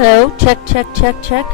Hello, check, check, check, check.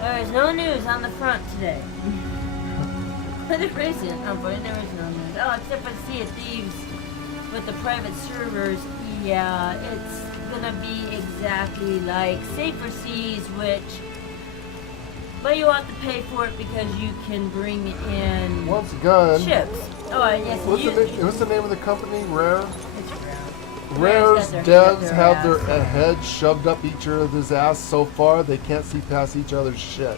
There is no news on the front today. There isn't. Oh, boy, there is no news. Oh, except for Sea of Thieves with the private servers. Yeah, it's gonna be exactly like Safer Seas, but you have to pay for it because you can bring in once again ships. Oh, yes. What's the name of the company? Rare. It's Rare. Rare's devs have their heads shoved up each other's ass so far they can't see past each other's shit.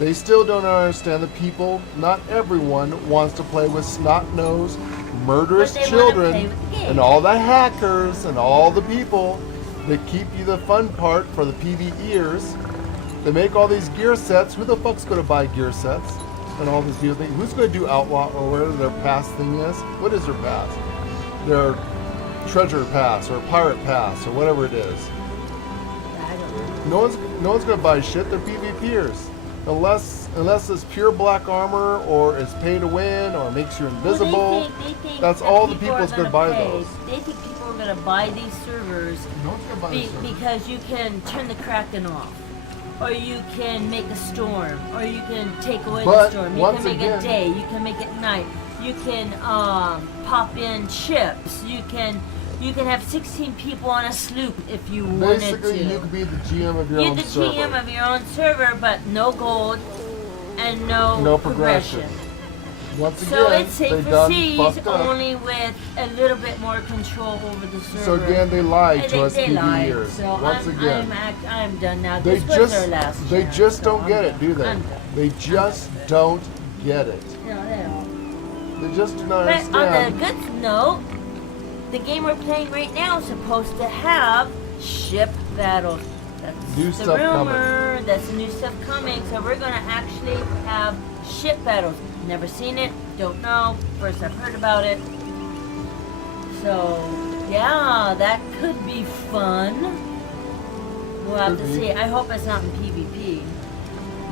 They still don't understand the people. Not everyone wants to play with snot-nosed, murderous children and all the hackers and all the people that keep you the fun part for the PvEers. They make all these gear sets. Who the fuck's going to buy gear sets? And all these gear things. Who's going to do outlaw or whatever their pass thing is? What is their pass? Their treasure pass or pirate pass or whatever it is. No one's going to buy shit. They're PvPers. Unless it's pure black armor or it's pay to win or makes you invisible. They think that's all the people's going to buy those. They think people are going to buy these servers because you can turn the Kraken off. Or you can make a storm, or you can take away the storm. You can make a day, you can make it night. You can pop in ships. You can have 16 people on a sloop if you wanted to. Basically, you could be the GM of your own server. You're the GM of your own server, but no gold and no progression. Once again, so it's Safer Seas, only with a little bit more control over the server. So again, they lied to us PvEers. So once again, I'm done now. They just don't get it, do they? They just don't get it. No, they don't. They just do not understand. But on the good note, the game we're playing right now is supposed to have ship battles. That's new the stuff rumor. Coming. That's the new stuff coming. So we're gonna actually have ship battles. Never seen it. Don't know. First I've heard about it. So, yeah, that could be fun. We'll have to see. I hope it's not in PvP.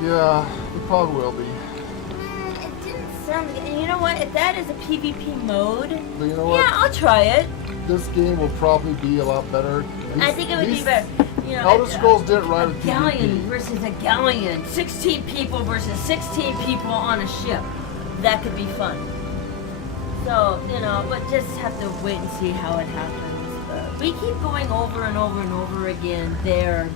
Yeah, it probably will be. It didn't sound good. And you know what? If that is a PvP mode, But you know what? yeah, I'll try it. This game will probably be a lot better. I think it would be better. You know, Elder Scrolls did it right with galleon PvP. versus a galleon. 16 people versus 16 people on a ship. That could be fun. So, you know, but just have to wait and see how it happens. But we keep going over and over and over again their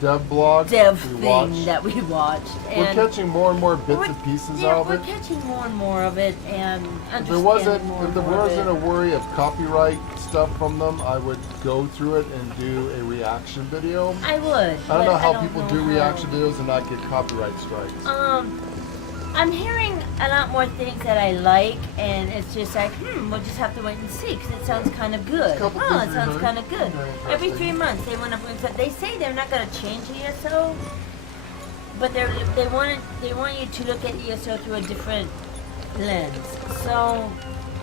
Dev blog thing that we watched. We're catching more and more bits and pieces out of it. We're catching more and more of it and If there wasn't a worry of copyright stuff from them, I would go through it and do a reaction video. I would. I don't know how people do reaction videos and not get copyright strikes. I'm hearing a lot more things that I like, and it's just like, we'll just have to wait and see, because it sounds kind of good. Oh, it sounds kind of good. Every 3 months, they went up and said, they say they're not going to change ESO, but they want you to look at ESO through a different lens. So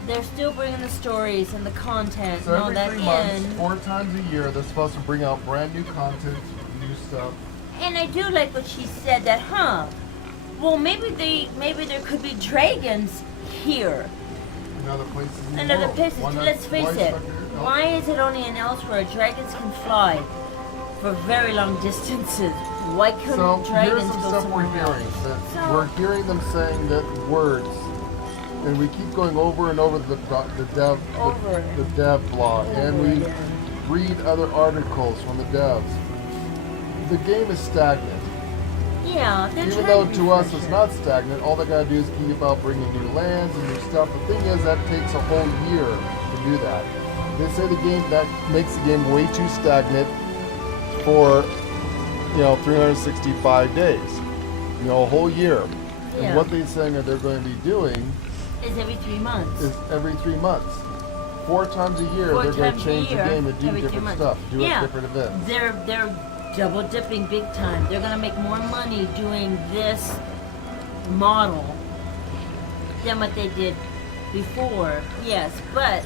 they're still bringing the stories and the content So and all every that 3 months, in. 4 times a year, they're supposed to bring out brand new content, new stuff. And I do like what she said that, well, maybe there could be dragons here. In other places in the In other world. places. Let's face it. Why is it only in Elsewhere dragons can fly for very long distances? Why couldn't dragons here's some go stuff somewhere we're hearing. else? We're hearing them saying that words, and we keep going over and over the dev blog, and we read other articles from the devs. The game is stagnant. Yeah, even though to us it's not stagnant, all they gotta do is keep about bringing new lands and new stuff. The thing is, that takes a whole year to do that. They say that makes the game way too stagnant for 365 days, a whole year. Yeah. And what they're saying that they're going to be doing is every 3 months. 4 times a year, they're going to change the game and do different stuff, do different events. They're double dipping big time. They're gonna make more money doing this model than what they did before. Yes, but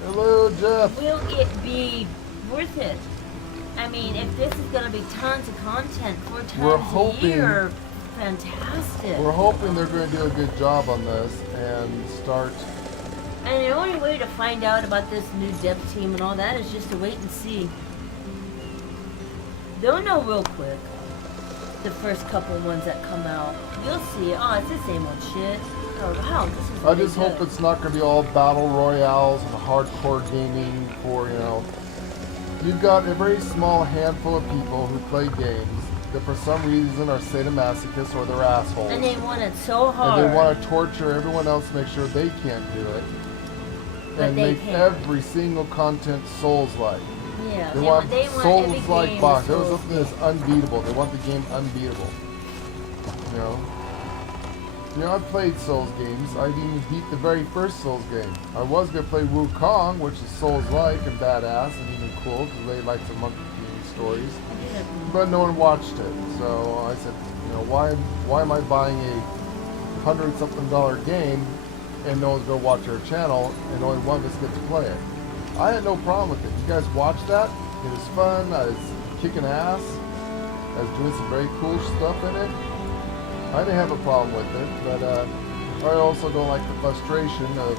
hello, Jeff. Will it be worth it? I mean, if this is gonna be tons of content 4 times a year, fantastic. We're hoping they're going to do a good job on this and start. And the only way to find out about this new dev team and all that is just to wait and see. They'll know real quick. The first couple ones that come out. You'll see, it's the same old shit. Oh, this is I just hope it's not going to be all battle royales and hardcore gaming for, You've got a very small handful of people who play games that for some reason are sadomasochists or they're assholes. And they want it so hard. And they want to torture everyone else to make sure they can't do it. But and make every single content Souls-like. Yeah, they want Souls-like box. There was something that's unbeatable. They want the game unbeatable. I've played Souls games. I even beat the very first Souls game. I was going to play Wukong, which is Souls-like and badass and even cool because they like the monkey stories. But no one watched it. So I said, why am I buying a $100-something game and no one's going to watch our channel, and only one of us gets to play it? I had no problem with it. You guys watched that? It was fun. I was kicking ass. I was doing some very cool stuff in it. I didn't have a problem with it, but I also don't like the frustration of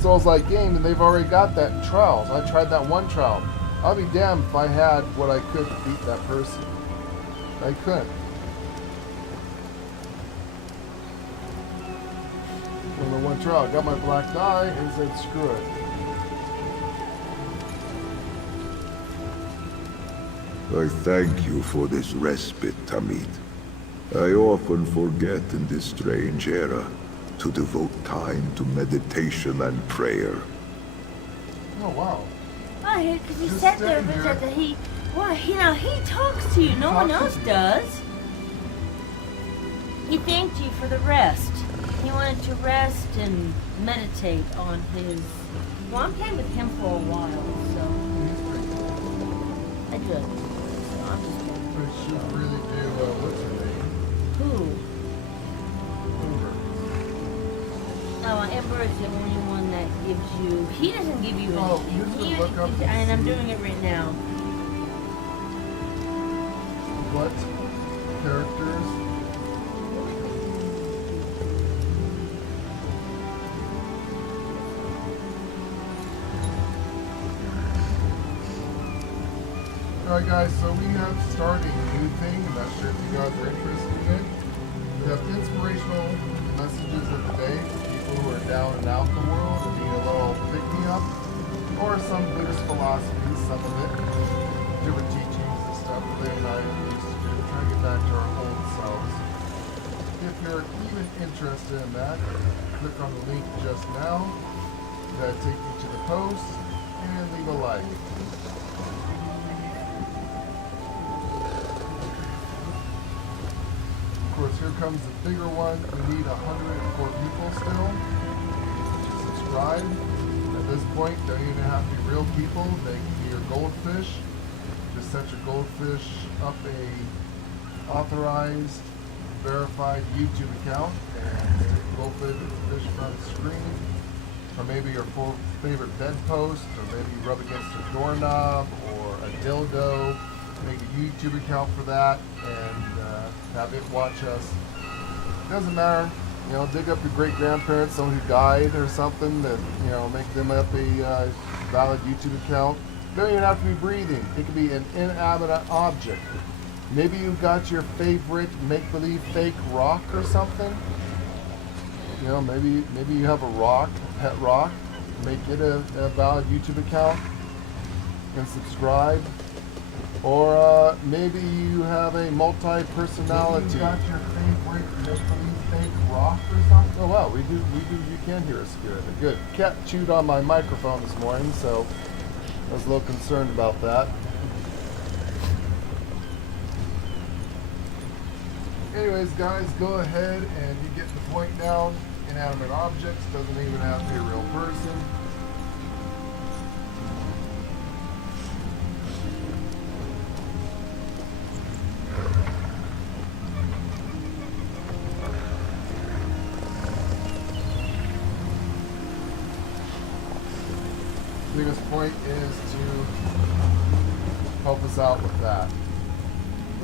Souls-like game, and they've already got that in trials. I tried that one trial. I'll be damned if I had what I could to beat that person. I couldn't. In the one trial, I got my black die and said screw it. I thank you for this respite, Tamid. I often forget in this strange era to devote time to meditation and prayer. Oh wow. Oh, because he said there that he talks to you. No one else does. He thanked you for the rest. He wanted to rest and meditate on his. Well, I'm playing with him for a while, so I do. So I'm just. We should really do what's her name? Ember is the only one that gives you. He doesn't give you Oh, anything. you can look up And I'm see doing it right now. what characters. Alright guys, so we have started a new thing. I'm not sure if you guys are interested in it. We have inspirational messages of the day for people who are down and out in the world and need a little pick-me-up. Or some Buddhist philosophies, some of it. Different teachings and stuff that they and I used to do. Trying to get back to our old selves. If you're even interested in that, click on the link just now. That'll take you to the post and leave a like. Of course, here comes the bigger one. We need 104 people still to subscribe. At this point, don't even have to be real people. They can be your goldfish. Just set your goldfish up a authorized, verified YouTube account, and goldfish in front of the screen. Or maybe your favorite bedpost, or maybe you rub against a doorknob or a dildo. Make a YouTube account for that and have it watch us. Doesn't matter, you know, dig up your great-grandparents, someone who died or something, that, you know, make them up a valid YouTube account. They don't even have to be breathing. It could be an inanimate object. Maybe you've got your favorite make-believe fake rock or something. You know, maybe you have a rock, a pet rock. Make it a valid YouTube account and subscribe. Or maybe you have a multi-personality. You got your favorite make-believe fake rock or something? Oh wow, we do. You can hear us good. Good. Cat chewed on my microphone this morning, so I was a little concerned about that. Anyways, guys, go ahead and you get the point down. Inanimate objects, doesn't even have to be a real person. The biggest point is to help us out with that.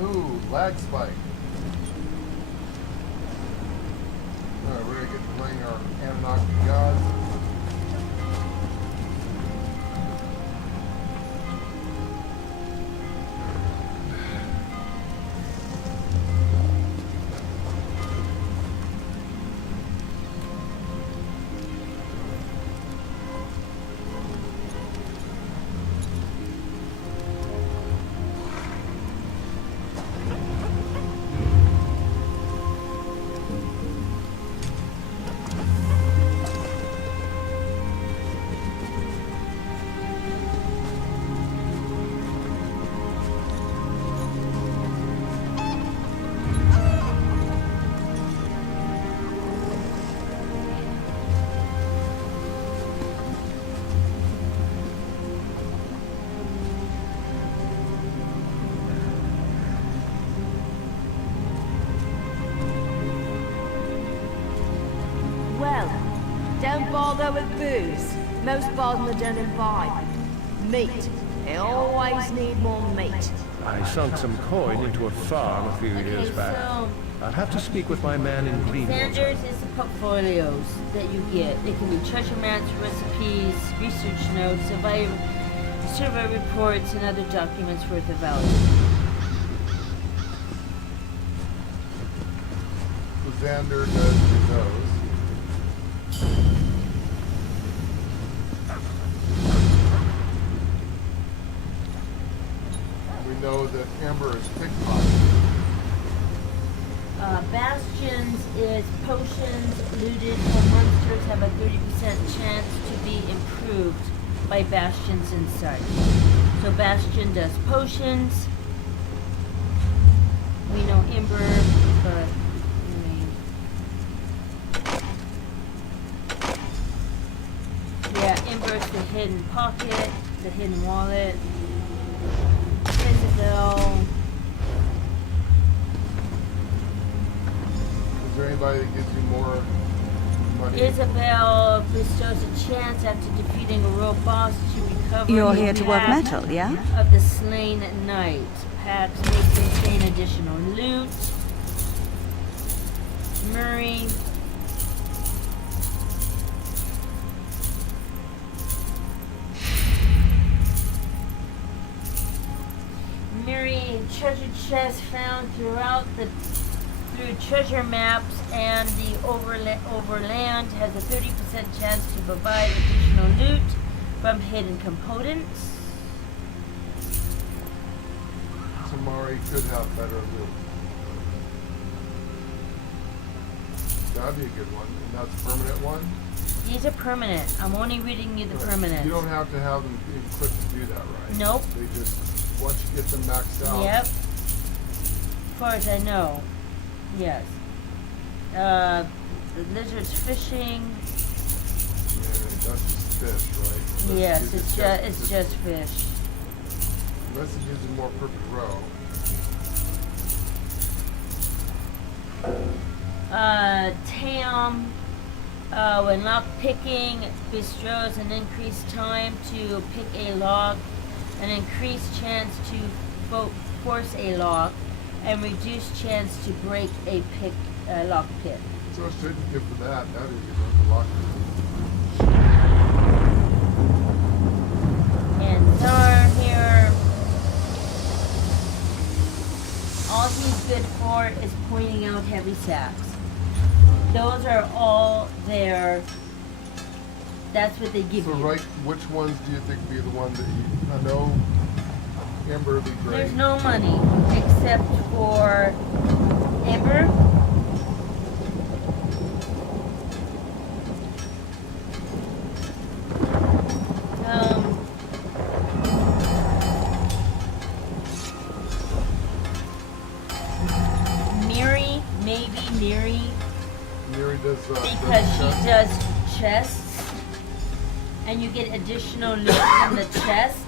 Ooh, lag spike. Alright, we're going to get to playing our Anunnaki gods. Don't bother with booze. Most bars in the don't imbibe. Meat. They always need more meat. I sunk some coin into a farm a few years back. So I'll have to speak with my man in Greenwater. Sanders is the portfolios that you get. It can be treasure maps, recipes, research notes, survey reports, and other documents worth of value. Xander does those. We know that Amber is pickpocketed. Bastions is potions looted from monsters have a 30% chance to be improved by bastions inside. So Bastion does potions. We know Ember, but yeah, Ember's the hidden pocket, the hidden wallet. Isabel. Is there anybody that gives you more money. Isabel bestows a chance after defeating a world boss to recover. You're here to work metal, yeah? Of the slain knight. Packs makes insane additional loot. Murray. Murray treasure chests found through treasure maps and the overland has a 30% chance to provide additional loot from hidden components. Tamari could have better loot. That'd be a good one. And that's a permanent one? These are permanent. I'm only reading you the permanent. You don't have to have them equipped to do that, right? Nope. They just, once you get them maxed out. Yep. As far as I know. Yes. The lizard's fishing. Yeah, that's just fish, right? Unless Yes, it it's just fish. Unless it gives you more perfect row. Tam, when lock picking, bestows an increased time to pick a lock, an increased chance to force a lock, and reduced chance to break a lock pick. So it should be good for that. That is good for the lock. And Zar here, all he's good for is pointing out heavy sacks. Those are all there. That's what they give So you. right, which ones do you think would be the one that you, I know Ember would be great. There's no money except for Ember. Miri. Miri does because she does chests, and you get additional loot from the chests.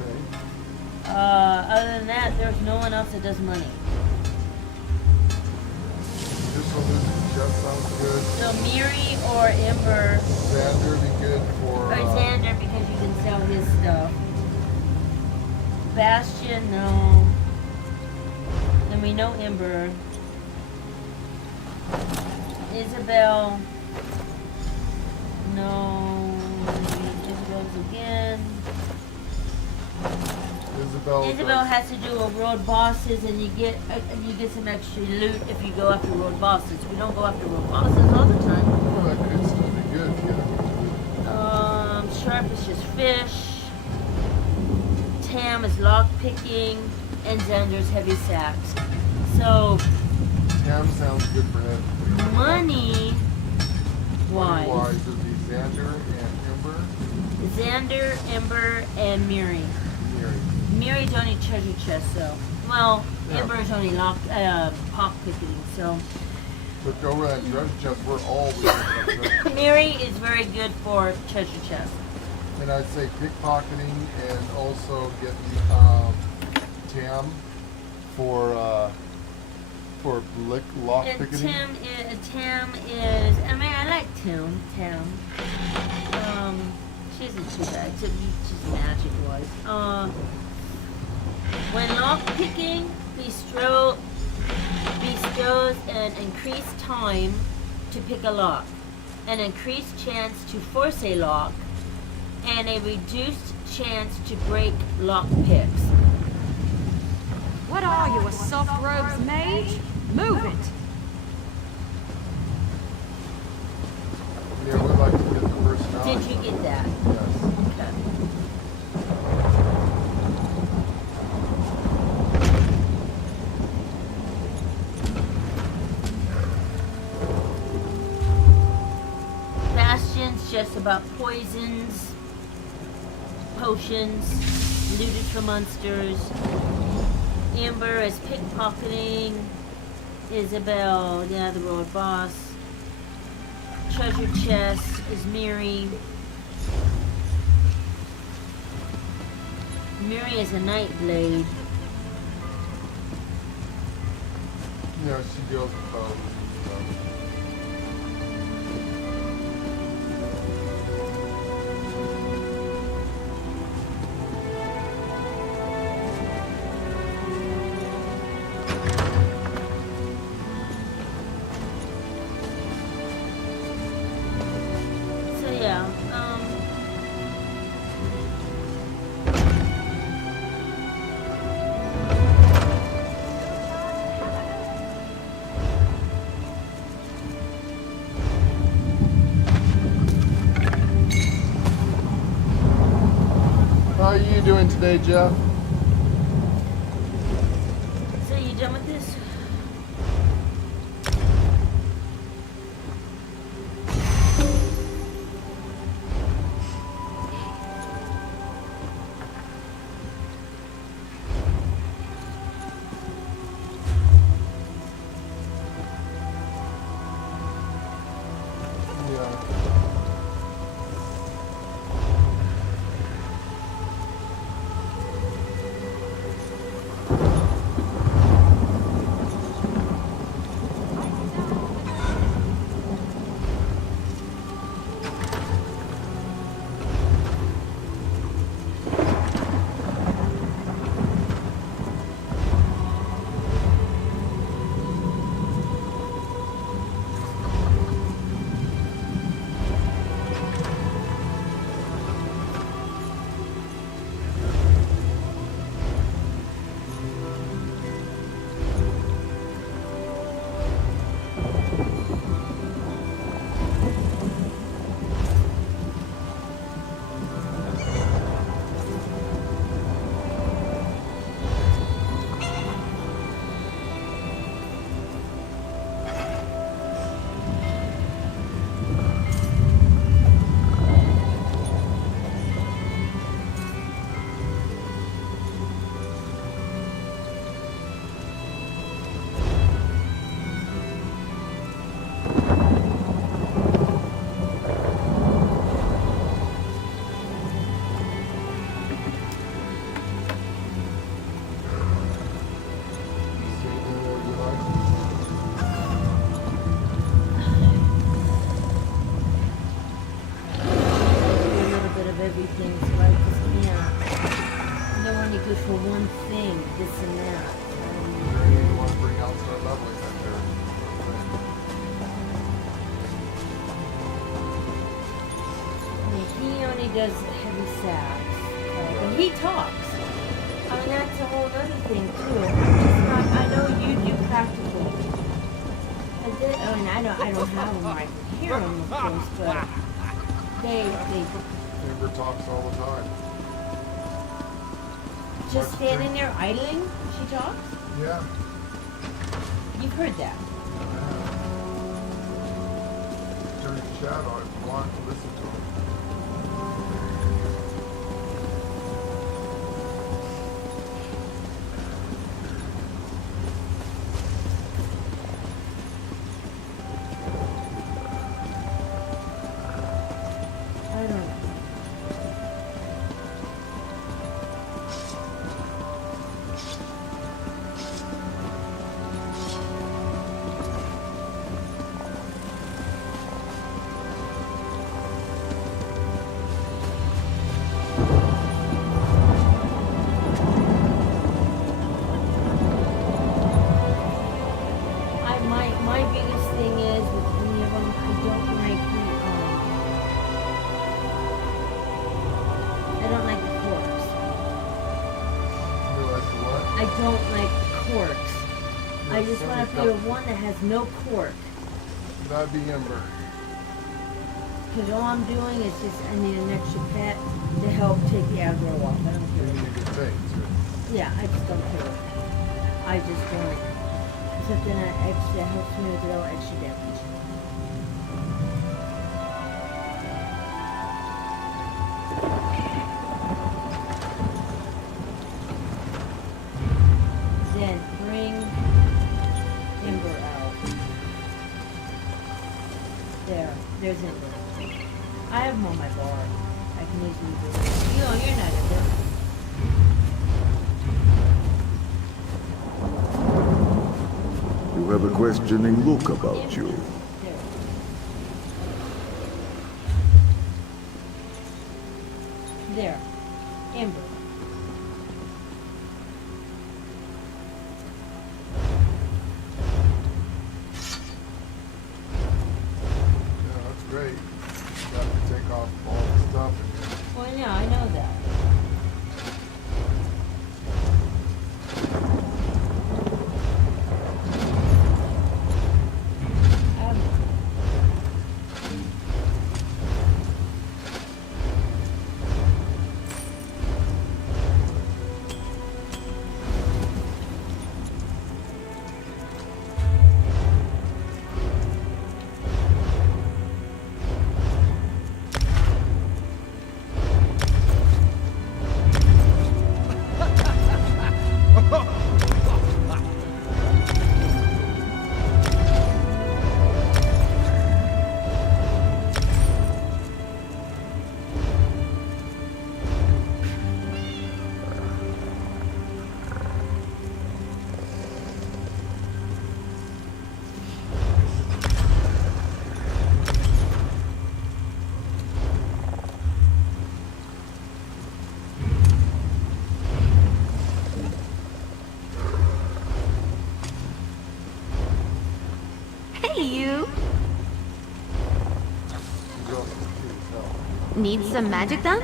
Okay. Other than that, there's no one else that does money. Additional loot from chest sounds good. So Miri or Ember. Xander would be good for. Or Xander because you can sell his stuff. Bastion, no. Then we know Ember. Isabel, no. Isabel's again. Isabel has to do a road bosses, and you get some extra loot if you go after road bosses. We don't go after road bosses all the time. Well, that could still be good. Yeah. Sharp is just fish. Tam is lock picking, and Xander's heavy sacks. So. Tam sounds good for him. Money wise would be Xander and Ember. Xander, Ember, and Miri. Miri's only treasure chest, so. Well, yeah. Ember's only pop picking, so. But go over that treasure chest, we're all with Miri is very good for treasure chest. And I'd say pickpocketing and also get the Tam for lock picking. Tam is, I mean, I like Tam. She isn't too bad, except she's magic-wise. When lock picking, bestows an increased time to pick a lock, an increased chance to force a lock, and a reduced chance to break lock picks. What are you, a soft robes mage? Move it! Yeah, we'd like to get the personality. Did you get that? Yes. Okay. Bastion's just about poisons, potions, looted for monsters. Amber is pickpocketing. Isabel, yeah, the road boss. Treasure chest is Miri. Miri is a night blade. Yeah, she deals with bows and playing today, Jeff? So you done with this? Does heavy sax, and he talks. I mean, that's a whole other thing too. It's not. I know you do practical. I don't have them where I can hear them, of course, but they. Amber talks all the time. Just standing there idling, she talks. Yeah. You've heard that. Turn the chat on if you want to listen to him. No cork. That'd be Ember. Because all I'm doing is just, I need an extra pet to help take the aggro off. I don't care. You need a good thing, too. Yeah, I just don't care. I just want something extra helps me with a little extra damage. Then bring Ember out. There's Ember. I have him on my bar. I can easily do it. You're not in there. You have a questioning look about you. There. Ember. Great. You got to take off all the stuff again. Well, yeah, I know that. I have Need some magic done?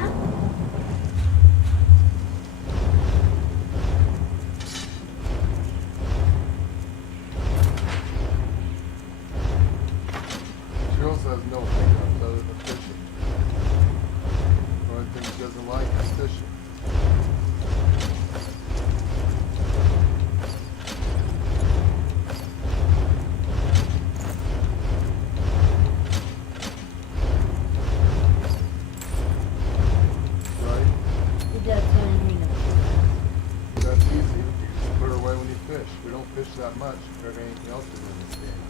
She also has no hang-ups other than fishing. The only thing she doesn't like is fishing. That much compared to anything else in this game.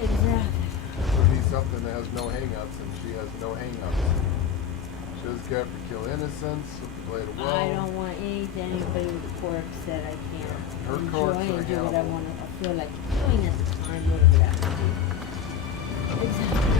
Exactly. So it needs something that has no hang-ups, and she has no hang-ups. She doesn't care if you kill innocents, if you play it well. I don't want anybody with quirks that I can't Her enjoy quirks are and do what I handleable. want to. I feel like doing at the time, whatever that may be. Exactly.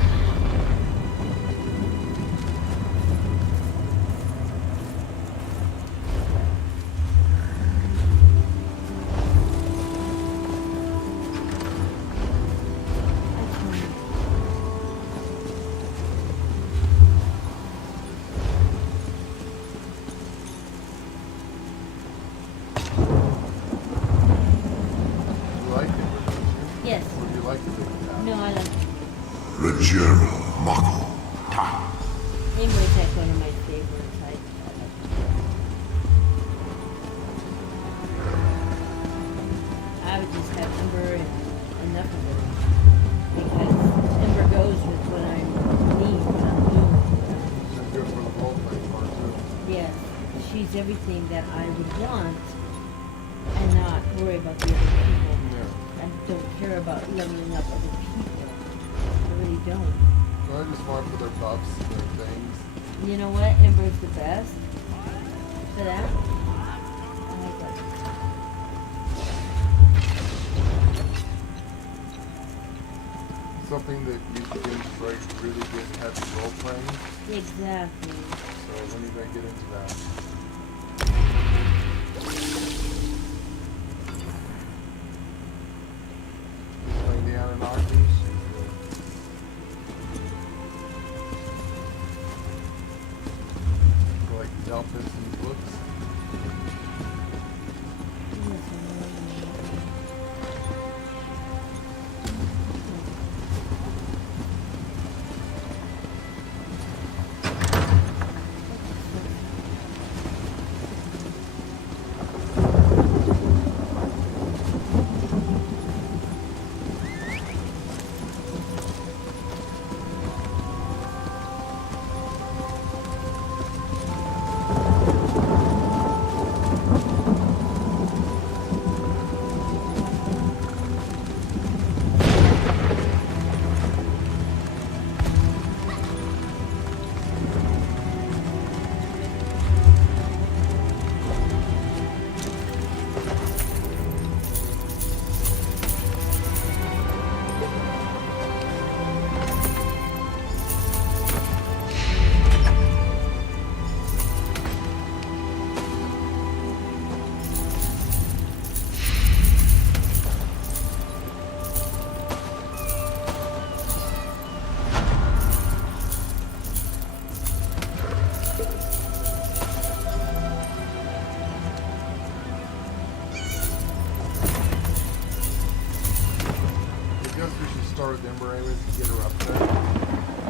Everything that I would want and not worry about the other people. Yeah. I don't care about leveling up other people. I really don't. I just want for their buffs and their things. You know what? Ember's the best for that. I like that. Something that you can like really get heavy role playing. Exactly. So when are you gonna get into that? Playing the Anunnakis. Like Delphus and books. Start with Ember anyways to get her up there.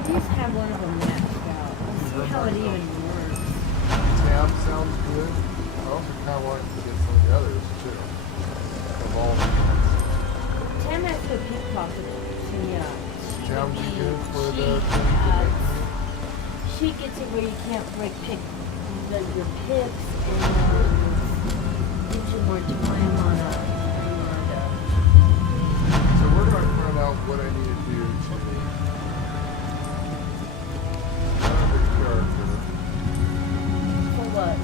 Please have one of them maxed out. Let's see how it even works. Tab sounds good. I also kind of want to get some of the others too. Of all the ones. Tam has to pickpocket. So yeah. Tab be good for the she gets it where you can't break pick your picks and gives you more time on So we're going to find out what I need to do to the character. For what?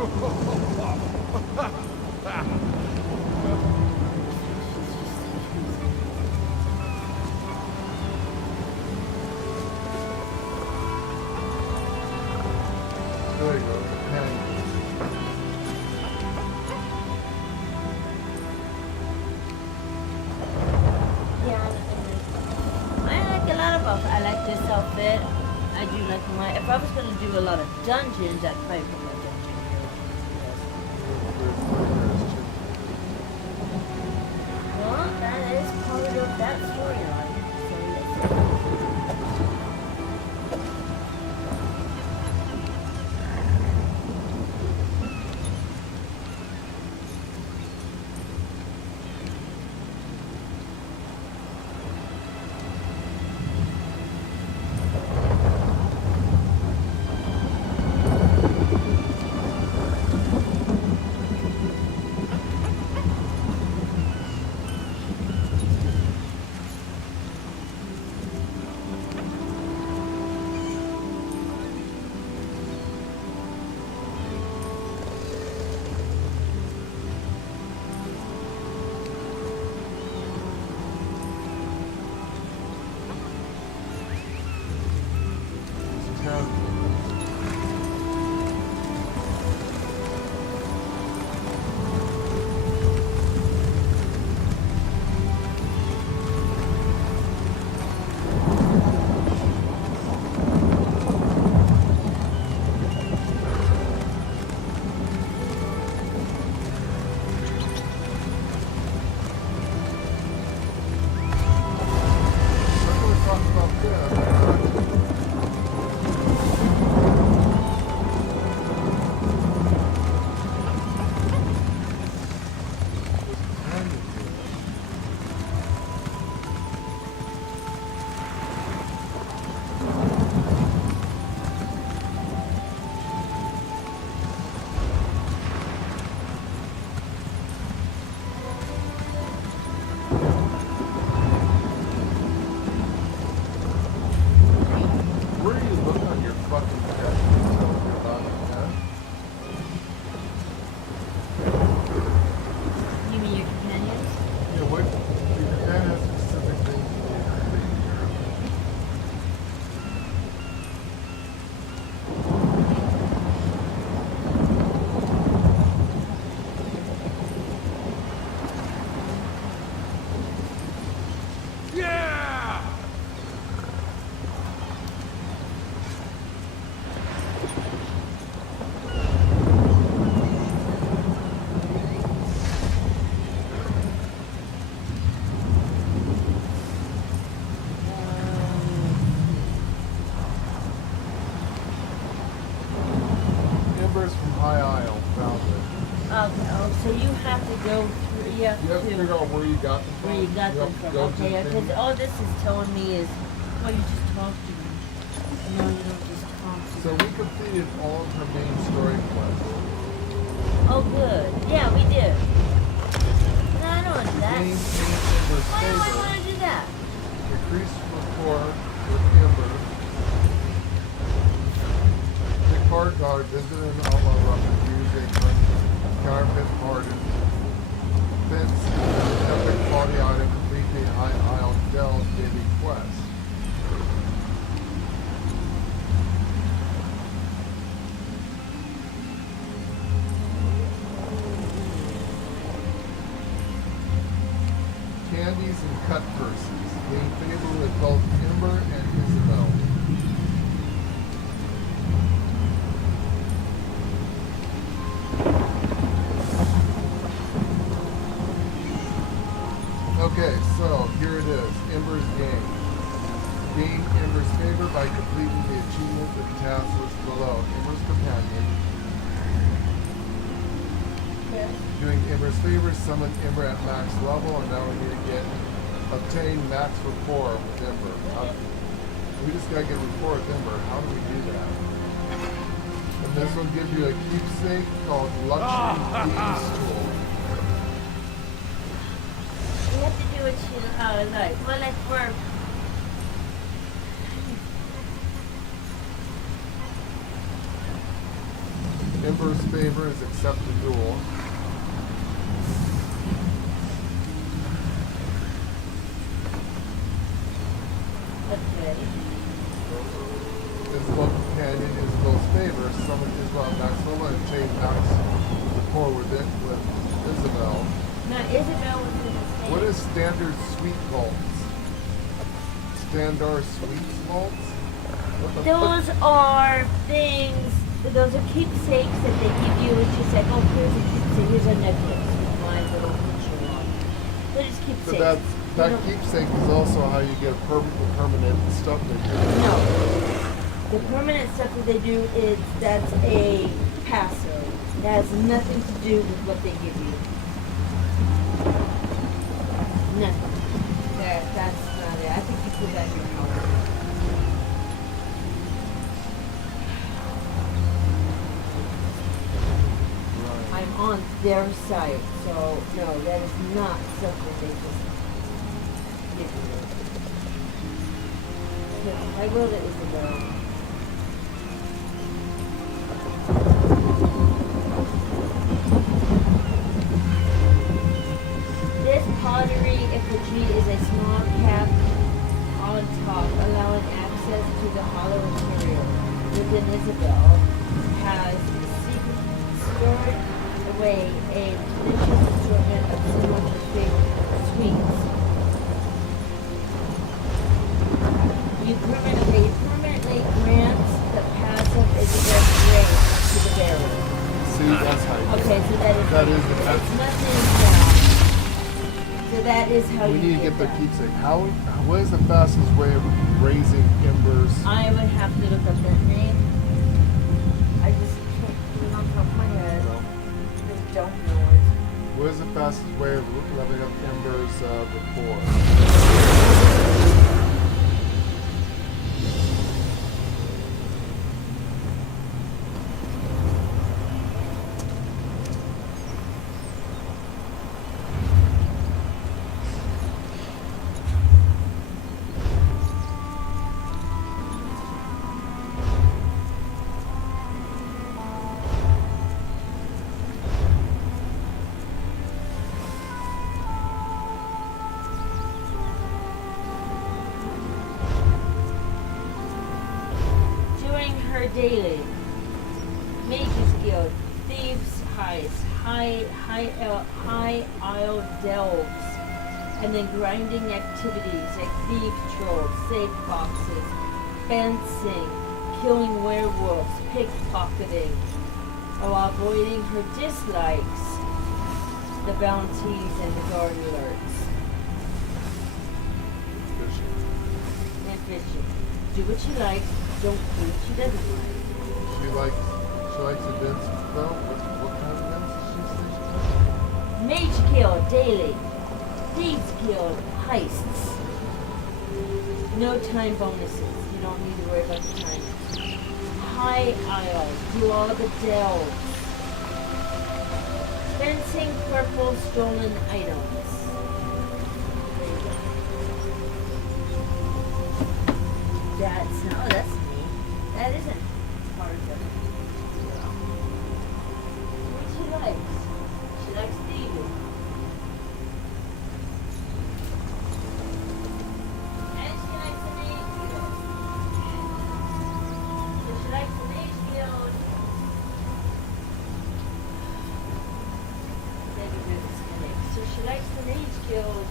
There you go. I like this outfit. I do like my. If I was gonna do a lot of dungeons, I'd probably put my dungeon here. Well, that is part of that storyline. So let's see. So you have to go through. You have to figure out where you got them from. Where you got them from? Okay, because all this is telling me is, well, you just talk to me. No, you don't just talk to me. So we completed all of her main story quests. Oh, good. Yeah, we did. No, I don't want to do that. Why do I want to do that? Increased rapport with Ember. The card guard visited an outlaw rough using counterfeit pardon. Fence epic quality item complete the High Isle Dell daily quest. Candies and cut purses. Gain favor with both Ember and Isabel. Okay, so here it is, Ember's game. Gain Ember's favor by completing the achievement of the task list below. Ember's companion. Yes. Doing Ember's favor, summon Ember at max level, and now we need to obtain max rapport with Ember. We just gotta get rapport with Ember. How do we do that? And this one gives you a keepsake called Luxury Thieves Tool. You have to do what you like. Well, like for Ember's favor is accept the duel. Okay. Isabel companion Isabel's favor, summon Isabel Maxwell and chain Max rapport with it with Isabel. Now Isabel was in the same. What is standard sweet vaults? Standard sweet vaults? What the Those fuck? are things, those are keepsakes that they give you. It's just like, oh, here's a keepsake, here's a necklace with my little picture on. They're just So keepsakes. that keepsake is also how you get permanent stuff they do. No. The permanent stuff that they do is, that's a passo. That has nothing to do with what they give you. Nothing. That's not it. I think you put that in your color. I'm on their site, so no, that is not something they just give you. So I wrote it with the This pottery effigy is a small cap on top, allowing access to the hollow material. Within Isabel has stored away a delicious assortment of some of her favorite sweets. You permanently grant the passive Isabel's grace to the bearer. See, that's how you Okay, so that is the it's passive. nothing. So that is how We you need to get their that. keepsake. What is the fastest way of raising embers? I would have to look up that name. I just can't put it on top of my head. No. I just don't know it. What is the fastest way of leveling up embers before? Daily. Mage's Guild. Thieves' Heist. High Isle Delves. And then grinding activities like thief trolls, safe boxes, fencing, killing werewolves, pickpocketing, while avoiding her dislikes, the bounties and the guard alerts. And fishing. Do what you like. Don't do what she doesn't like. She likes events though? What kind of events does she say? Mage Guild daily. Thieves Guild heists. No time bonuses. You don't need to worry about the time. High Isle. Do all the delves. Fencing purple stolen items. That's me. That isn't part of it. What she likes. She likes thieving. And she likes the Mage Guild. So she likes the Mage Guild. So she likes the Mage Guild.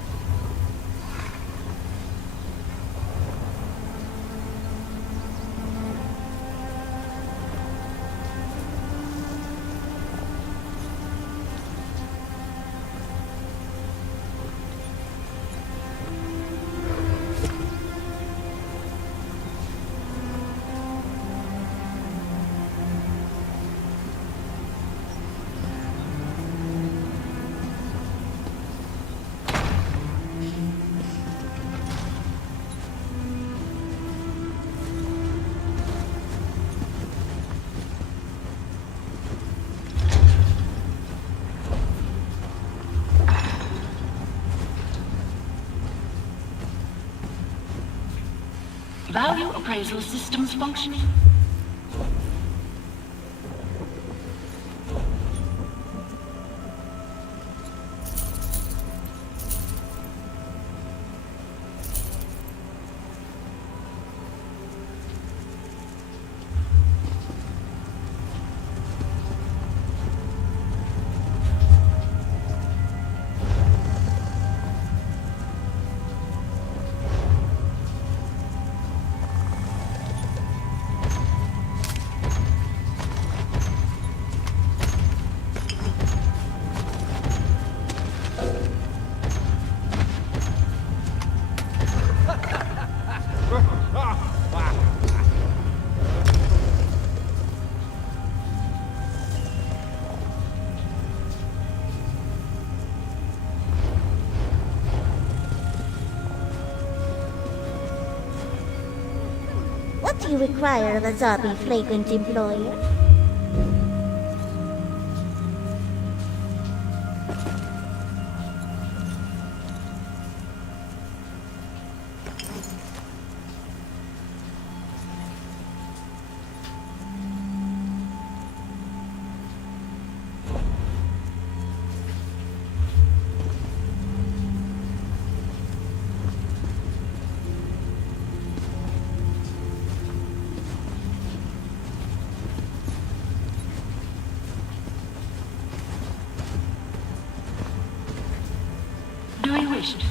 Value appraisal systems functioning. What do you require of a zombie flagrant employer? Do you wish it?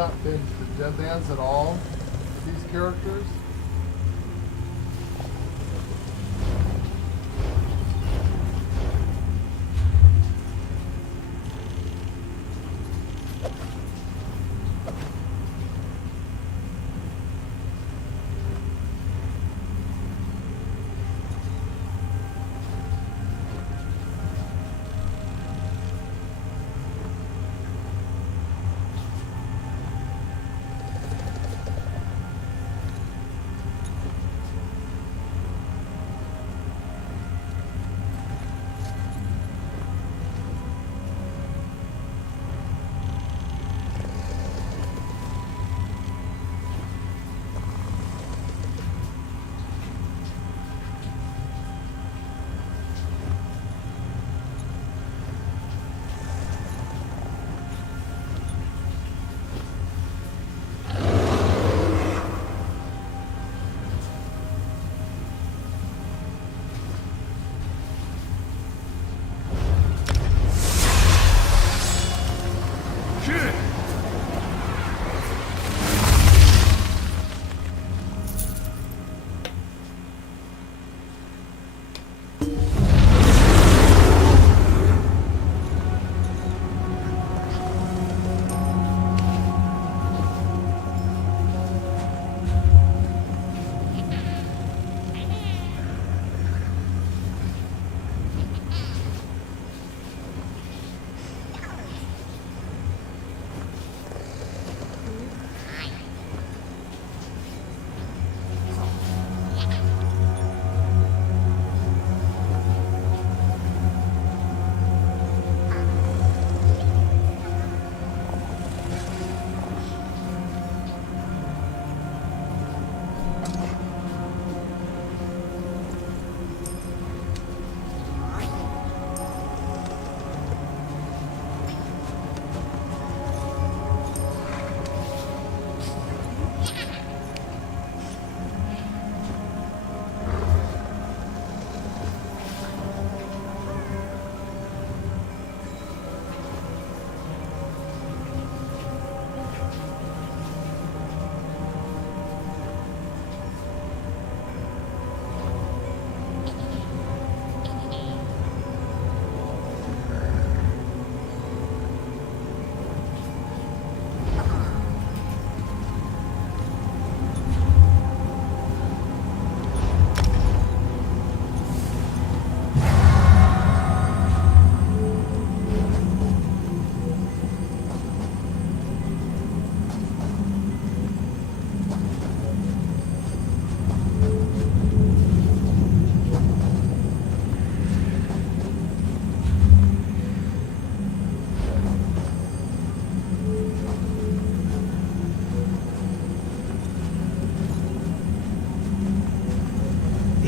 not been to the Deadlands at all with these characters.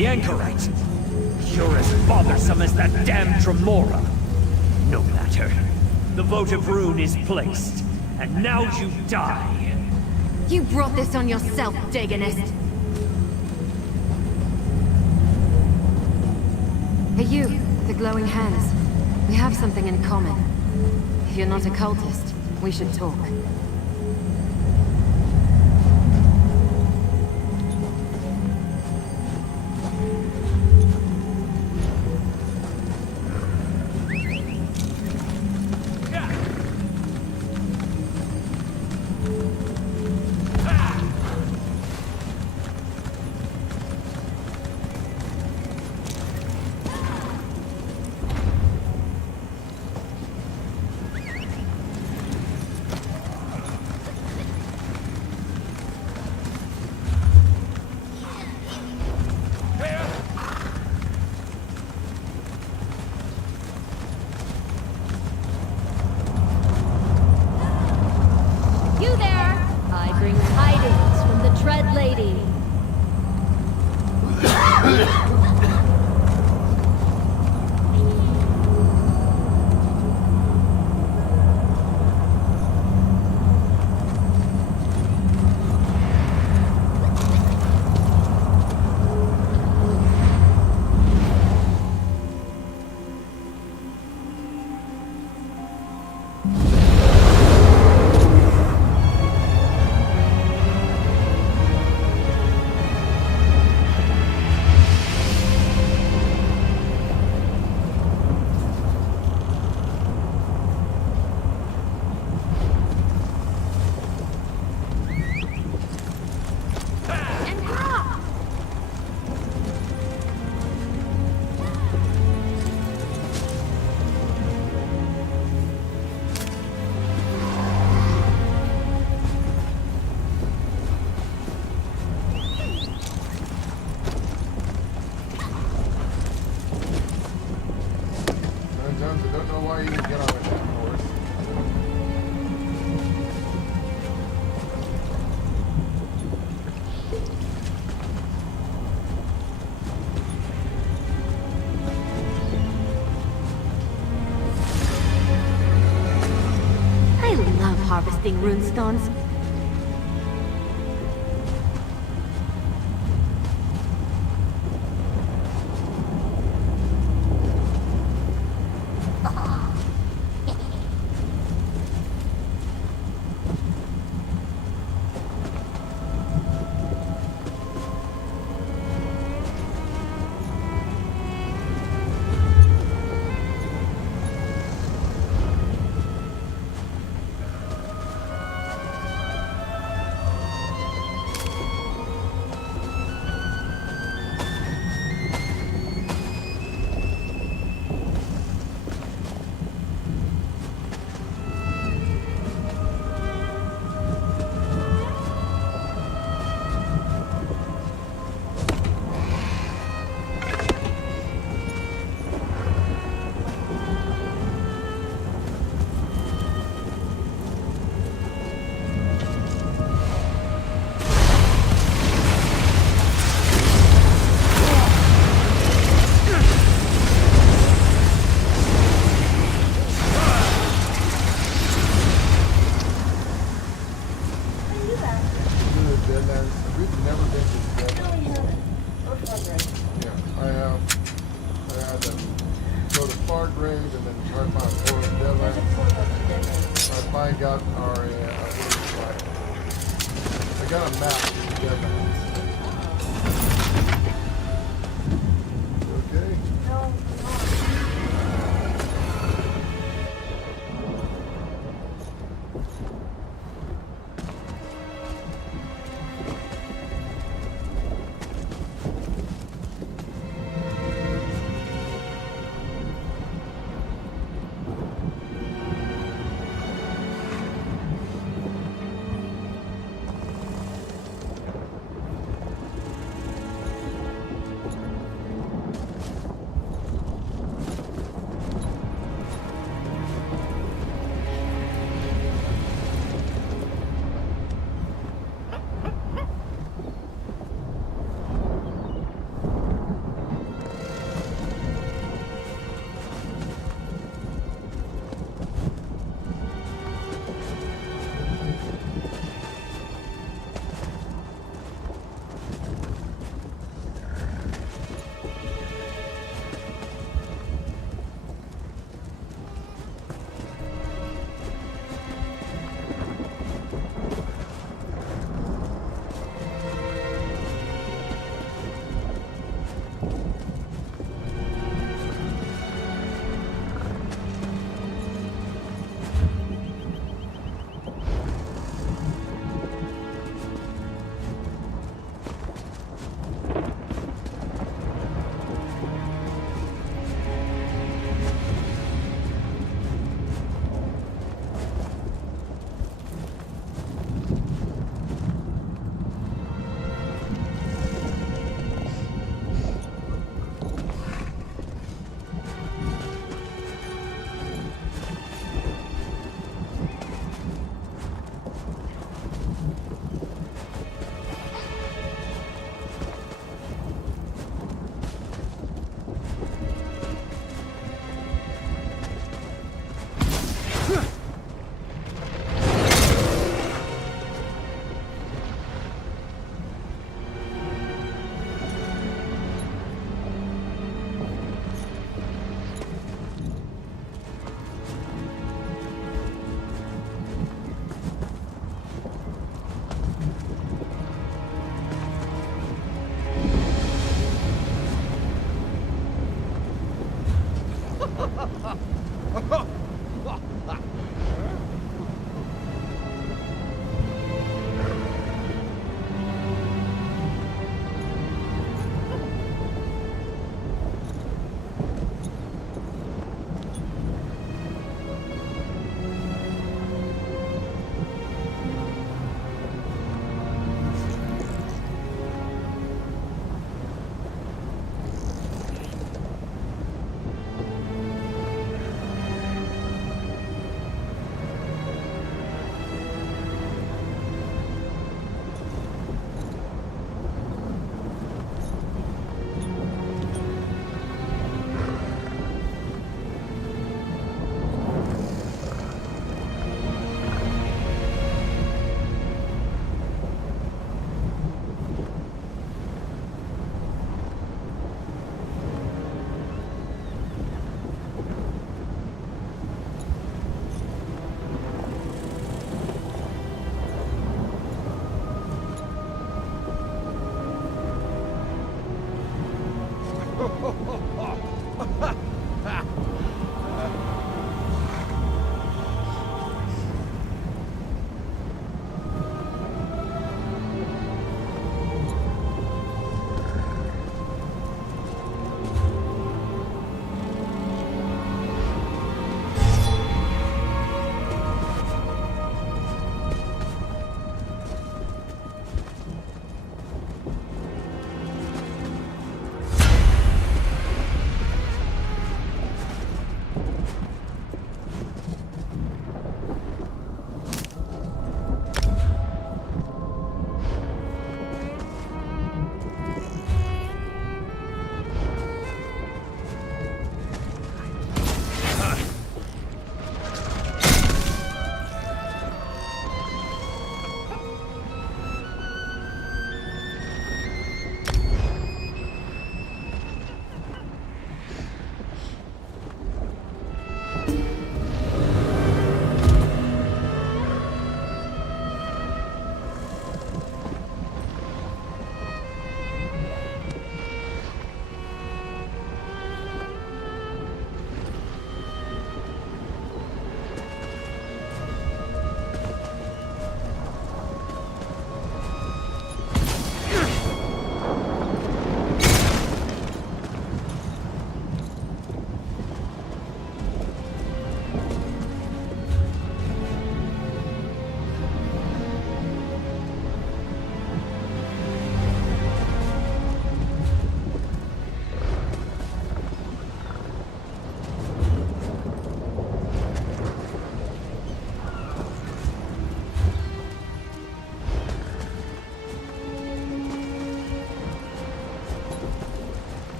The anchorite. You're as bothersome as that damn Tremora. No matter. The votive rune is placed, and now you die. You brought this on yourself, Dagonist. Hey you, with the glowing hands. We have something in common. If you're not a cultist, we should talk. Harvesting runestones.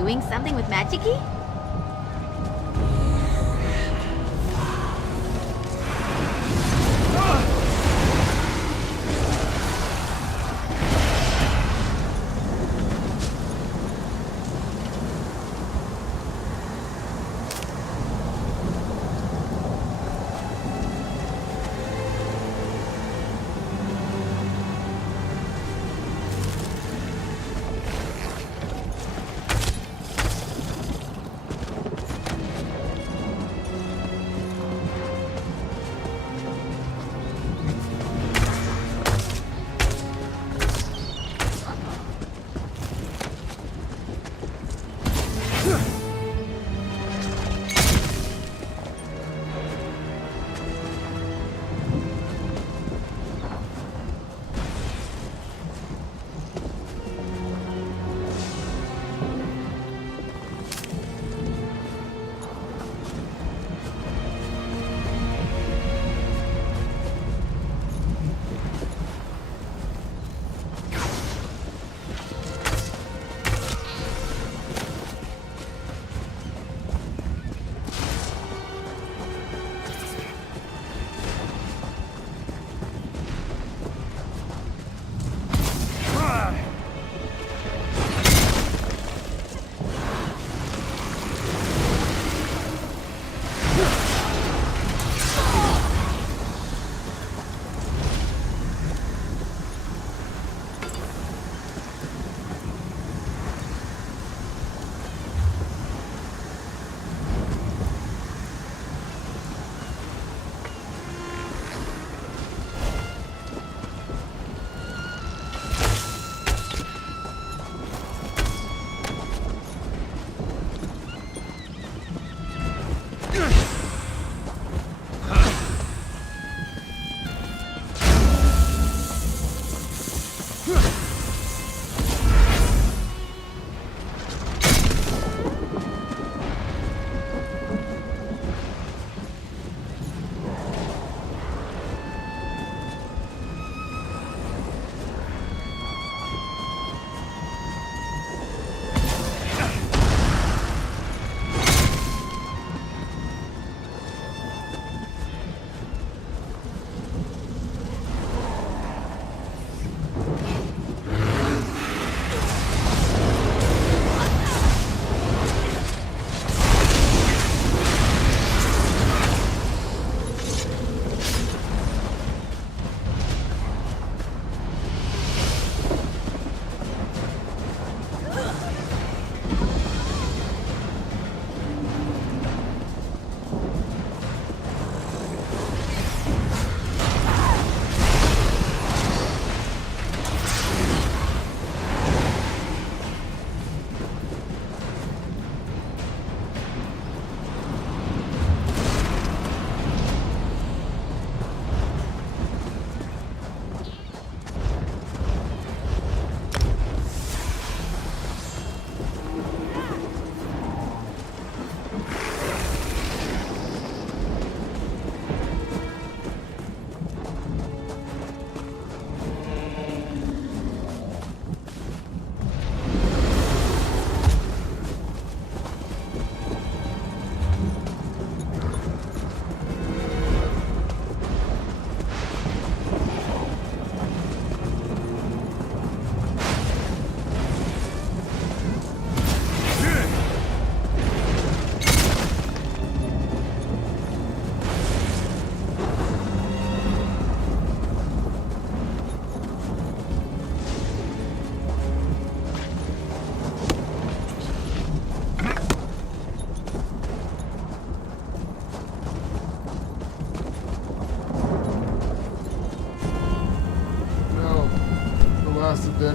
Doing something with magic-y?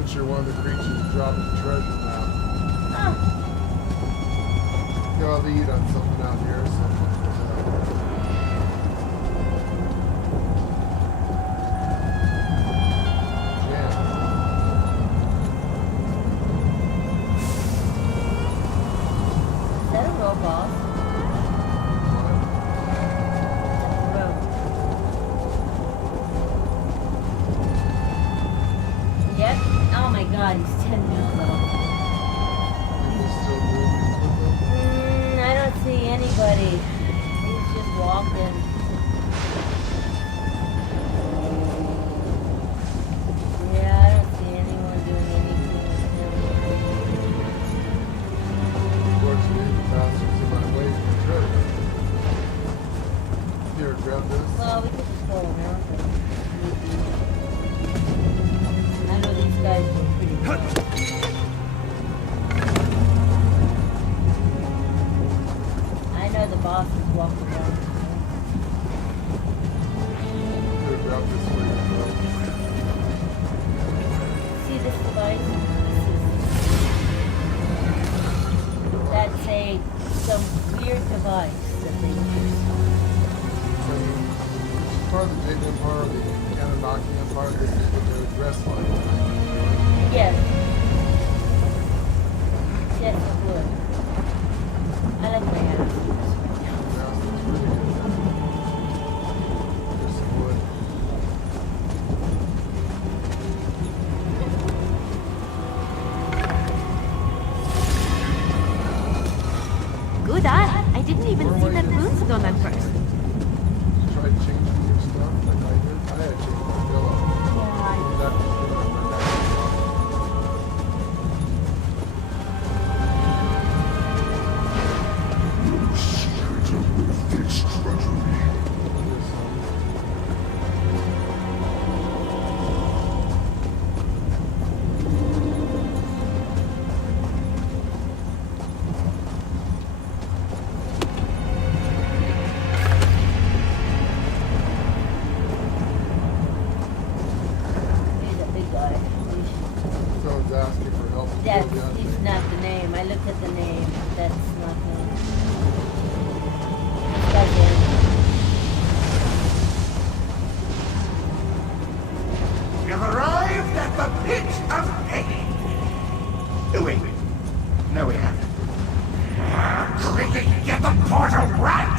sure one of the creatures dropped the treasure map. Got to eat on something out here, so I'm looking for that. Is that a robot? Yep. Oh my god, he's 10 minutes old. I don't see anybody. He's just walking. Yeah, I don't see anyone doing anything with him. Unfortunately, the bastards in my way for treasure. Here, grab this. Well, we could just go around them. I know these guys were pretty good. I know the boss is walking around. Here, grab this for you, bro. See this device? That's some weird device that they use. Part of the Jacob part of the Anunnaki part that they put their dress like. Yes. Yes, it would. I like my ass. Good eye. I didn't even see that moonstone at first. Try changing your stuff like I did. I had to change my pillow. That's not the name. I looked at the name. That's not him. That's him. You've arrived at the pit of pain. Oh, wait. No, we haven't. Cricket, get the portal right!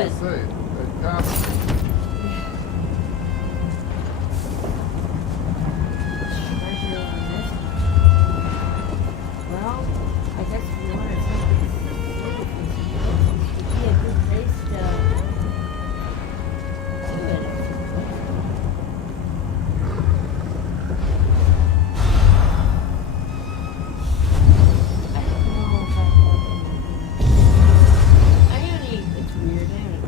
gonna say, it passed. Well, I guess if you want to something it'd be a good place to do it. I don't know if I have anything. It's weird, I don't know.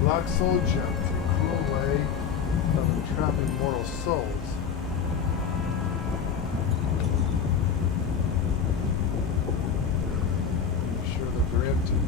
Black soul gems, a cruel way of entrapping mortal souls. Be sure that they're empty.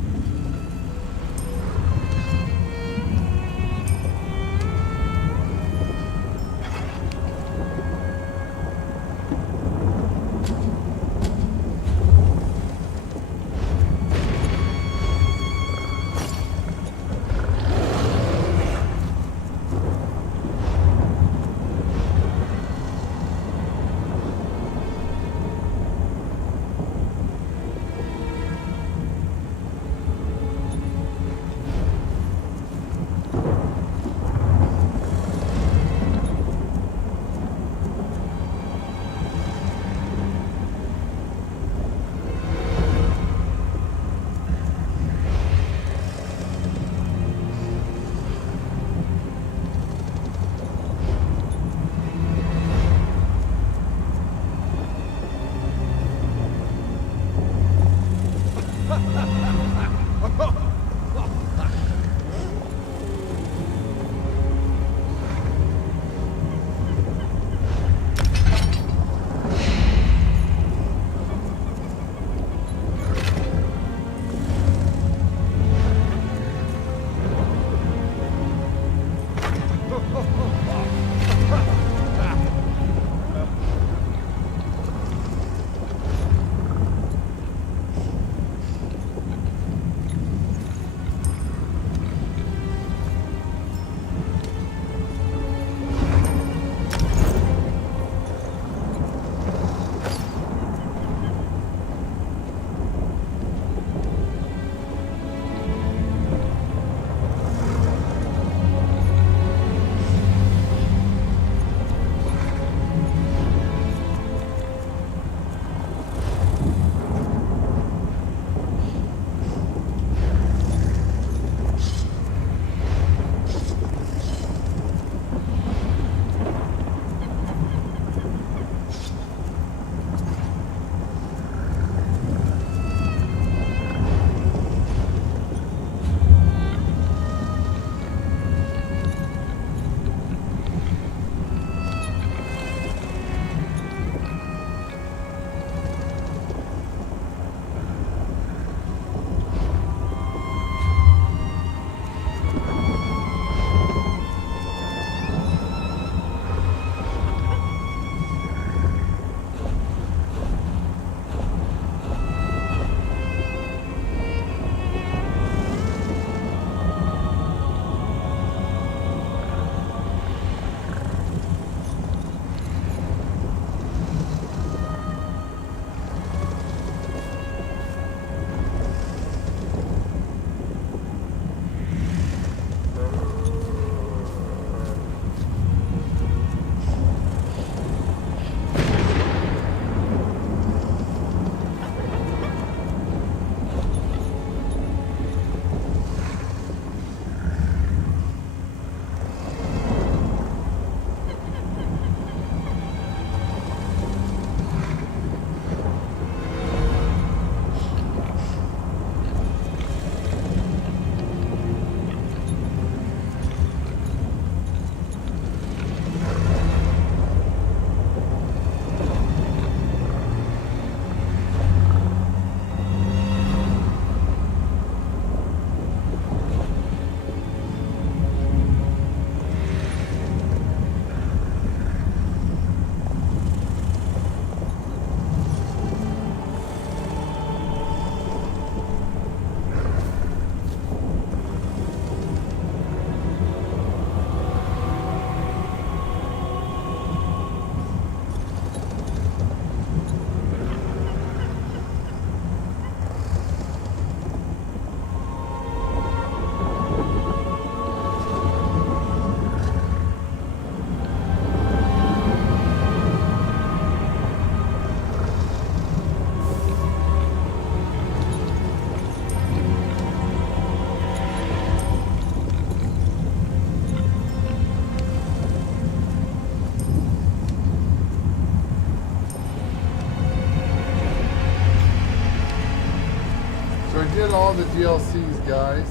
on the DLCs, guys.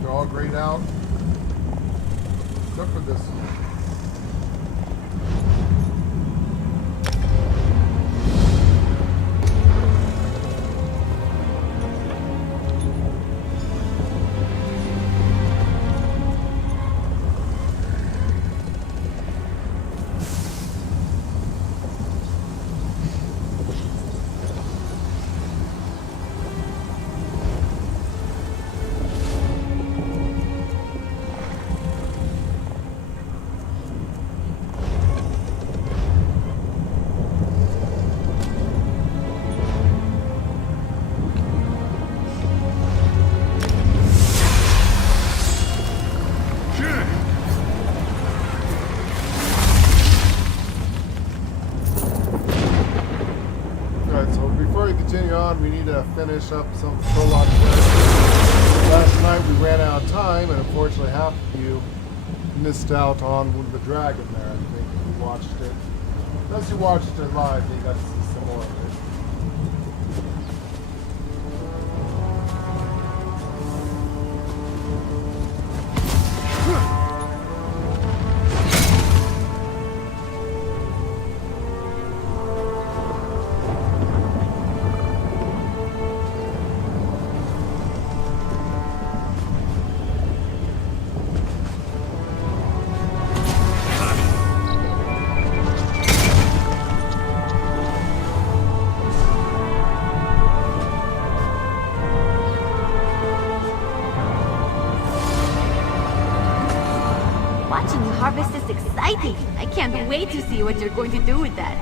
They're all grayed out. Except for this one. We need to finish up some prologue quests. Last night we ran out of time, and unfortunately half of you missed out on the dragon there. I think you watched it. Unless you watched it live, you got to see some more of it. Watching you harvest is exciting. I can't wait to see what you're going to do with that.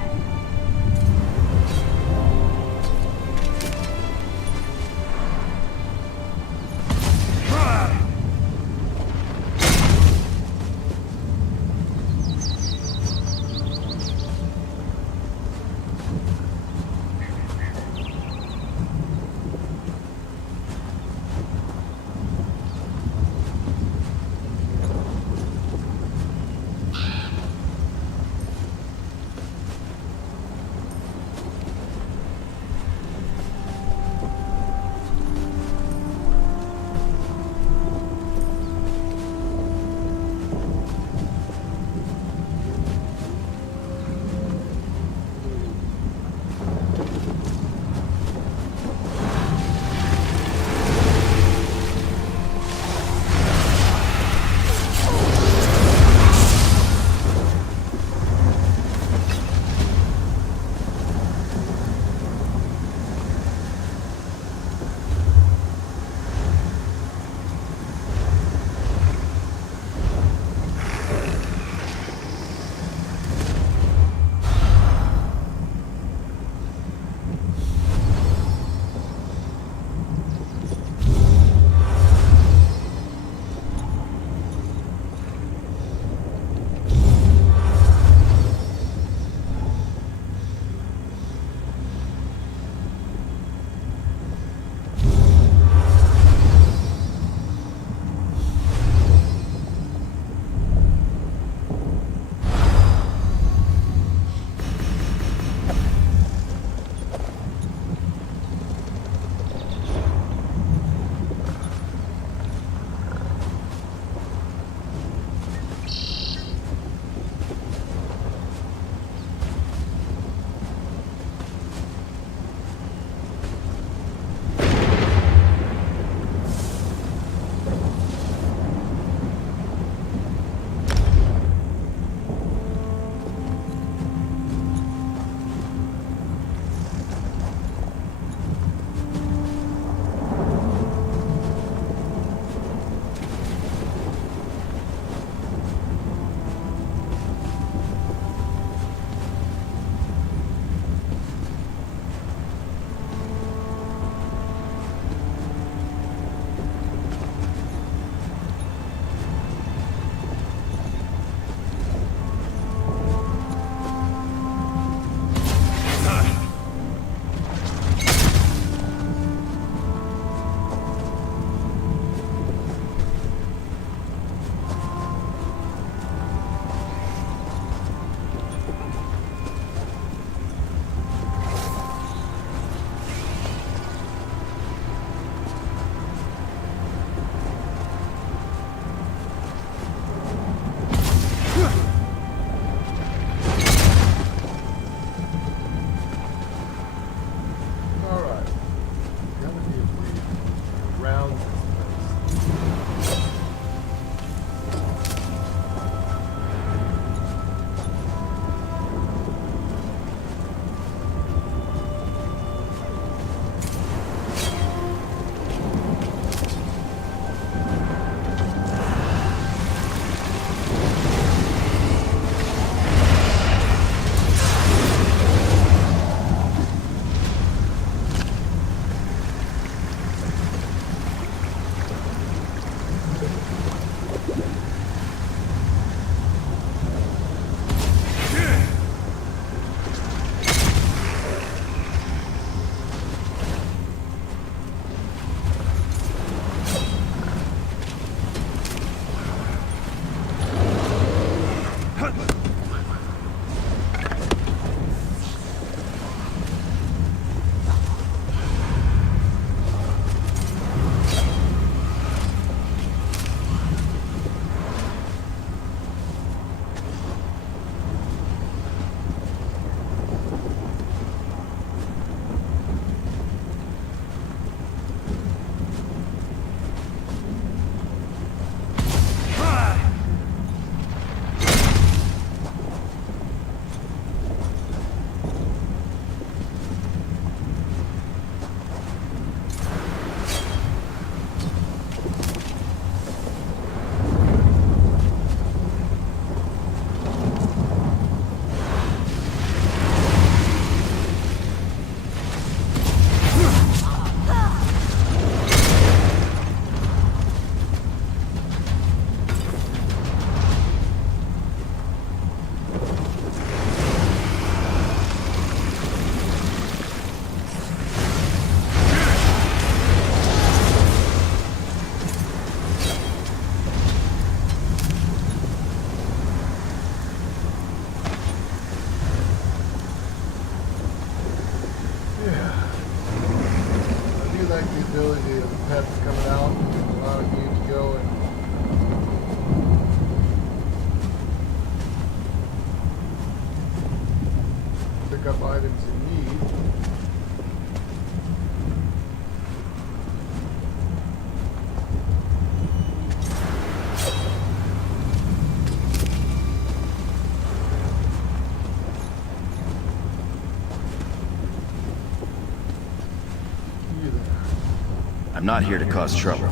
I'm not here to cause trouble.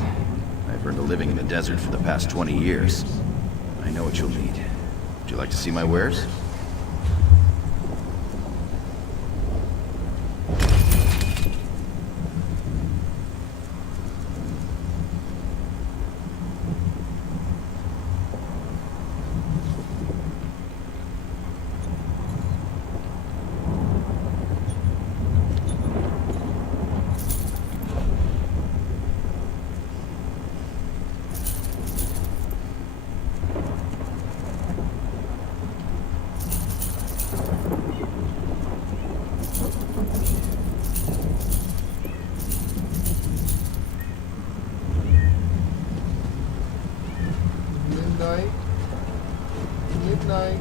I've earned a living in the desert for the past 20 years. I know what you'll need. Would you like to see my wares? Midnight.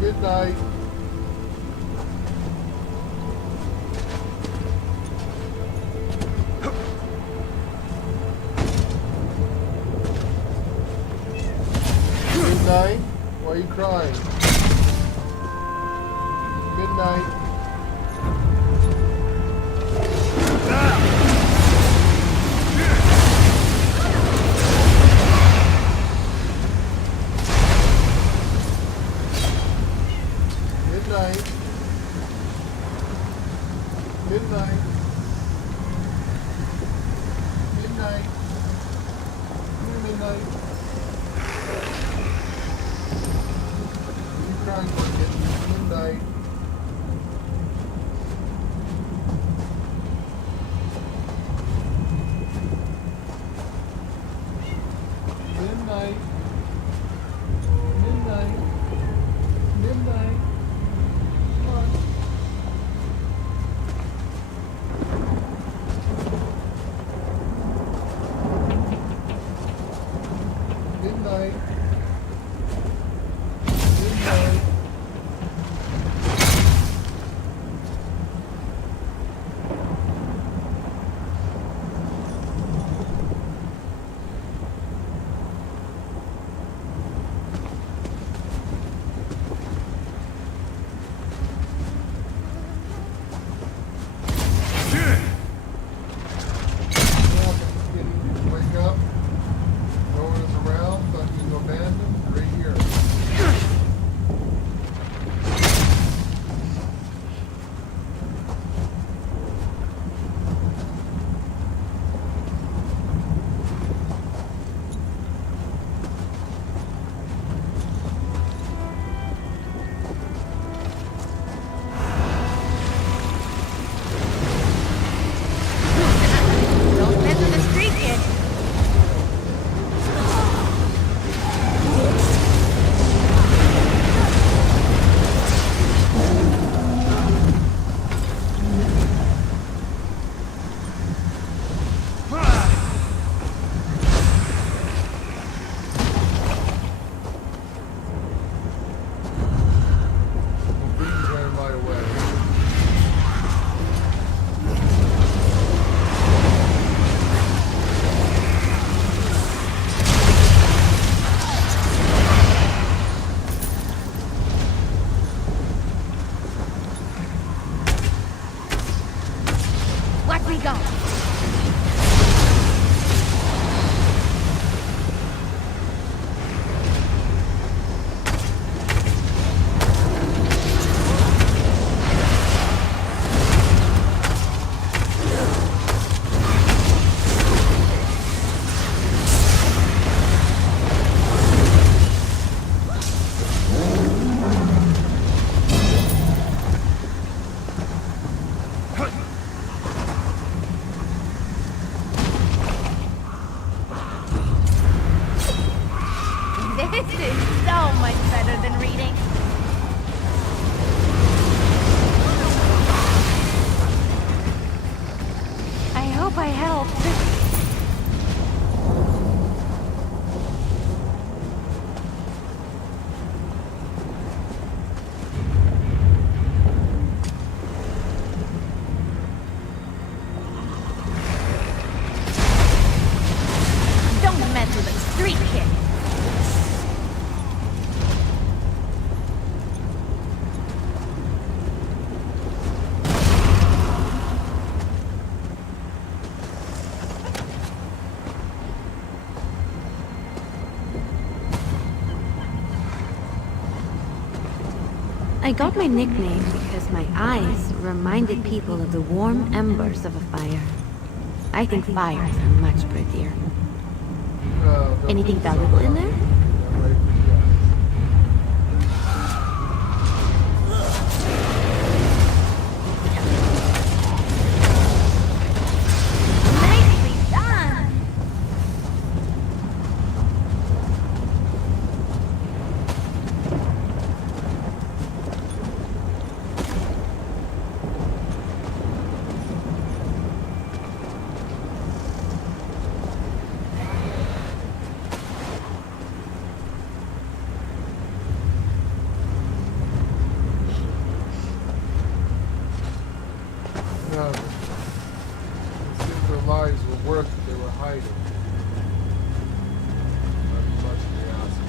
Midnight. Midnight? Why are you crying? Midnight. Midnight. Midnight. Midnight. Midnight. You crying for it? Midnight. Midnight. Midnight. Midnight. Come on. Midnight. Midnight. Wake up. No one is around. Thought you abandoned. Right here. Don't mess with the street kid. Beans ran right away. Watch me go. I got my nickname because my eyes reminded people of the warm embers of a fire. I think fires are much prettier. Anything valuable in there? It seems their lives were worth what they were hiding. Not much they asked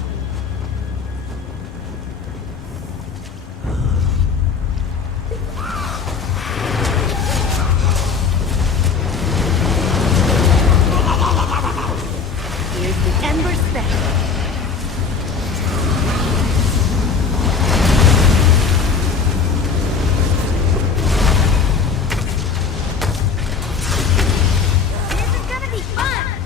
Here's the Ember Special. This is gonna be fun!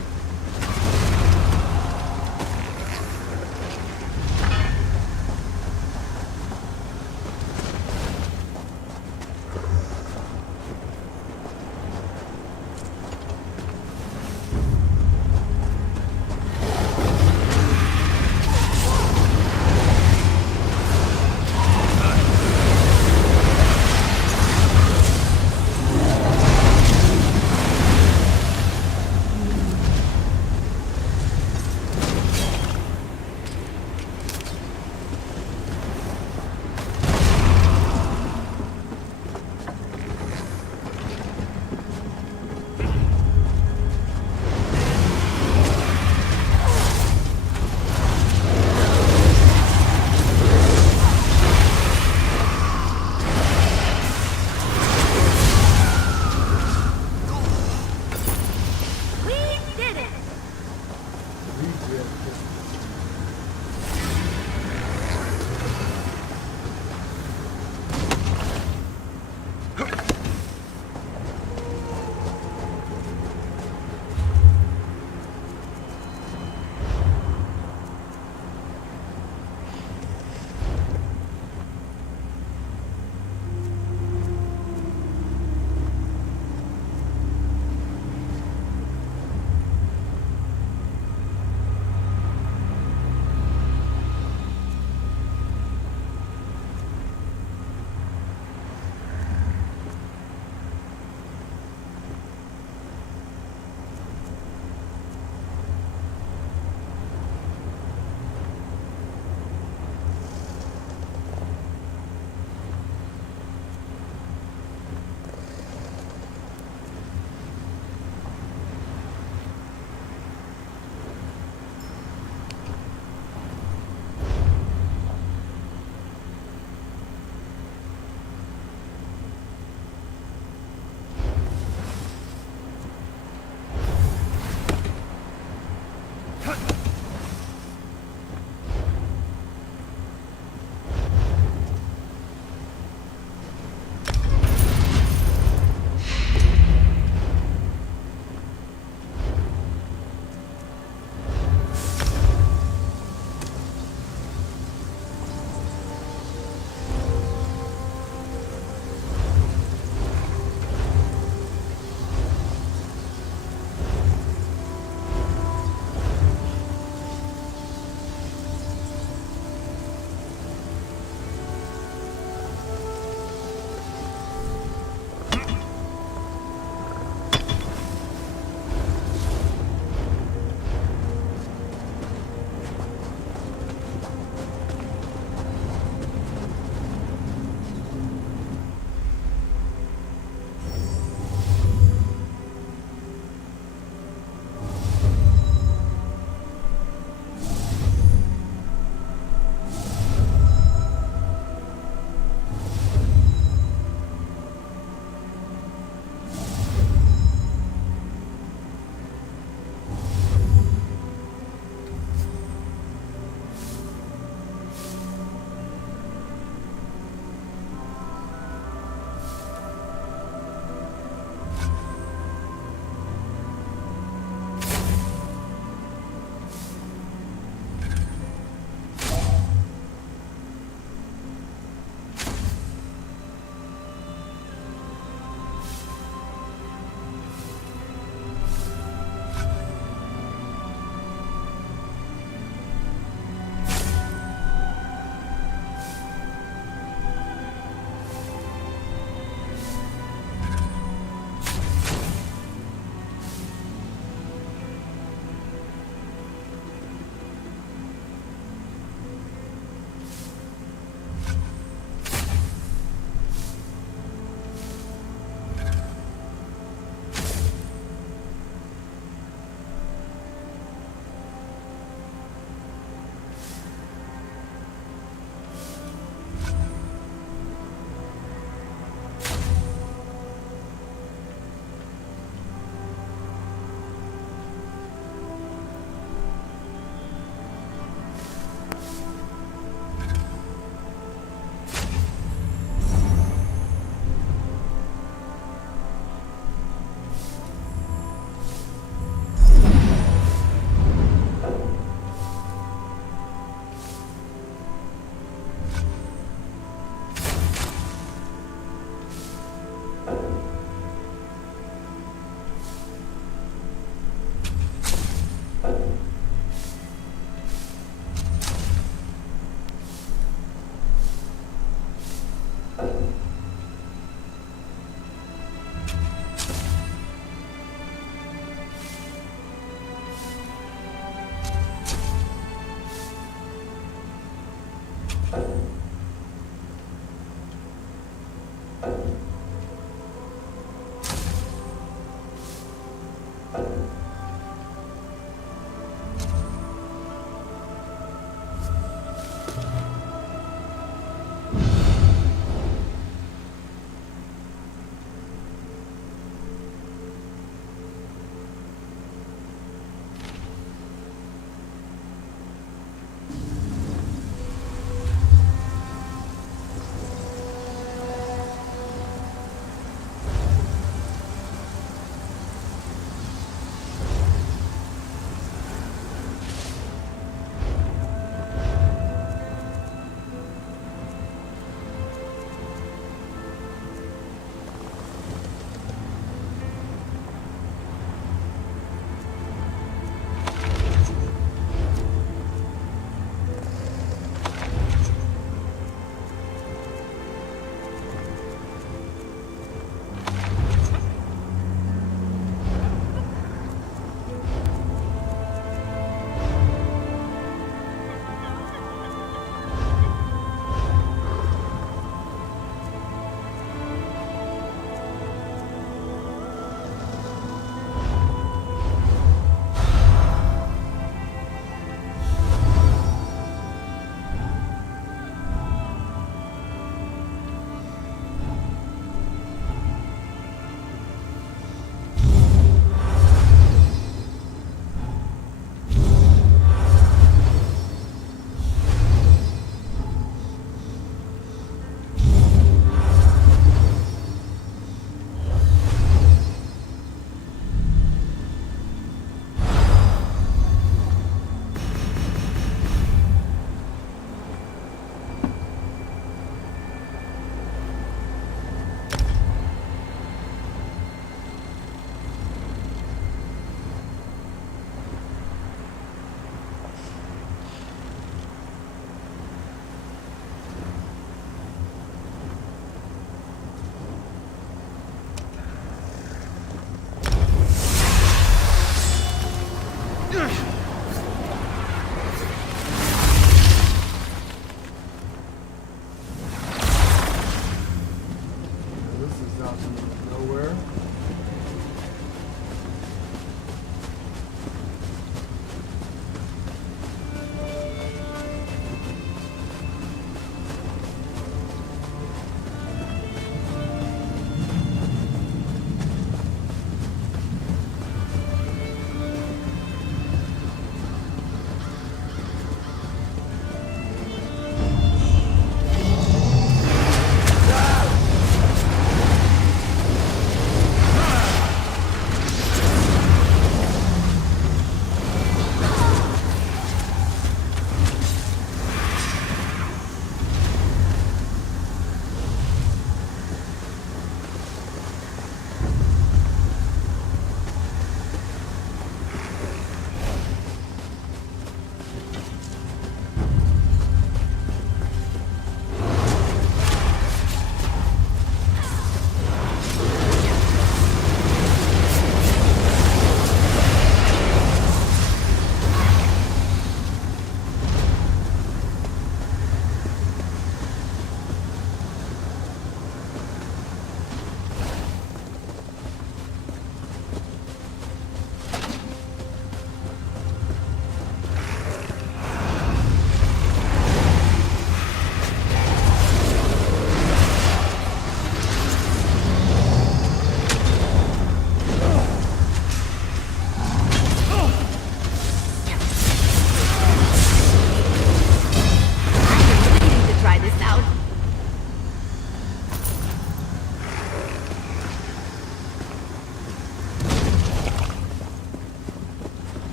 out in the middle of nowhere.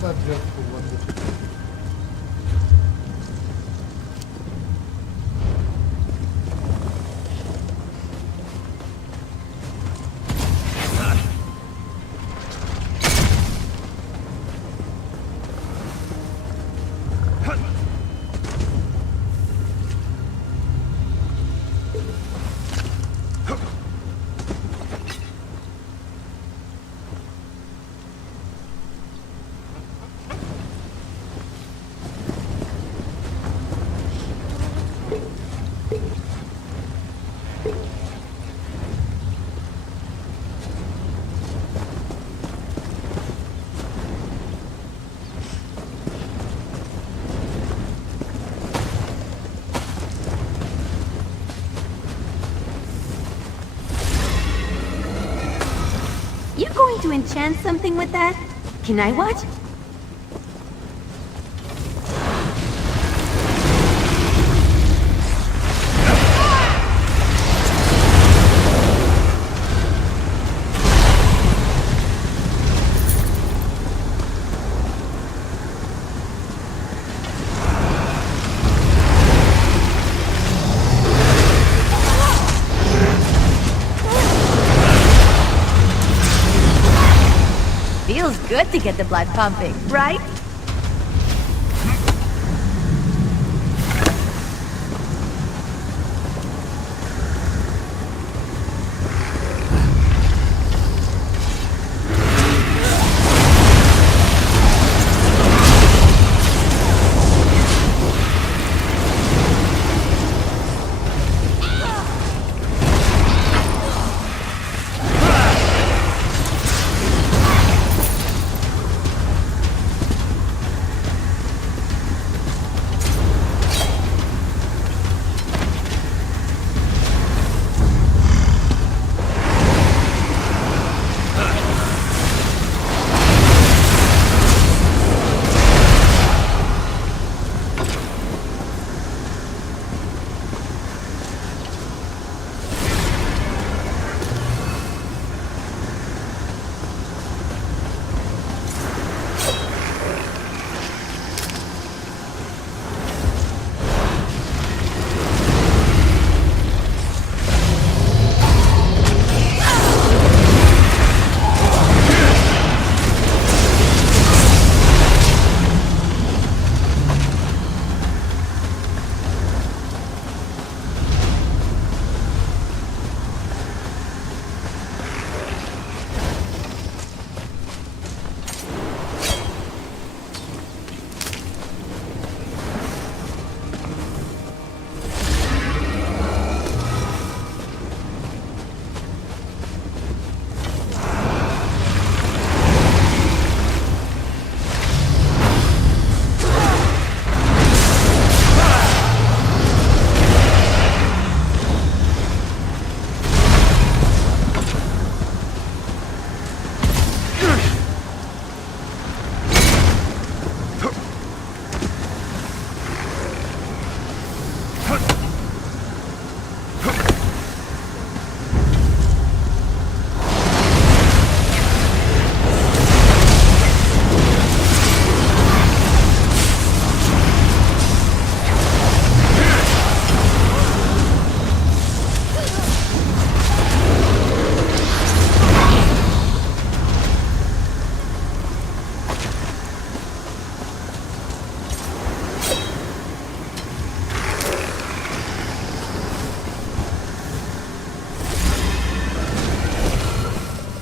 That just for one different. You going to enchant something with that? Can I watch? Feels good to get the blood pumping, right?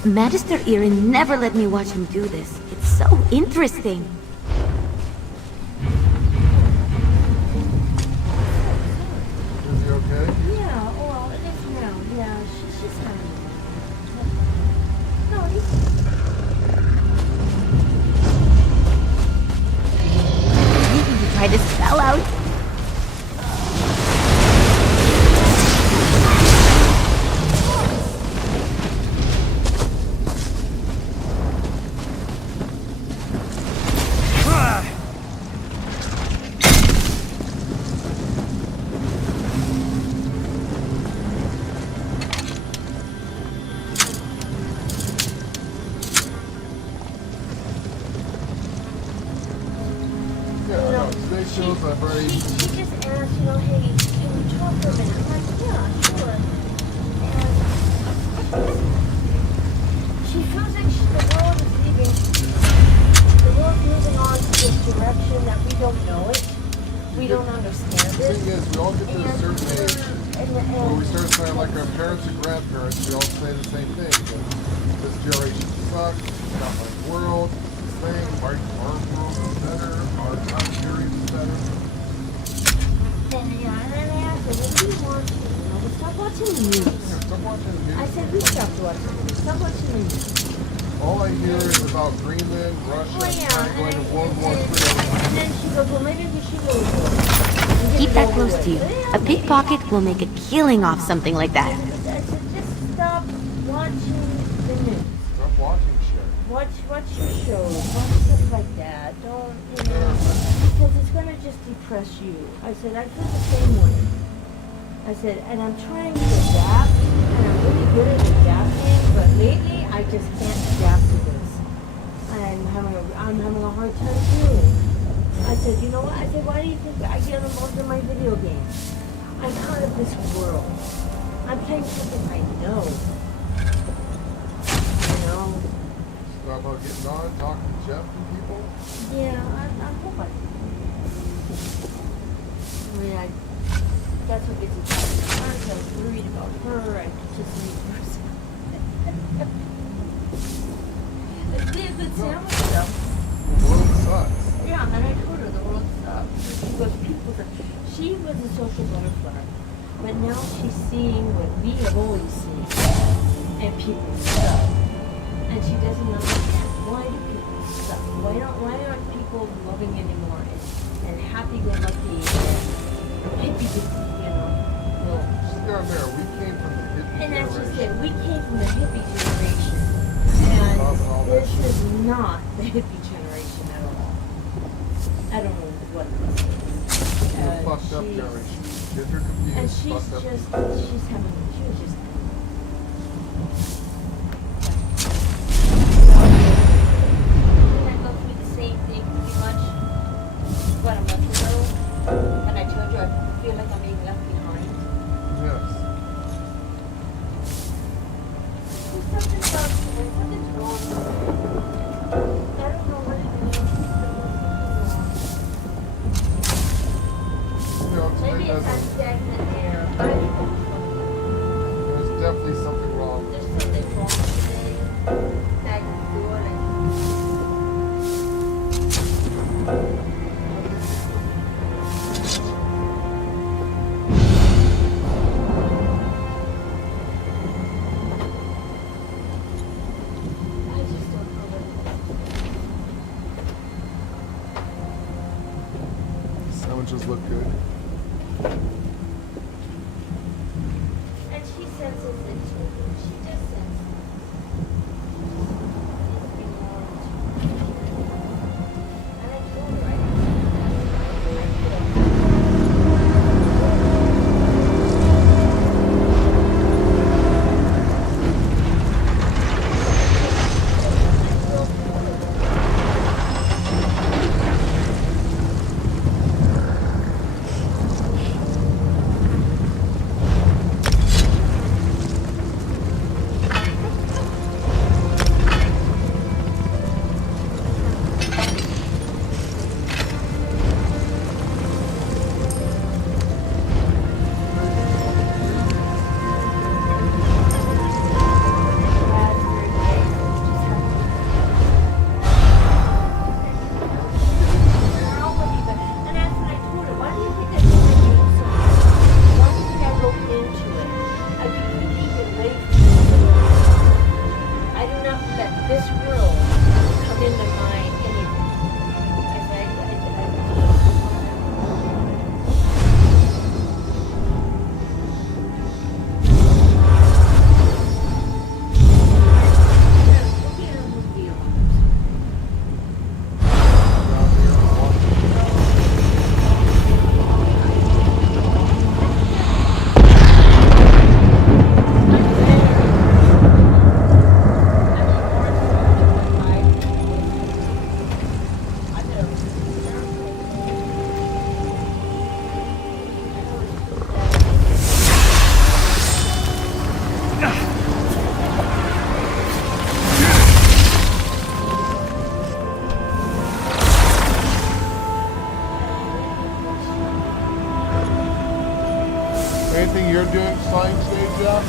Magister Erin never let me watch him do this. It's so interesting. Is he okay? Yeah, well, it is now. Yeah, she's having no, he's... Maybe he tried to spell out. She just asked, hey, can we talk for a minute? I'm like, yeah, sure. And she feels like the world is leaving. The world's moving on to this direction that we don't know it. We don't understand it. The thing is, we all get to a certain age where we start saying, like our parents and grandparents, we all say the same thing. This generation sucks, it's not my world, it's the same, our world is better, our time period is better. And I asked her, what do you want to do? Stop watching the news. Yeah, stop watching the news. I said, we stopped watching the news. Stop watching the news. All I hear is about Greenland, Russia, going to World War III. And then she goes, well, maybe we should go. Keep that close to you. A pickpocket will make a killing off something like that. I said, just stop watching the news. Stop watching shit. Watch your shows. Watch stuff like that. Don't, because it's going to just depress you. I said, I feel the same way. I said, and I'm trying to adapt, and I'm really good at adapting, but lately I just can't adapt to this. I'm having a hard time too. I said, you know what? I said, why do you think I get involved in my video games? I'm out of this world. I'm playing something I know. You know? Stop about getting on, talking to Jeff and people? Yeah, I hope I do. I mean, that's what gets me excited. I was worried about her. I just need her. It's be a good sandwich, though. The world sucks. Yeah, and I told her the world sucks. She was a social butterfly, but now she's seeing what we have always seen, and people suck. And she doesn't understand, why do people suck? Why aren't people loving anymore and happy-go-lucky and hippie, Well, she's got there. We came from the hippie and as she generation. said, we came from the hippie generation, and this is not the hippie generation at all. I don't know what this is. The fucked up generation. Kids are confused. And she's fucked up just, people. she was just I go through the same thing pretty much about a month ago, and I told you I feel like I'm being left behind. Yes. Something's wrong. I don't know what it is. Maybe it's that stagnant air. There's definitely something wrong. There's something wrong today. Stagnant feeling. I just don't know what it is. Sandwiches look good. And she senses it too. She just senses it. And I told her I Anything you're doing exciting today, Jeff?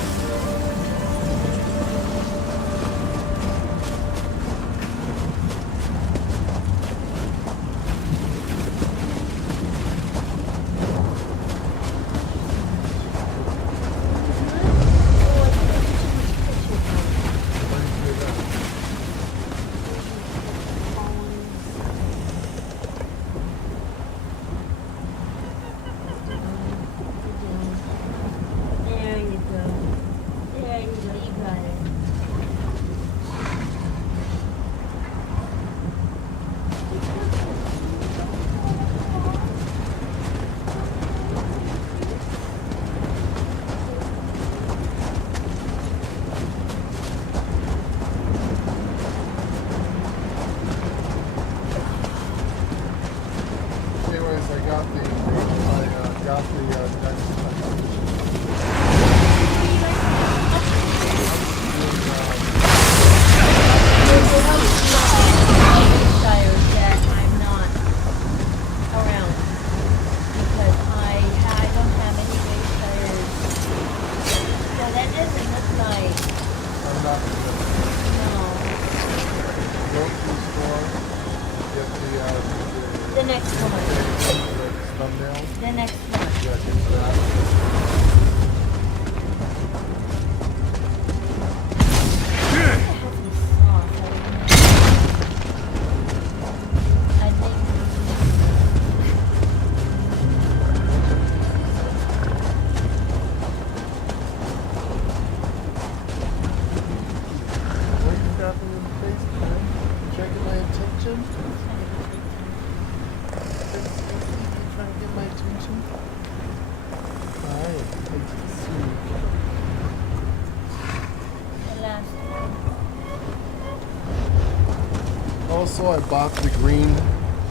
Also, I bought the green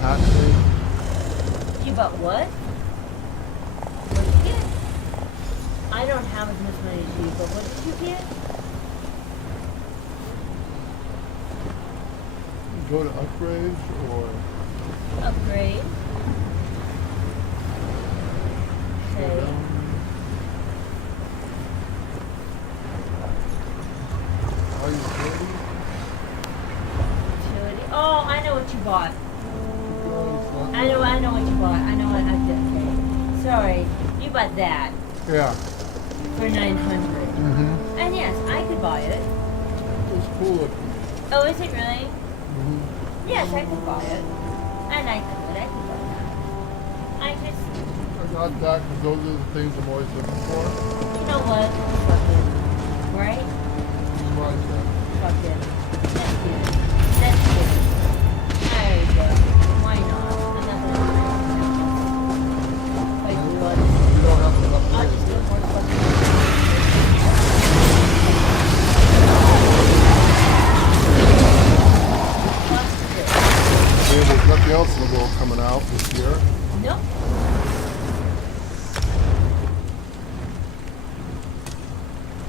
hat thing. You bought what? What did you get? I don't have as much money as you, but what did you get? Go to upgrade or upgrade. Okay. Are you ready? Oh, I know what you bought. I know what you bought. I know what I did. Okay. Sorry, you bought that. Yeah. For 900. Mm-hmm. And yes, I could buy it. It's cool. Oh, is it really? Mm-hmm. Yes, I could buy it. And I could buy that. I just... I got that because those are the things I'm always looking for. You know what? Fuck it. Right? Right, yeah. Fuck it. That's good. That's good. There you go. Why not? I'm not gonna do it. You don't have to upgrade. I'll just do more fucking. Yeah, there's nothing else in the world coming out this year. Nope.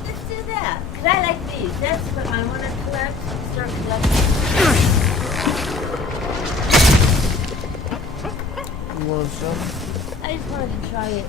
Let's do that. Cause I like these. That's what I want to collect. Start collecting. You want some? I just wanted to try it.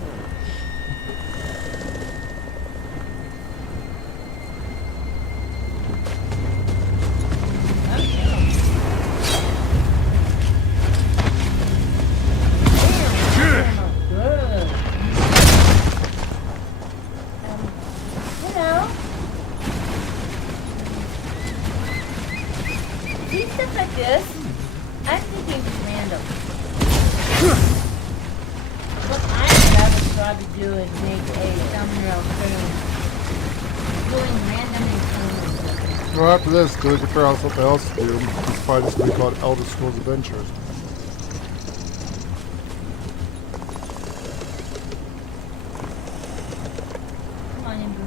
Well, after this, because I can figure out something else to do. It's probably just going to be called Elder Scrolls Adventures. Come on, Amber.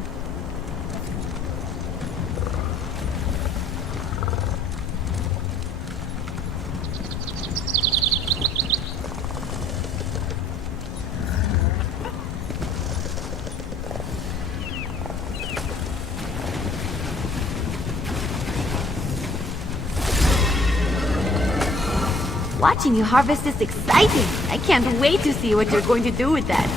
Watching you harvest is exciting. I can't wait to see what you're going to do with that.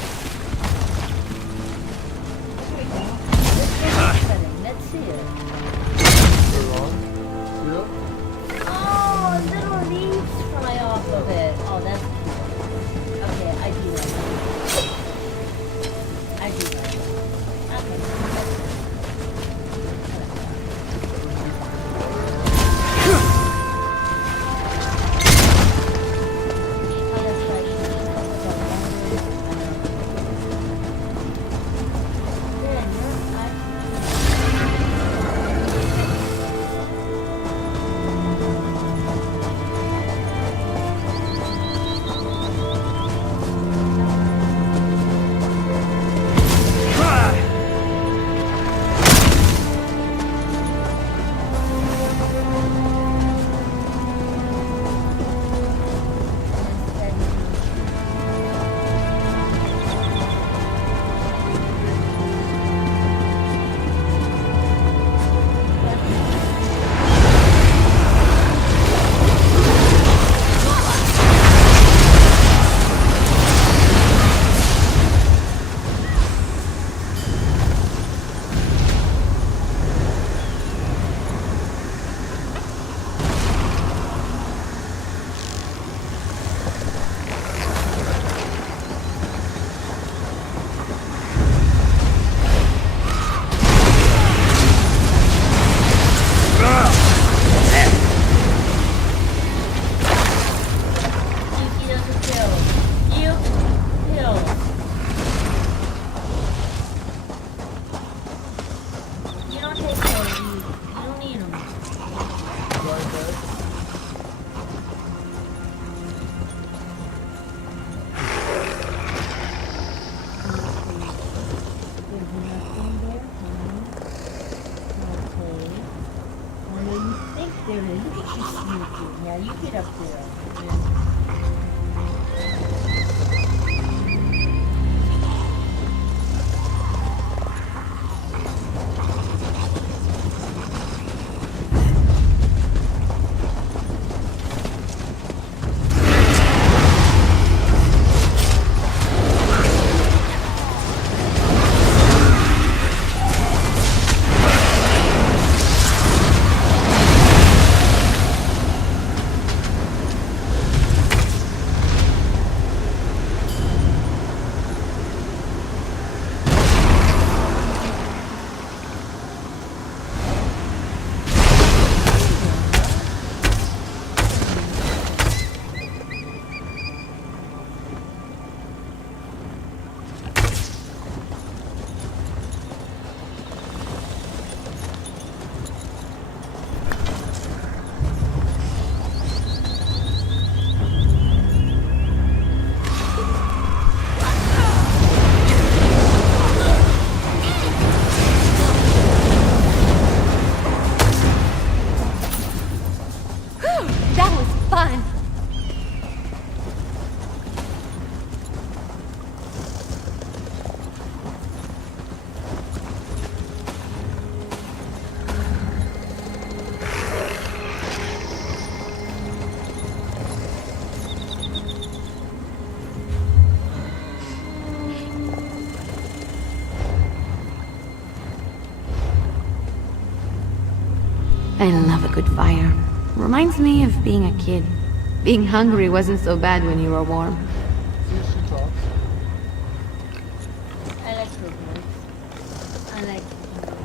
there. Look at you sneaking. Yeah, you get up there. Yeah. I love a good fire. Reminds me of being a kid. Being hungry wasn't so bad when you were warm. She talks. I like her voice. I like her voice.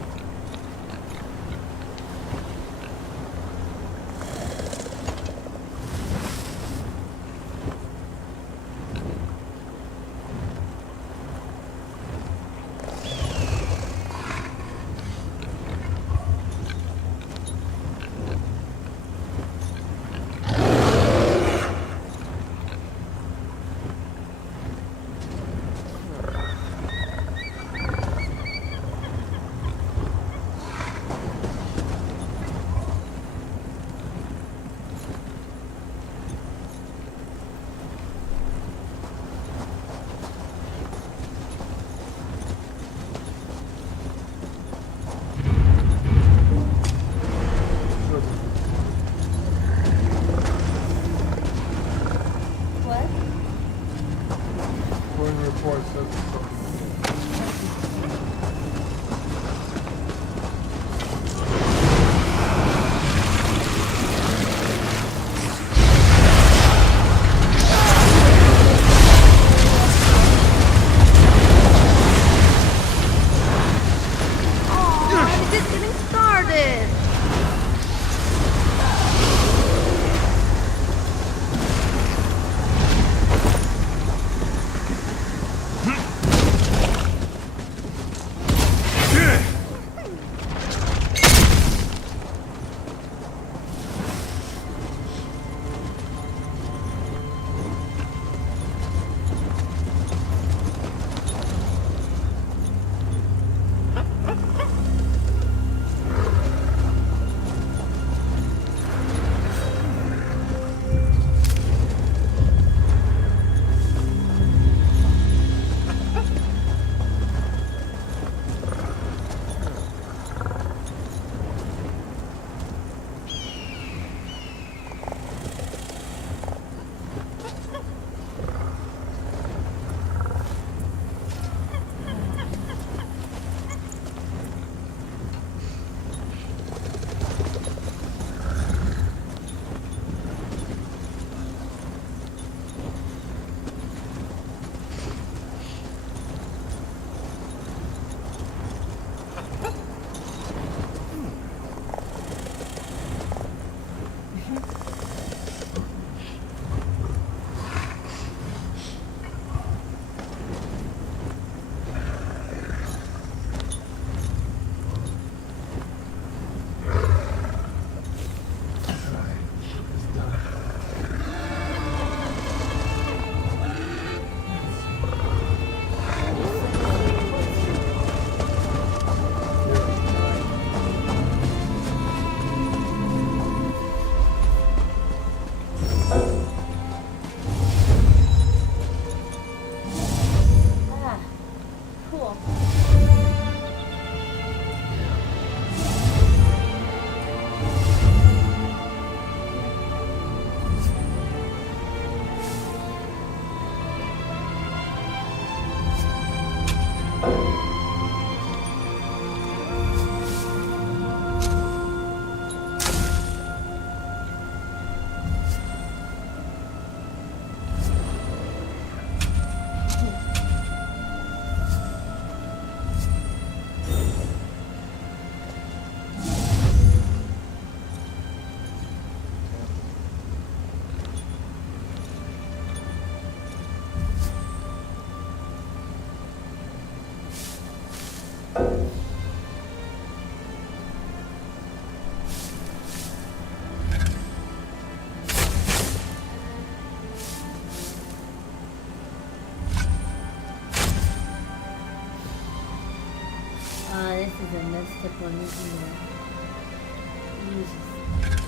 This is a mystic one, isn't it?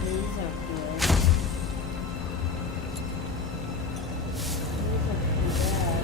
These are good. These are pretty bad.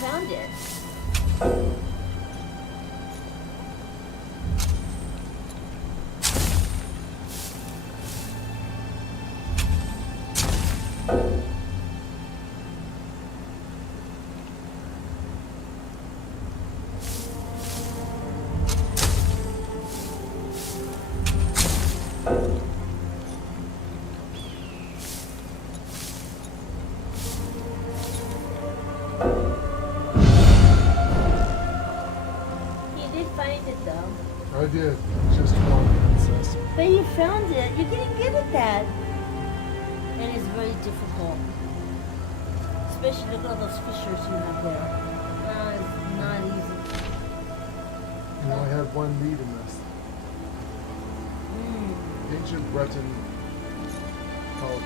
Found it. I did. Just one, princess. But you found it. You're getting good at that. And it's very difficult. Especially look at all those fissures you have there. It's not easy. You only had one lead in this. Ancient Breton called.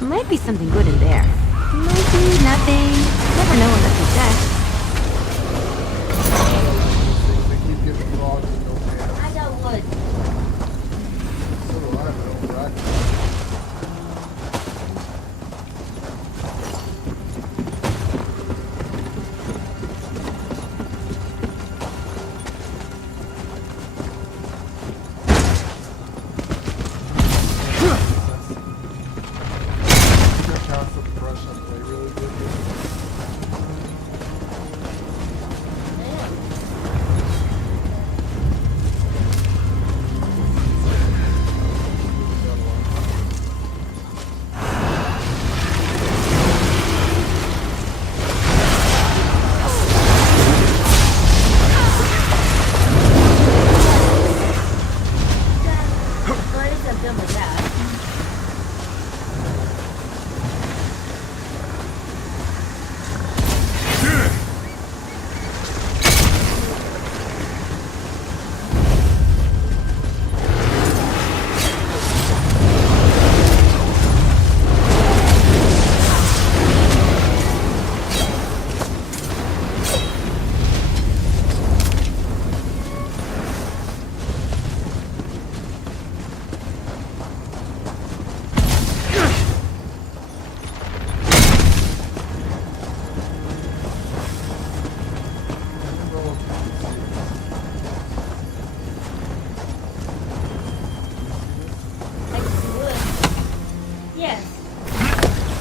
Might be something good in there. Maybe nothing. Never know unless you check. They keep giving frogs and no hands. I got wood. So do I, but I don't practice.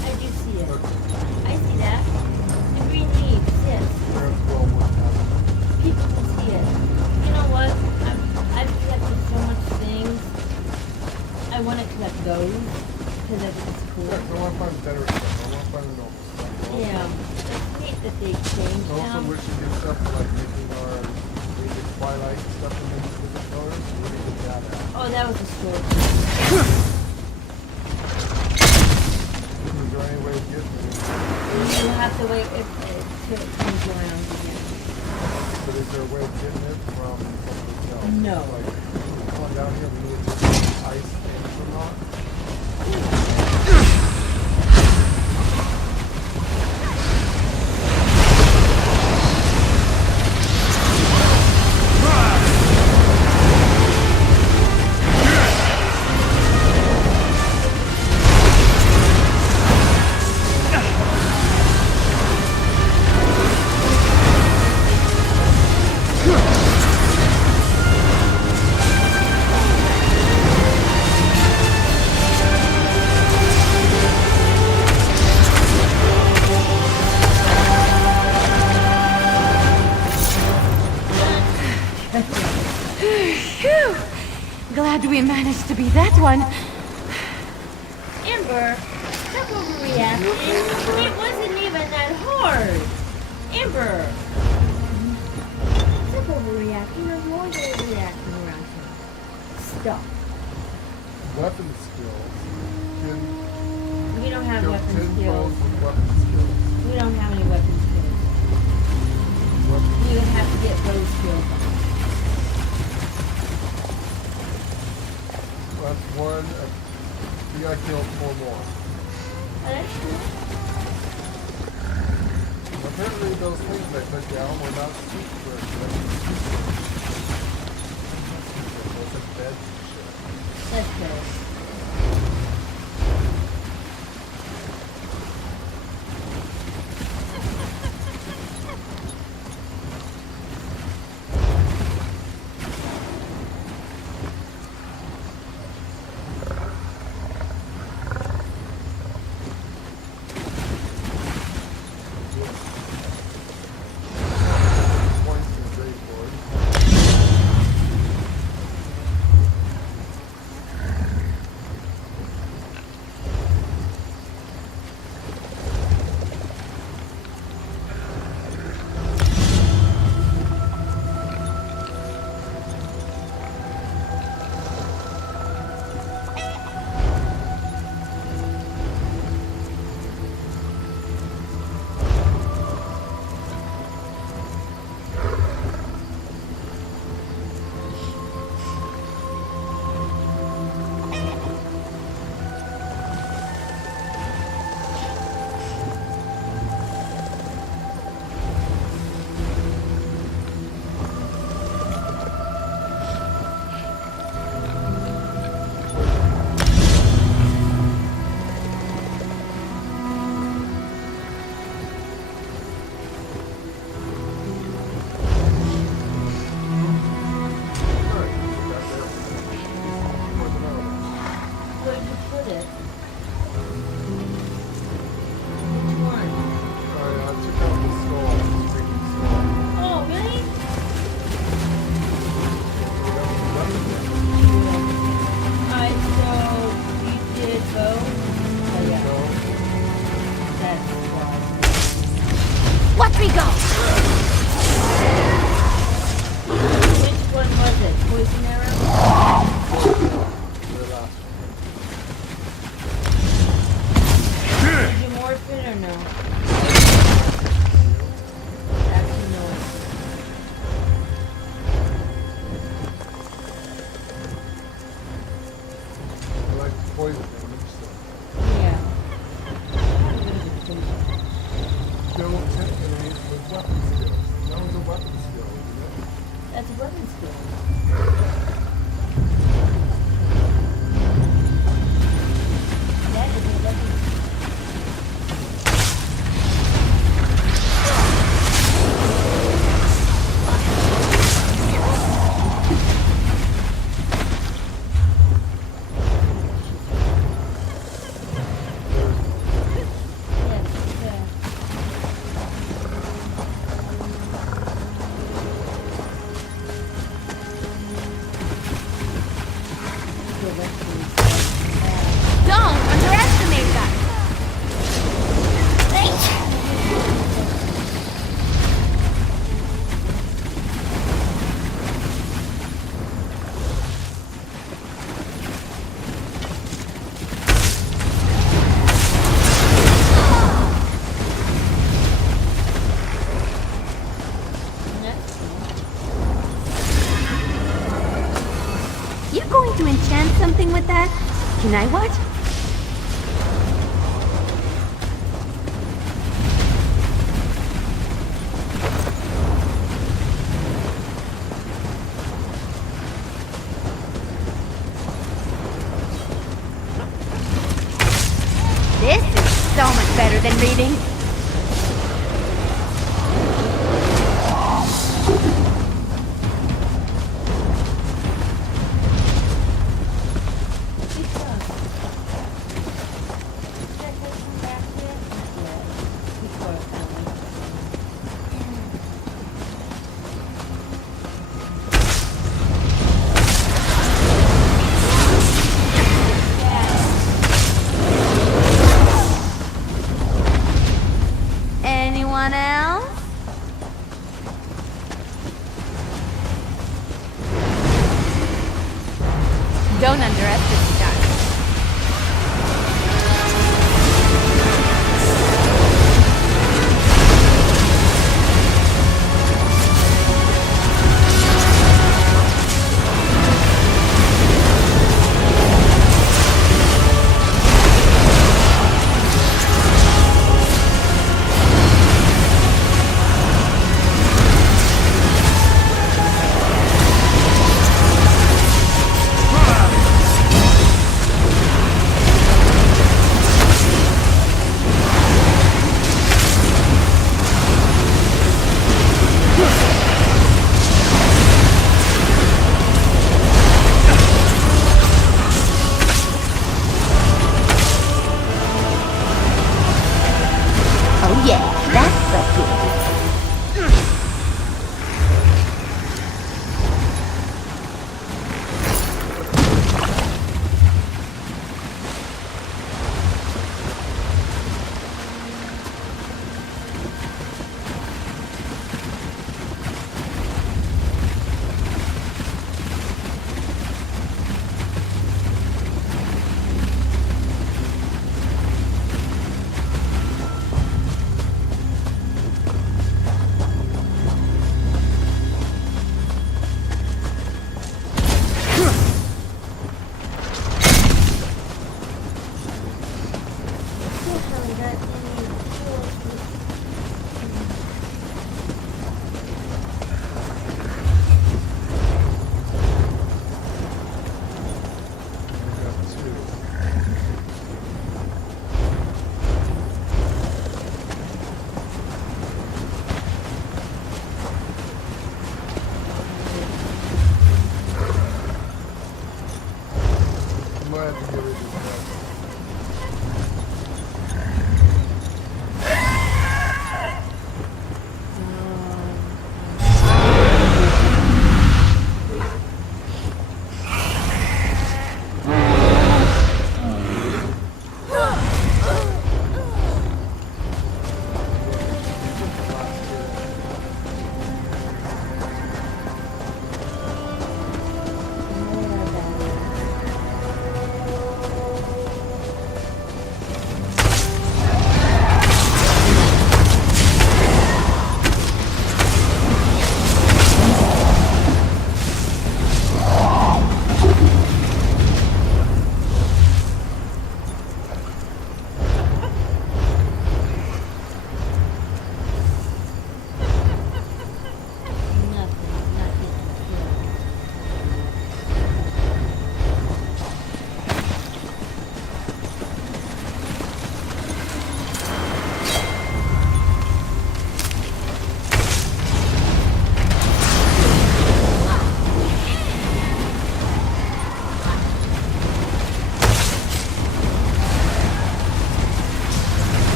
I do see it. I see that. The green leaves, yes. People can see it. You know what? I've collected so much things. I want to collect those because I think it's cool. I want to find better stuff. I want to find the normal stuff. Yeah, it's neat that they changed Also, them. we should get stuff for like making our Twilight stuff in these different colors. We need to get that out. Oh, that was a store. Is there any way of getting it? You'll have to wait if it comes around again. But is there a way of getting it from something else? No. Like, come on down here, we need to take ice things or not? Phew! Glad we managed to beat that one. Amber, stop overreacting. It wasn't even that hard. Amber. Stop overreacting. There's more overreacting around here. Stop. Weapon skills. We don't have Kill weapon 10 skills. foes with weapon skills. We don't have any weapon skills. We would have to get those skills. That's one. You gotta kill 4 more. That's true. Apparently those things they put down were not super good. Those are beds and shit. That's good. Points and great board. Watch me go! Which one was it? Poison arrow? Did you morph it or no? Actually, no. I like poison damage, so. Yeah. Kill 10 enemies with weapon skills. That was a weapon skill, isn't it? That's a weapon skill. That is a weapon skill. Can I what? This is so much better than reading. Anyone else? Don't underestimate that. Oh yeah, that's so good.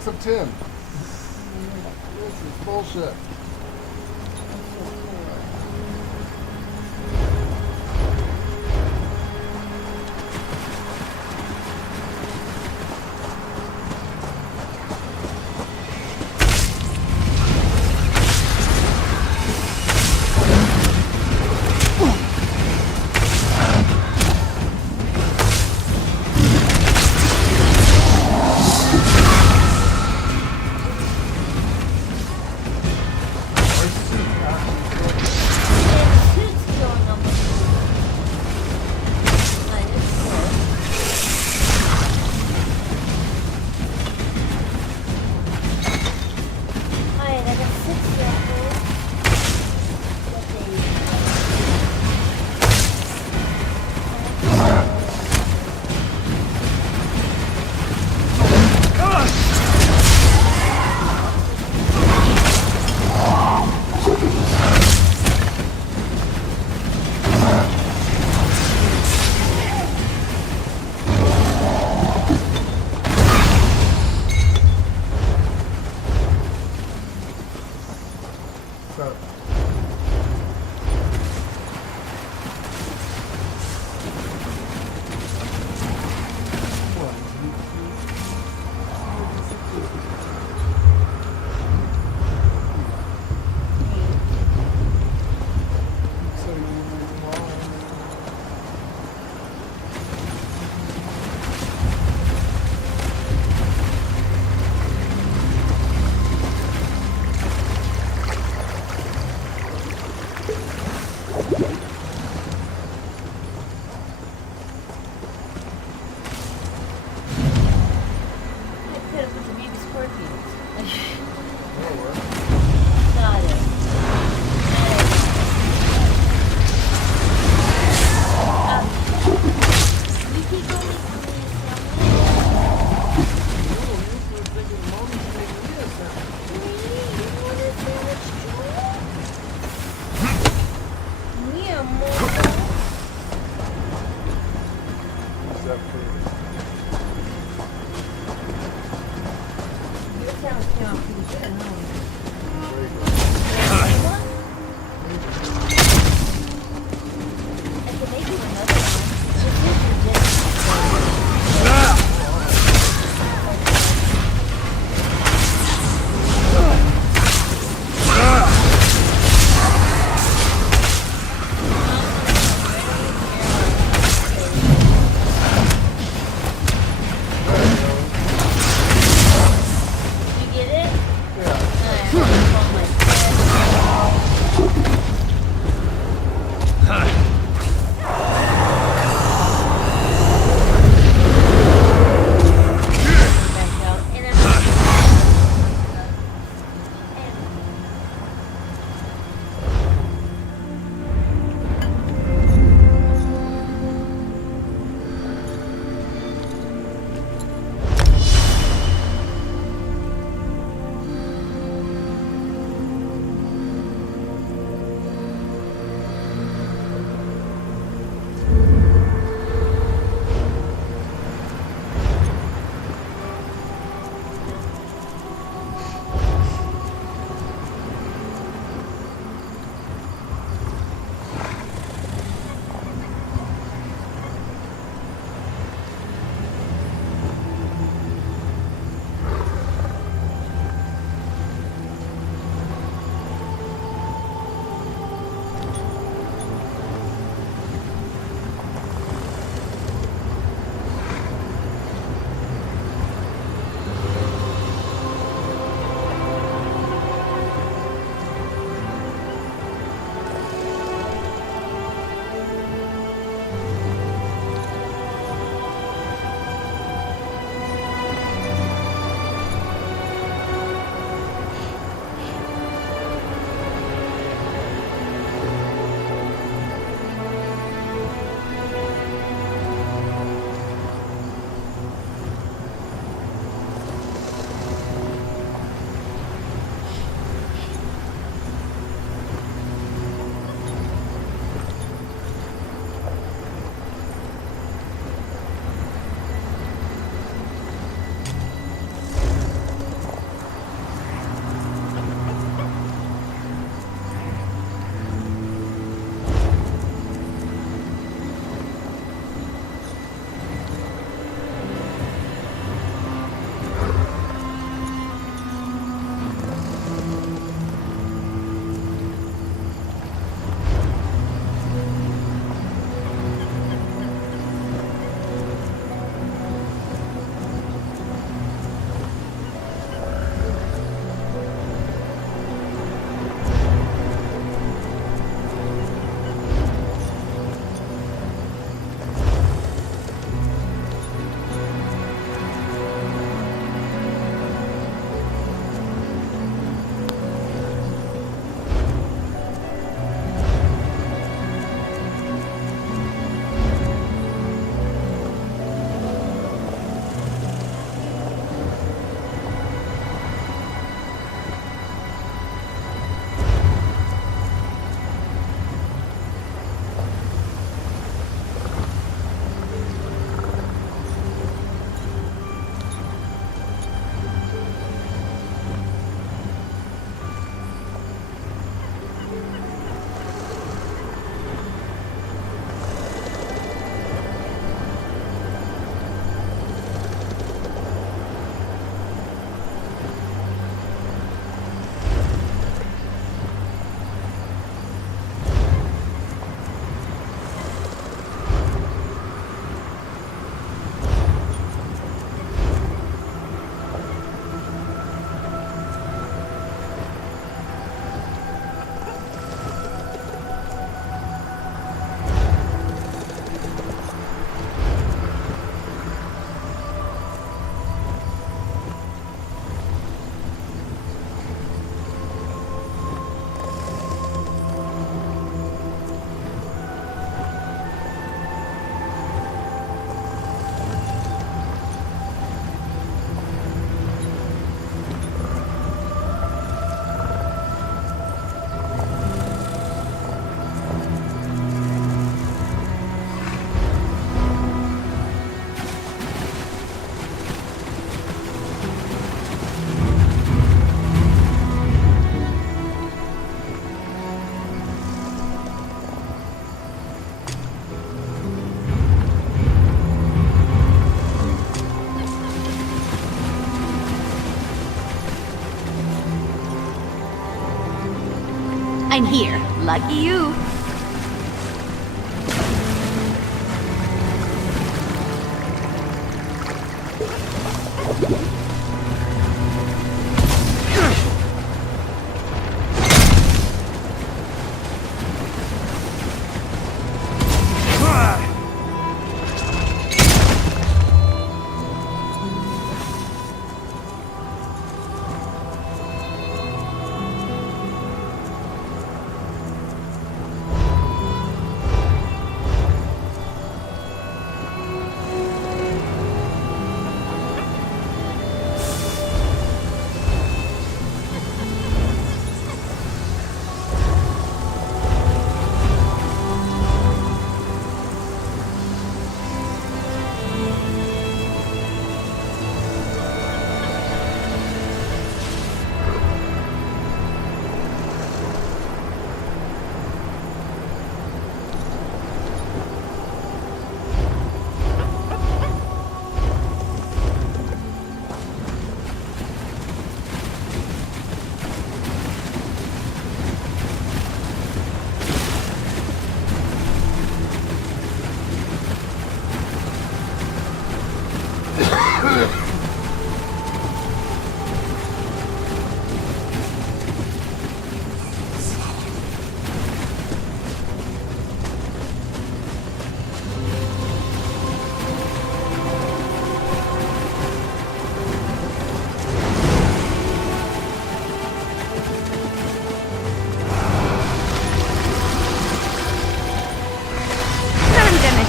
6 of 10. This is bullshit. I'm here. Lucky you.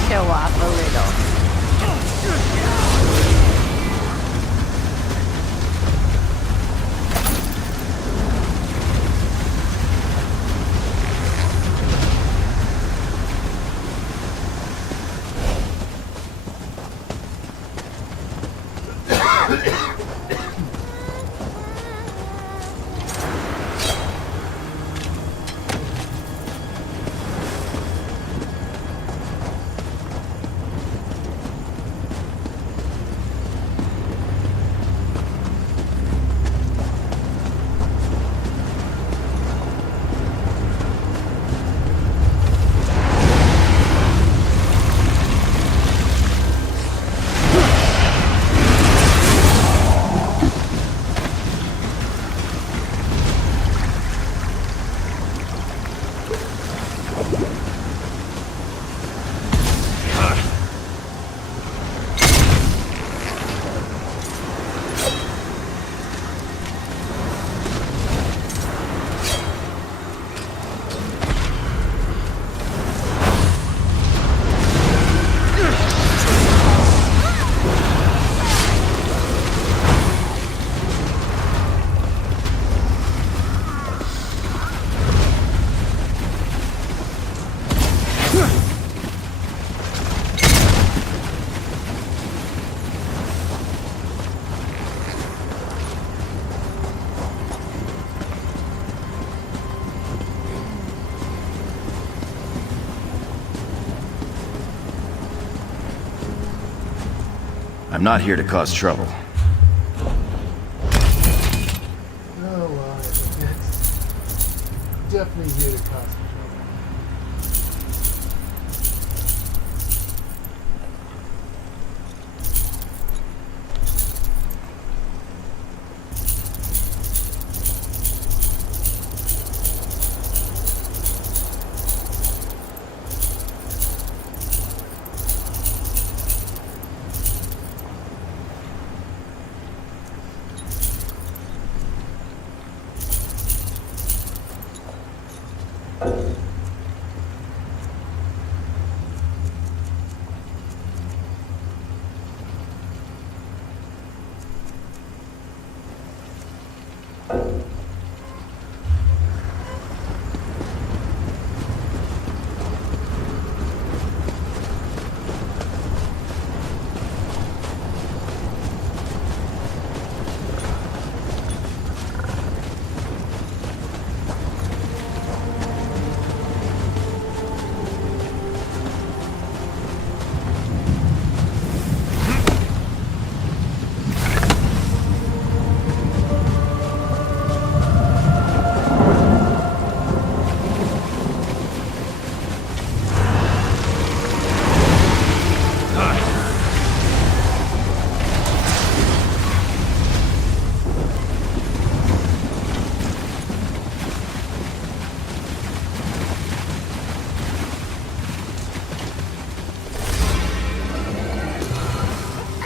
Show off a little. I'm not here to cause trouble. Oh, well, it's definitely here to cause trouble.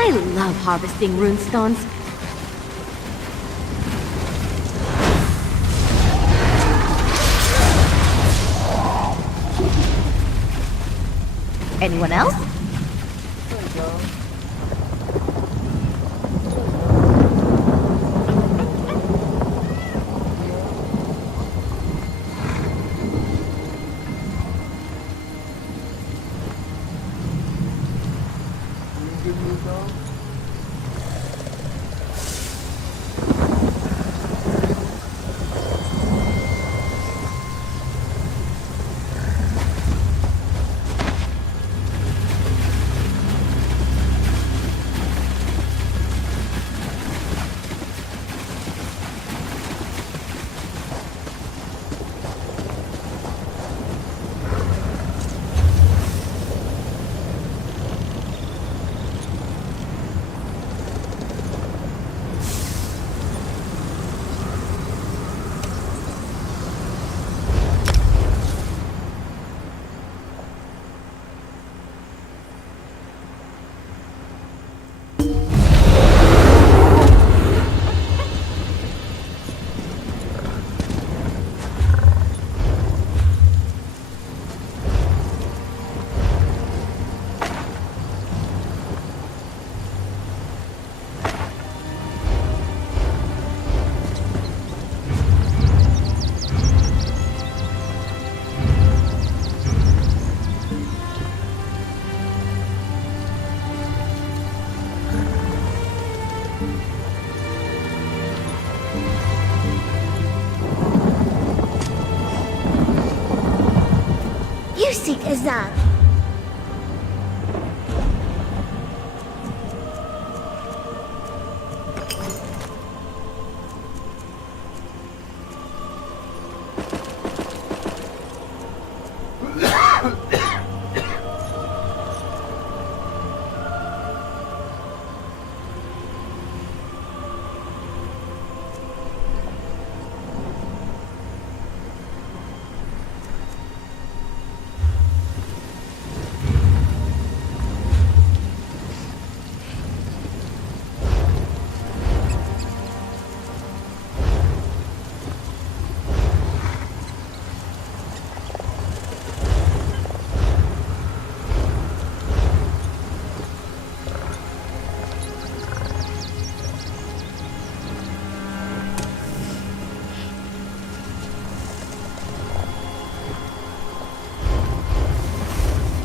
I love harvesting runestones. Anyone else? There you go. You seek Azad.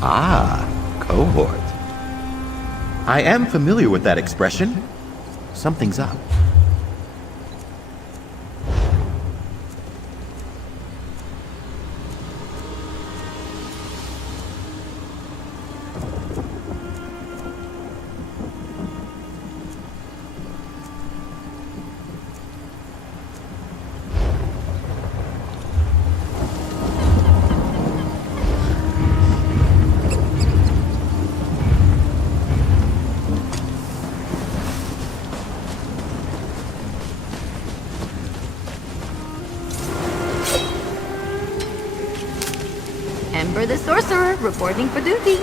Ah, cohort. I am familiar with that expression. Something's up. Ember the Sorcerer, reporting for duty.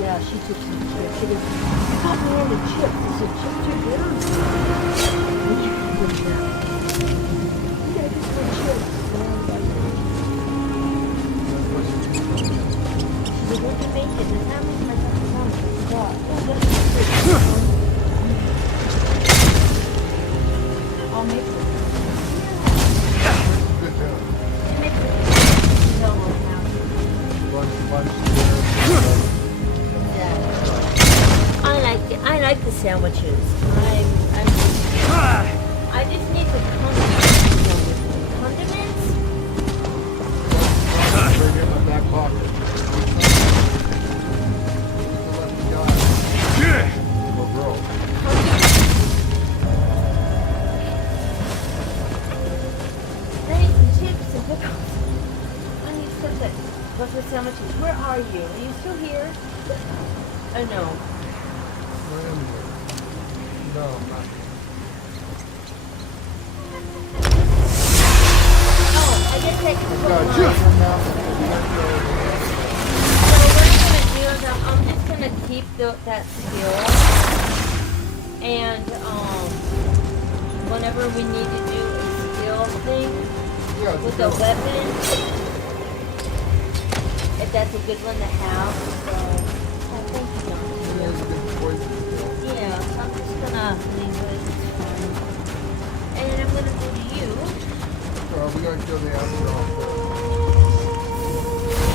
Yeah, she took some chips. She goes, stop me on the chips. I said, chips are good. What you can put down? Yeah, just for chips. She said, what do you make it? The family's my fucking God. I'll make it. Good job. Make it. No, I like the sandwiches. I just need the condiments. Condiments? Right in my back pocket. Little girl. I need some chips and pickles. sandwiches. Where are you? Are you still here? Oh no. We're in here. No, I'm not here. Oh, I guess I can put Got mine. you. So what I'm gonna do is I'm just gonna keep that skill, and whenever we need to do a skill thing with a weapon, if that's a good one to have. So I think yeah, so I'm just gonna leave it. And then I'm gonna go to you. We gotta kill the astro off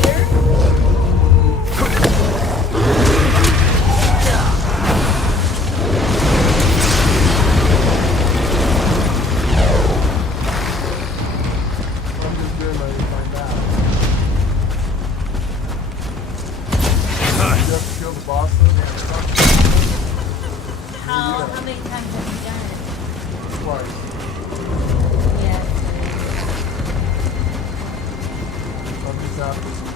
Here. I'm just doing my find out. You have to kill the boss then? How many times have you done it? Twice. Yes. I'm just after some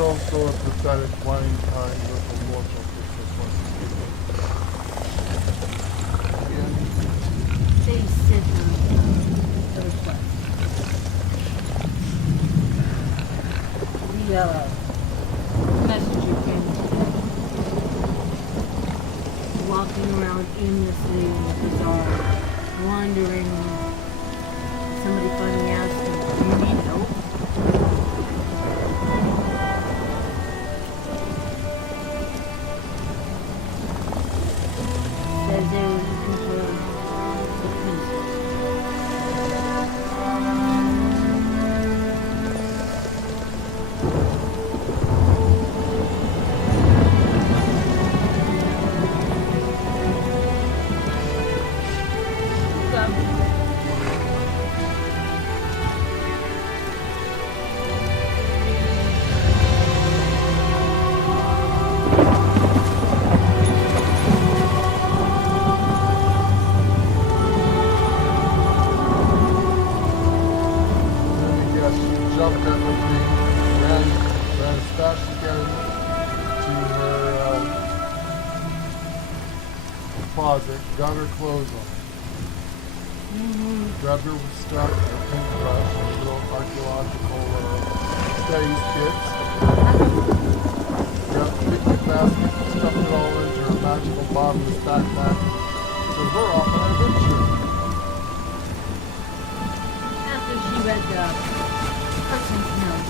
also a pathetic whining kind of a mortal They sit on the request. The messenger came walking around aimlessly in the bazaar, wandering. Somebody finally asked him, "Do you need help?" Said they were looking for the princess. Got her clothes on. Grabbed her stuff, her paintbrush, her little archaeological studies kits. Grabbed the picnic basket, stuffed it all into her magical bottomless backpack. So we're off on an adventure. After she read the person's note.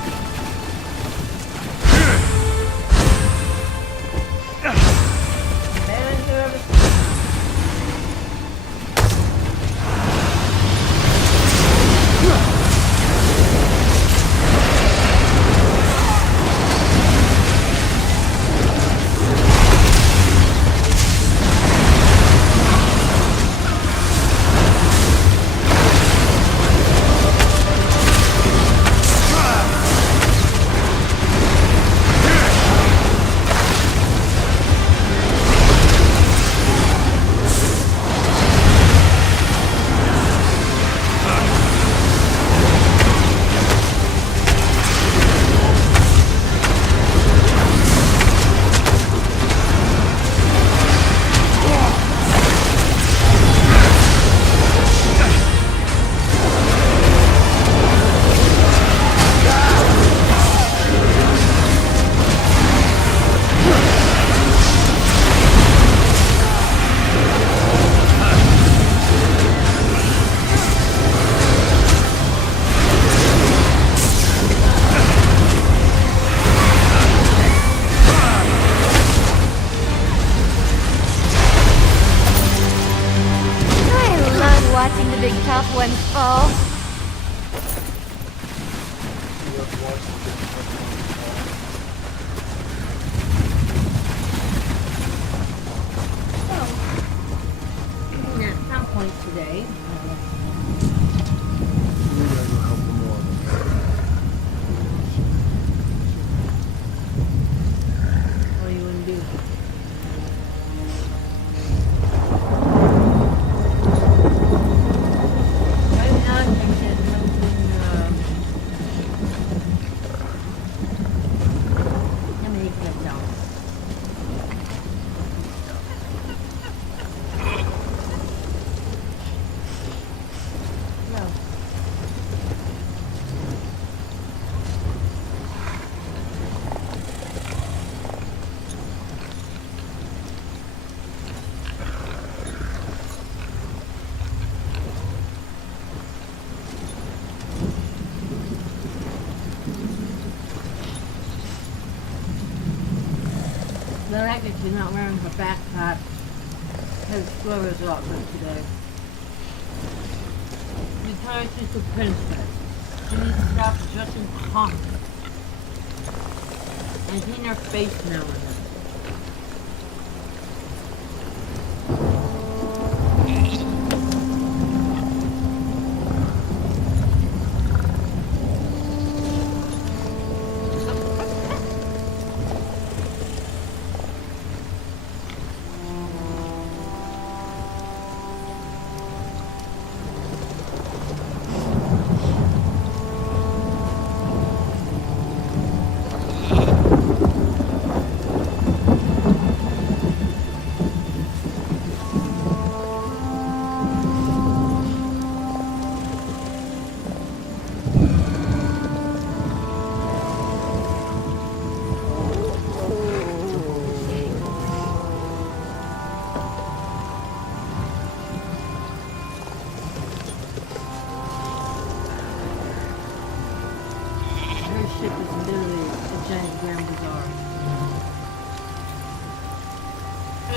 One fall. At some point today. What do you want to do? The fact that she's not wearing her backpack has squirrels out there today. Because she's a princess. She needs to stop dressing punk. And clean her face now and then.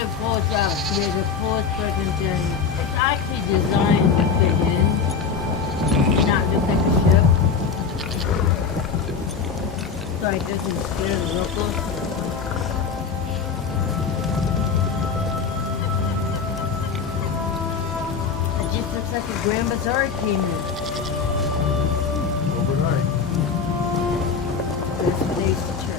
it pulls out. Yeah, the full freaking thing. It's actually designed to fit in. Not look like a ship. So it doesn't scare the locals. It just looks like a Grand Bazaar came in. Overnight. That's what they used to turn.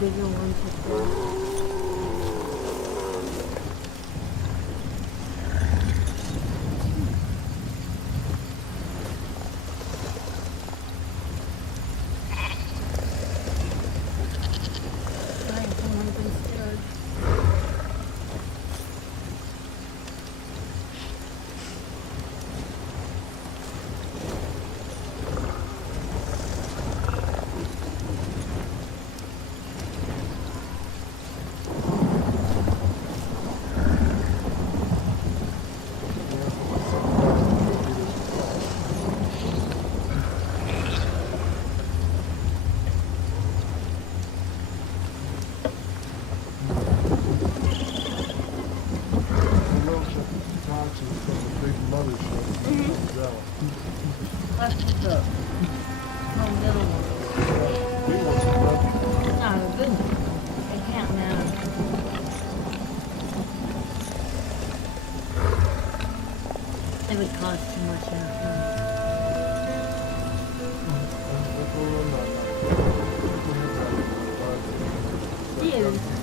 Bigger ones with it would cost too much now. Yeah.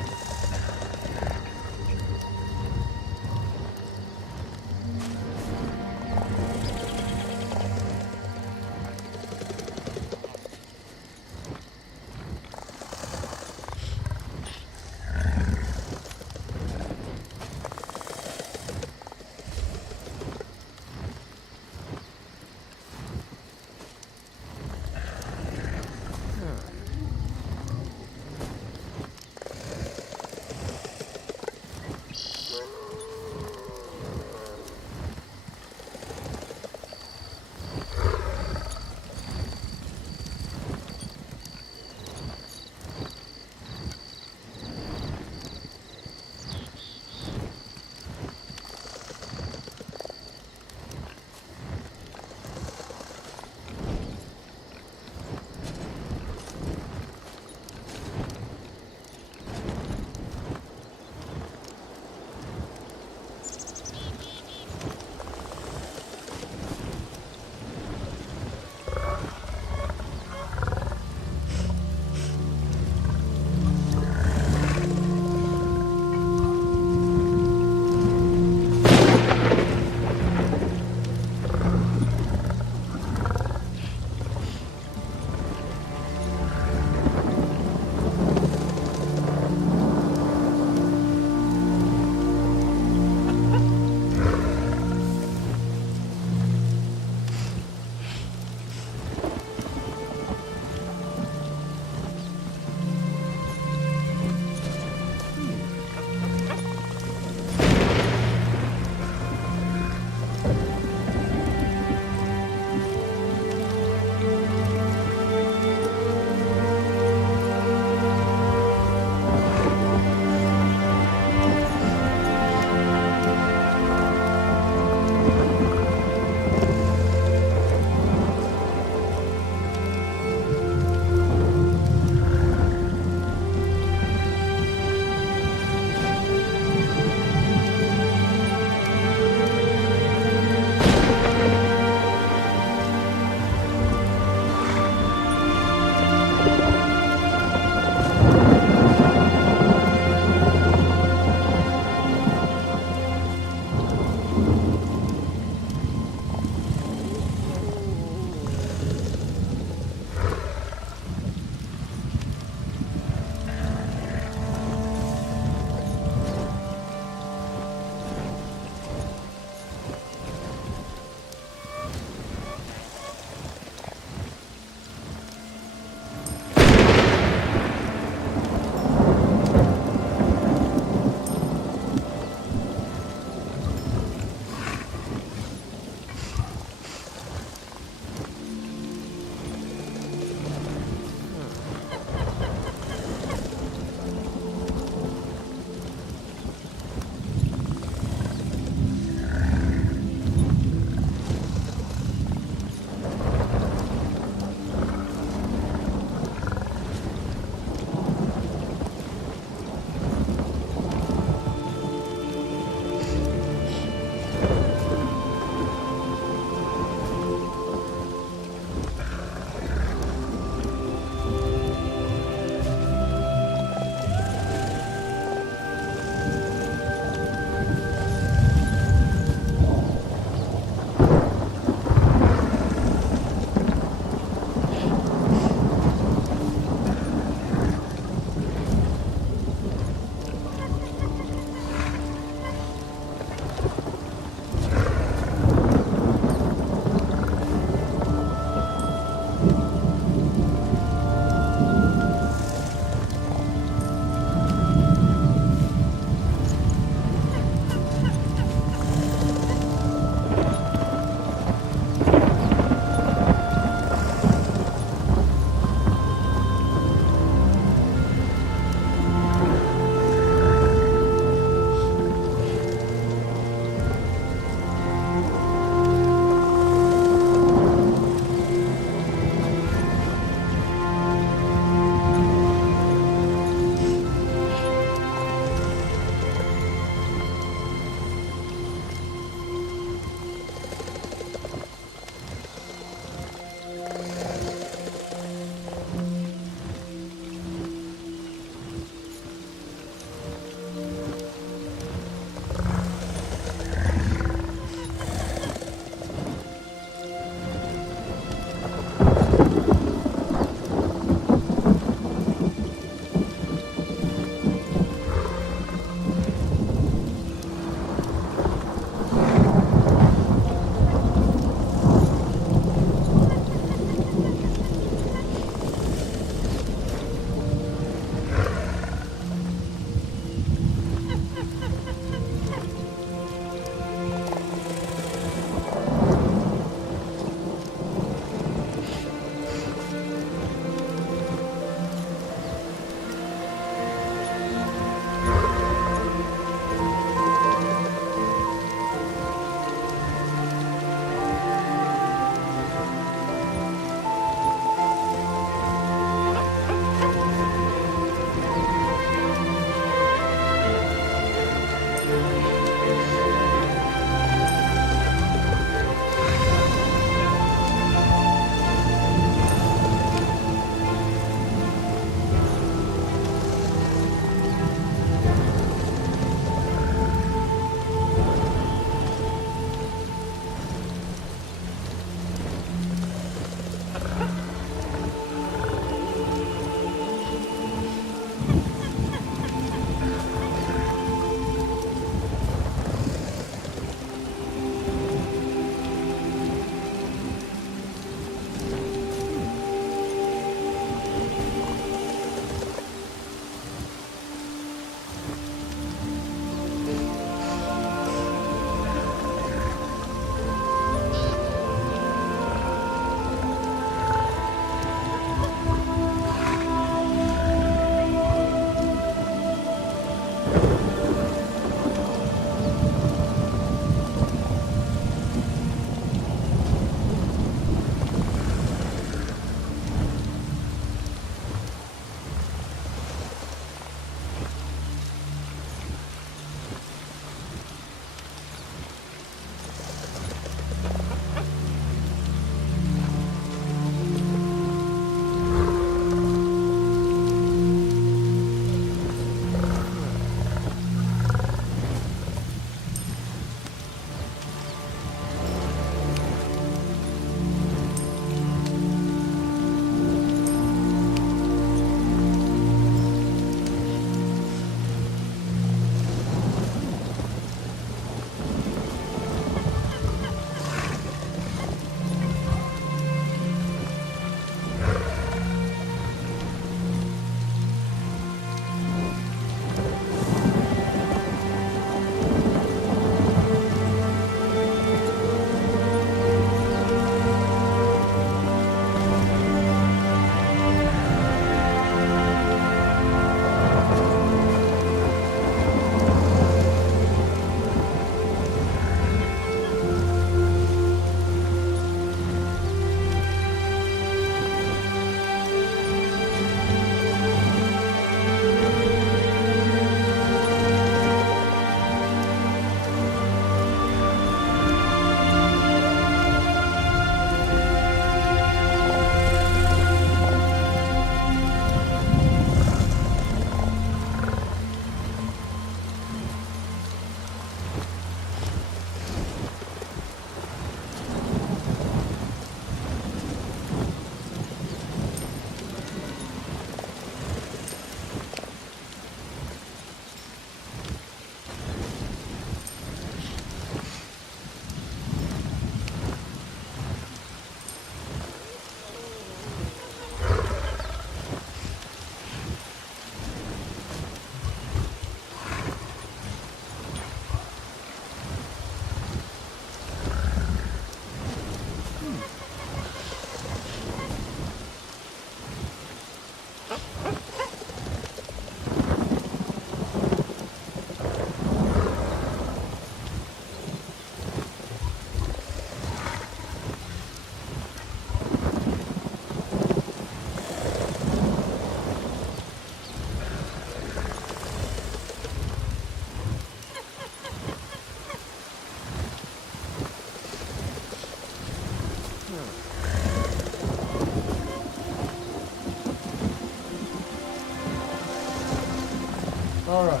All right.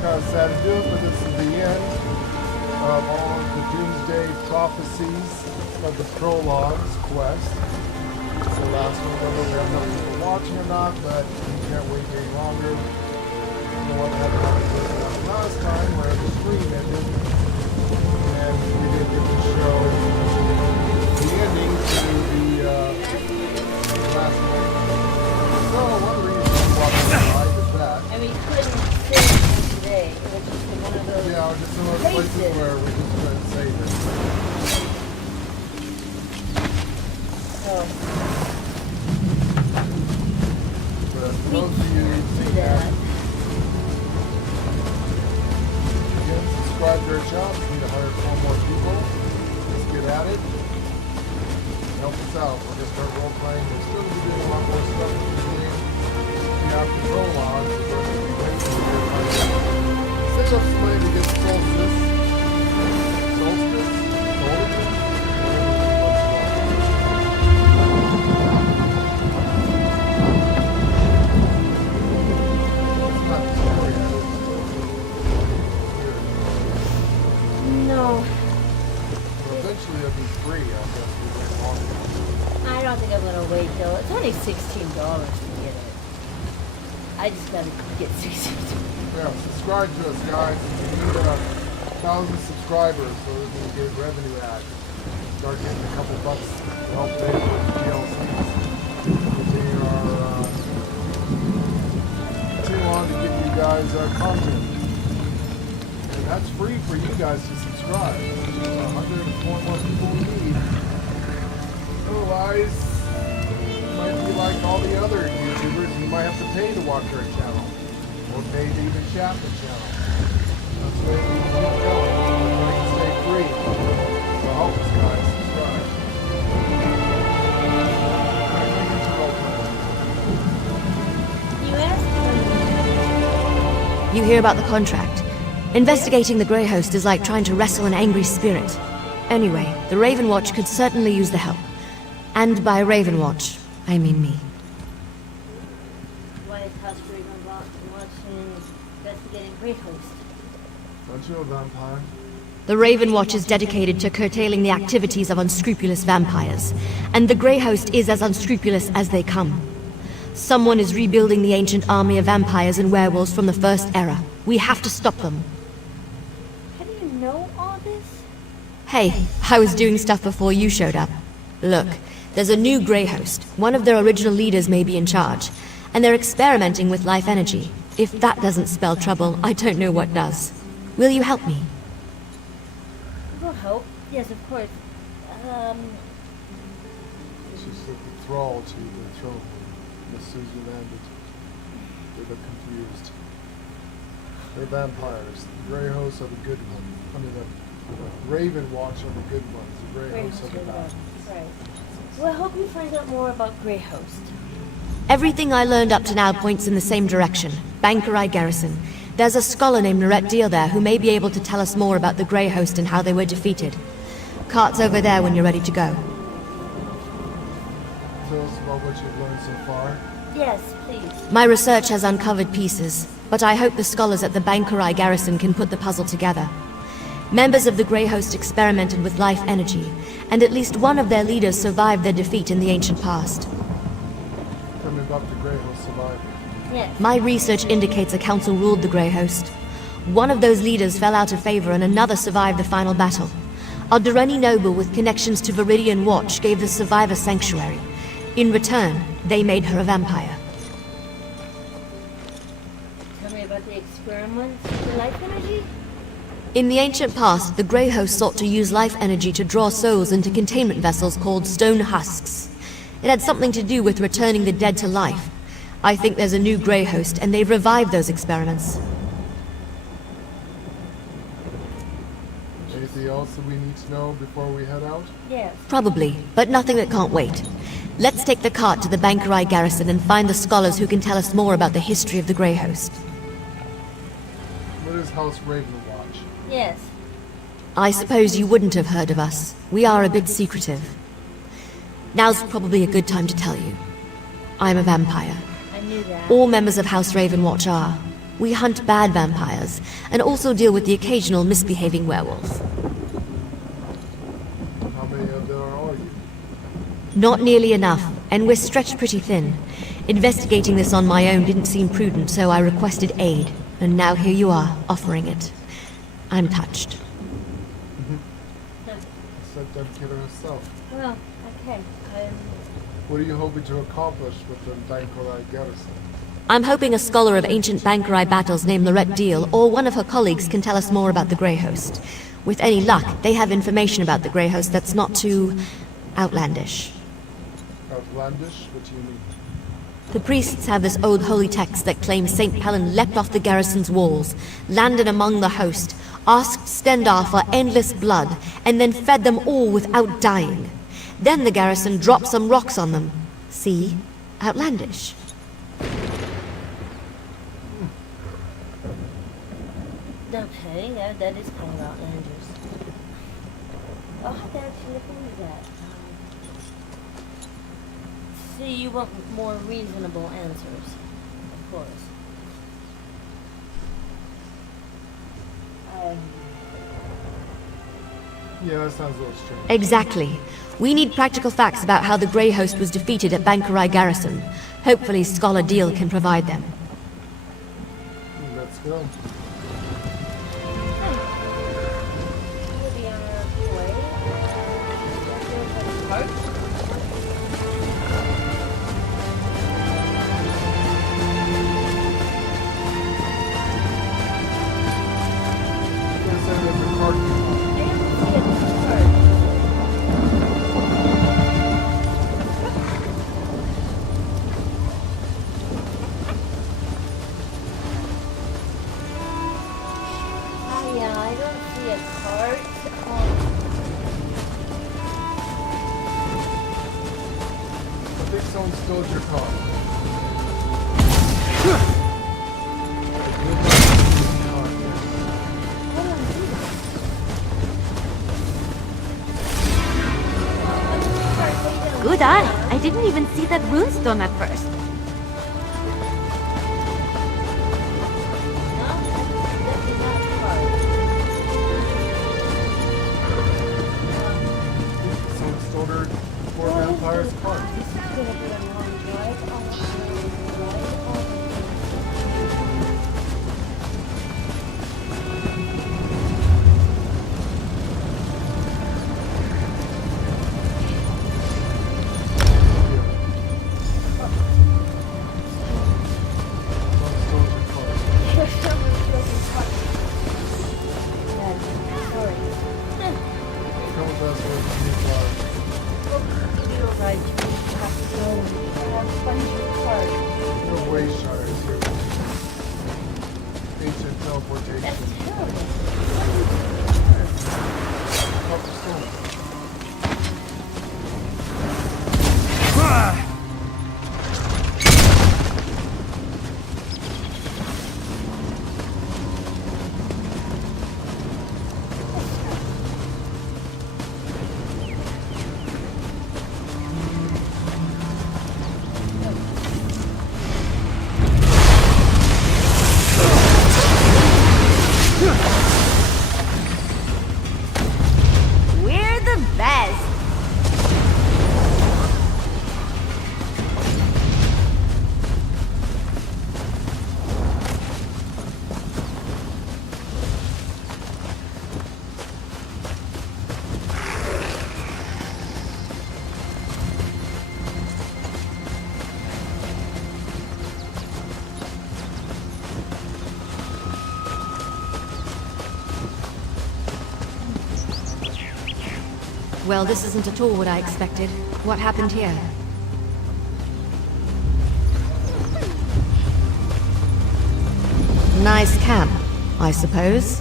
Kind of sad to do it, but this is the end of all of the Doomsday Prophecies of the Prologues quest. It's the last one, whether we have no people watching or not, but we can't wait any longer. I don't know what happened last time where the stream ended, and we didn't get to show the ending to the last one. So one reason I'm watching the live is that. And we couldn't save it today. It was just one of those Just some of those places where we just couldn't save it. So, but for those of you who've seen that, again, subscribe to our channel. We need to hire 4 more people. Let's get at it. Help us out. We're going to start role playing. We're still going to be doing a lot more stuff in the game. We have to Prologues. We're going to be waiting for set up some way to get Solstice. It's not $16 to get it. I just gotta get 16. Yeah, subscribe to us, guys. We need 1,000 subscribers so that we can get revenue ads. Start getting a couple bucks to help pay for the DLCs. They are continue on to give you guys content. And that's free for you guys to subscribe. 104 more people we need. Otherwise, you might be like all the other YouTubers. You might have to pay to watch our channel. Or pay to even chat the channel. That's the way we can keep going. We can stay free. So help us, guys. Subscribe. You hear about the contract. Investigating the Grey Host is like trying to wrestle an angry spirit. Anyway, the Raven Watch could certainly use the help. And by Raven Watch, I mean me. Why is House Raven watching investigating Grey Host? Aren't you a vampire? The Raven Watch is dedicated to curtailing the activities of unscrupulous vampires, and the Grey Host is as unscrupulous as they come. Someone is rebuilding the ancient army of vampires and werewolves from the First Era. We have to stop them. How do you know all this? Hey, I was doing stuff before you showed up. Look, there's a new Grey Host. One of their original leaders may be in charge, and they're experimenting with life energy. If that doesn't spell trouble, I don't know what does. Will you help me? We'll help. Yes, of course. She's the thrall to the throne. As soon as you landed, they look confused. They're vampires. The Grey Hosts are the good ones. I mean, the Raven Watch are the good ones. The Grey Hosts are the bad. Right. Well, I hope you find out more about Grey Host. Everything I learned up to now points in the same direction. Bankerai Garrison. There's a scholar named Norette Deal there who may be able to tell us more about the Grey Host and how they were defeated. Cart's over there when you're ready to go. Tell us about what you've learned so far. Yes, please. My research has uncovered pieces, but I hope the scholars at the Bankerai Garrison can put the puzzle together. Members of the Grey Host experimented with life energy, and at least one of their leaders survived their defeat in the ancient past. Tell me about the Grey Host survivor. Yes. My research indicates a council ruled the Grey Host. One of those leaders fell out of favor and another survived the final battle. A Durrani noble with connections to Viridian Watch gave the survivor sanctuary. In return, they made her a vampire. Tell me about the experiments with life energy? In the ancient past, the Grey Host sought to use life energy to draw souls into containment vessels called stone husks. It had something to do with returning the dead to life. I think there's a new Grey Host, and they've revived those experiments. Anything else that we need to know before we head out? Yes. Probably, but nothing that can't wait. Let's take the cart to the Bankerai Garrison and find the scholars who can tell us more about the history of the Grey Host. What is House Raven Watch? Yes. I suppose you wouldn't have heard of us. We are a bit secretive. Now's probably a good time to tell you. I'm a vampire. I knew that. All members of House Raven Watch are. We hunt bad vampires, and also deal with the occasional misbehaving werewolf. How many of there are you? Not nearly enough, and we're stretched pretty thin. Investigating this on my own didn't seem prudent, so I requested aid, and now here you are, offering it. I'm touched. Said dedicated herself. Well, okay. What are you hoping to accomplish with the Bankerai Garrison? I'm hoping a scholar of ancient Bankerai battles named Norette Deal or one of her colleagues can tell us more about the Grey Host. With any luck, they have information about the Grey Host that's not too outlandish. Outlandish? What do you mean? The priests have this old holy text that claims St. Pelin leapt off the garrison's walls, landed among the host, asked Stendar for endless blood, and then fed them all without dying. Then the garrison dropped some rocks on them. See? Outlandish. Okay, yeah, that is kind of outlandish. I'll have to actually look into that. See, you want more reasonable answers, of course. Yeah, that sounds a little strange. Exactly. We need practical facts about how the Grey Host was defeated at Bankarai Garrison. Hopefully Scholar Deal can provide them. Let's go. Someone stole your car. Good eye. I didn't even see that runestone at first. Someone stole her poor vampire's car. Well, this isn't at all what I expected. What happened here? Nice camp, I suppose.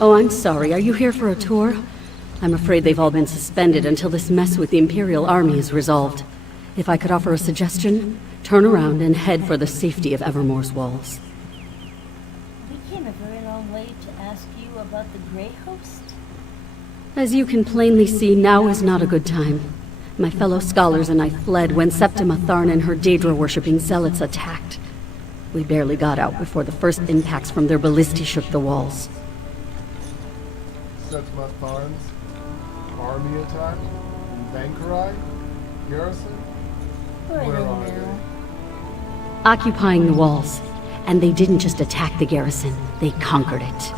Oh, I'm sorry. Are you here for a tour? I'm afraid they've all been suspended until this mess with the Imperial Army is resolved. If I could offer a suggestion, turn around and head for the safety of Evermore's walls. We came a very long way to ask you about the Grey Host. As you can plainly see, now is not a good time. My fellow scholars and I fled when Septima Tharn and her Daedra-worshipping zealots attacked. We barely got out before the first impacts from their ballistae shook the walls. Septima Tharn's army attack in Bankarai Garrison? Where are they? Occupying the walls. And they didn't just attack the garrison, they conquered it.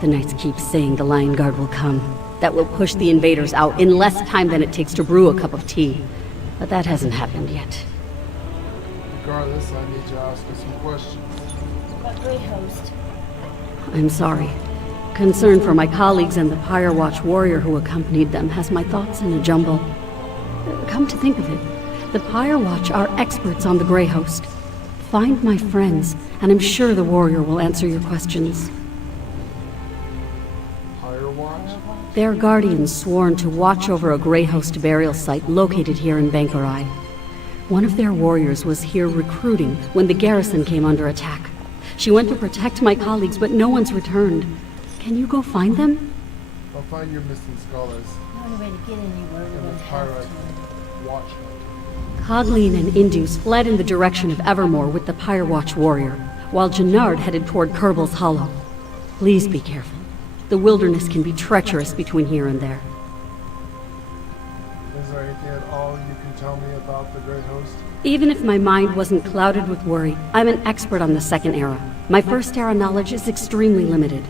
The knights keep saying the Lion Guard will come. That will push the invaders out in less time than it takes to brew a cup of tea. But that hasn't happened yet. Regardless, I need to ask you some questions. About Grey Host. I'm sorry. Concern for my colleagues and the Pyre Watch warrior who accompanied them has my thoughts in a jumble. Come to think of it, the Pyre Watch are experts on the Grey Host. Find my friends, and I'm sure the warrior will answer your questions. They're guardians sworn to watch over a Grey Host burial site located here in Bankarai. One of their warriors was here recruiting when the garrison came under attack. She went to protect my colleagues, but no one's returned. Can you go find them? I'll find your missing scholars. The only way to get anywhere And would the have pirate to. watch. Cogleen and Indus fled in the direction of Evermore with the Pyre Watch warrior, while Jannard headed toward Kerbal's Hollow. Please be careful. The wilderness can be treacherous between here and there. Is there anything at all you can tell me about the Grey Host? Even if my mind wasn't clouded with worry, I'm an expert on the Second Era. My First Era knowledge is extremely limited.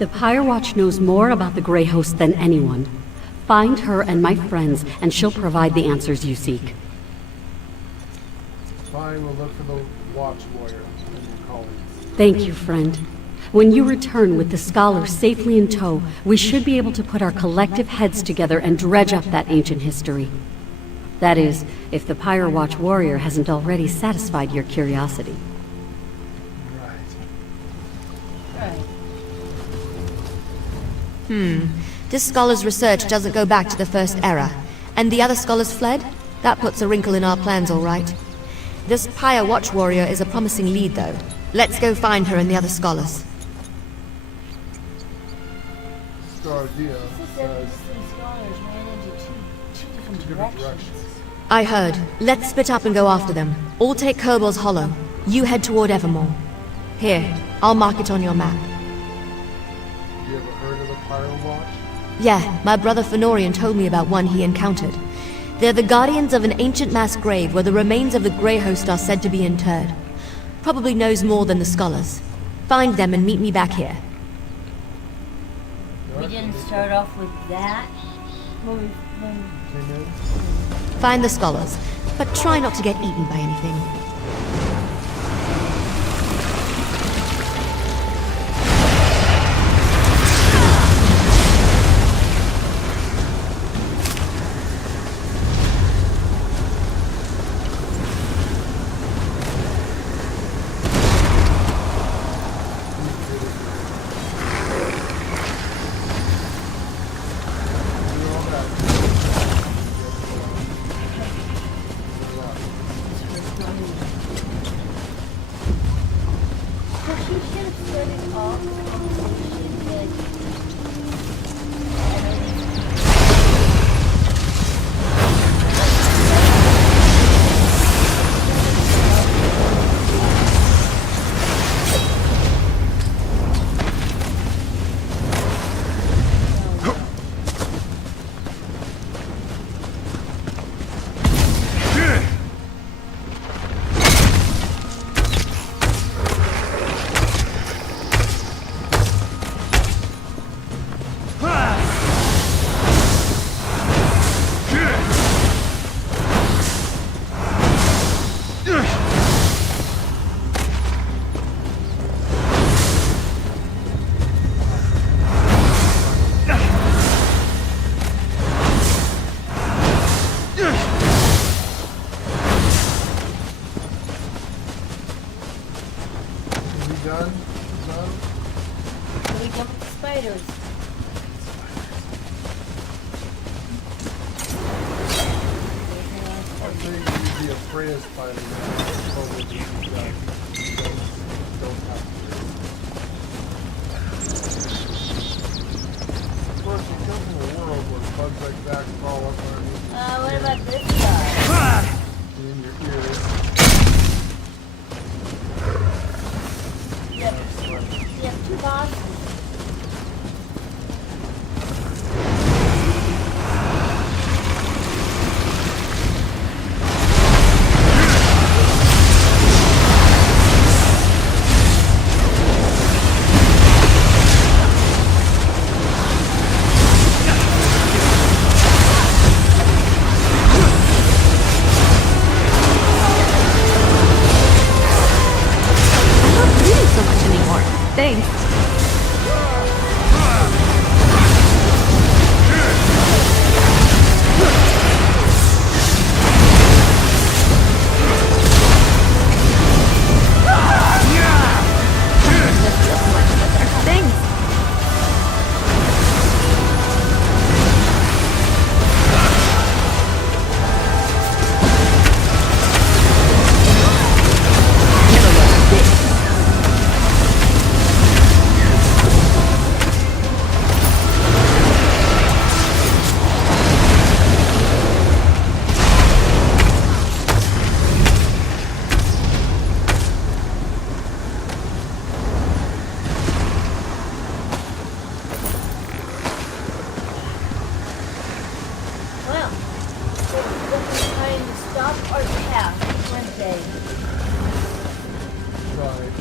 The Pyre Watch knows more about the Grey Host than anyone. Find her and my friends, and she'll provide the answers you seek. Fine, we'll look for the Watch Warrior and your colleagues. Thank you, friend. When you return with the scholar safely in tow, we should be able to put our collective heads together and dredge up that ancient history. That is, if the Pyre Watch warrior hasn't already satisfied your curiosity. Right. This scholar's research doesn't go back to the First Era. And the other scholars fled? That puts a wrinkle in our plans, all right. This Pyre Watch warrior is a promising lead, though. Let's go find her and the other scholars. Stardia says Some scholars ran into two different directions. I heard. Let's split up and go after them. All take Kerbal's Hollow. You head toward Evermore. Here, I'll mark it on your map. You ever heard of the Pyre Watch? Yeah, my brother Fenorian told me about one he encountered. They're the guardians of an ancient mass grave where the remains of the Grey Host are said to be interred. Probably knows more than the scholars. Find them and meet me back here. We didn't start off with that. When Came in? Find the scholars, but try not to get eaten by anything. spiders. I think you'd be afraid of spiders. Don't have to. Of course, you come from a world where bugs like that crawl up underneath. What about this guy? In your ears. Yep. You have two bosses. Right.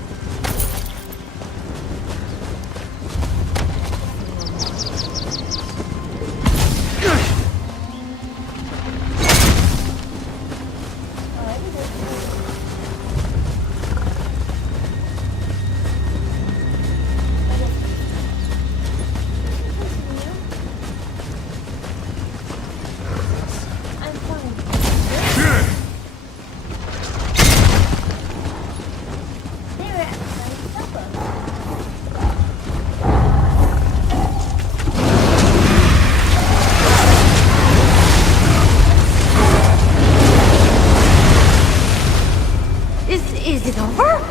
Is it over?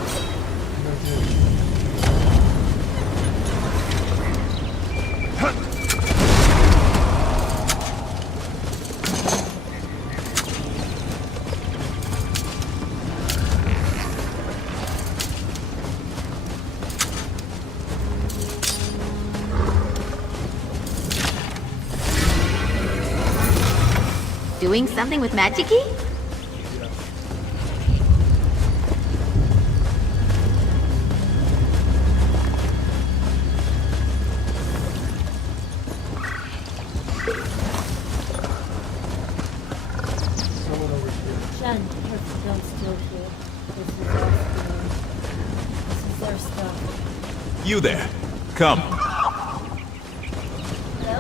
Doing something with magic-y? Don't steal shit. This is our stuff. You there. Come. Hello?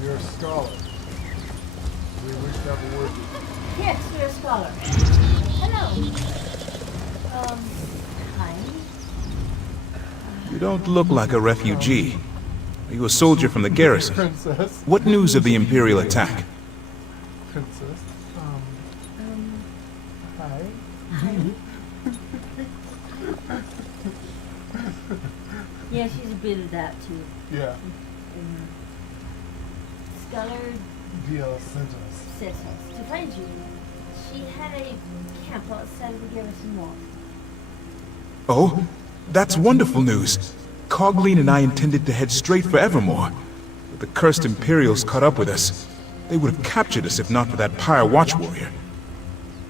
You're a scholar. We wish to have a word with you. Yes, you're a scholar. Hello. Hi. You don't look like a refugee. Are you a soldier from the garrison? Princess. What news of the Imperial attack? Princess. Hi. Yeah, she's a bit of that too. Yeah. Scholar DL sent us. sent us to find you. She had a camp outside of the garrison wall. Oh, that's wonderful news. Cogleen and I intended to head straight for Evermore, but the cursed Imperials caught up with us. They would have captured us if not for that Pyre Watch Warrior.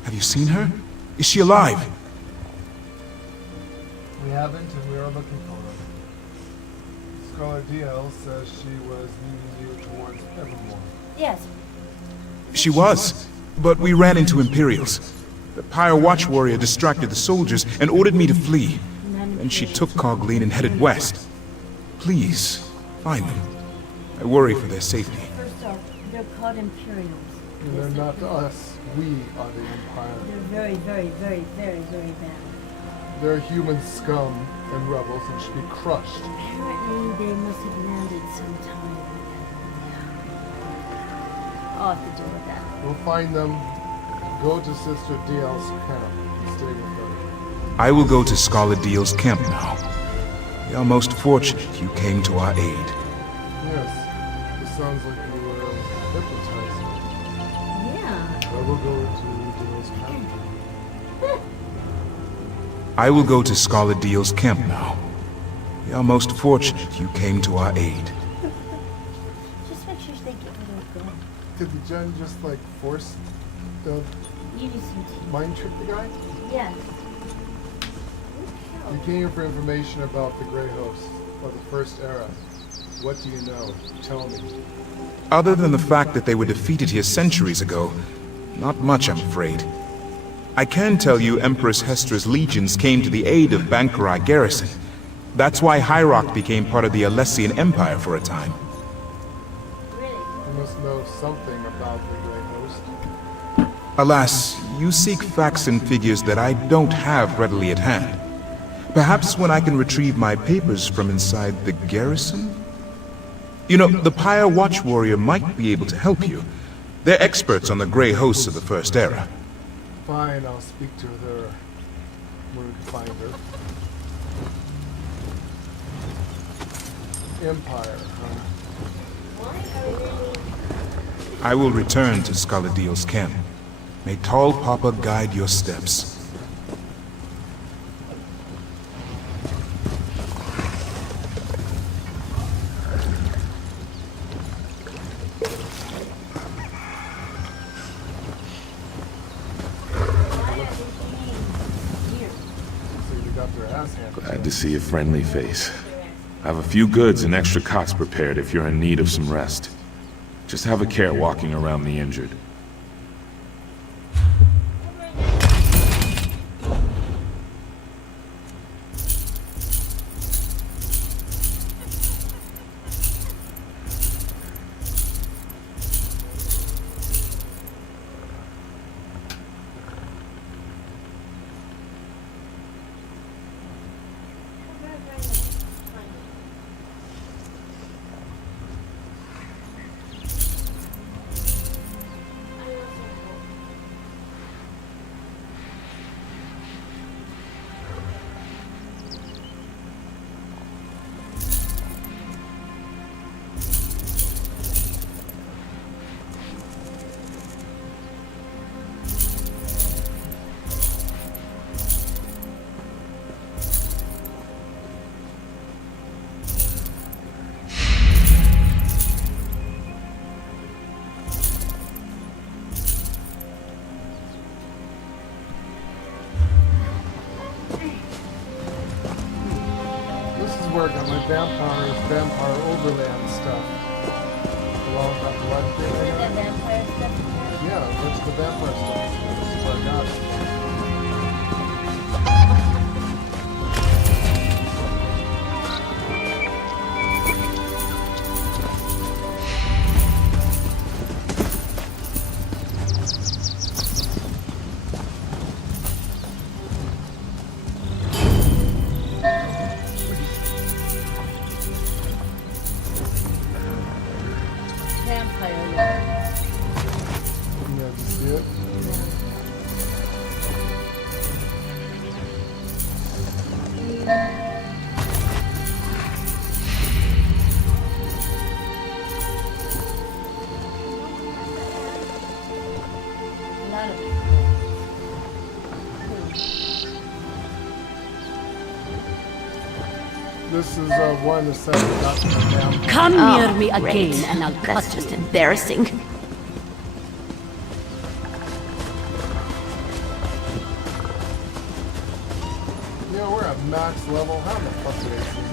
Have you seen her? Is she alive? We haven't, and we are looking for her. Scholar DL says she was leading you towards Evermore. Yes. She was, but we ran into Imperials. The Pyre Watch Warrior distracted the soldiers and ordered me to flee. Then she took Cogleen and headed west. Please, find them. I worry for their safety. First off, they're called Imperials. And they're not us. We are the Empire. They're very, very, very, very, very bad. They're human scum and rebels and should be crushed. Apparently, they must have landed sometime. I'll have to deal with that. We'll find them. Go to Sister DL's camp and stay with her. I will go to Scholar Deal's camp now. We are most fortunate you came to our aid. Yes. It sounds like you were hypnotized. Yeah. I will go to DL's camp. I will go to Scholar Deal's camp now. We are most fortunate you came to our aid. Just make sure they get rid of that. Did the gen just like force the mind trick the guy? Yes. You came here for information about the Grey Host, or the First Era. What do you know? Tell me. Other than the fact that they were defeated here centuries ago, not much, I'm afraid. I can tell you Empress Hestra's legions came to the aid of Bankarai garrison. That's why Hyrok became part of the Alessian Empire for a time. You must know something about the Grey Host. Alas, you seek facts and figures that I don't have readily at hand. Perhaps when I can retrieve my papers from inside the garrison? You know, the Pyre Watch Warrior might be able to help you. They're experts on the Grey Hosts of the First Era. Fine, I'll speak to her when we can find her. Empire, huh? I will return to Scholar Deal's camp. May Tall Papa guide your steps. Glad to see a friendly face. I have a few goods and extra cots prepared if you're in need of some rest. Just have a care walking around the injured. Where I got my vampire overland stuff. Along with that blood thing. The vampire stuff? Yeah, that's the vampire stuff. That's where I got it. This is one that says about the vampire. Come near me again, great. and I'll That's cut just you. embarrassing. Yeah, we're at max level. How the fuck did I see you?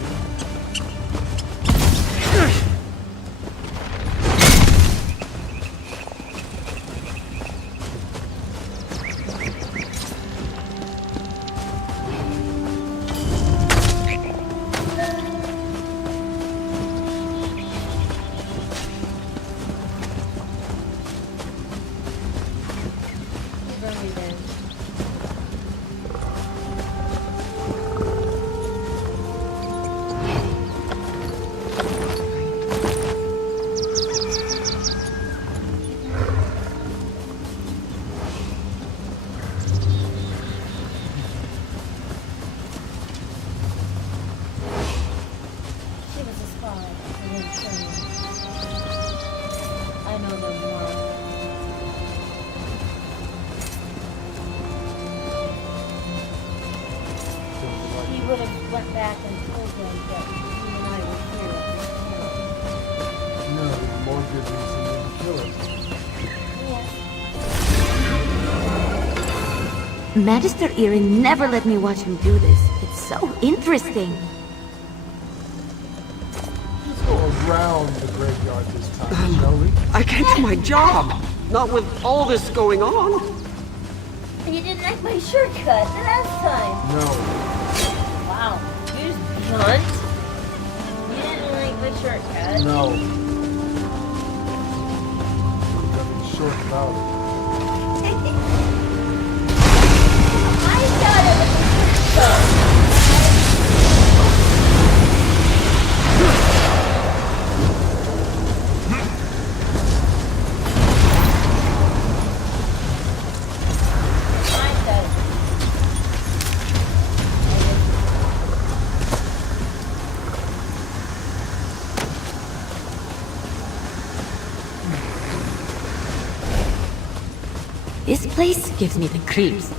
would have went back and told them that you and I were here at No, there's more good reason than to kill it. Magister Erin never let me watch him do this. It's so interesting. Let's go around the graveyard this time, shall we? I can't do my job. Not with all this going on. You didn't like my shortcut the last time. No. Wow. You're just blunt. You didn't like my shortcut. No. Nothing short about it. I thought it was a shortcut. This place gives me the creeps.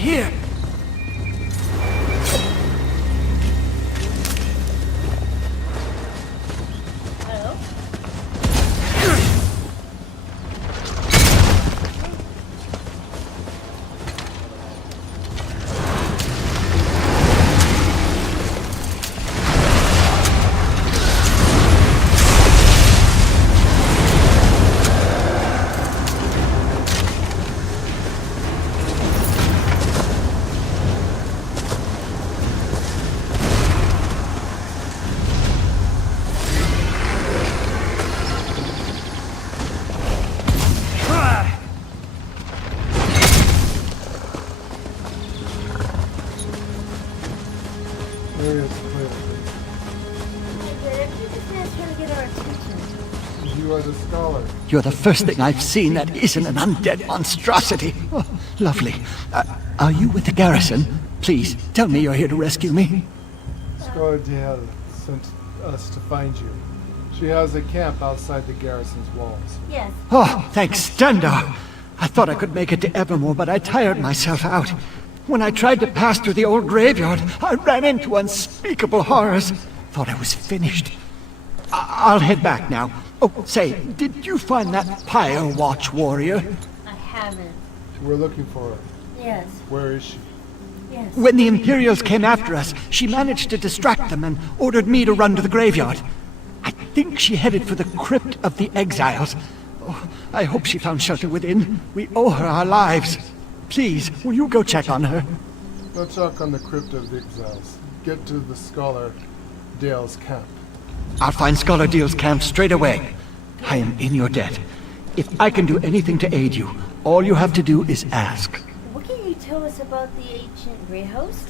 here. You're the first thing I've seen that isn't an undead monstrosity. Oh, lovely. Are you with the garrison? Please, tell me you're here to rescue me. Scholar Dale sent us to find you. She has a camp outside the garrison's walls. Yes. Oh, thanks, Stendar. I thought I could make it to Evermore, but I tired myself out. When I tried to pass through the old graveyard, I ran into unspeakable horrors. Thought I was finished. I'll head back now. Oh, say, did you find that Pyre Watch warrior? I haven't. We're looking for her. Yes. Where is she? Yes. When the Imperials came after us, she managed to distract them and ordered me to run to the graveyard. I think she headed for the Crypt of the Exiles. Oh, I hope she found shelter within. We owe her our lives. Please, will you go check on her? Go check on the Crypt of the Exiles. Get to the Scholar Dale's camp. I'll find Scholar Dale's camp straight away. I am in your debt. If I can do anything to aid you, all you have to do is ask. What can you tell us about the ancient Grey Host?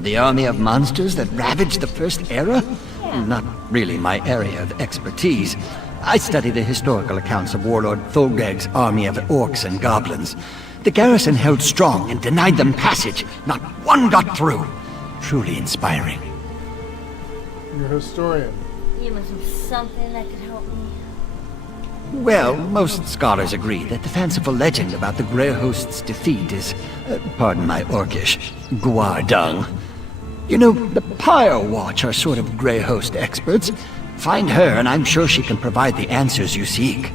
The army of monsters that ravaged the First Era? Yeah. Not really my area of expertise. I study the historical accounts of Warlord Thorgeg's army of orcs and goblins. The garrison held strong and denied them passage. Not one got through. Truly inspiring. You're a historian. You must have something that could help me. Well, most scholars agree that the fanciful legend about the Grey Host's defeat is, pardon my orcish, guardung. You know, the Pyre Watch are sort of Grey Host experts. Find her and I'm sure she can provide the answers you seek.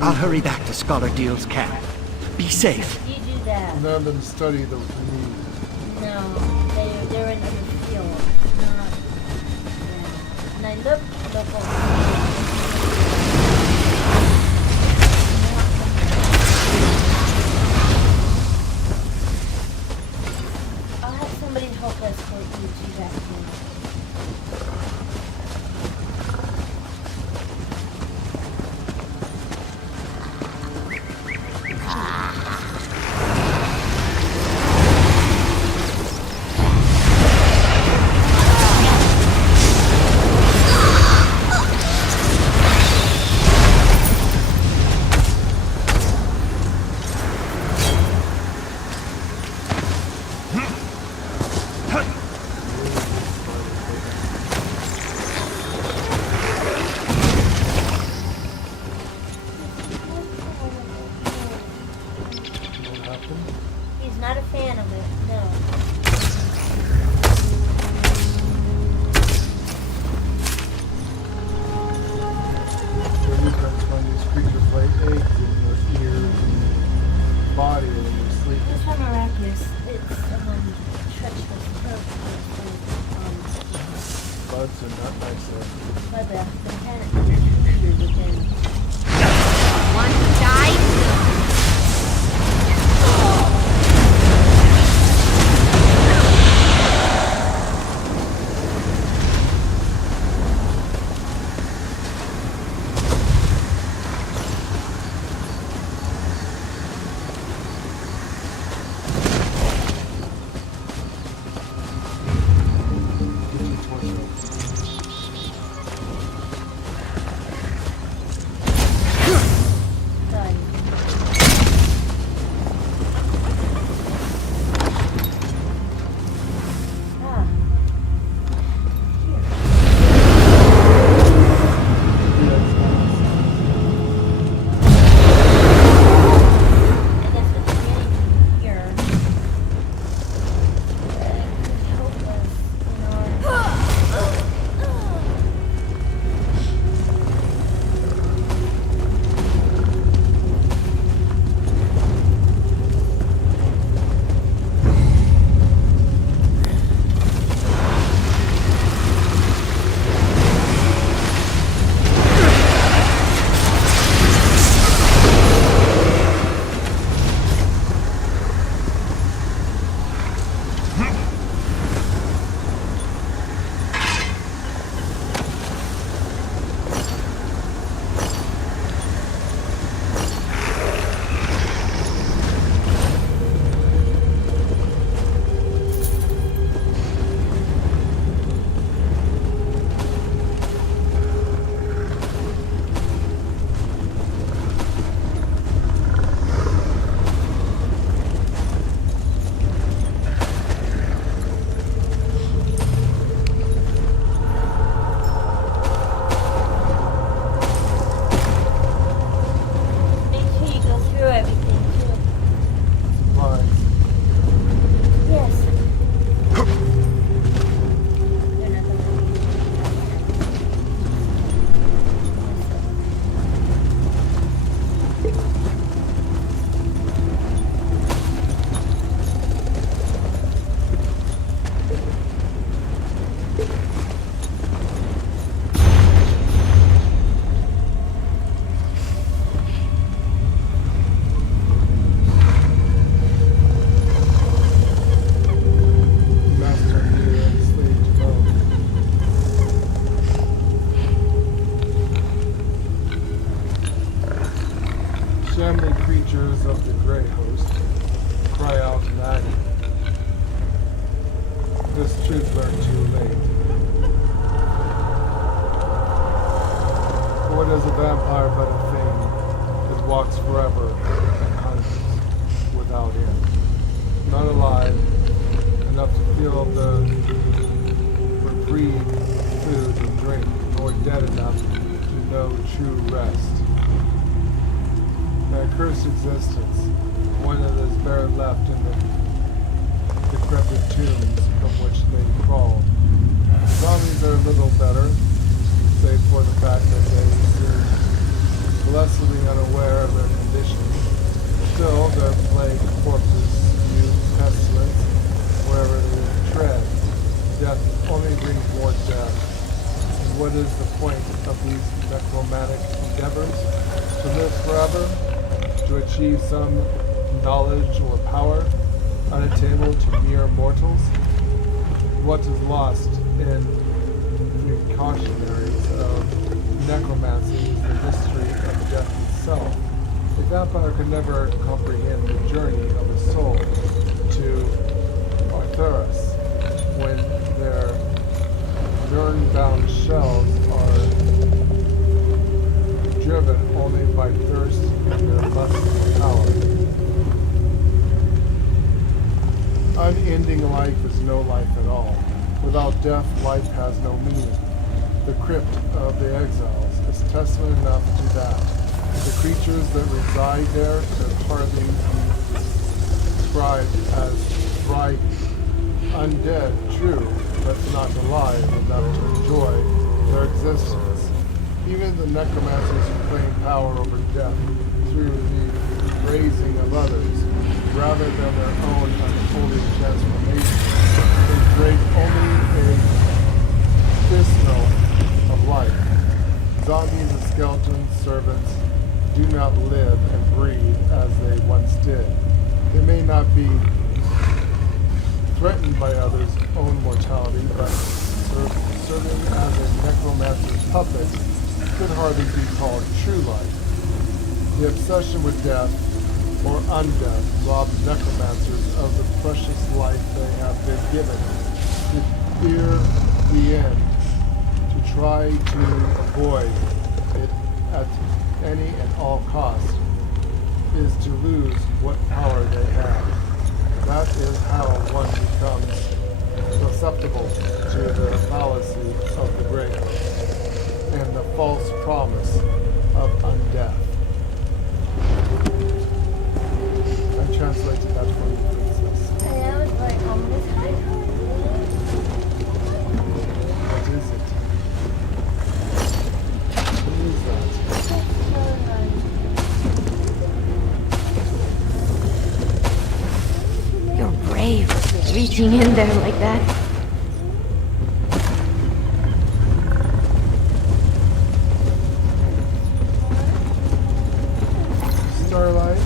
I'll hurry back to Scholar Deal's camp. Be safe. You do that. None of them study the need. No, they're in other fields. Not. Yeah. And I look over. I'll have somebody help escort you to that camp. He's not a fan of it, no. When these creatures lay eggs in your ears and body when you're sleeping. It's not miraculous. It's treacherous. Buds are not nice there. But the planet creature within. Want to die? this truth learned too late. For what is a vampire but a thing that walks forever and hungers without end? Not alive enough to feel the reprieve, food and drink, nor dead enough to know true rest. An accursed existence, one that is bare left in the decrepit tombs from which they crawl. Zombies are a little better, save for the fact that they seem blessedly unaware of their condition. Still, their plague corpses spew pestilence wherever they tread. Death only brings more death. And what is the point of these necromantic endeavors? To live forever? To achieve some knowledge or power unattainable to mere mortals? What is lost in the cautionaries of necromancy is the mystery of death itself. A vampire could never comprehend the journey of a soul to Arthurus when their urn-bound shells are driven only by thirst and their lust for power. Unending life is no life at all. Without death, life has no meaning. The crypt of the exiles is testament enough to that. The creatures that reside there could hardly be described as thriving. Undead, true, but not alive enough to enjoy their existence. Even the necromancers who claim power over death through the raising of others, rather than their own unholy transformation, can break only a fistful of life. Zombies and skeleton servants do not live and breathe as they once did. They may not be threatened by others' own mortality, but serving as a necromancer's puppet could hardly be called true life. The obsession with death or undeath robs necromancers of the precious life they have been given. To fear the end, to try to avoid it at any and all costs, is to lose what power they have. That is how one becomes susceptible to the fallacy of the grave and the false promise of undeath. I translated that for you, princess. And I was like, this high. What is it? What is that? You're brave, reaching in there like that. Starlight?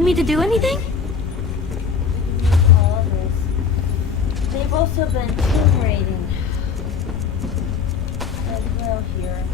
need me to do anything? All this. They've also been tomb raiding as well here.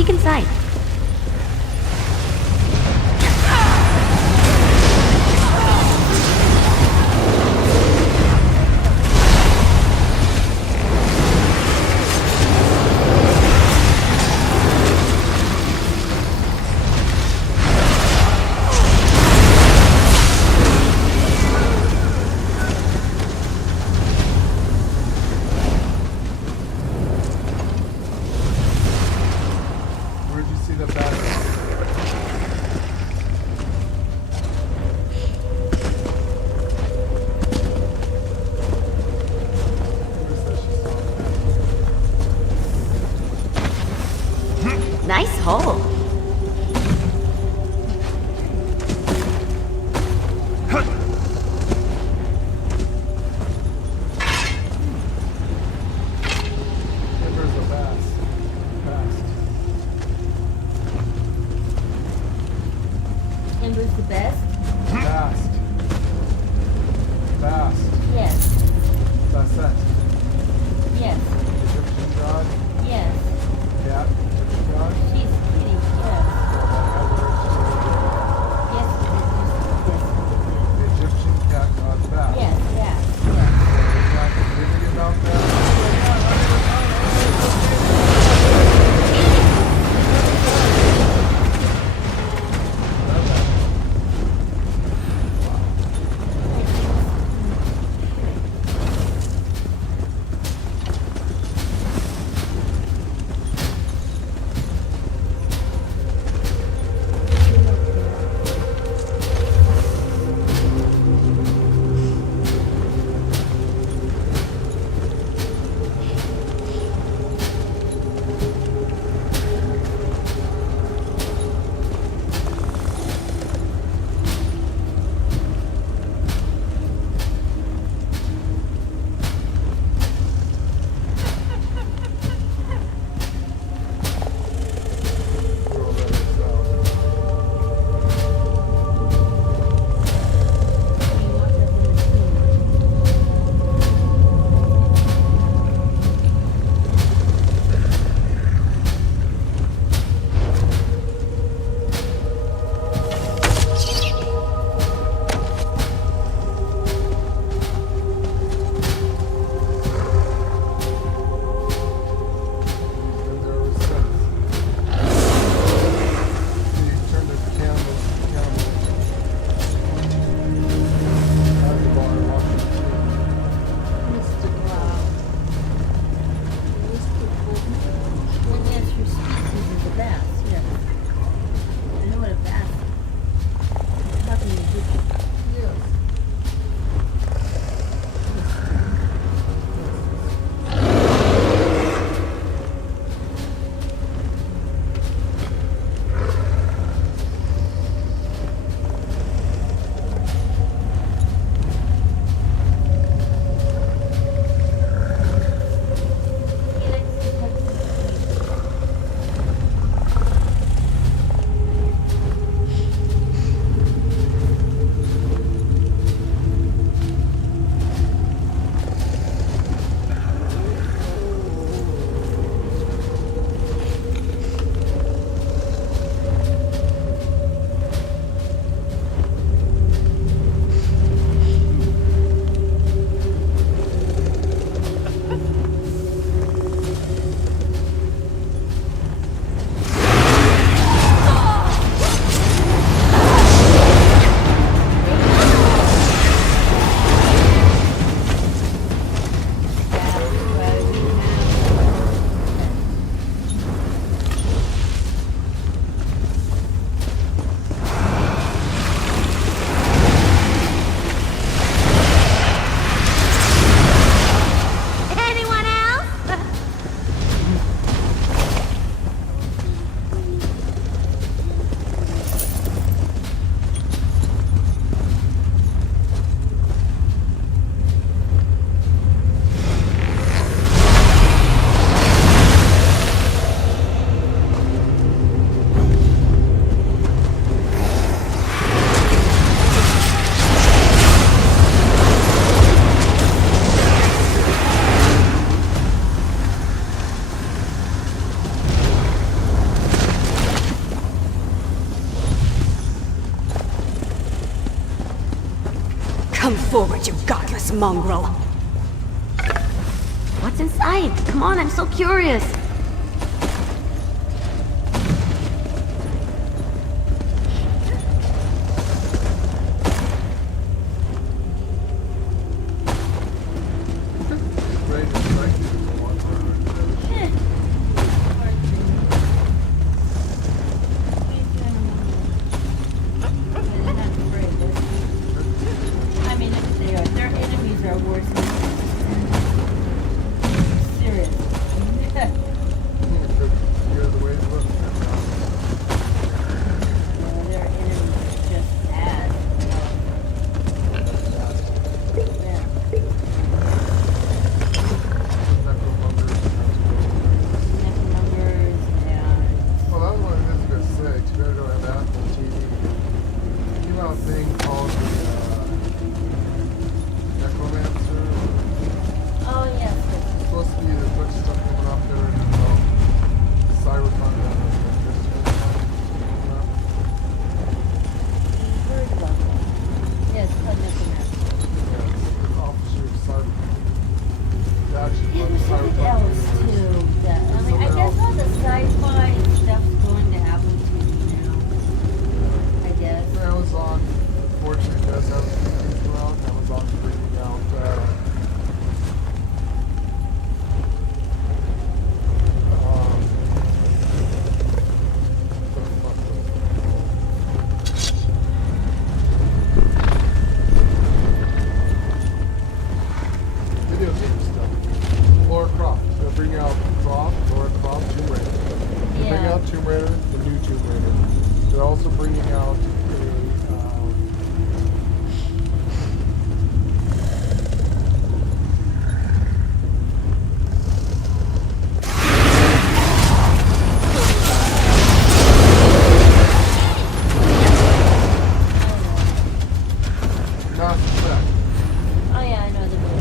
peek inside. Where'd you see the battery? Nice hole. Ember's the best. Ember's the best? Fast. Fast. Yes. That's it. Yes. Egyptian god. Yes. Cat. Egyptian god. She's pretty, yes. Yes, The Egyptian cat god fast. yes, yes, yes. Cat is really about that. forward, you godless mongrel! What's inside? Come on, I'm so curious. I mean, their enemies are worse than serious. Their enemies are just bad. Yeah. Necromonger and... Well, that was one of his good six. You better go have Apple TV. Came out a thing called the Necromancer. Oh, yes. It's supposed to be the bunch of stuff coming up there and Cyberpunk. Very well. Yes, called Necromancer. Yeah, Officer of Cyberpunk. Actually, There's something else too. That, I mean, I guess all the sci-fi stuff's going to happen to me now. I guess. Amazon, unfortunately, does have things around. Amazon's bringing out video game stuff. Laura Croft. They'll bring out Laura Croft, Tomb Raider. They'll bring out Tomb Raider, the new Tomb Raider. They're also bringing out Mass Effect. Oh yeah, I know the movie.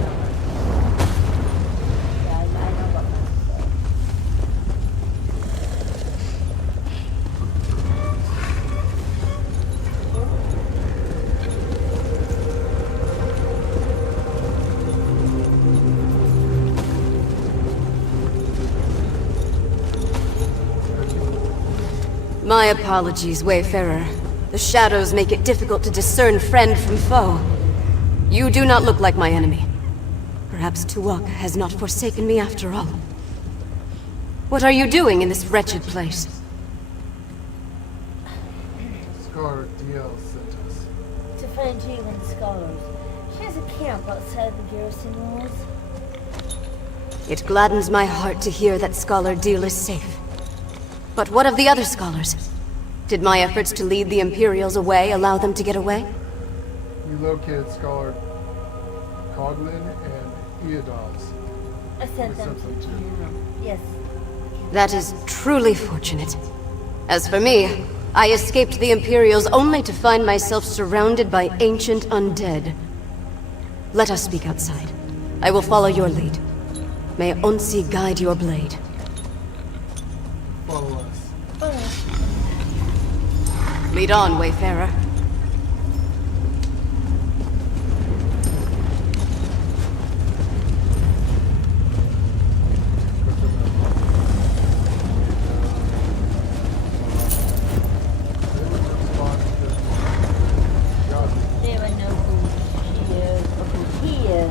Yeah, I know about Mass Effect. My apologies, Wayfarer. The shadows make it difficult to discern friend from foe. You do not look like my enemy. Perhaps Tuwak has not forsaken me after all. What are you doing in this wretched place? Scar DL sent us. To find Jalen Scholars. She has a camp outside the garrison walls. It gladdens my heart to hear that Scholar Deal is safe. But what of the other scholars? Did my efforts to lead the Imperials away allow them to get away? We located Scholar Coglin and Eodals. I sent them to you. Yes. That is truly fortunate. As for me, I escaped the Imperials only to find myself surrounded by ancient undead. Let us speak outside. I will follow your lead. May Onsi guide your blade. Follow us. Lead on, Wayfarer. They would know who she is or who he is.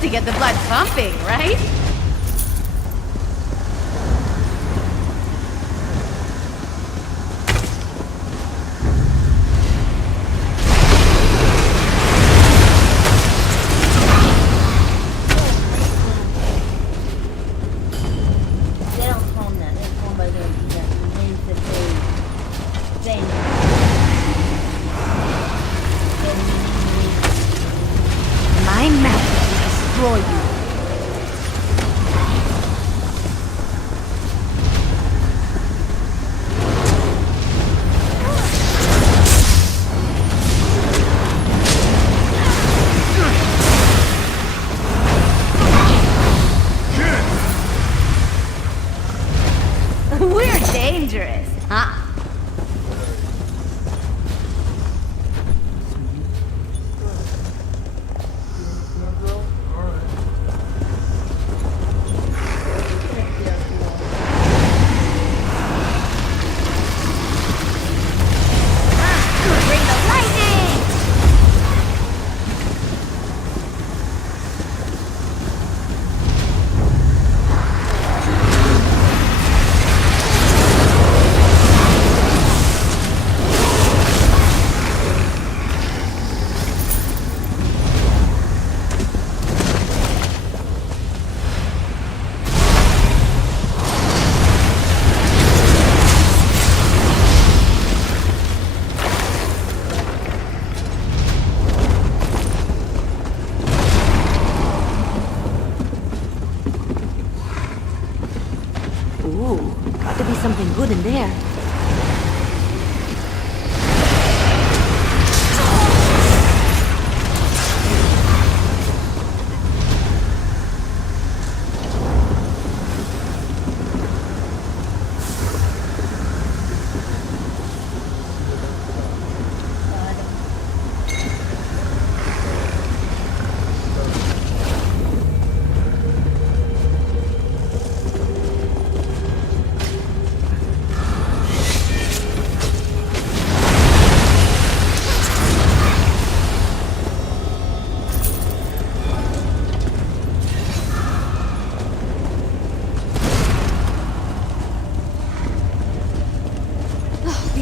To get the blood pumping, right? nothing good in there.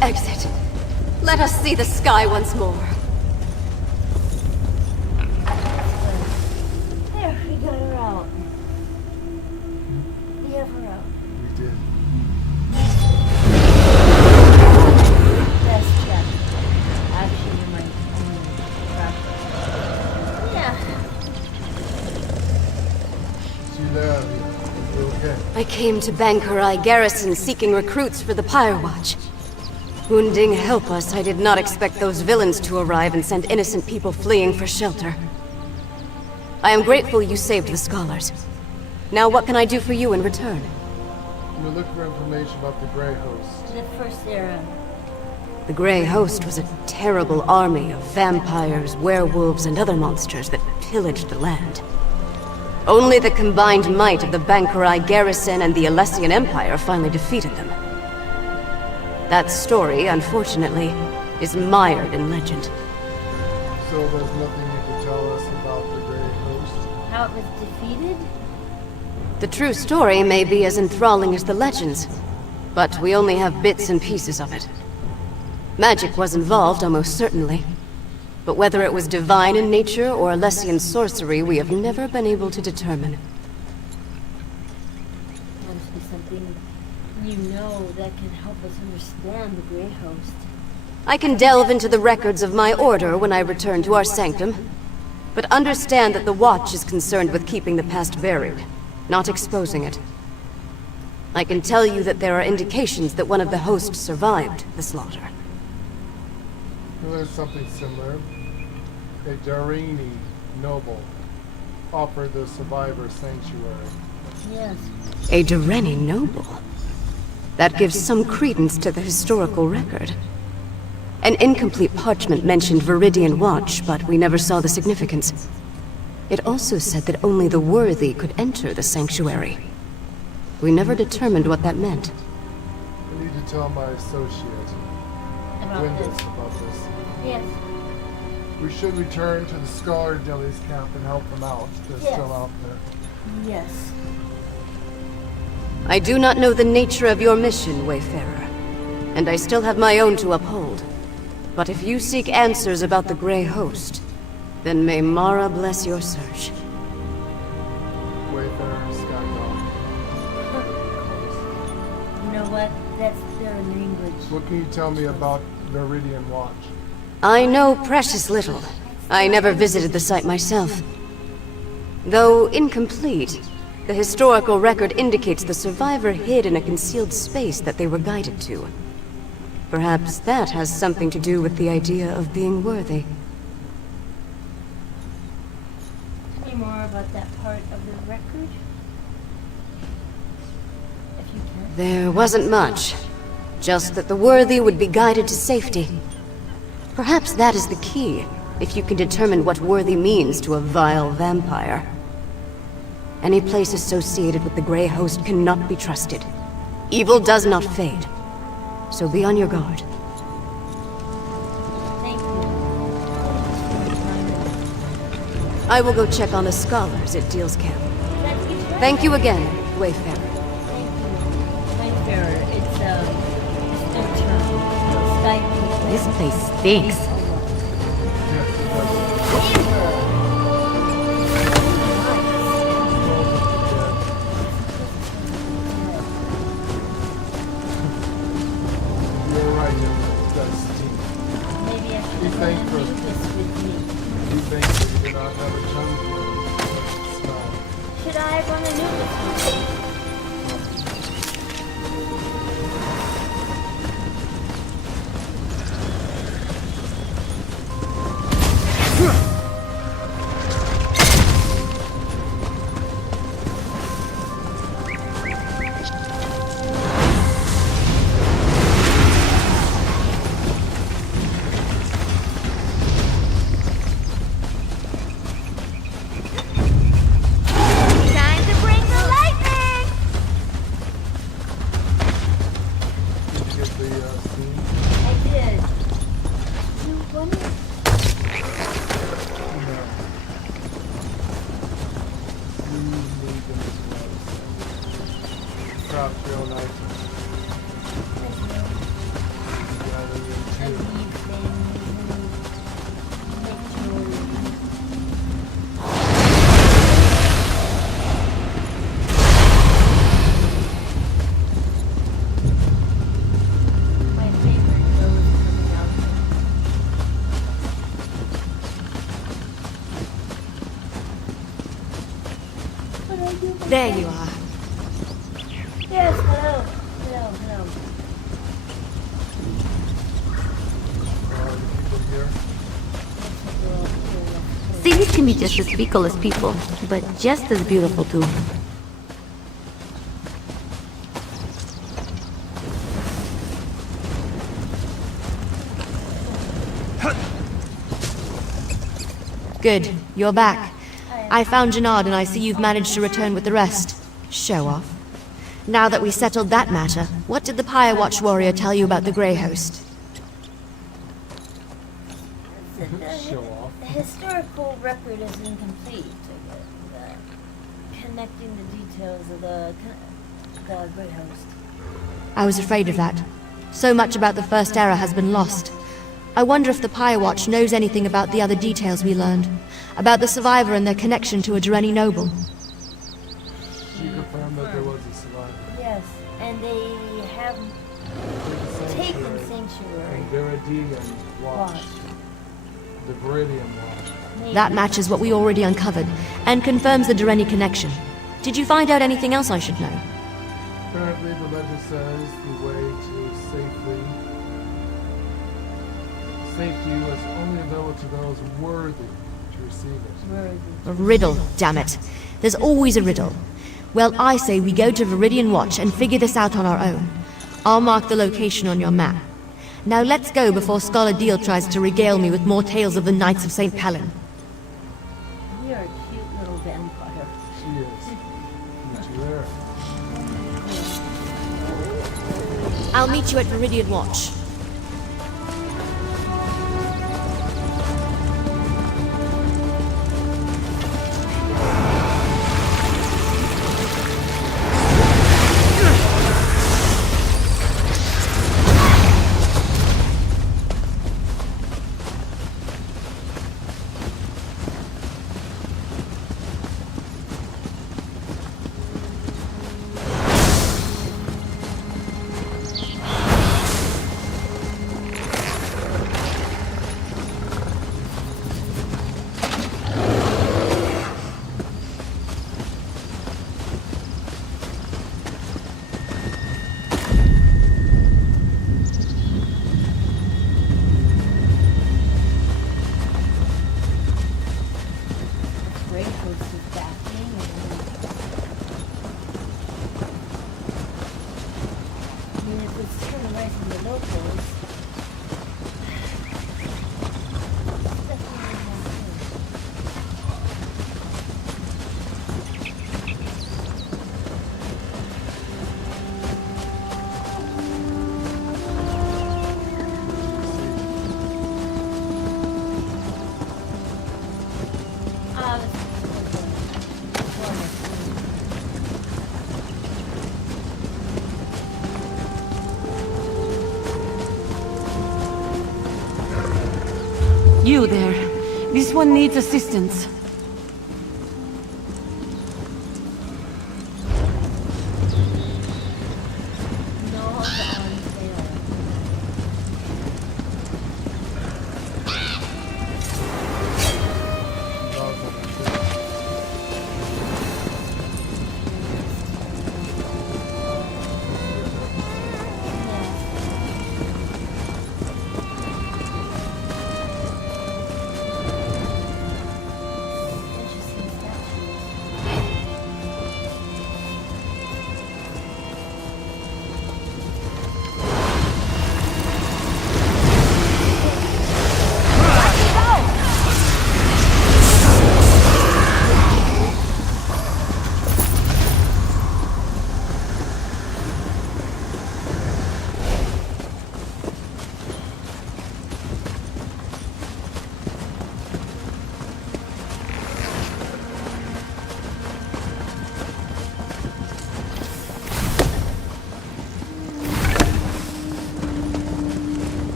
Exit. Let us see the sky once more. There, we got her out. We have her out. We did. Best check. Actually, you might Yeah. See there, you okay? I came to Bankurai Garrison seeking recruits for the Pyre Watch. Wounding, help us. I did not expect those villains to arrive and send innocent people fleeing for shelter. I am grateful you saved the scholars. Now what can I do for you in return? We look for information about the Grey Host. The first era. The Grey Host was a terrible army of vampires, werewolves, and other monsters that pillaged the land. Only the combined might of the Bankurai Garrison and the Alessian Empire finally defeated them. That story, unfortunately, is mired in legend. So there's nothing you can tell us about the Grey Host? How it was defeated? The true story may be as enthralling as the legends, but we only have bits and pieces of it. Magic was involved, almost certainly. But whether it was divine in nature or Alessian sorcery, we have never been able to determine. Must be something you know that can help us understand the Grey Host. I can delve into the records of my order when I return to our sanctum, but understand that the Watch is concerned with keeping the past buried, not exposing it. I can tell you that there are indications that one of the hosts survived the slaughter. Well, there's something similar. A Darini noble offered the survivor sanctuary. Yes. A Darini noble? That gives some credence to the historical record. An incomplete parchment mentioned Viridian Watch, but we never saw the significance. It also said that only the worthy could enter the sanctuary. We never determined what that meant. I need to tell my associate, Gwendis, about this. Yes. We should return to the Scholar Dilly's camp and help them out. They're still out there. Yes. I do not know the nature of your mission, Wayfarer, and I still have my own to uphold. But if you seek answers about the Grey Host, then may Mara bless your search. Wayfarer, Skydog. You know what? That's their language. What can you tell me about Viridian Watch? I know precious little. I never visited the site myself. Though incomplete, the historical record indicates the survivor hid in a concealed space that they were guided to. Perhaps that has something to do with the idea of being worthy. Tell me more about that part of the record, if you can. There wasn't much. Just that the worthy would be guided to safety. Perhaps that is the key, if you can determine what worthy means to a vile vampire. Any place associated with the Grey Host cannot be trusted. Evil does not fade. So be on your guard. Thank you. I will go check on the scholars at Deal's camp. Thank you again, Wayfarer. Thank you. Wayfarer, it's their term. Skype. This place stinks. There you are. Yes, hello. Hello, hello. Things can be just as fickle as people, but just as beautiful too. Good, you're back. I found Jannard and I see you've managed to return with the rest. Show off. Now that we settled that matter, what did the Pyre Watch warrior tell you about the Grey Host? The historical record is incomplete. Connecting the details of the Grey Host. I was afraid of that. So much about the First Era has been lost. I wonder if the Pyre Watch knows anything about the other details we learned. About the survivor and their connection to a Durrani noble. She confirmed that there was a survivor. Yes, and they have taken Sanctuary. And Viridian Watch. The Viridian Watch. That matches what we already uncovered, and confirms the Durrani connection. Did you find out anything else I should know? Apparently the legend says the way to safety was only available to those worthy to receive it. A riddle, damn it. There's always a riddle. Well, I say we go to Viridian Watch and figure this out on our own. I'll mark the location on your map. Now let's go before Scholar Deal tries to regale me with more tales of the Knights of St. Pallon. You're a cute little vampire. She is. Meet you there. I'll meet you at Viridian Watch. You there. This one needs assistance.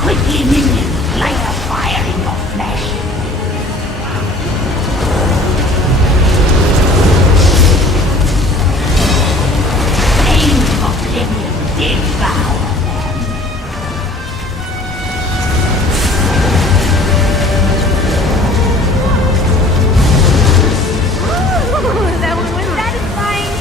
Quickly, minions, light a fire in your flesh. Flames of oblivion devour them. Ooh, that one was satisfying.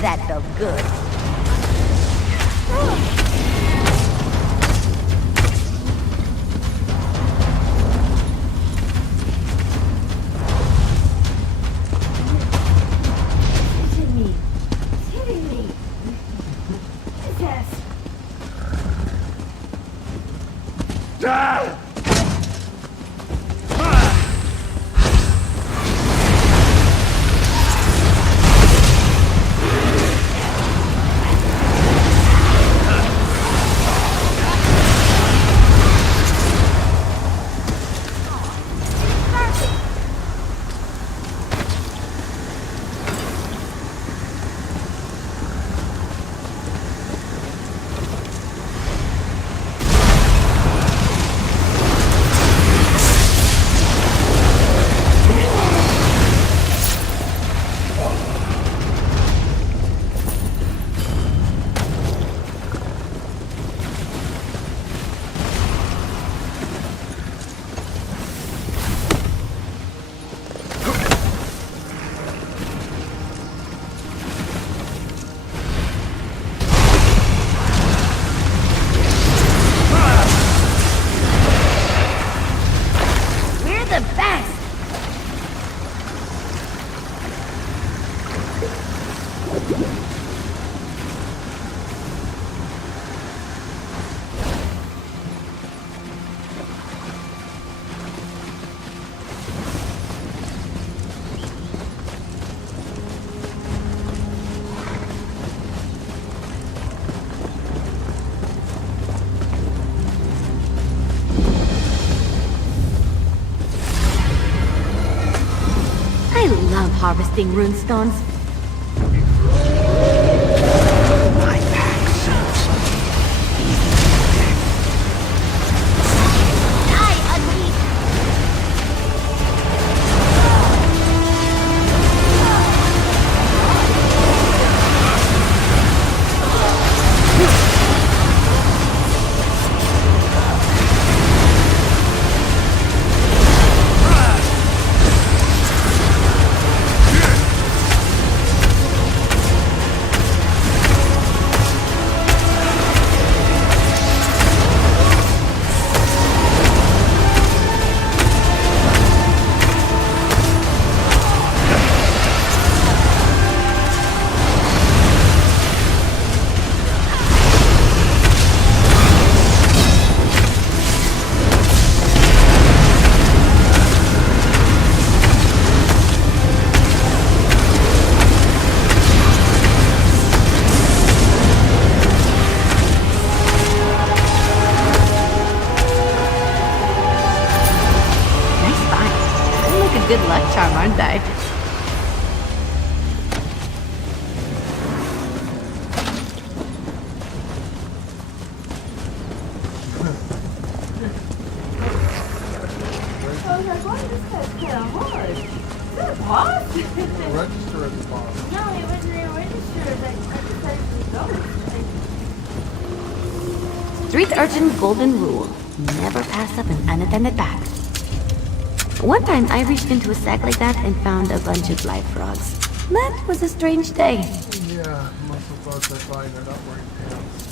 That felt good. harvesting runestones. My pack serves me. Die, Unleashed! Good luck charm, aren't I? I was like, why is this guy kind of hard? Is that a boss? Register as a boss. No, he wasn't even registered. I decided to go. Street urchin golden rule. Never pass up an unattended bag. One time I reached into a sack like that and found a bunch of live frogs. That was a strange day. Yeah, most of us are fine. They're not wearing pants.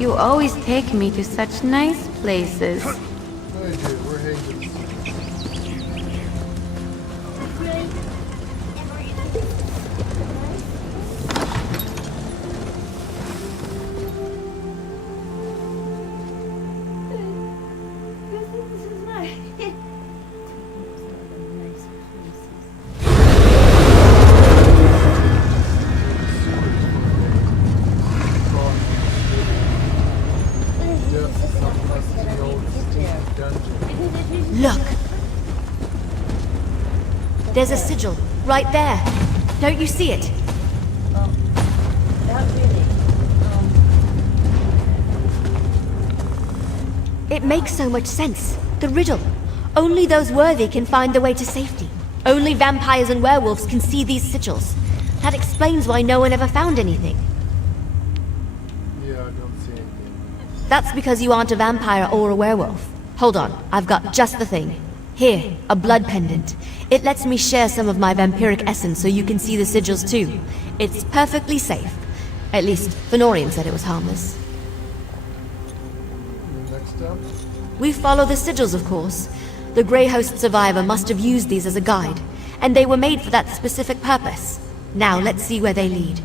You always take me to such nice places. I do. We're hanging. This is nice. Yes, something else is the old. Look! There's a sigil, right there. Don't you see it? Not really. It makes so much sense. The riddle. Only those worthy can find the way to safety. Only vampires and werewolves can see these sigils. That explains why no one ever found anything. Yeah, I don't see anything. That's because you aren't a vampire or a werewolf. Hold on, I've got just the thing. Here, a blood pendant. It lets me share some of my vampiric essence so you can see the sigils too. It's perfectly safe. At least, Fenorian said it was harmless. Next up? We follow the sigils, of course. The Grey Host survivor must have used these as a guide, and they were made for that specific purpose. Now, let's see where they lead.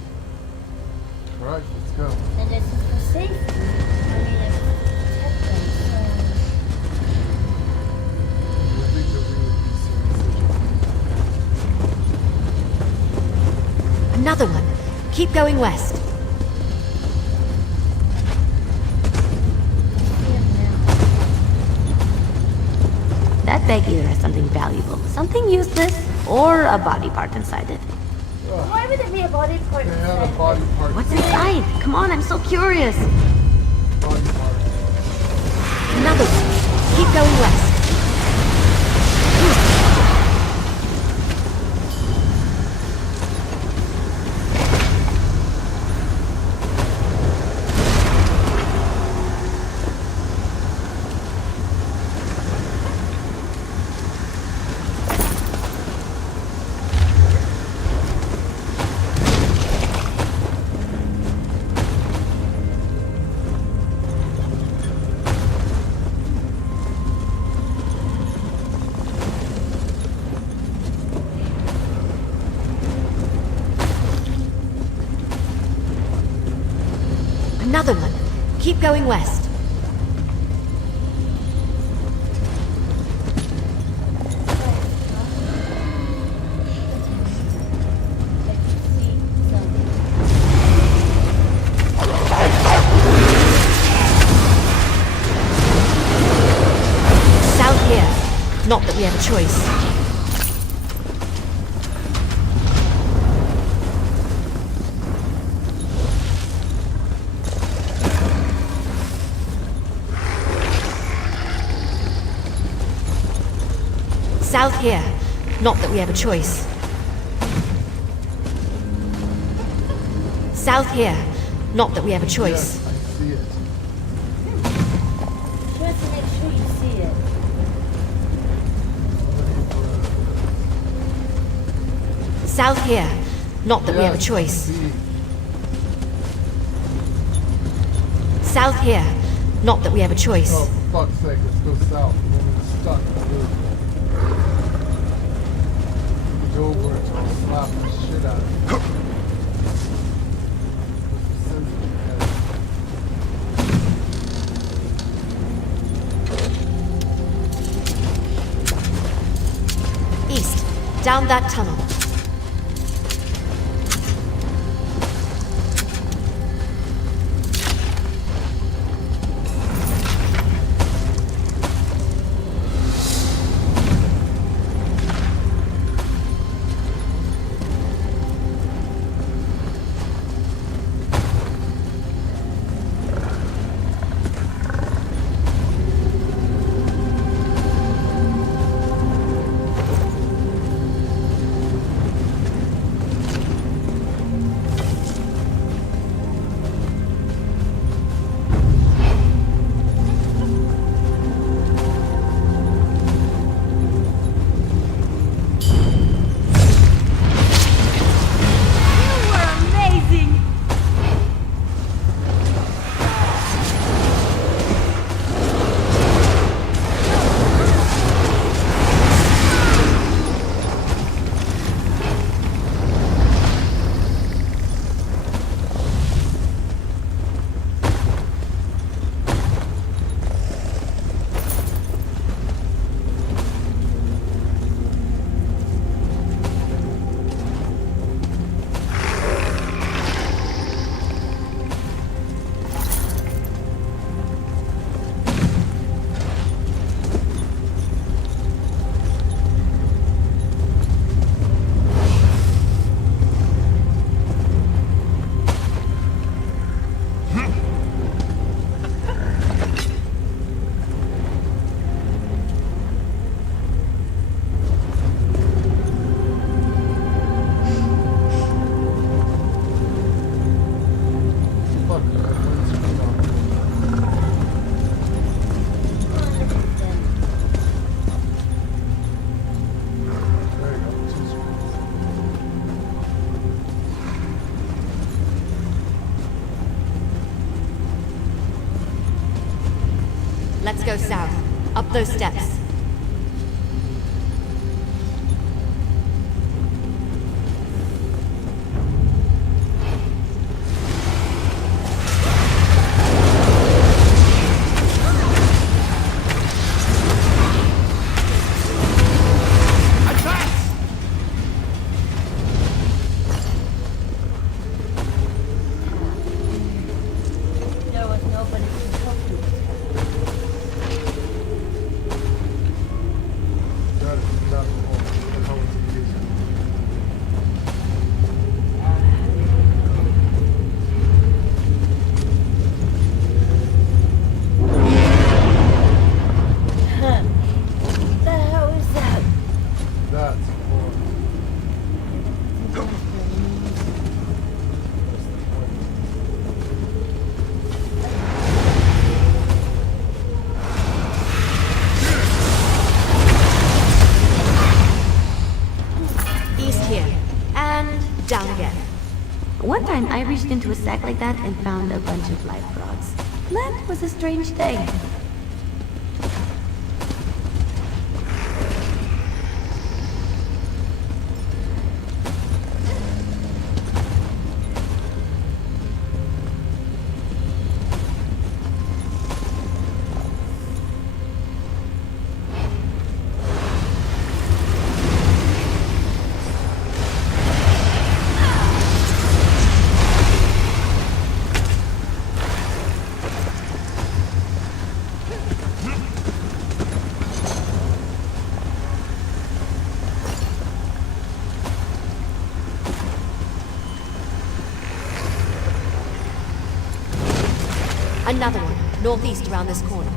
Alright, let's go. And this is for safety. I mean, it's Another one. Keep going west. That bag either has something valuable, something useless, or a body part inside it. Why would it be a body part? They had a body part. What's inside? Come on, I'm so curious. Body part. Another one. Keep going west. Another one. Keep going west. South here. Not that we have a choice. South here. Not that we have a choice. South here. Not that we have a choice. Yes, I see it. You have to make sure you see it. South here. Not that we have a choice. South here. Not that we have a choice. Oh, for fuck's sake, let's go south. We're stuck. Go over it and slap the shit out of it. East. Down that tunnel. Let's go south. Up those steps. There was nobody to help you. The hell is that? That's East here. And down again. One time I reached into a sack like that and found a bunch of live frogs. That was a strange day. Another one, northeast around this corner.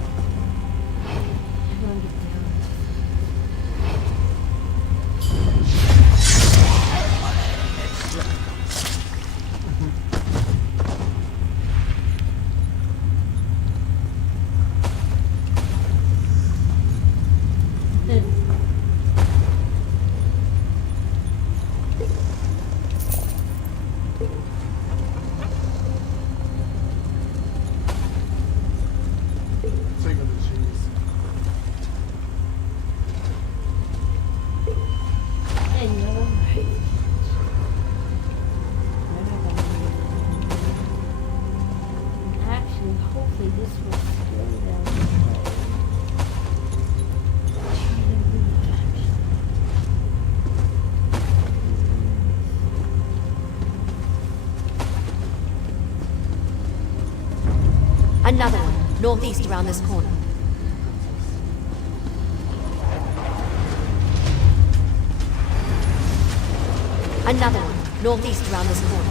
taking the cheese. And you're right. Actually, hopefully this will slow down the play. Another one, northeast around this corner. Another one, northeast around this corner.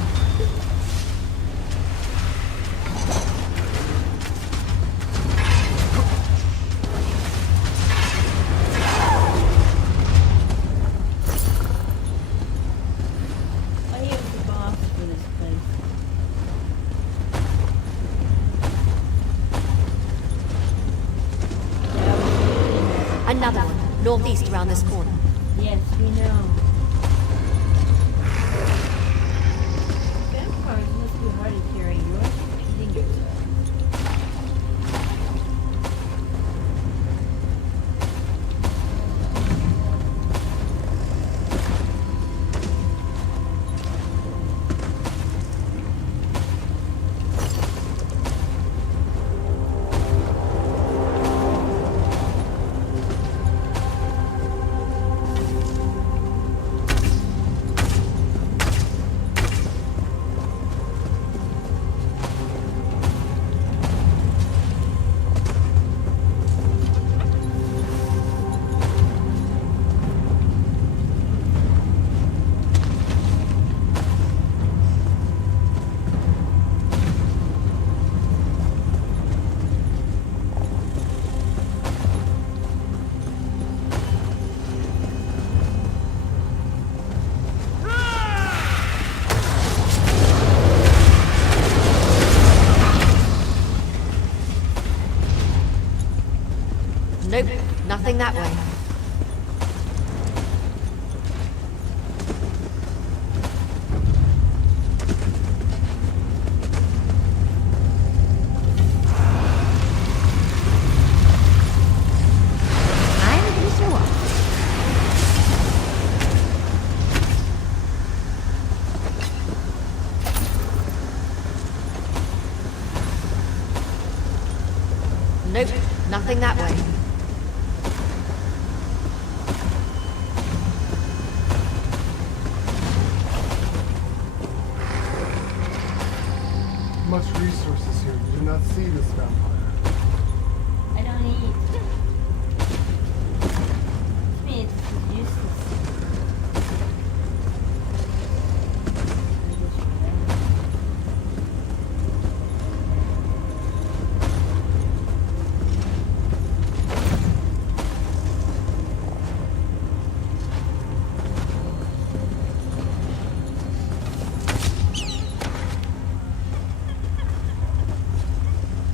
I am the boss for this place. Another one, northeast around this corner. Yes, we know. Vampires must be hard to carry. You're repeating yourself. Nope, nothing that way. Nope, nothing that way. Much resources here. You do not see this vampire. I don't eat. To me, it's useless.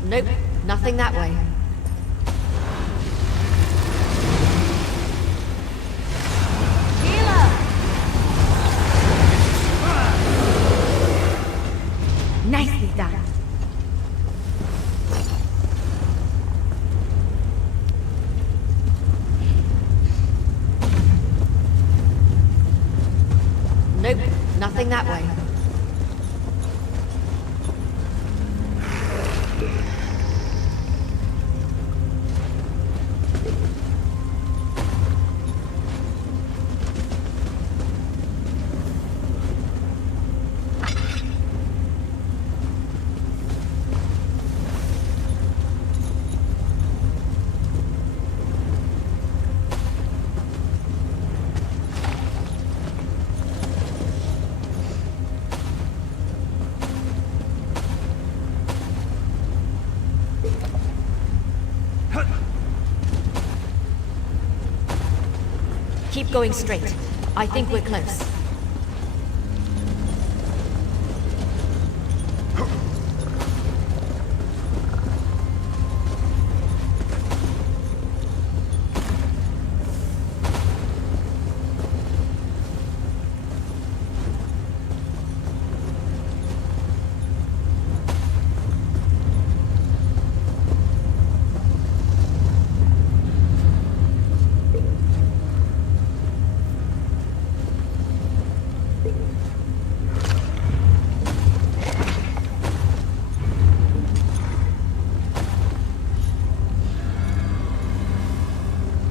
Nope, nothing that way. Nicely done. Nope, nothing that way. Keep going straight. I think we're close.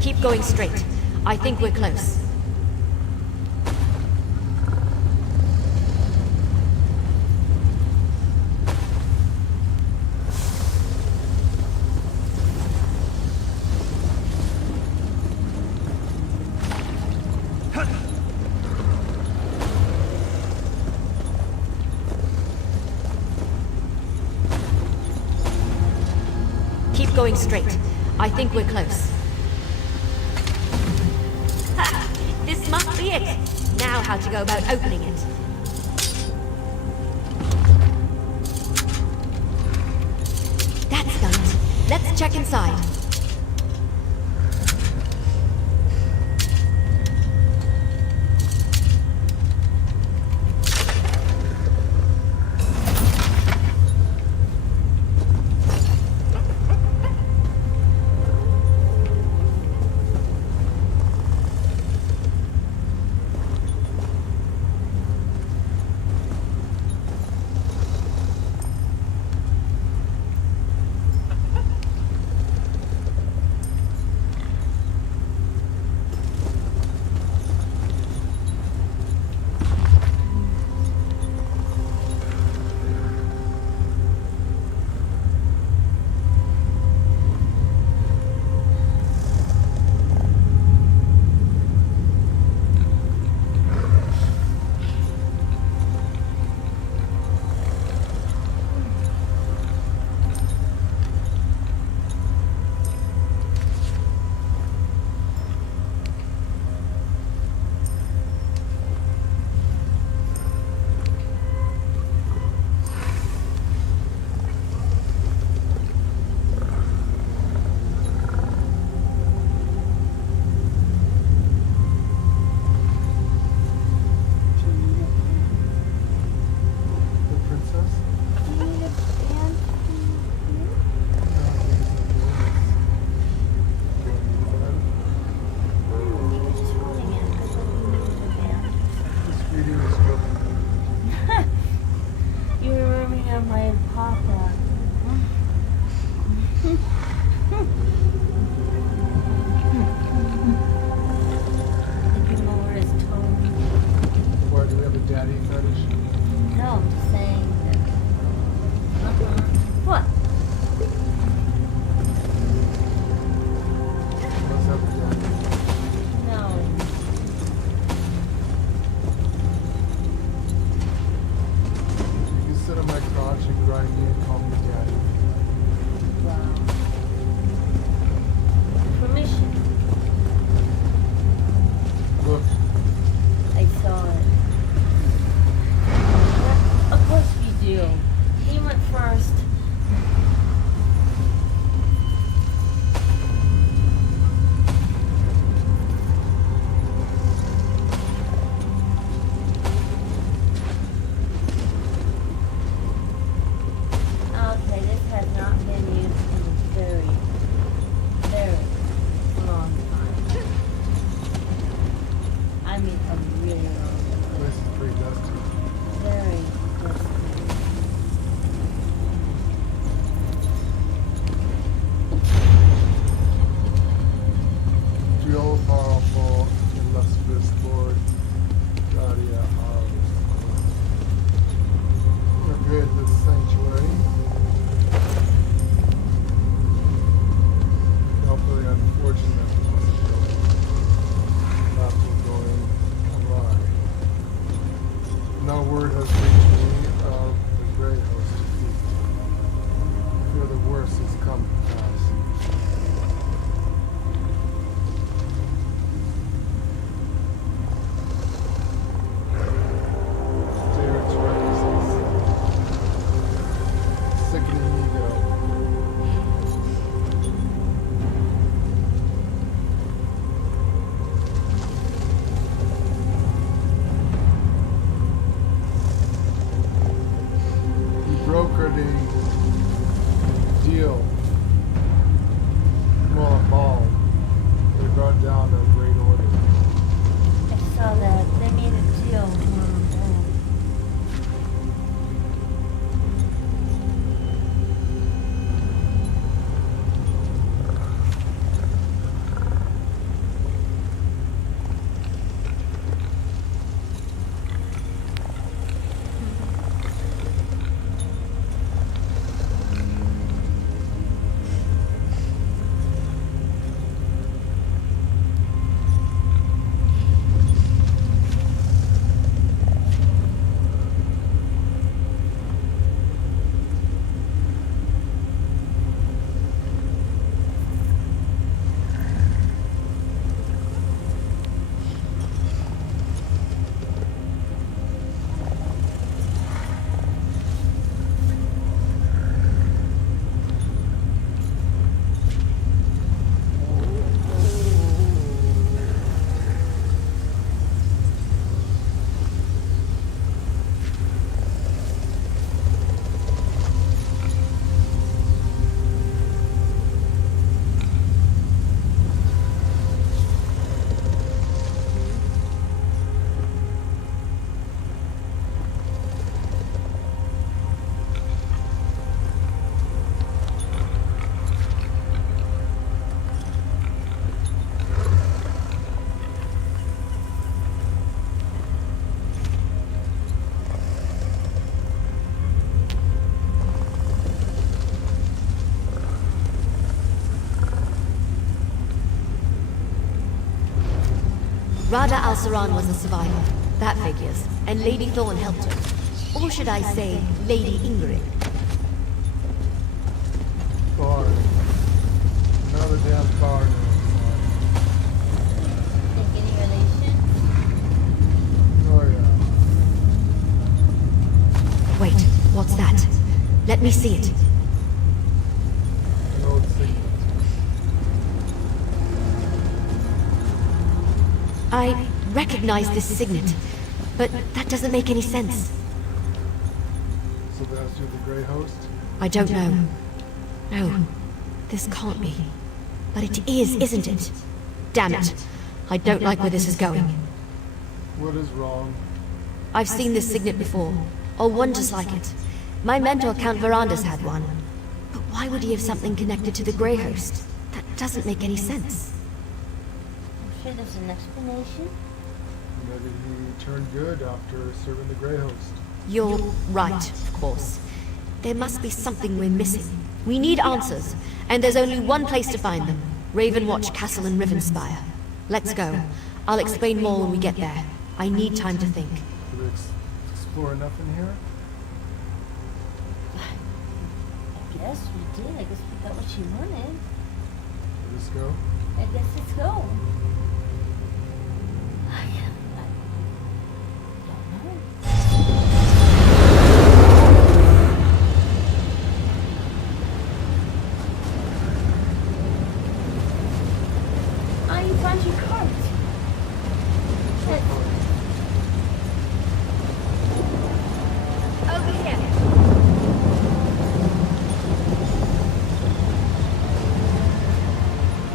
Keep going straight. I think we're close. Keep going straight. I think we're close. This must be it. Now how to go about opening it. That's done it. Let's check inside. Rada al-Saran was a survivor. That figures. And Lady Thorn helped her. Or should I say, Lady Ingrid? Bard. Another damn bard. Think any relation? Oh yeah. Wait, what's that? Let me see it. An old signet. I recognize this signet, but that doesn't make any sense. So that's you, the Grey Host? I don't know. No, this can't be. But it is, isn't it? Damn it. I don't like where this is going. What is wrong? I've seen this signet before, or one just like it. My mentor, Count Verandas, had one. But why would he have something connected to the Grey Host? That doesn't make any sense. I'm sure there's an explanation. Maybe he turned good after serving the Grey Host. You're right, of course. There must be something we're missing. We need answers, and there's only one place to find them. Ravenwatch Castle in Rivenspire. Let's go. I'll explain more when we get there. I need time to think. Did we explore enough in here? I guess we did. I guess we got what she wanted. Let's go. I guess let's go.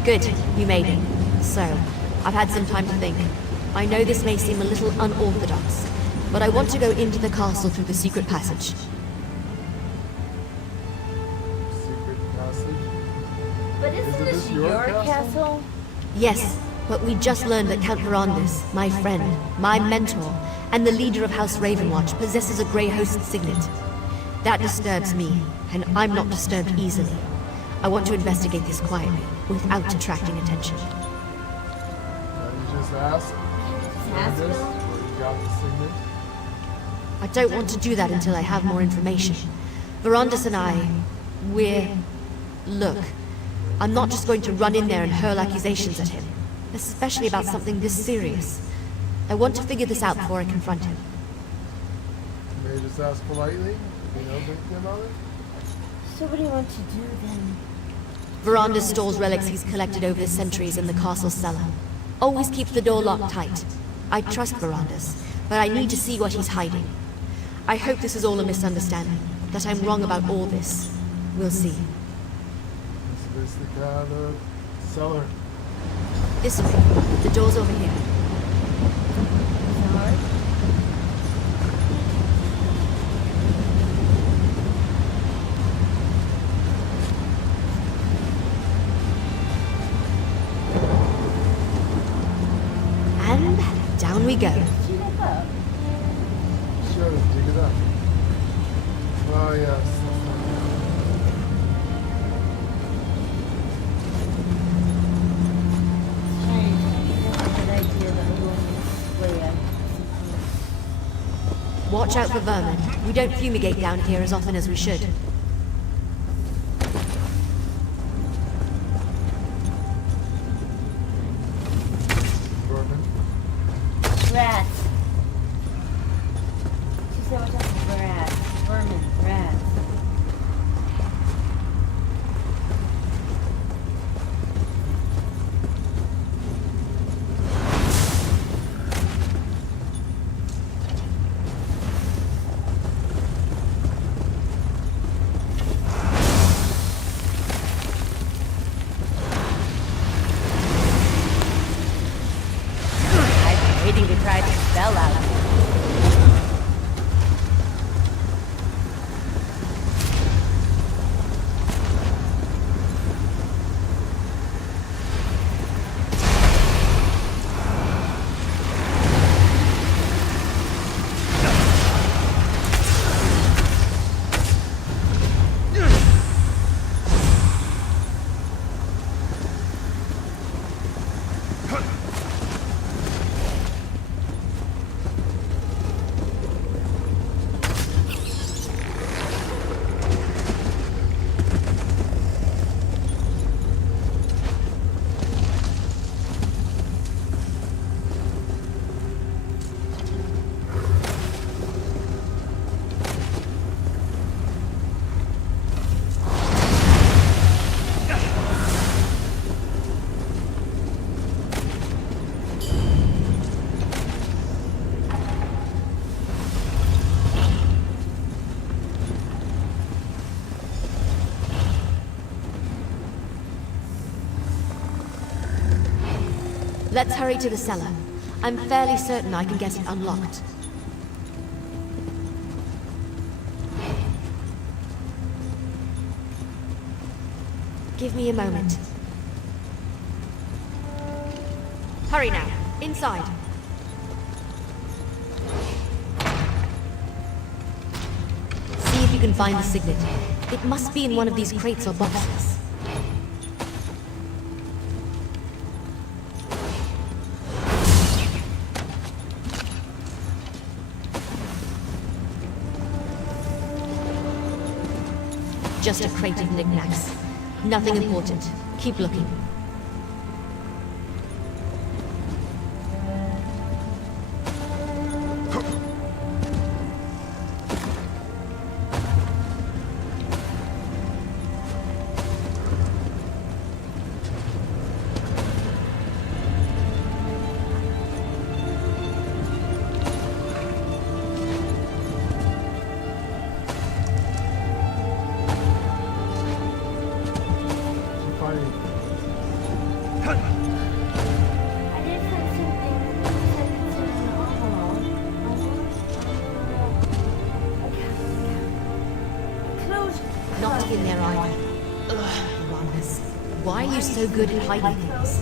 Good, you made it. So, I've had some time to think. I know this may seem a little unorthodox, but I want to go into the castle through the secret passage. Secret passage? But isn't this your castle? Yes, but we just learned that Count Verandas, my friend, my mentor, and the leader of House Ravenwatch possesses a Grey Host signet. That disturbs me, and I'm not disturbed easily. I want to investigate this quietly, without attracting attention. You just ask? Ask this, him? where you got the signet? I don't want to do that until I have more information. Verandas and Look, I'm not just going to run in there and hurl accusations at him, especially about something this serious. I want to figure this out before I confront him. May I just ask politely? Do you know anything about it? So what do you want to do then? Verandas stores relics he's collected over the centuries in the castle cellar. Always keeps the door locked tight. I trust Verandas, but I need to see what he's hiding. I hope this is all a misunderstanding, that I'm wrong about all this. We'll see. Is this the cellar? This way. The door's over here. And down we go. Dig it up. Sure, dig it up. Oh, yes. Watch out for vermin. We don't fumigate down here as often as we should. Vermin? Rats. She said watch out for rats. Vermin. Rats. Let's hurry to the cellar. I'm fairly certain I can get it unlocked. Give me a moment. Hurry now. Inside. See if you can find the signet. It must be in one of these crates or boxes. Just a crate of knickknacks. Nothing important. Keep looking. Not in there either. Ugh, Romulus. Why are you so good at hiding things?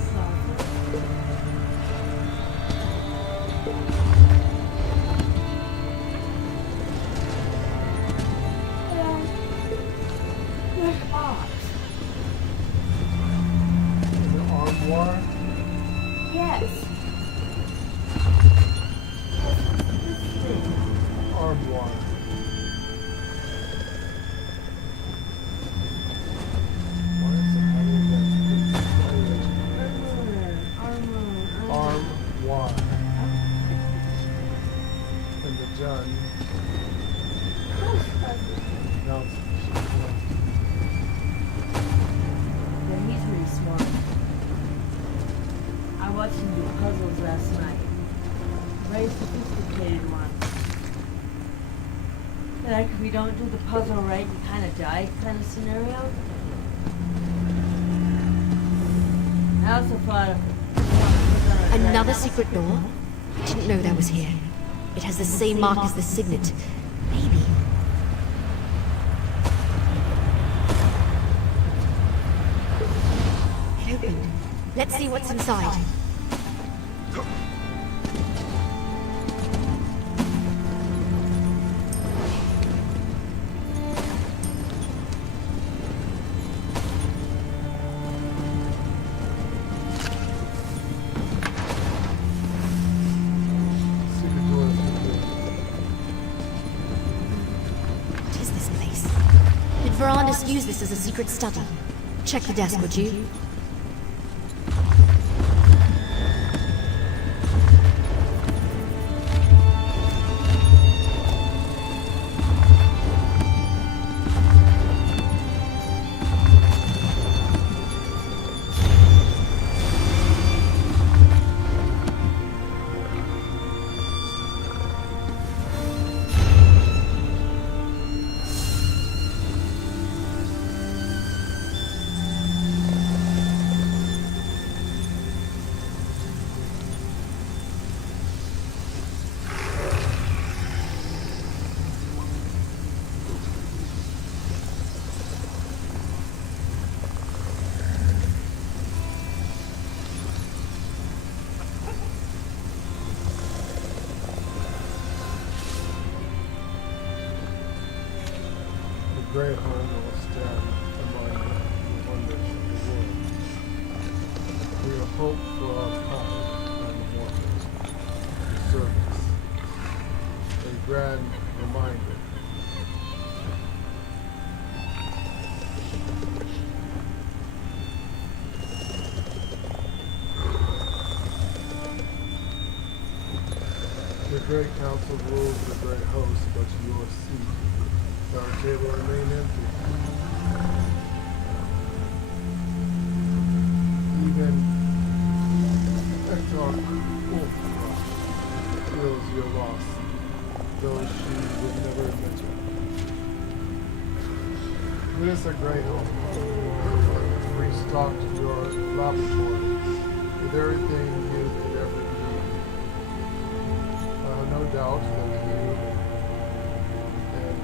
Like if we don't do the puzzle right, you kind of die kind of scenario. I also thought of another secret door? I didn't know that was here. It has the same mark as the signet. Maybe. It opened. Let's see what's inside. Verandis used this as a secret study. Check the desk, would you? Great home will stand among the wonders of the world. We are hope for our kind and mortals. Service. A grand reminder. The great council rules the great host, but your seat. Our table remain empty. Even Hector feels your loss, though she would never admit it. This a great home. Restocked your laboratory with very thing you could ever be. I have no doubt that you and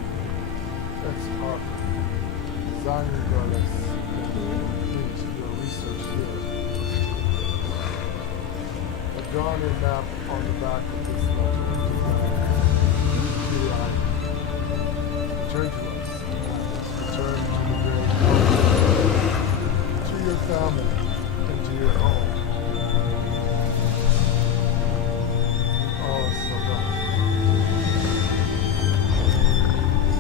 Ex-Arc designing goddess complete your research here. I've drawn a map on the back of this letter. Return to us. Return to the great home. To your family and to your home. Oh, so gone.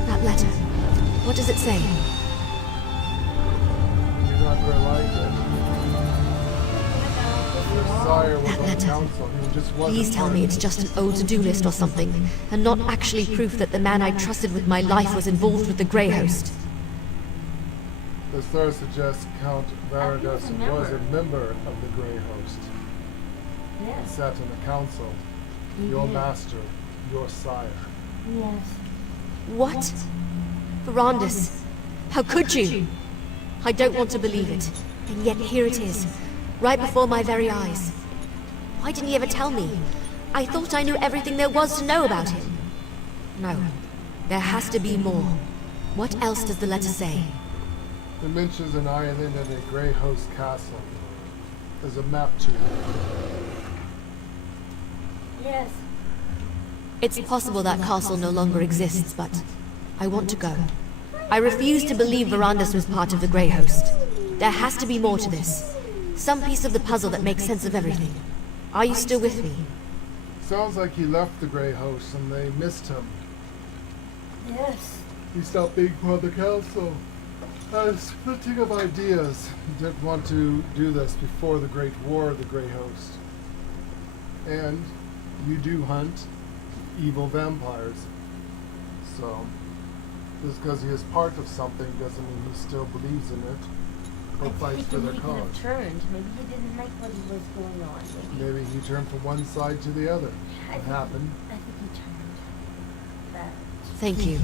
That letter. What does it say? You're not going to like it. Your sire was on council. He just wasn't. Please tell me it's just an old to-do list or something, and not actually proof that the man I trusted with my life was involved with the Grey Host. The star suggests Count Varagus was a member of the Grey Host. Yes. He sat in the council. Your master, your sire. Yes. What? Verandis, how could you? I don't want to believe it, and yet here it is, right before my very eyes. Why didn't he ever tell me? I thought I knew everything there was to know about him. No, there has to be more. What else does the letter say? It mentions an island and a Grey Host castle. There's a map to it. Yes. It's possible that castle no longer exists, but I want to go. I refuse to believe Verandis was part of the Grey Host. There has to be more to this. Some piece of the puzzle that makes sense of everything. Are you still with me? Sounds like he left the Grey Host and they missed him. Yes. He stopped being part of the council. Splitting of ideas. He didn't want to do this before the Great War of the Grey Host. And you do hunt evil vampires. So, just because he is part of something doesn't mean he still believes in it or fights for their Maybe he cause. could have turned. Maybe he didn't like what was going on. Maybe he turned from one side to the other. What happened? I think he turned. That. Thank you.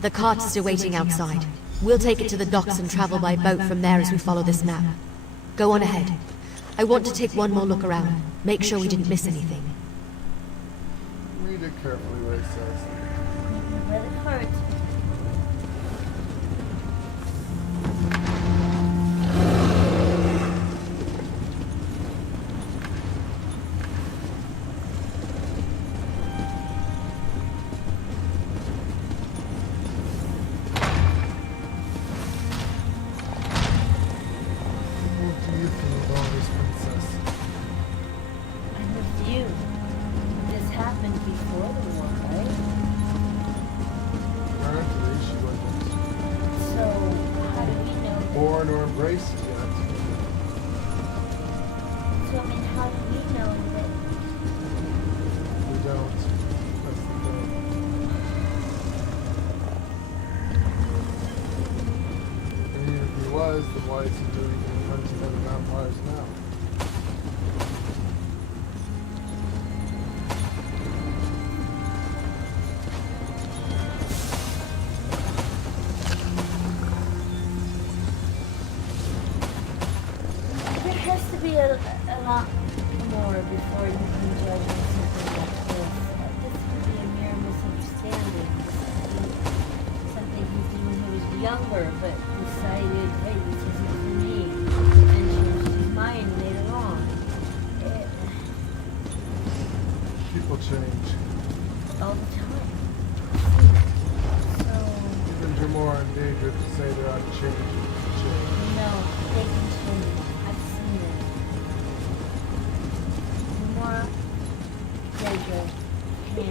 The cart's still waiting outside. We'll take it to the docks and travel by boat from there as we follow this map. Go on ahead. I want to take one more look around. Make sure we didn't miss anything. Read it carefully what it says. Let it hurt. A lot more before you can judge on something like this. This could be a mere misunderstanding. This could be something he did when he was younger, but decided, hey, this isn't for me, and changed his mind later on. People change. All the time. So... Even Jamora and Daedra to say they're unchanged. No, they can change. I've seen it. Jamora, Daedra can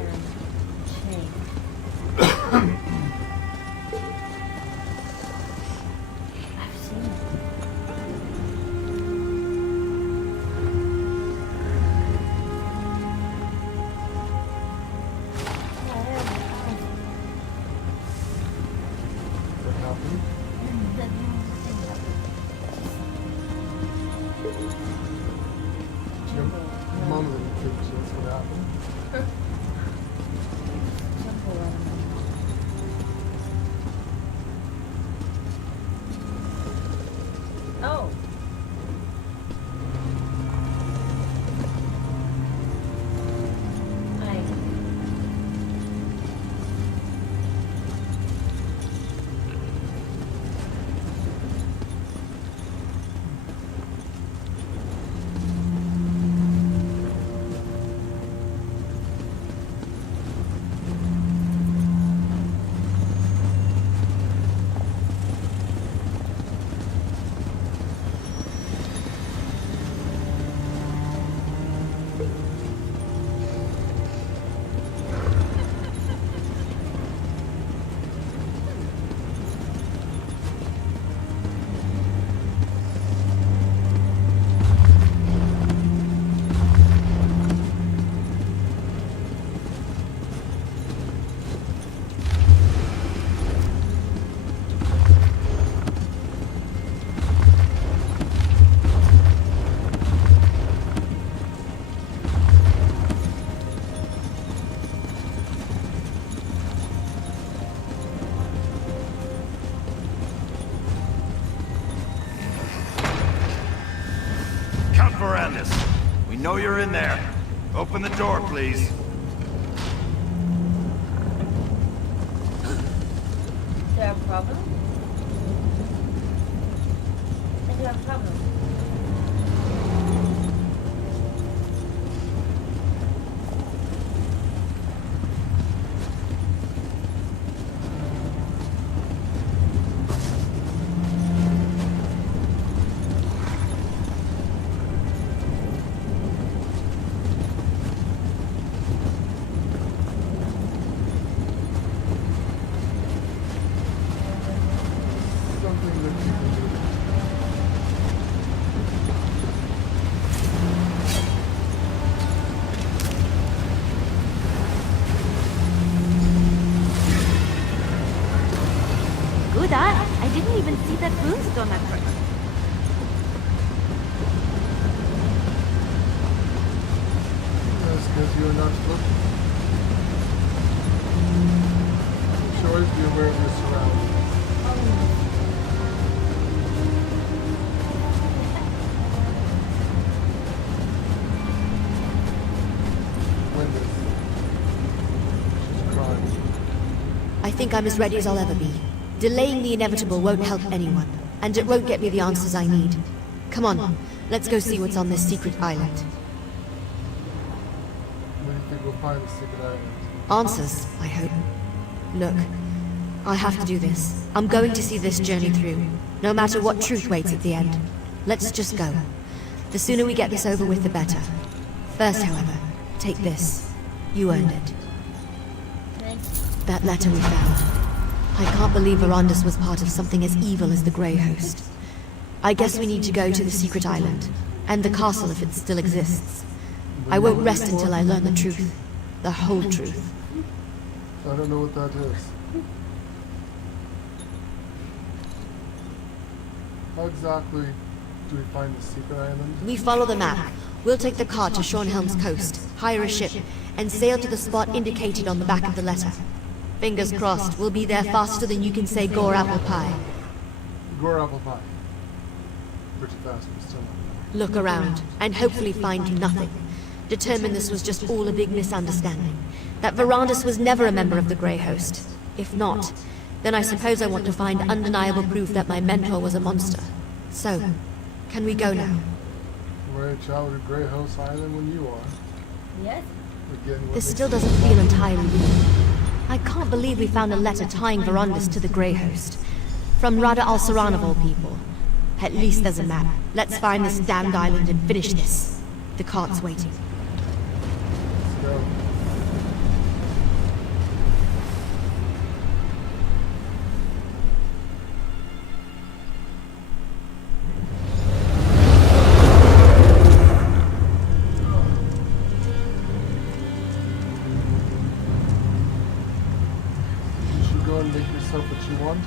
change. I've seen it. What happened? Your mom didn't think that's what happened. Oh. Count Verandis. We know you're in there. Open the door, please. Is there a problem? Is there a problem? I didn't even see that runestone at first. That's because you're not looking. You should always be aware of your surroundings. Wendy. She's crying. I think I'm as ready as I'll ever be. Delaying the inevitable won't help anyone, and it won't get me the answers I need. Come on, let's go see what's on this secret island. Where do you think we'll find the secret island? Answers, I hope. Look, I have to do this. I'm going to see this journey through, no matter what truth waits at the end. Let's just go. The sooner we get this over with, the better. First, however, take this. You earned it. That letter we found. I can't believe Verandis was part of something as evil as the Grey Host. I guess we need to go to the secret island, and the castle if it still exists. I won't rest until I learn the truth. The whole truth. I don't know what that is. How exactly do we find the secret island? We follow the map. We'll take the car to Shornhelm's coast, hire a ship, and sail to the spot indicated on the back of the letter. Fingers crossed, we'll be there faster than you can say Gore apple pie. Gore apple pie. Pretty fast, but still not. Look around, and hopefully find nothing. Determine this was just all a big misunderstanding. That Verandis was never a member of the Grey Host. If not, then I suppose I want to find undeniable proof that my mentor was a monster. So, can we go now? We're a child of Grey Host Island when you are. Yes? This still doesn't feel entirely real. I can't believe we found a letter tying Verandis to the Grey Host. From Rada al-Saran of all people. At least there's a map. Let's find this damned island and finish this. The cart's waiting. Let's go. Make yourself what you want.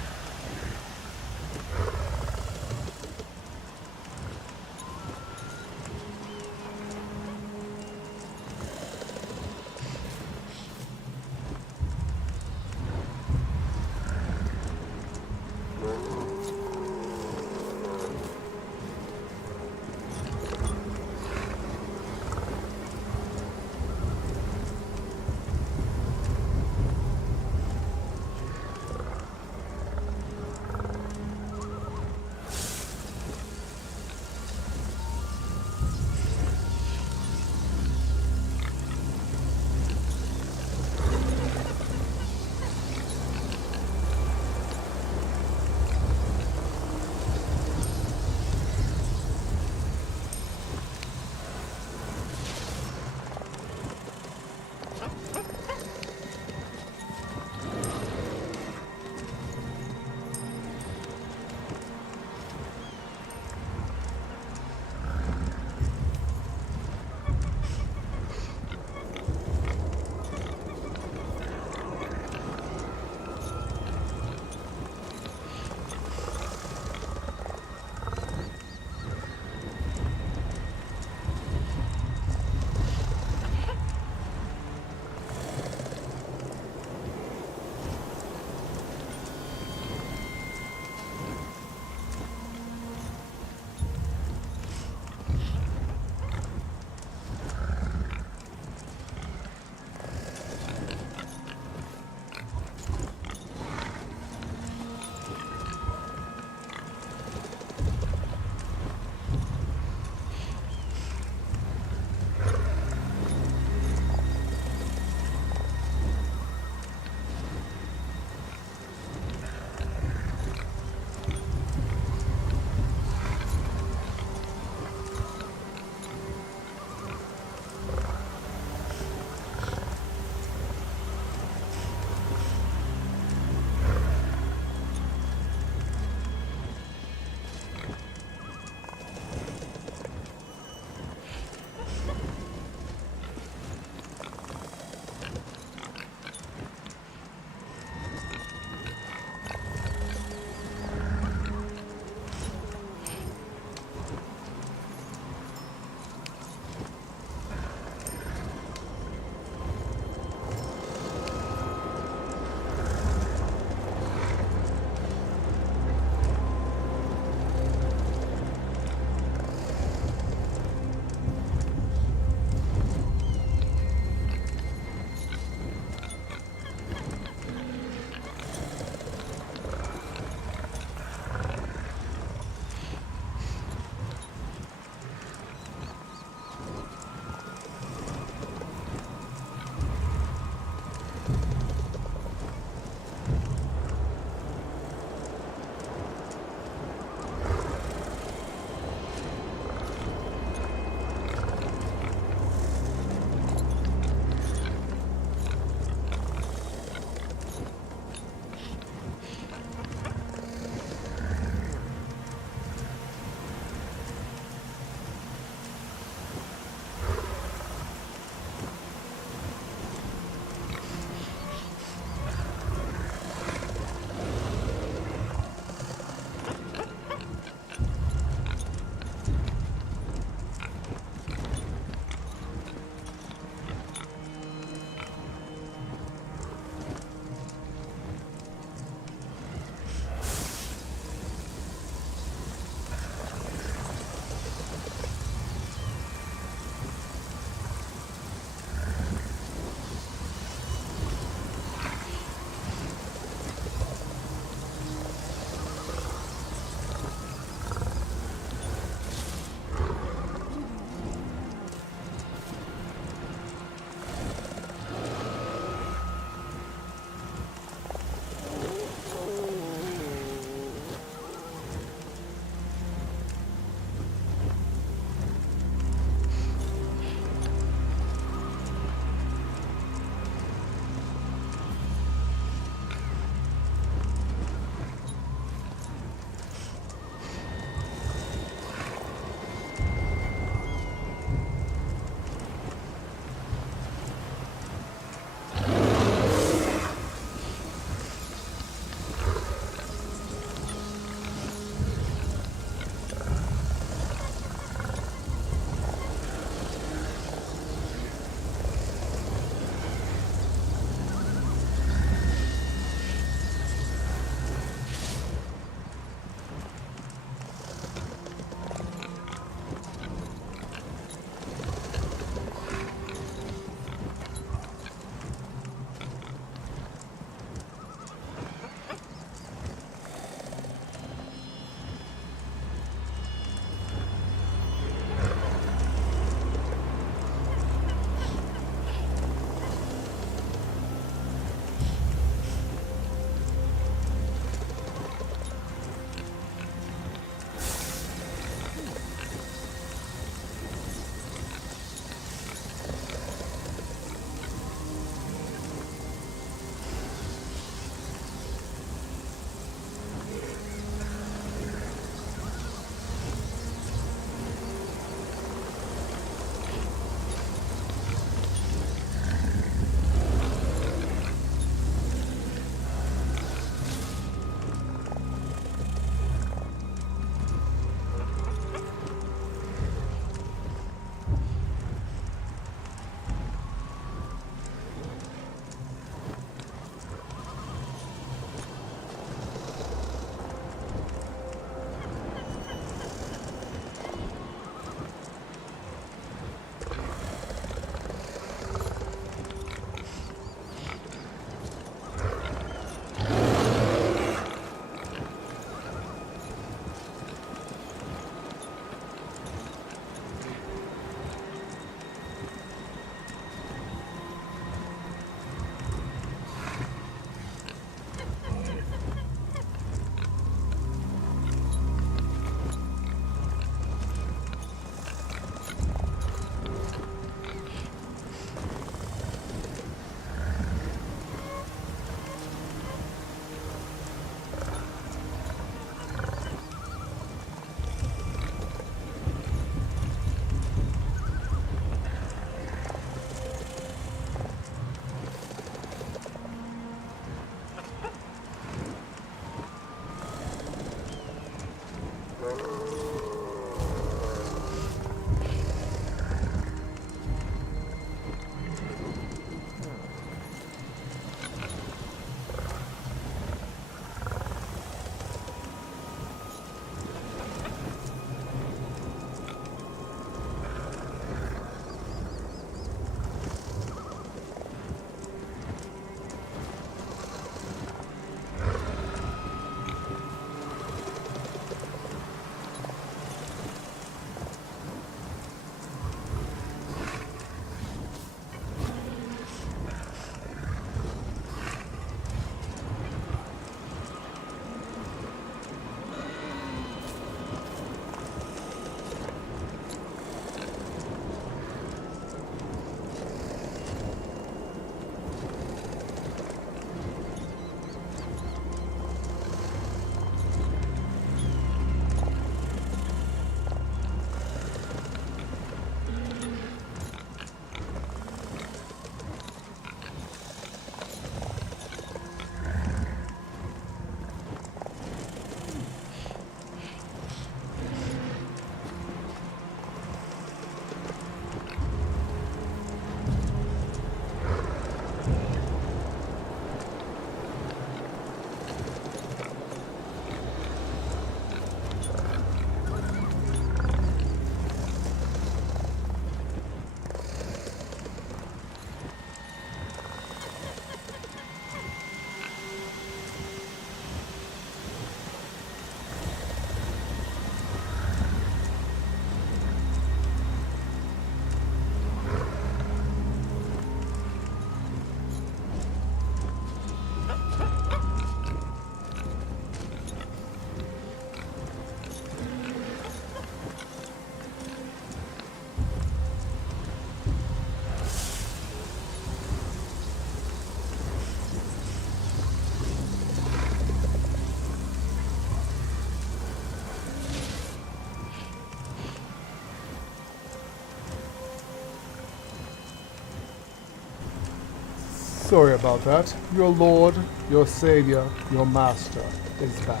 Sorry about that. Your lord, your savior, your master is back.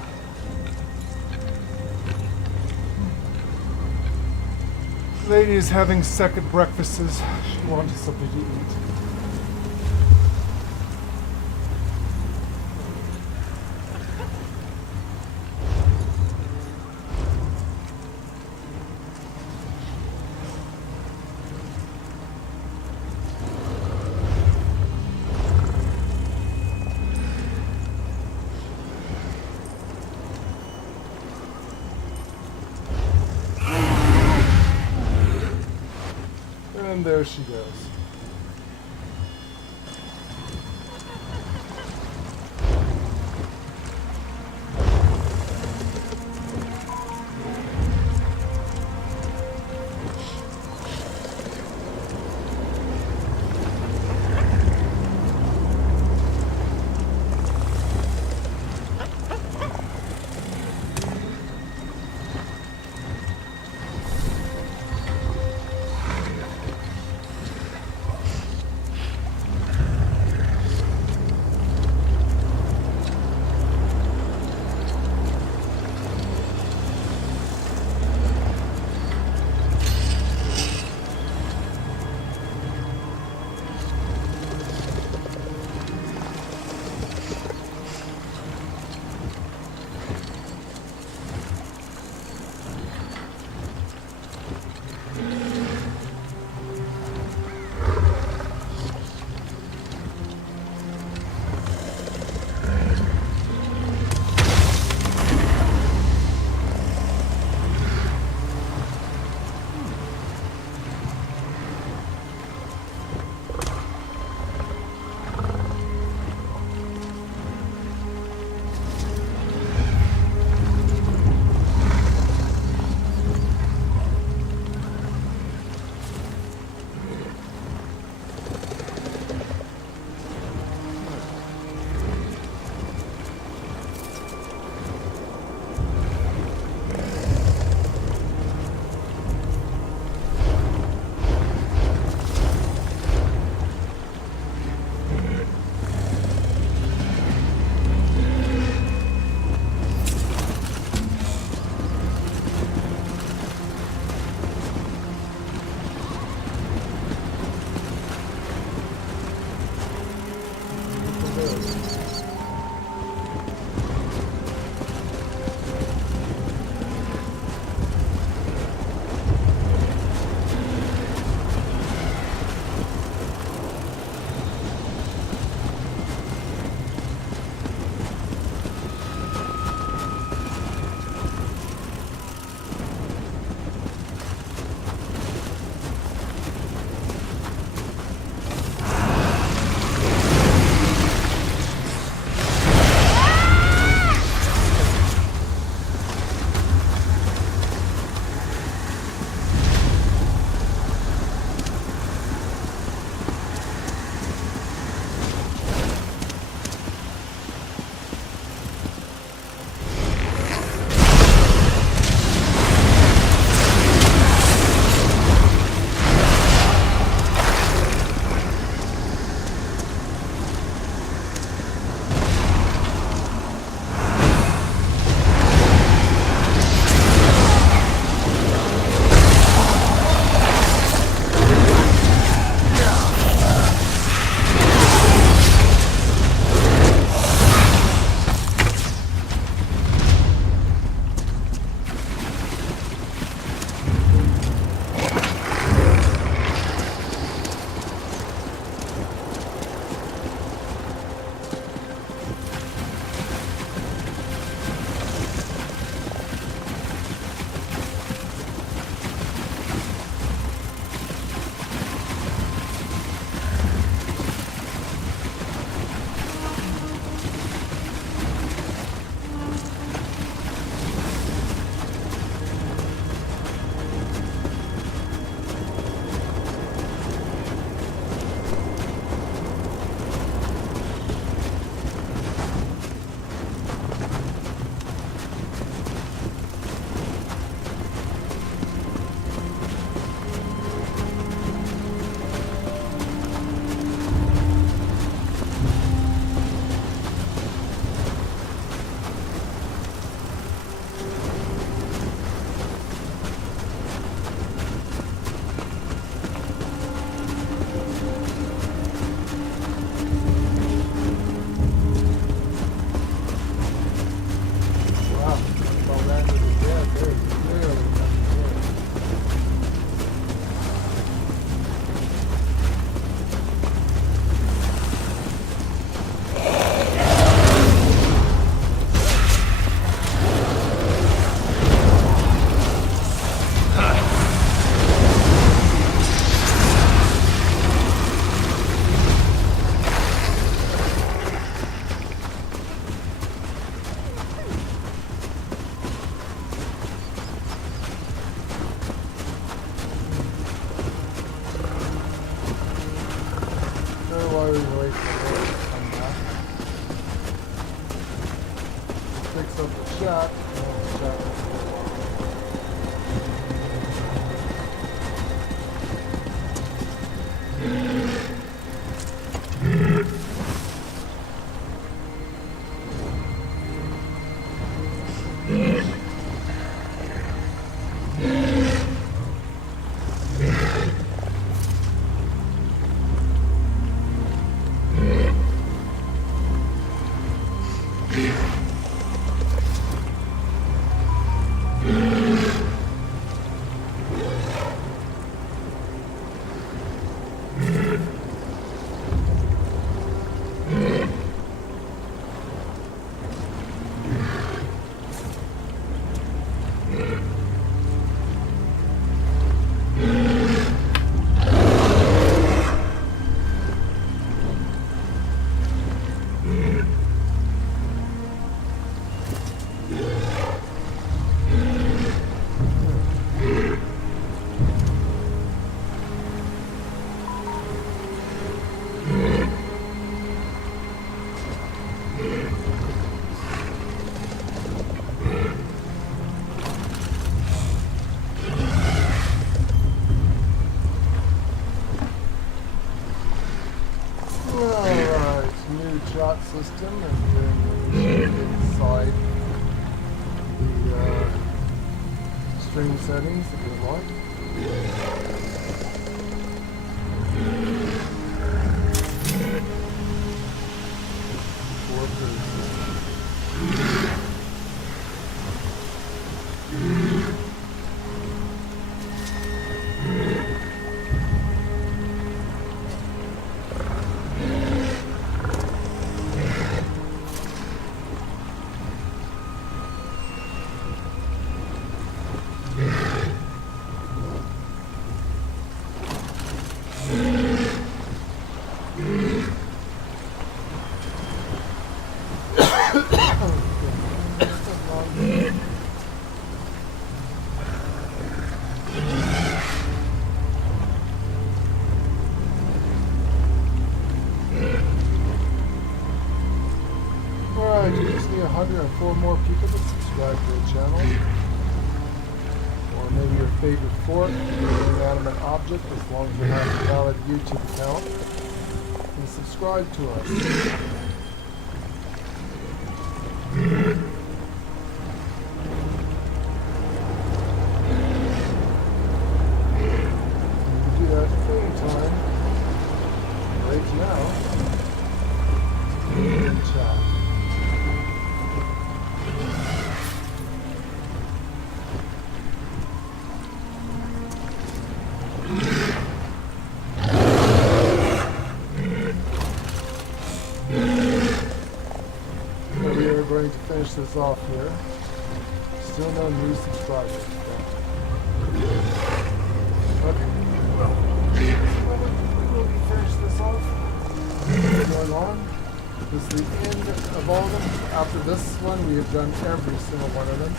Lady is having second breakfasts. She wanted something to eat. And there she goes. up the chat. System and then inside the stream settings that you like. Alright, you just need 104 more people to subscribe to the channel. Or maybe your favorite fort, your inanimate object, as long as you have a valid YouTube account. And subscribe to us. You can do that anytime. Right now. In chat. We are going to finish this off here. Still no new subscribers. Okay. Well, we'll finish this off. Going on. This is the end of all of them. After this one, we have done every single one of them.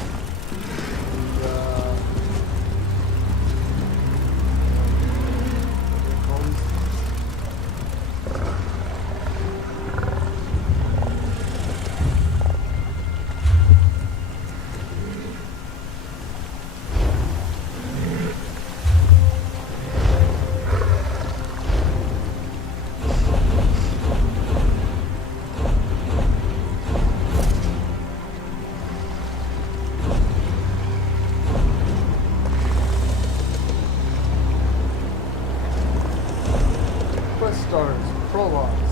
Stars, Prologues.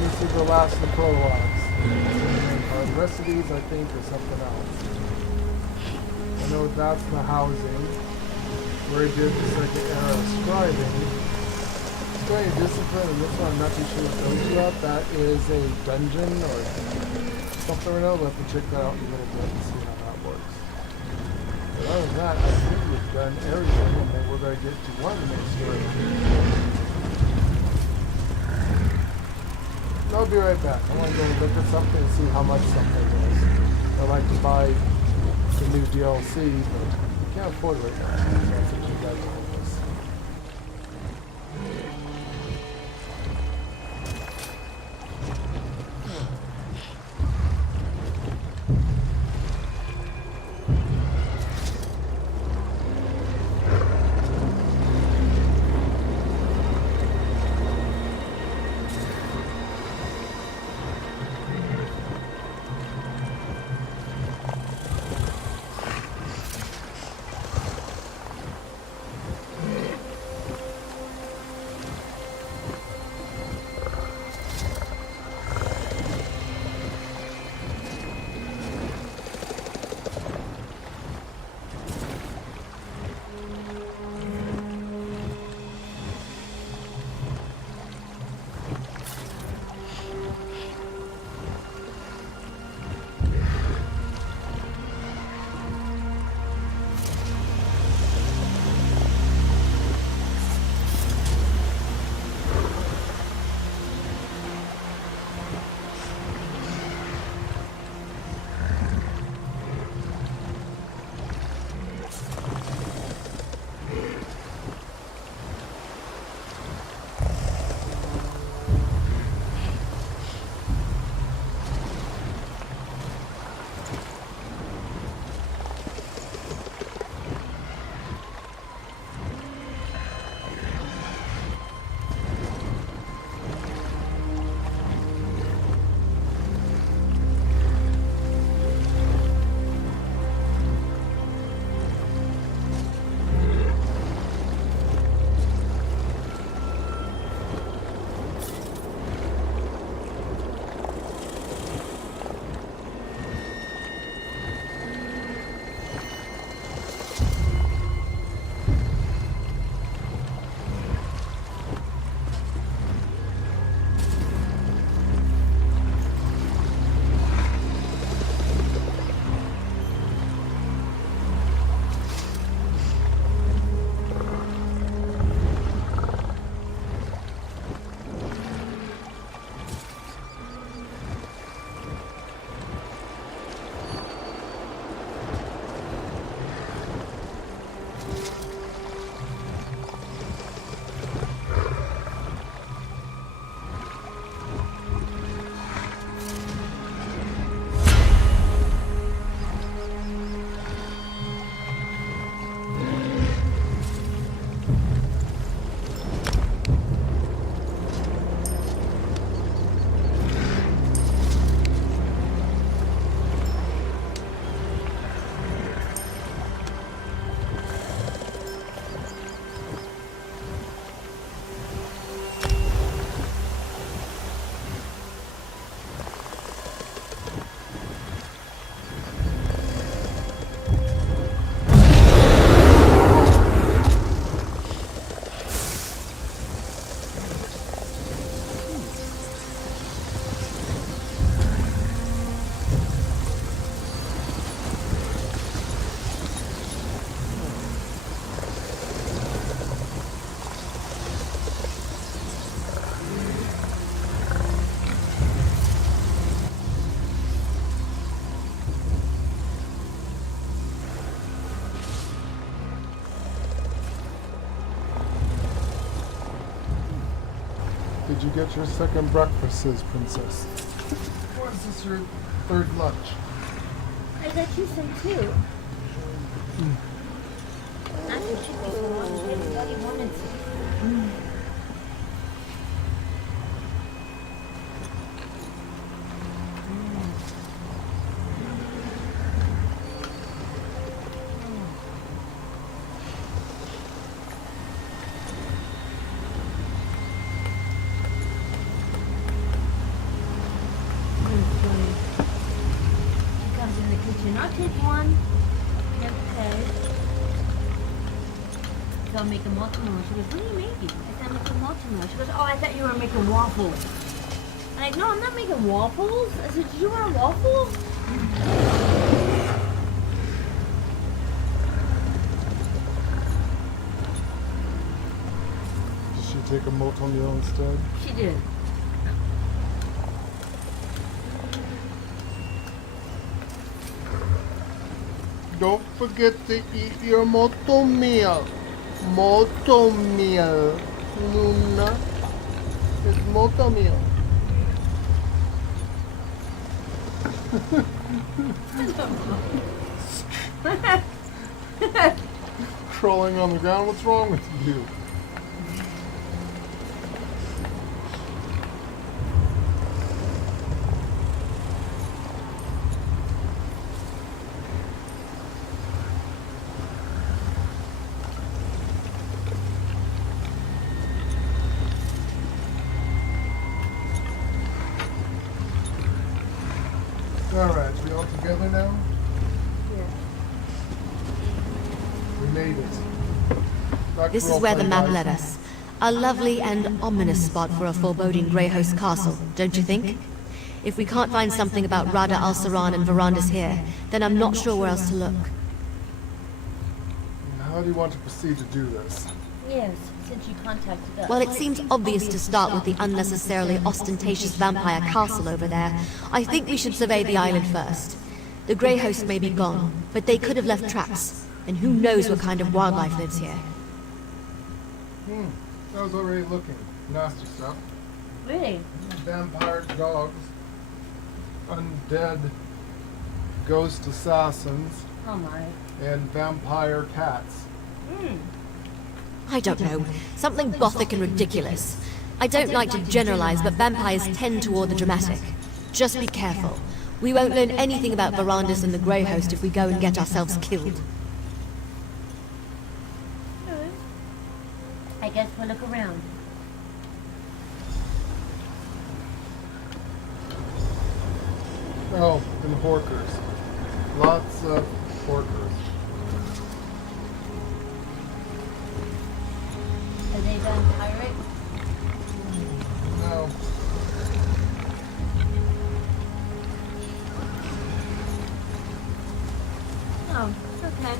This is the last of the Prologues. The rest of these, I think, are something else. I know that's the housing, where he did the second era of scribing. Scribing discipline, and this one I'm not too sure what those about. That is a dungeon or something or another. We'll have to check that out in a little bit and see how that works. But other than that, I think we've done everything, and then we're going to get to one of the next stories. I'll be right back. I want to go look at something and see how much something is. I'd like to buy the new DLC, but I can't afford it right now. That's what you guys want to see. Did you get your second breakfasts, princess? Or is this your third lunch? I got you some too. Actually, she was the one everybody wanted to. I'll take one. Okay. So I'll make a multi-meal. She goes, what are you making? I said, I'm making a multi-meal. She goes, oh, I thought you were making waffles. I'm like, no, I'm not making waffles. I said, did you want a waffle? Did she take a multi-meal instead? She did. Don't forget to eat your moto meal. Moto meal. Luna. It's moto meal. Crawling on the ground. What's wrong with you? Alright, we all together now? Yeah. We made it. This is where the map led us. A lovely and ominous spot for a foreboding Grey Host castle, don't you think? If we can't find something about Rada al-Saran and Verandas here, then I'm not sure where else to look. How do you want to proceed to do this? Yes, since you contacted us. Well, it seems obvious to start with the unnecessarily ostentatious vampire castle over there. I think we should survey the island first. The Grey Host may be gone, but they could have left tracks. And who knows what kind of wildlife lives here. I was already looking. Nasty stuff. Really? Vampire dogs. Undead ghost assassins. Oh my. And vampire cats. I don't know. Something gothic and ridiculous. I don't like to generalize, but vampires tend toward the dramatic. Just be careful. We won't learn anything about Verandas and the Grey Host if we go and get ourselves killed. I guess we'll look around. Oh, and horkers. Lots of horkers. Are they vampiric? No. Oh, okay.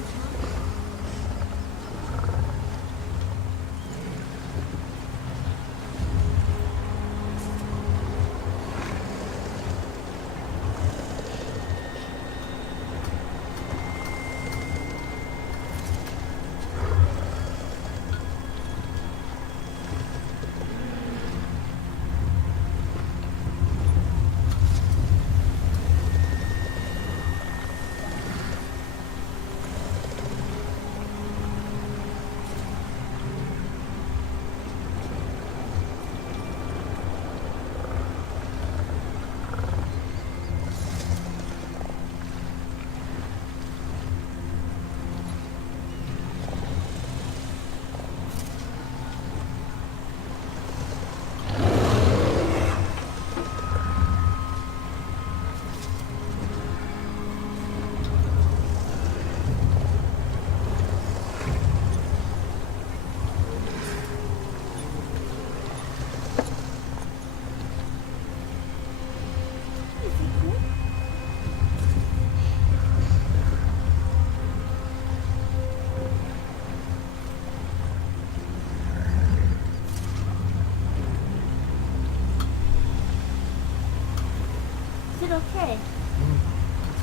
Is it okay?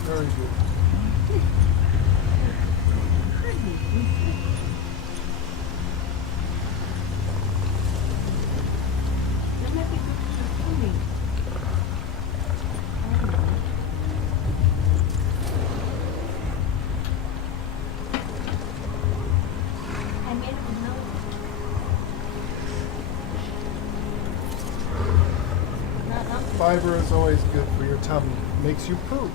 Very good. Isn't it Fiber is always good for your tummy. Makes you poop.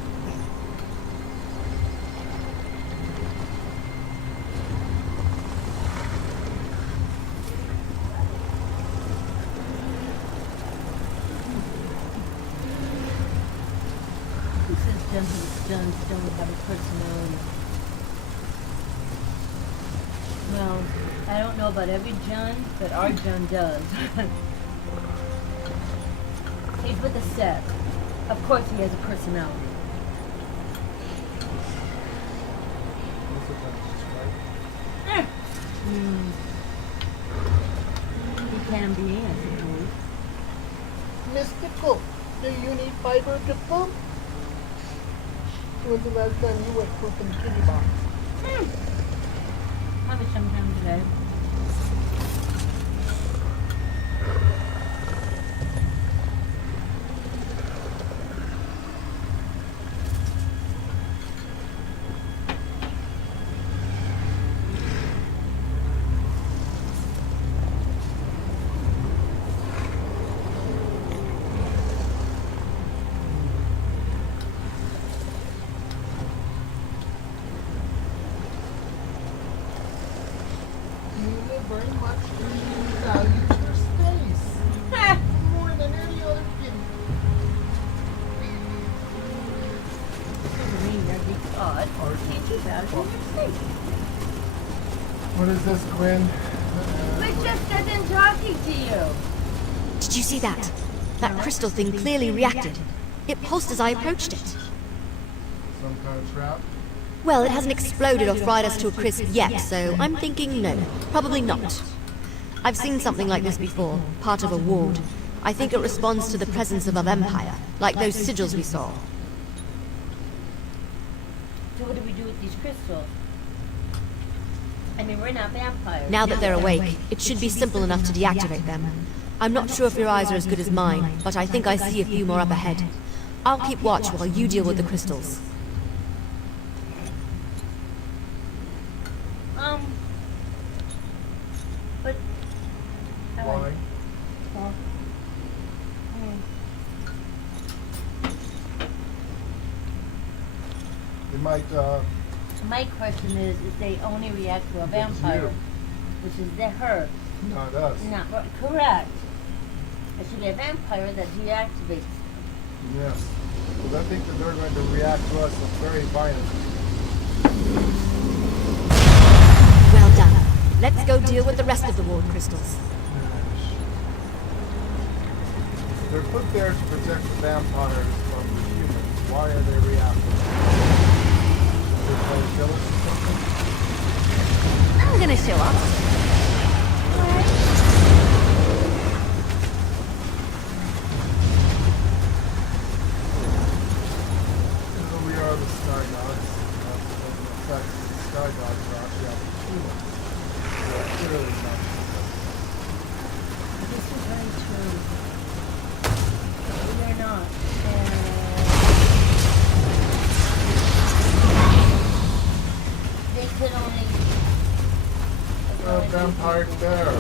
Who says Juns don't have a personality? Well, I don't know about every Jun, but our Jun does. He's with the set. Of course he has a personality. He can be, I suppose. Mystical, do you need fiber to poop? When was the last time you went poop in the kitty box? Probably sometime today. Very much value your space. More than any other kitty. What is this, Quinn? We're just done talking to you. Did you see that? That crystal thing clearly reacted. It pulsed as I approached it. Some kind of trap? Well, it hasn't exploded or fried us to a crisp yet, so I'm thinking no. Probably not. I've seen something like this before, part of a ward. I think it responds to the presence of a vampire, like those sigils we saw. So what do we do with these crystals? I mean, we're not vampires. Now that they're awake, it should be simple enough to deactivate them. I'm not sure if your eyes are as good as mine, but I think I see a few more up ahead. I'll keep watch while you deal with the crystals. But... Why? Well, It might, my question is they only react to a vampire, which is her. Not us. Not correct. It should be a vampire that deactivates. Yes. Well, I think that they're going to react to us very violently. Well done. Let's go deal with the rest of the ward crystals. They're put there to protect the vampires from the humans. Why are they reacting? They're trying to kill us or something? I'm gonna show off. We are the Sky Gods. In fact, the Sky Gods are actually out of humans. They're clearly not. This is very true. They're not. They could only... Vampire there.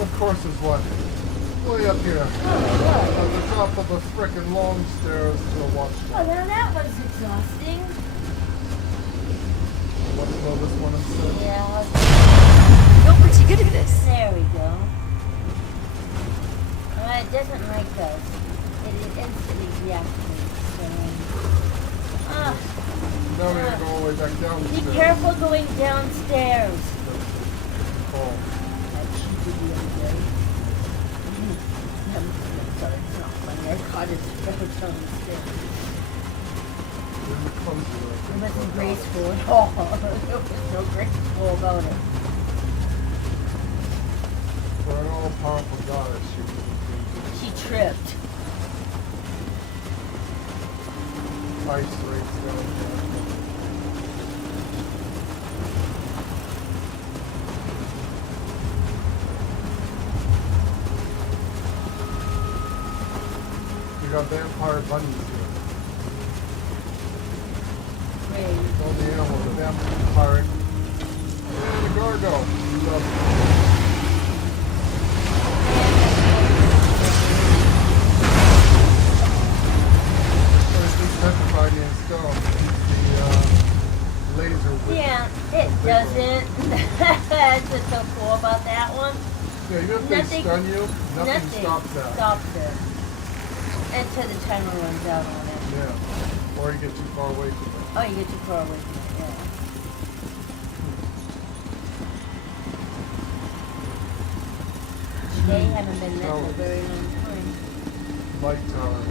Of course there's one. Way up here. At the top of the frickin' long stairs to the watchtower. Oh, now that was exhausting. What's this one instead? Yeah. You're pretty good at this. There we go. It doesn't like us. It instantly deactivates. Now we gotta go all the way back downstairs. Be careful going downstairs. Oh. Sorry, it's not funny. I caught it downstairs. It wasn't graceful at all. There was no graceful about it. For an all-powerful goddess, She tripped. Ice rates down. You got vampire bunnies here. Wait. All the animals, the vampire. And the gargo. Love it. Petrified in stone. The laser whip. Yeah, it doesn't. That's what's so cool about that one. Yeah, even if they stun you, nothing stops that. Stops it. Until the timer runs out on it. Yeah. Or you get too far away from it. Oh, you get too far away from it, yeah. They haven't been lit in a very long time. Light tower.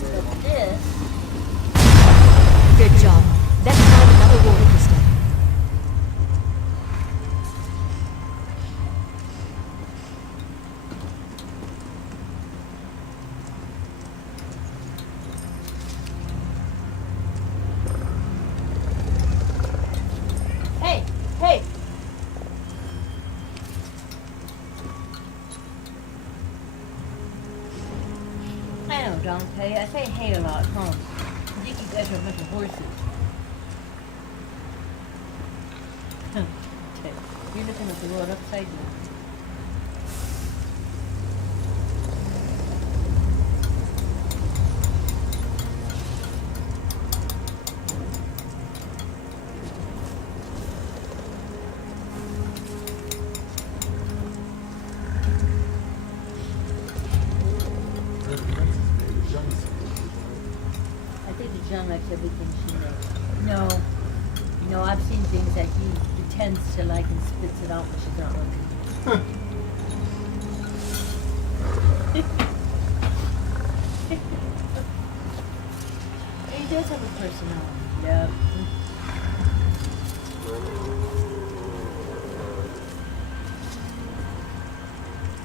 But this... Good job. Let's find another water crystal. Hey! Hey! I know, Dante. I say hey a lot, huh? I think you guys are a bunch of horses. You're looking at the world upside down. I think the John likes everything she knows. No. No, I've seen things that he pretends to like and spits it out when she's not looking. He does have a personality. Yep.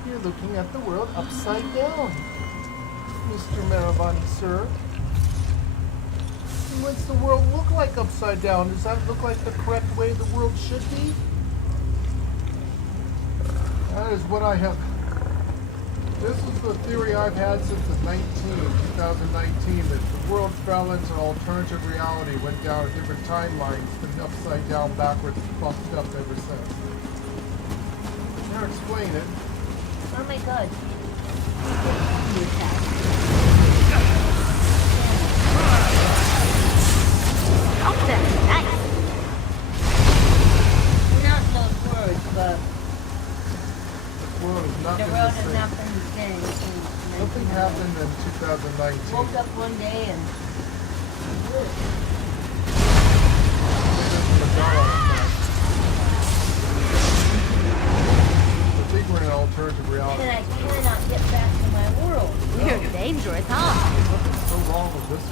You're looking at the world upside down, Mr. Maravani, sir. What's the world look like upside down? Does that look like the correct way the world should be? That is what I have. This is the theory I've had since 2019, that the world fell into an alternative reality, went down at different timelines, been upside down, backwards, bumped up ever since. Can't explain it. Oh my god. Nice. Not those words, but The world has not the been world the has same. not been the same since Nothing happened in 2019. woke up one day and I think we're in an alternative reality. I cannot get back to my world. You're dangerous, huh? What's so wrong with this one?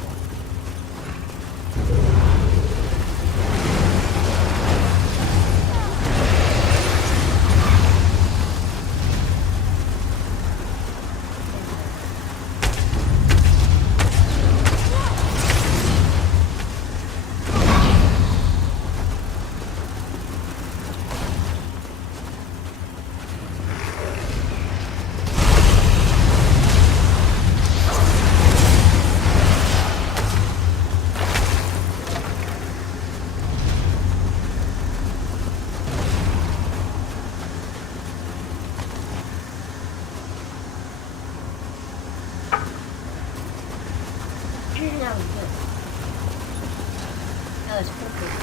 That was good. That was perfect.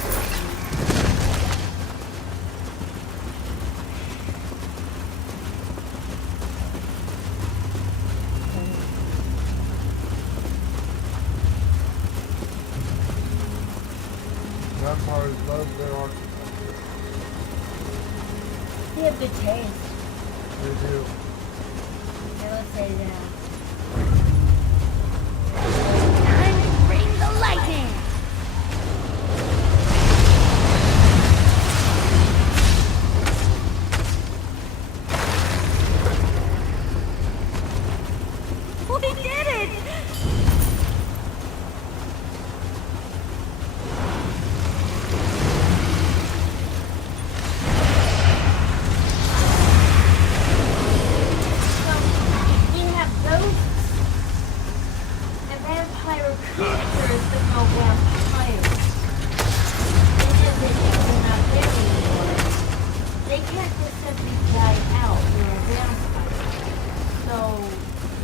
Vampires love their architecture. They have good taste. They do. I will say that. Time to bring the light in.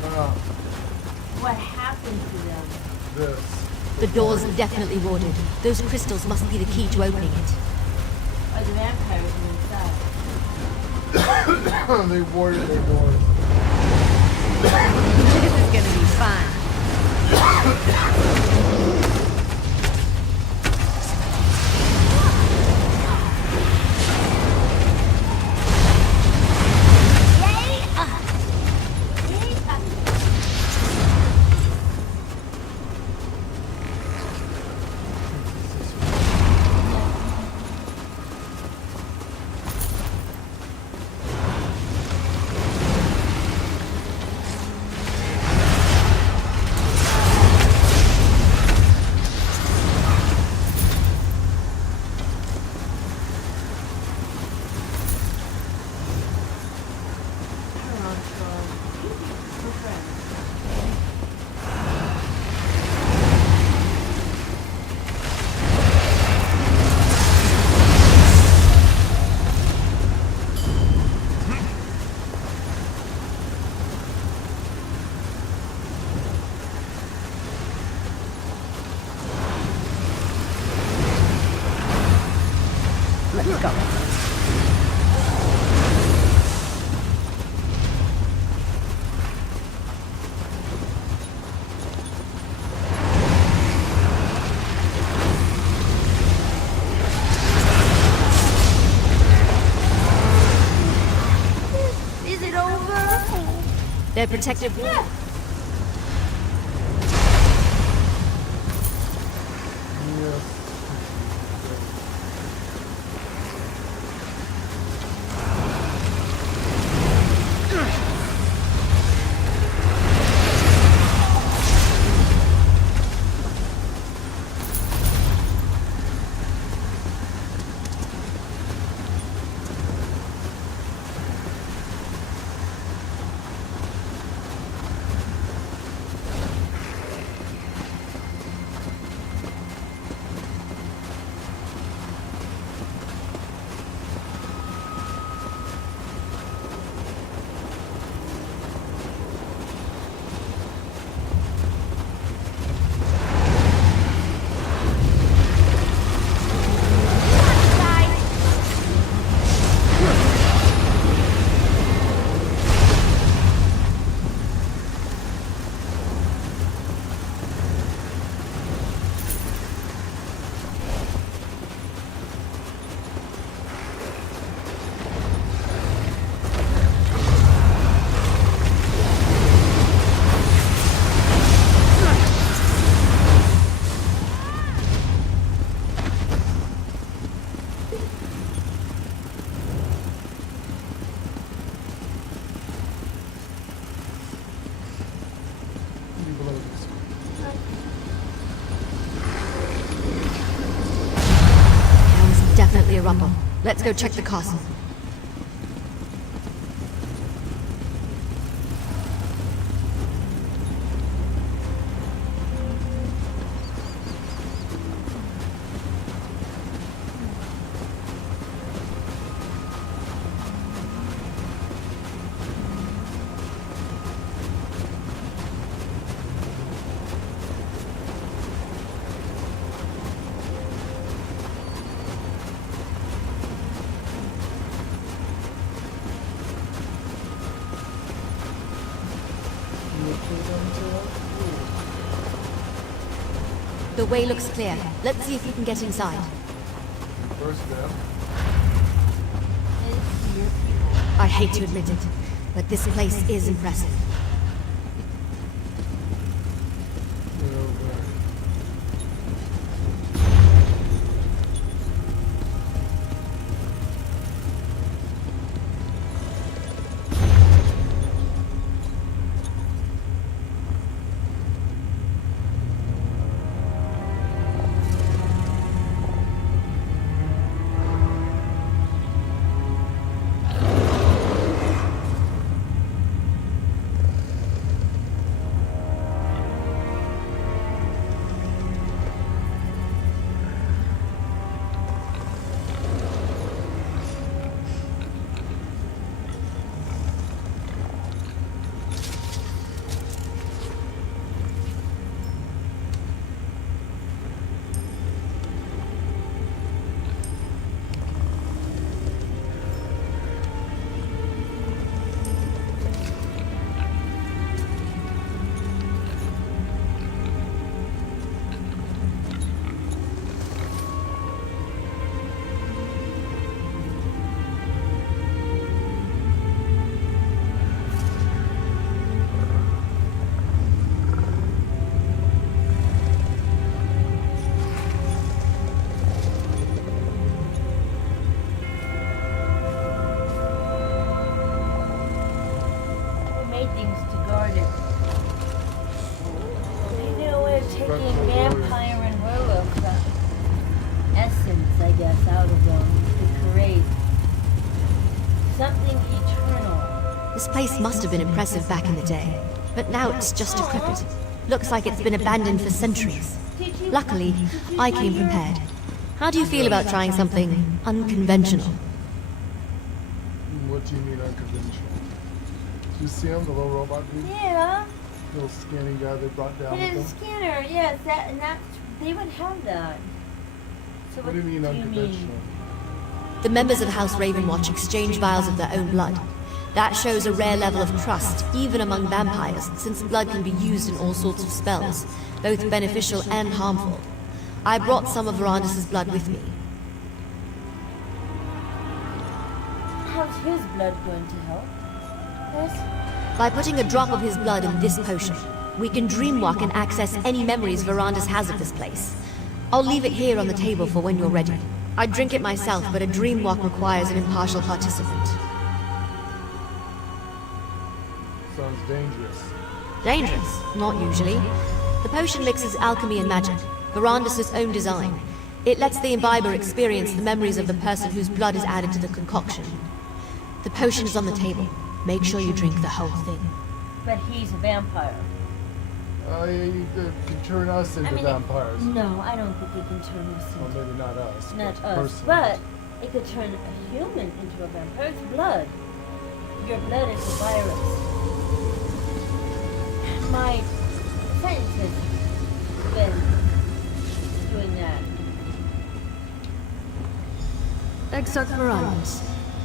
What happened to them? The door's definitely warded. Those crystals must be the key to opening it. Or the vampires inside. They warded their doors. This is gonna be fun. Let's go. Is it over? Their protective wall. Definitely a rumble. Let's go check the castle. The way looks clear. Let's see if we can get inside. First step. I hate to admit it, but this place is impressive. taking vampire and werewolf essence, I guess, out of them to create something eternal. This place must have been impressive back in the day, but now it's just decrepit. Looks like it's been abandoned for centuries. Luckily, I came prepared. How do you feel about trying something unconventional? What do you mean unconventional? Do you see him, the little robot dude? Yeah. Little scanning guy they brought down with It them? is a scanner, yes, they would have that. So What do you mean unconventional? The members of House Ravenwatch exchange vials of their own blood. That shows a rare level of trust, even among vampires, since blood can be used in all sorts of spells, both beneficial and harmful. I brought some of Verandis' blood with me. How's his blood going to help? Yes? By putting a drop of his blood in this potion, we can dreamwalk and access any memories Verandis has of this place. I'll leave it here on the table for when you're ready. I'd drink it myself, but a dreamwalk requires an impartial participant. Sounds dangerous. Dangerous? Not usually. The potion mixes alchemy and magic, Verandis' own design. It lets the imbiber experience the memories of the person whose blood is added to the concoction. The potion is on the table. Make sure you drink the whole thing. But he's a vampire. He can turn us into vampires. No, I don't think he can turn us into... Well, maybe not us. Not us, but it could turn a human into a vampire. It's blood. Your blood is a virus. My scientist has been doing that. Exarch Verandis,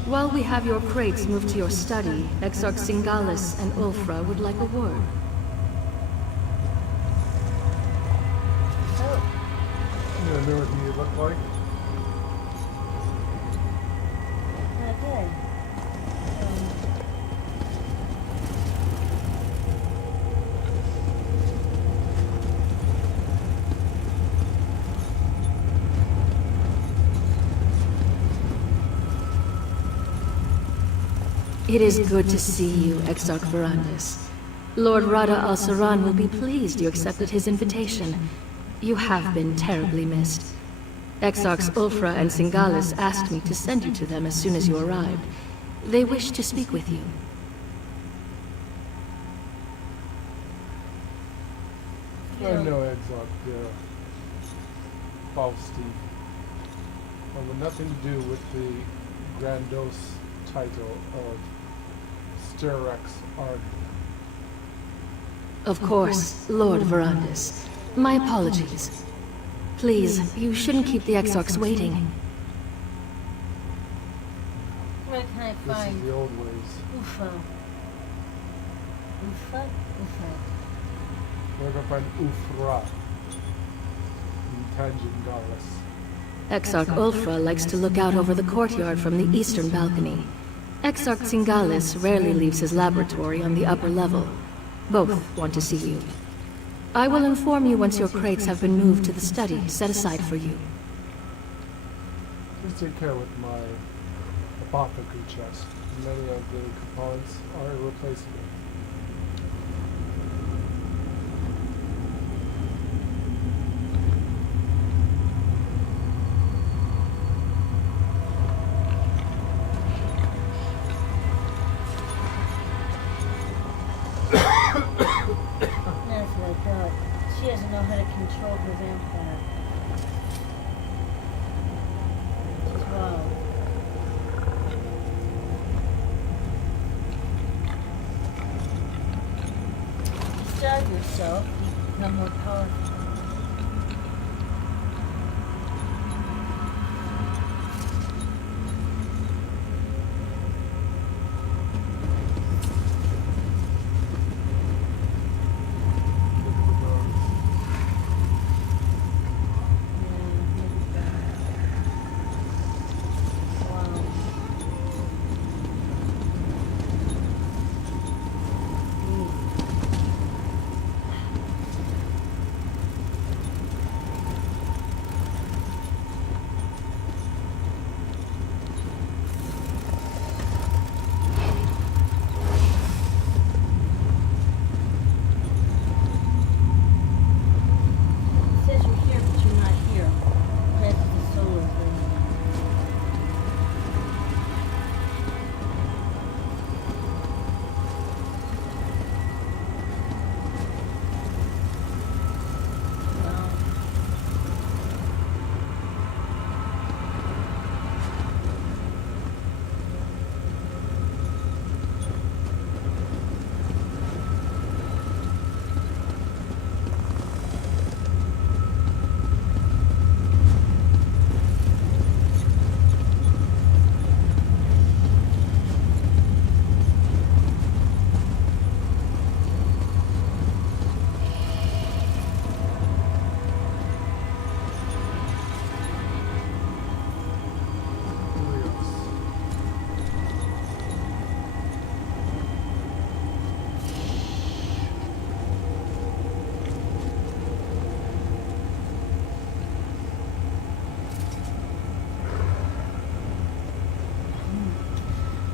while we have your crates moved to your study, Exarch Singalis and Ulfra would like a word. You remember what he looked like? Okay. It is good to see you, Exarch Verandis. Lord Rada al-Saran will be pleased you accepted his invitation. You have been terribly missed. Exarchs Ulfra and Singalis asked me to send you to them as soon as you arrived. They wish to speak with you. I know Exarch, Fausti. With nothing to do with the grandiose title of Sterex Ard. Of course, Lord Verandis. My apologies. Please, you shouldn't keep the Exarchs waiting. Where can I find... This is the old ways. Ufa. Ufa? Ufa. We're going to find Ufra. In Tangengalis. Exarch Ulfra likes to look out over the courtyard from the eastern balcony. Exarch Singalis rarely leaves his laboratory on the upper level. Both want to see you. I will inform you once your crates have been moved to the study set aside for you. Please take care with my apothecary chest. Many of the components are irreplaceable. That's what I thought. She doesn't know how to control her vampire. Wow. Starve yourself, you become more powerful.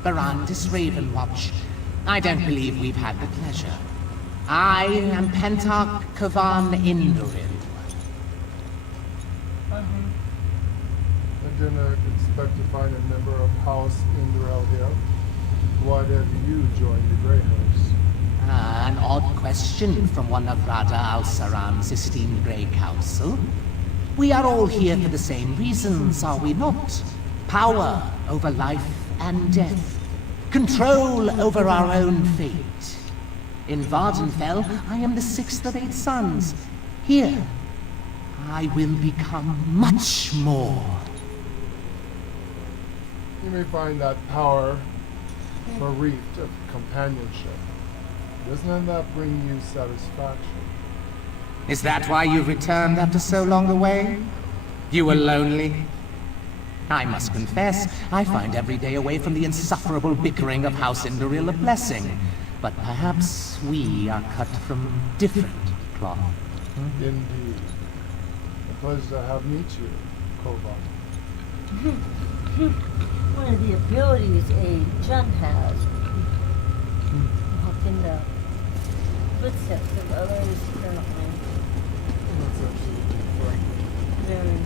Barandis Ravenwatch. I don't believe we've had the pleasure. I am Pentarch Kavan Indoril. I didn't expect to find a member of House Indoril here. Why have you joined the Grey House? An odd question from one of Rada al-Saran's esteemed Grey Council. We are all here for the same reasons, are we not? Power over life and death. Control over our own fate. In Vardenfell, I am the sixth of 8 sons. Here, I will become much more. You may find that power bereft of companionship. Doesn't that bring you satisfaction? Is that why you returned after so long away? You were lonely? I must confess, I find every day away from the insufferable bickering of House Indoril a blessing. But perhaps we are cut from different cloth. Indeed. A pleasure to have met you, Kovan. One of the abilities a Jund has. Walk in the footsteps of others currently. That's absolutely fine. Very.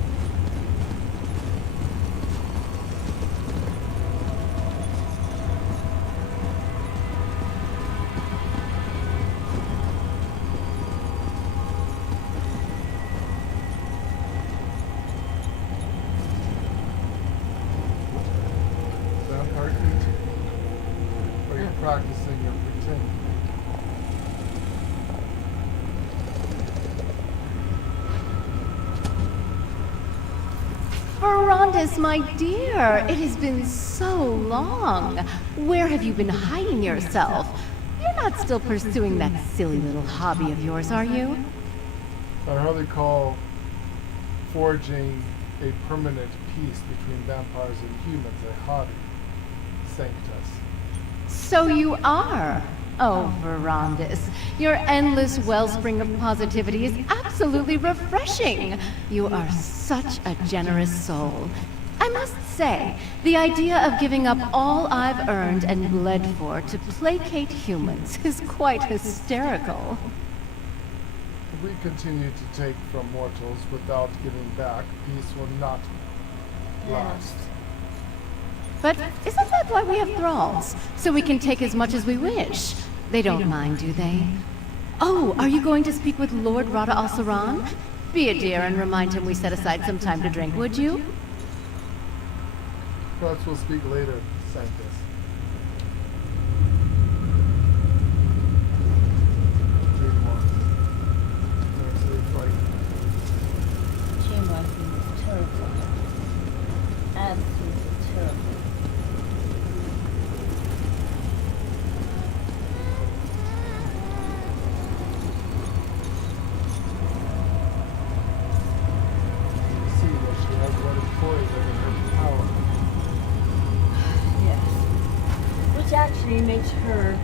Practicing your pretend. Verandis, my dear, it has been so long. Where have you been hiding yourself? You're not still pursuing that silly little hobby of yours, are you? I hardly call forging a permanent peace between vampires and humans a hobby, Sanctus. So you are. Oh, Verandis, your endless wellspring of positivity is absolutely refreshing. You are such a generous soul. I must say, the idea of giving up all I've earned and bled for to placate humans is quite hysterical. If we continue to take from mortals without giving back, peace will not last. But isn't that why we have thralls? So we can take as much as we wish. They don't mind, do they? Oh, are you going to speak with Lord Rada al-Saran? Be a dear and remind him we set aside some time to drink, would you? Perhaps we'll speak later, Sanctus. Chainwalking is terrible. Absolutely terrible. Which actually makes her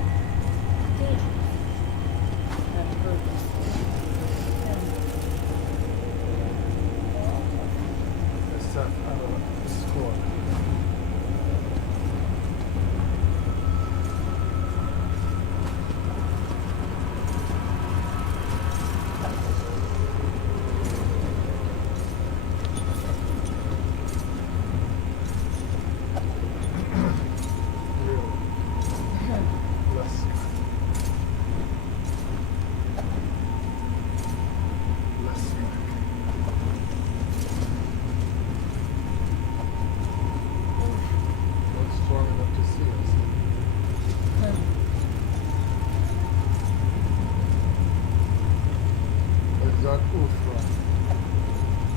dangerous. Set out of the score.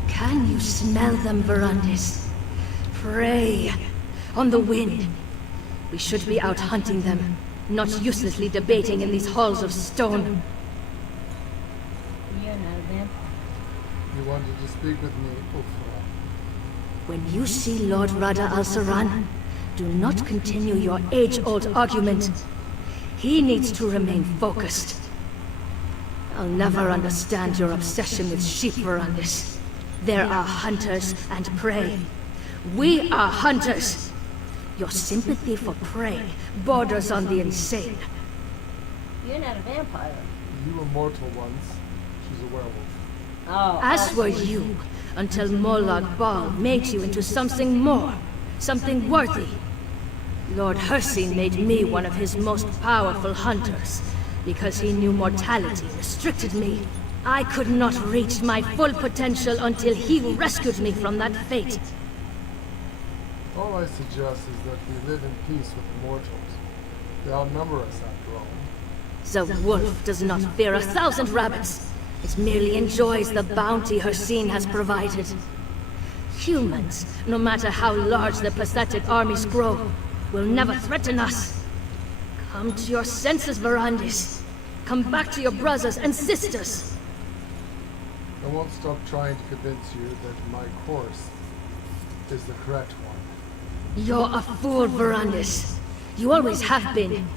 Can you smell them, Verandis? Prey on the wind. We should be out hunting them, not uselessly debating in these halls of stone. You're not a vampire. You wanted to speak with me, Ufra. When you see Lord Rada al-Saran, do not continue your age-old argument. He needs to remain focused. I'll never understand your obsession with sheep, Verandis. There are hunters and prey. We are hunters. Your sympathy for prey borders on the insane. You're not a vampire. You were mortal once. She's a werewolf. Oh. As were you, until Molag Bal made you into something more, something worthy. Lord Hercene made me one of his most powerful hunters. Because he knew mortality restricted me. I could not reach my full potential until he rescued me from that fate. All I suggest is that we live in peace with the mortals. They outnumber us after all. The wolf does not fear 1,000 rabbits. It merely enjoys the bounty Hercene has provided. Humans, no matter how large their pathetic armies grow, will never threaten us. Come to your senses, Verandis. Come back to your brothers and sisters. I won't stop trying to convince you that my course is the correct one. You're a fool, Verandis. You always have been.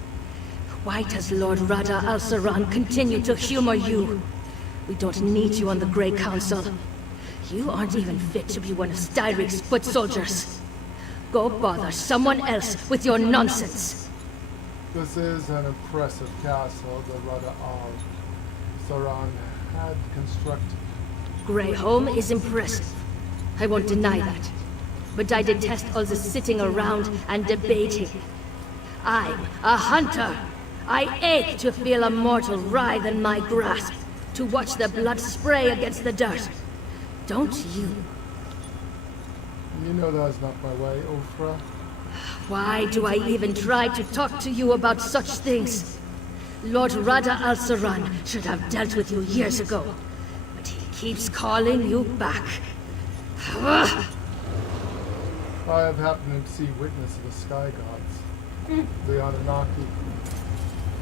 Why does Lord Rada al-Saran continue to humor you? We don't need you on the Grey Council. You aren't even fit to be one of Styric's foot soldiers. Go bother someone else with your nonsense. This is an impressive castle that Rada al-Saran had constructed. Greyholm is impressive. I won't deny that. But I detest all the sitting around and debating. I'm a hunter. I ache to feel a mortal writhe in my grasp, to watch their blood spray against the dirt. Don't you? You know that's not my way, Ulfra. Why do I even try to talk to you about such things? Lord Rada al-Saran should have dealt with you years ago, but he keeps calling you back. I have happened to see witness of the Sky Gods, the Anunnaki.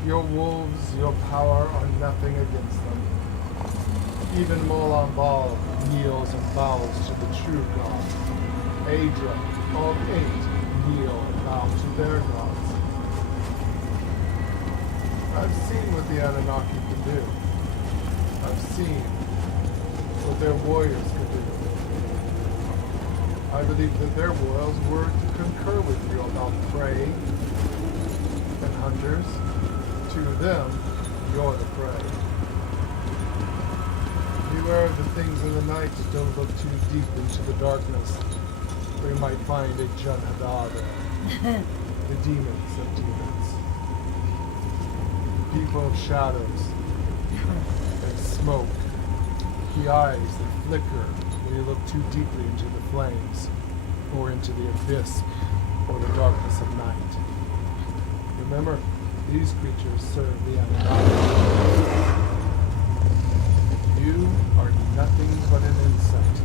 Your wolves, your power are nothing against them. Even Molag Bal kneels and bows to the true God. Aedra, all 8 kneel and bow to their gods. I've seen what the Anunnaki can do. I've seen what their warriors can do. I believe that their warriors were to concur with you about prey and hunters. To them, you're the prey. Beware of the things in the night. Don't look too deep into the darkness. We might find a Jun-Hadar there. The demons of demons. People of shadows and smoke. The eyes that flicker when you look too deeply into the flames, or into the abyss, or the darkness of night. Remember, these creatures serve the Anunnaki. You are nothing but an insect.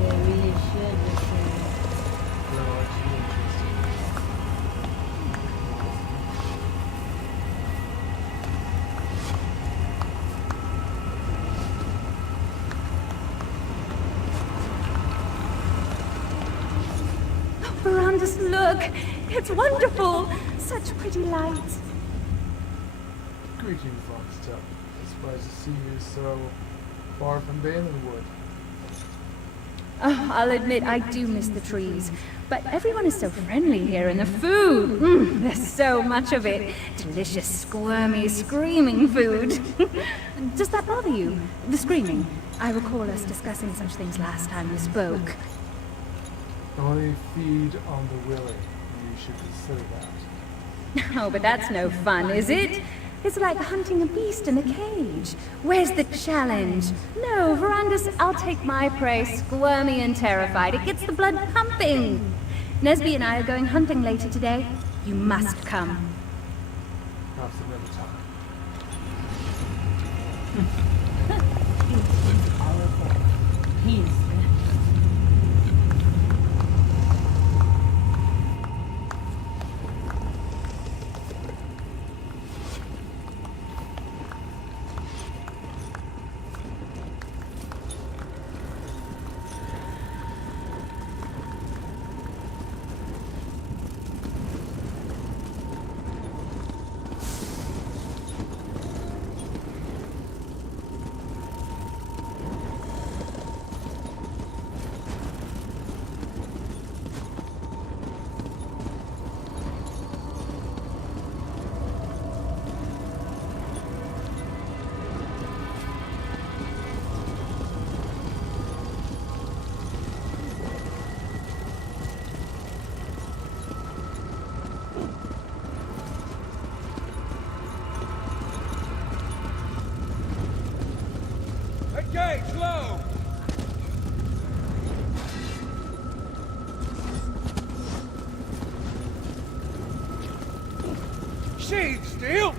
They really should listen. They're actually interesting. Verandis, look! It's wonderful! Such pretty lights. Greetings, Lockstep. I'm surprised to see you so far from Balinwood. Oh, I'll admit I do miss the trees. But everyone is so friendly here, and the food! There's so much of it. Delicious, squirmy, screaming food. Does that bother you? The screaming? I recall us discussing such things last time we spoke. Only feed on the willing. You should consider that. Oh, but that's no fun, is it? It's like hunting a beast in a cage. Where's the challenge? No, Verandis, I'll take my prey, squirmy and terrified. It gets the blood pumping. Nesby and I are going hunting later today. You must come. Perhaps another time. He's Sheathed steel!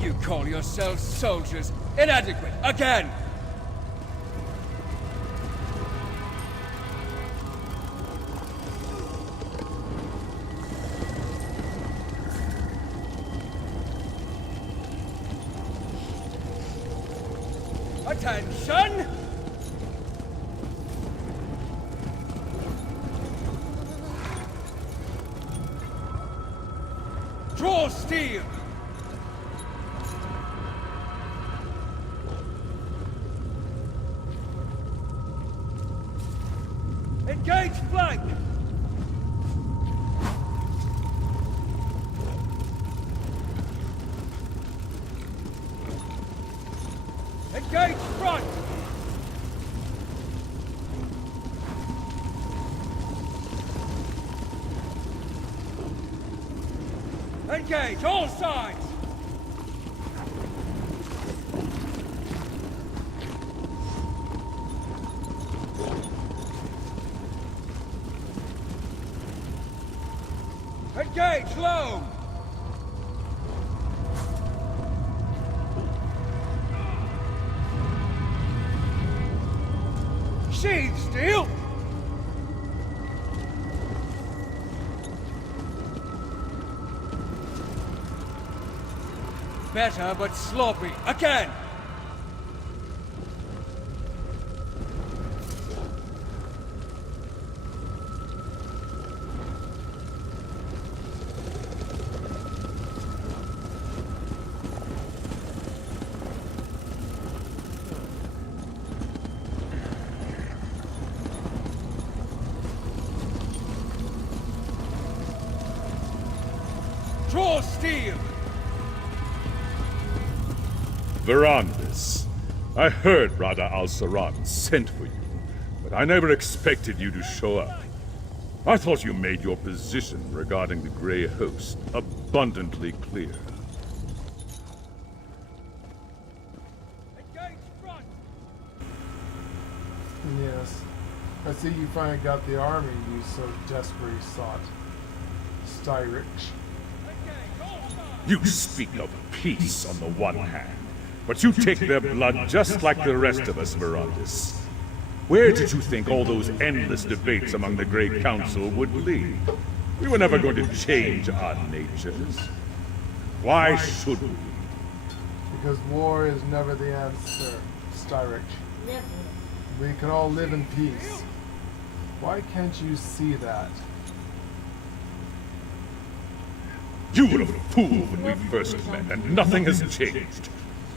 You call yourselves soldiers. Inadequate. Again! Attention! Draw steel! Engage flank! Engage front! Engage all sides! Engage low! Sheathed steel! Better, but sloppy. Again! Draw steel! Verandis, I heard Rada al-Saran sent for you, but I never expected you to show up. I thought you made your position regarding the Grey Host abundantly clear. Yes. I see you finally got the army you so desperately sought. Styrich. You speak of peace on the one hand, but you take their blood just like the rest of us, Verandis. Where did you think all those endless debates among the Grey Council would lead? We were never going to change our natures. Why should we? Because war is never the answer, Styrich. We can all live in peace. Why can't you see that? You were a fool when we first met, and nothing has changed.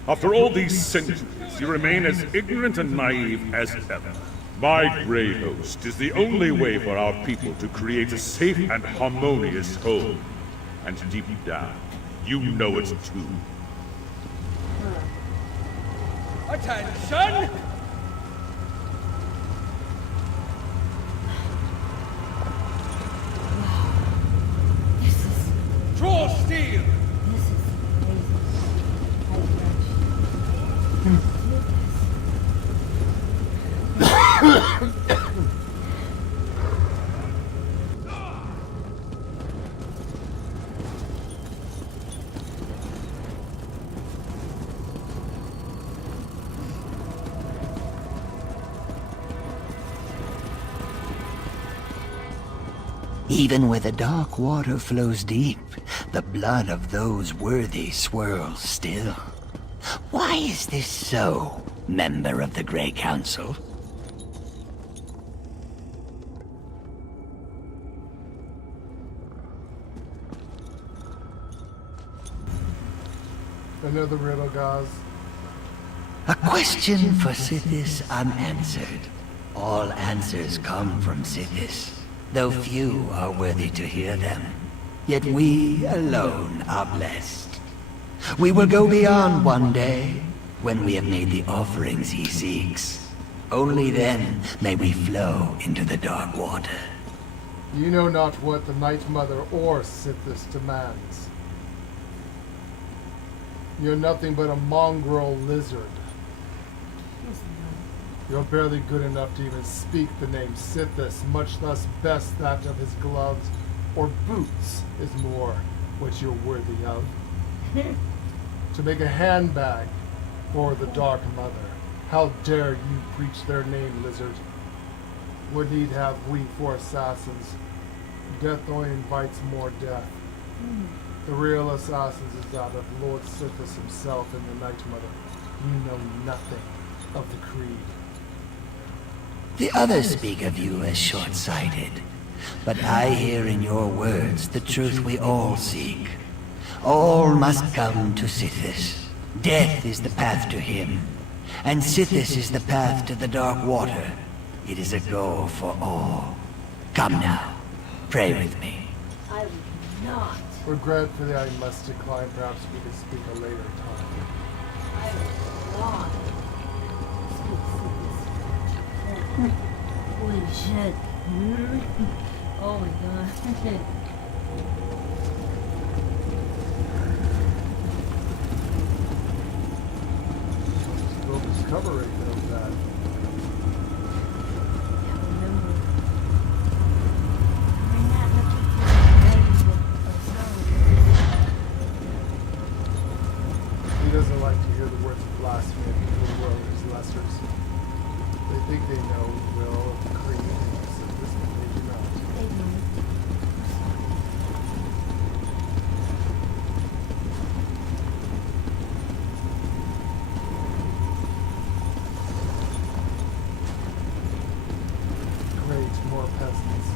After all these centuries, you remain as ignorant and naive as ever. My Grey Host is the only way for our people to create a safe and harmonious home. And deep down, you know it too. Attention! Draw steel! Even where the dark water flows deep, the blood of those worthy swirls still. Why is this so, member of the Grey Council? Another riddle, guys. A question for Sithis unanswered. All answers come from Sithis, though few are worthy to hear them. Yet we alone are blessed. We will go beyond one day, when we have made the offerings he seeks. Only then may we flow into the dark water. You know not what the Night Mother or Sithis demands. You're nothing but a mongrel lizard. You're barely good enough to even speak the name Sithis, much less best that of his gloves or boots is more what you're worthy of. To make a handbag for the Dark Mother. How dare you preach their name, lizard? What need have we for assassins? Death only invites more death. The real assassins is that of Lord Sithis himself and the Night Mother. You know nothing of the creed. The others speak of you as short-sighted, but I hear in your words the truth we all seek. All must come to Sithis. Death is the path to him, and Sithis is the path to the Dark Water. It is a goal for all. Come now, pray with me. I would not. Regretfully, I must decline. Perhaps we can speak a later time. I would not. Holy shit. Oh my god. We'll discover it of that. He doesn't like to hear the words of blasphemy of the world as lessers. They think they know the will of the creed, and they do not. They don't. Great, more peasants.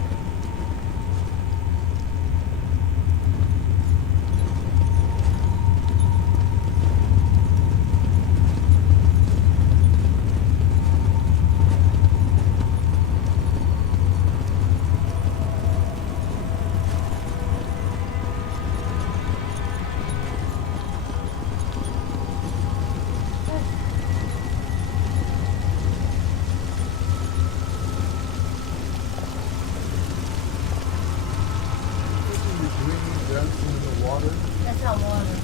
That's not water.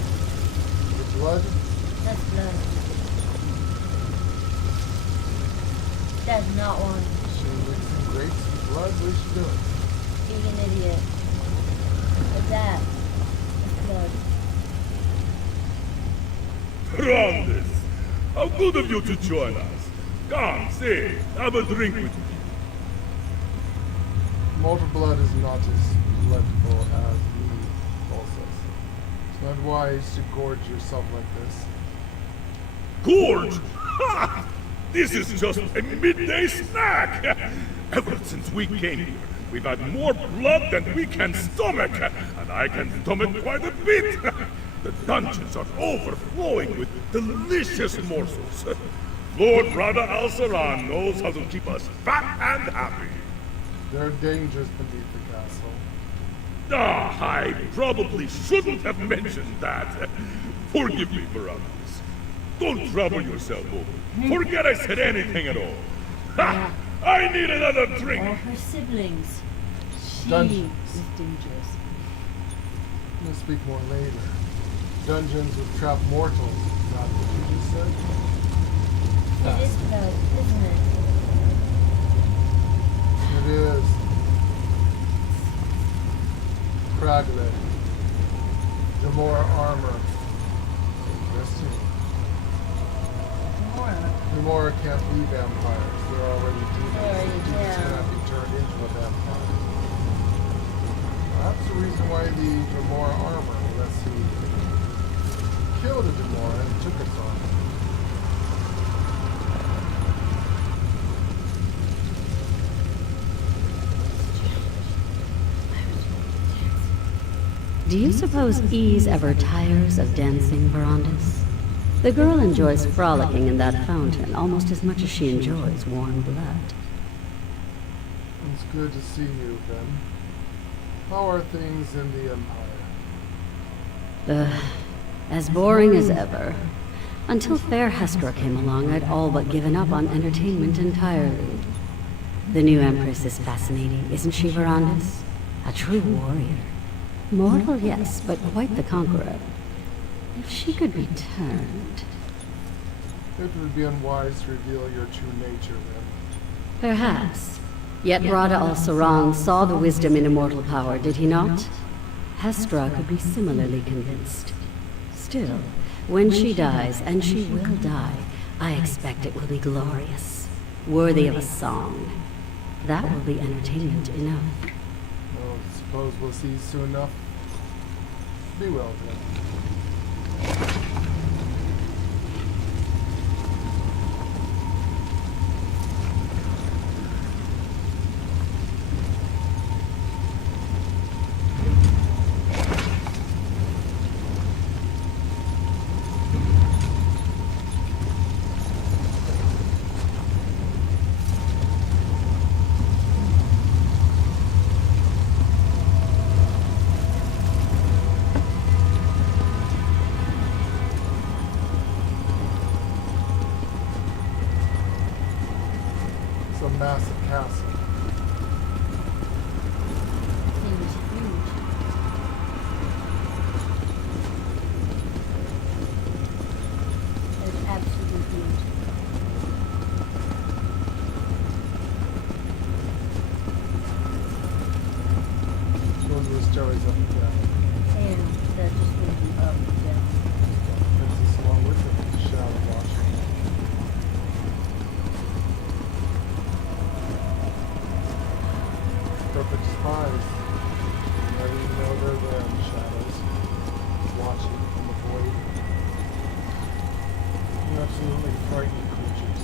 The blood? That's blood. That's not water. She mixing grapes and blood? What is she doing? Being an idiot. What's that? That's blood. Brandes, how good of you to join us. Come, sit, have a drink with me. Mortal blood is not as plentiful as mead, also. It's not wise to gorge yourself like this. Gorge? Ha! This is just a midday snack! Ever since we came here, we've had more blood than we can stomach, and I can stomach quite a bit. The dungeons are overflowing with delicious morsels. Lord Rada Al-Saran knows how to keep us fat and happy. There are dangers beneath the castle. Ah, I probably shouldn't have mentioned that. Forgive me, Barandas. Don't trouble yourself over. Forget I said anything at all. Ha! I need another drink. All her siblings. She Dungeons. is dangerous. We'll speak more later. Dungeons with trapped mortals. Not what you just said? It is blood, isn't it? It is. Craglet. Demora armor. Interesting. Demora can't be vampires. They're already demons. Demons cannot be turned into a vampire. That's the reason why the Demora armor, unless he killed a Demora and took its armor. Do you suppose Ease ever tires of dancing, Verandis? The girl enjoys frolicking in that fountain almost as much as she enjoys warm blood. It's good to see you, Ben. How are things in the Empire? As boring as ever. Until Fair Hestra came along, I'd all but given up on entertainment entirely. The new Empress is fascinating, isn't she, Verandis? A true warrior. Mortal, yes, but quite the conqueror. If she could be turned... It would be unwise to reveal your true nature then. Perhaps. Yet Rada al-Saran saw the wisdom in immortal power, did he not? Hestra could be similarly convinced. Still, when she dies, and she will die, I expect it will be glorious, worthy of a song. That will be entertainment enough. Well, suppose we'll see you soon enough. Be well then. Massive castle. Seems huge. It's absolutely huge. Those were stories up and down. And they're just going to be up and down. Princess along with them, shadow watching. Perfect spies. You never even know they're there in the shadows, watching from the void. They're absolutely frightening creatures.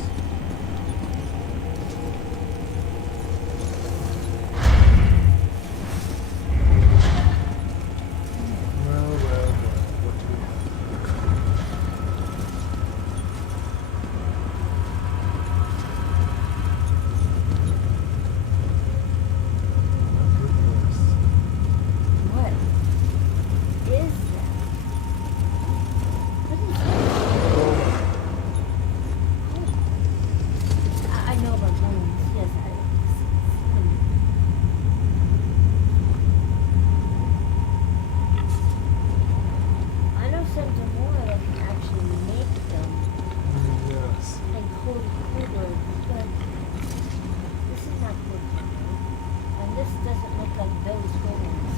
Well, what do we have? What is that? What is that? I know about bones. Yes, I know something more that can actually make them Yes. and code code, but this is not code, and this doesn't look like those bones.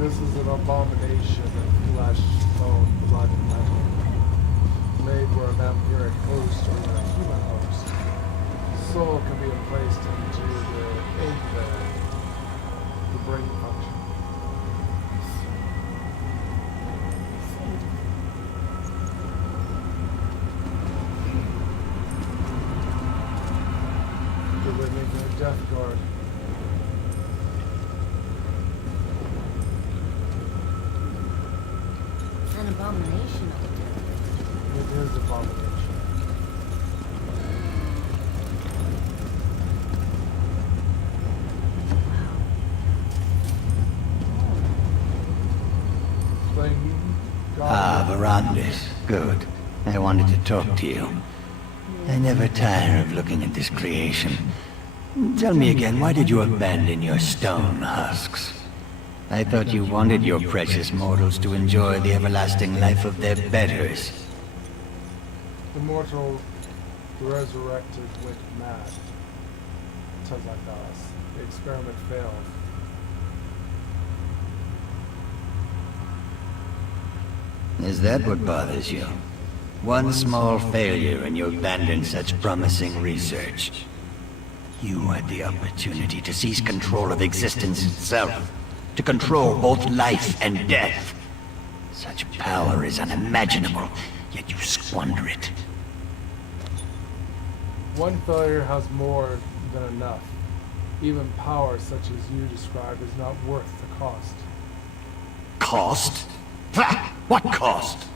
This is an abomination of flesh, bone, blood, and metal. Made for a vampiric host or a human host. Soul can be placed into the brain function. They're making a death guard. An abomination of It is abomination. Ah, Verandis. Good. I wanted to talk to you. I never tire of looking at this creation. Tell me again, why did you abandon your stone husks? I thought you wanted your precious mortals to enjoy the everlasting life of their betters. The mortal resurrected went mad. Tazakalas. The experiment failed. Is that what bothers you? One small failure and you abandon such promising research. You had the opportunity to seize control of existence itself, to control both life and death. Such power is unimaginable, yet you squander it. One failure has more than enough. Even power such as you described is not worth the cost. Cost? Ha! What cost?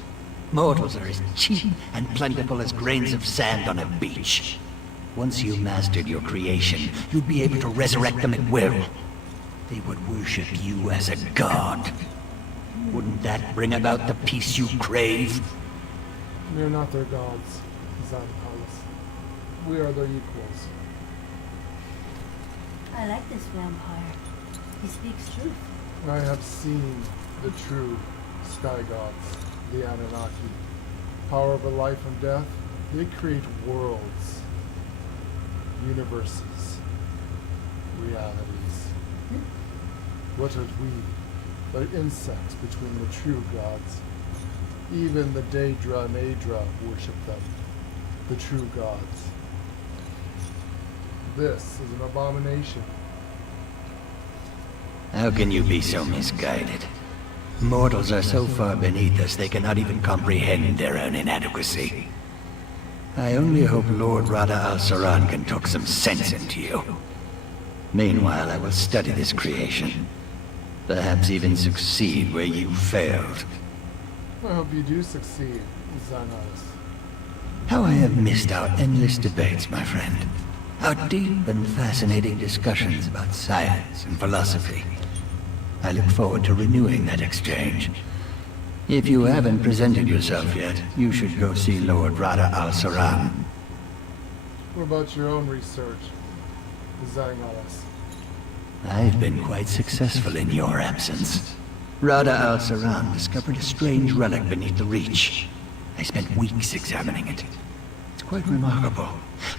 Mortals are as cheap and plentiful as grains of sand on a beach. Once you mastered your creation, you'd be able to resurrect them at will. They would worship you as a god. Wouldn't that bring about the peace you crave? We are not their gods, Zankalas. We are their equals. I like this vampire. He speaks truth. I have seen the true sky gods, the Anunnaki. Power over life and death, They create worlds, universes, realities. What are we but insects between the true gods? Even the Daedra and Aedra worship them, the true gods. This is an abomination. How can you be so misguided? Mortals are so far beneath us they cannot even comprehend their own inadequacy. I only hope Lord Rada al-Saran can talk some sense into you. Meanwhile, I will study this creation. Perhaps even succeed where you failed. I hope you do succeed, Xanatos. How I have missed our endless debates, my friend. Our deep and fascinating discussions about science and philosophy. I look forward to renewing that exchange. If you haven't presented yourself yet, you should go see Lord Rada al-Saran. What about your own research, Xanatos? I've been quite successful in your absence. Rada al-Saran discovered a strange relic beneath the Reach. I spent weeks examining it. It's quite remarkable,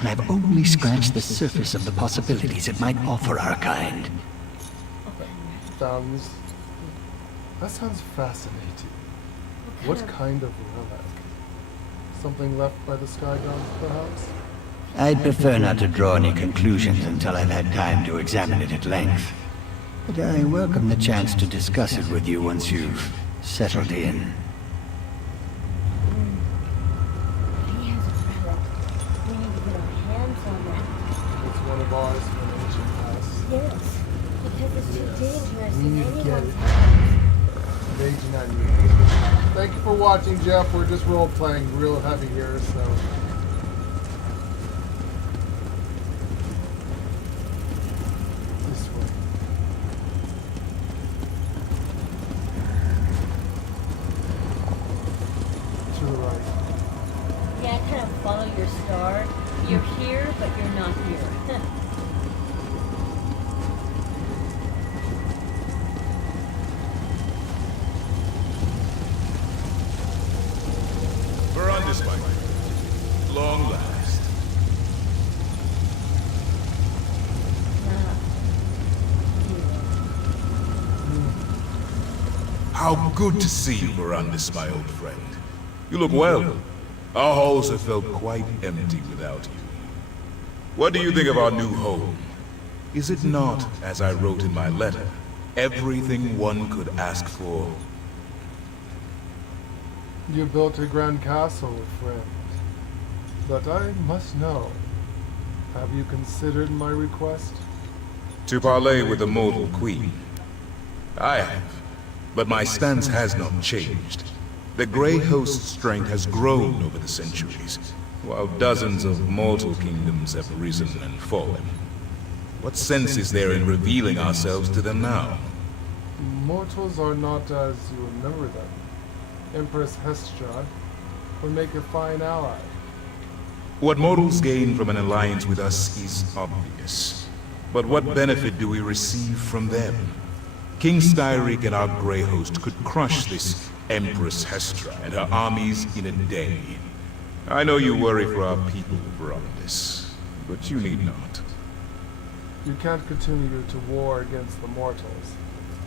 and I've only scratched the surface of the possibilities it might offer our kind. That sounds fascinating. What kind of relic? Something left by the Sky Gods, perhaps? I'd prefer not to draw any conclusions until I've had time to examine it at length. But I welcome the chance to discuss it with you once you've settled in. He has a relic. We need to get our hands on that. It's one of ours from an ancient past. Yes, because it's too dangerous We in need to get anyone's it. hands. Thank you for watching, Jeff. We're just role-playing real heavy here, so... This way. To the right. Yeah, kind of follow your star. You're here, but you're not here. We're on this way. Long last. How good to see you, Mirandus, my old friend. You look well. Our halls have felt quite empty without you. What do you think of our new home? Is it not, as I wrote in my letter, everything one could ask for? You built a grand castle, friend. But I must know, have you considered my request? To parley with the mortal queen. I have, but my stance has not changed. The Grey Host's strength has grown over the centuries, while dozens of mortal kingdoms have risen and fallen. What sense is there in revealing ourselves to them now? Mortals are not as you remember them. Empress Hestra would make a fine ally. What mortals gain from an alliance with us is obvious. But what benefit do we receive from them? King Styric and our Grey Host could crush this Empress Hestra and her armies in a day. I know you worry for our people, Verondis, but you need not. You can't continue to war against the mortals.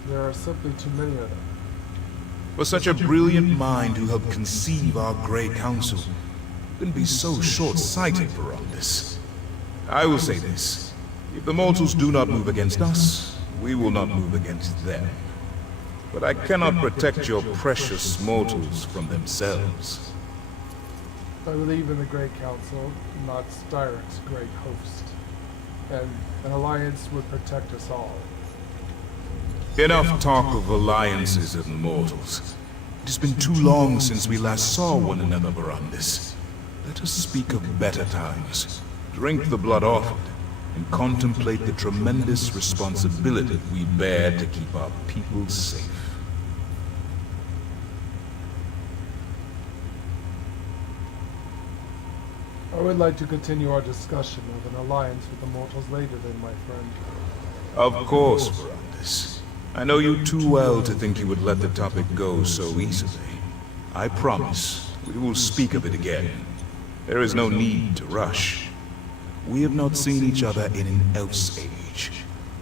There are simply too many of them. For such a brilliant mind who helped conceive our Grey Council, couldn't be so short-sighted, Verondis. I will say this. If the mortals do not move against us, we will not move against them. But I cannot protect your precious mortals from themselves. I believe in the Great Council, not Styric's Great Host. And an alliance would protect us all. Enough talk of alliances and mortals. It has been too long since we last saw one another, Verondis. Let us speak of better times. Drink the blood offered, and contemplate the tremendous responsibility we bear to keep our people safe. I would like to continue our discussion of an alliance with the mortals later then, my friend. Of course, Verondis. I know you too well to think you would let the topic go so easily. I promise we will speak of it again. There is no need to rush. We have not seen each other in an elf's age.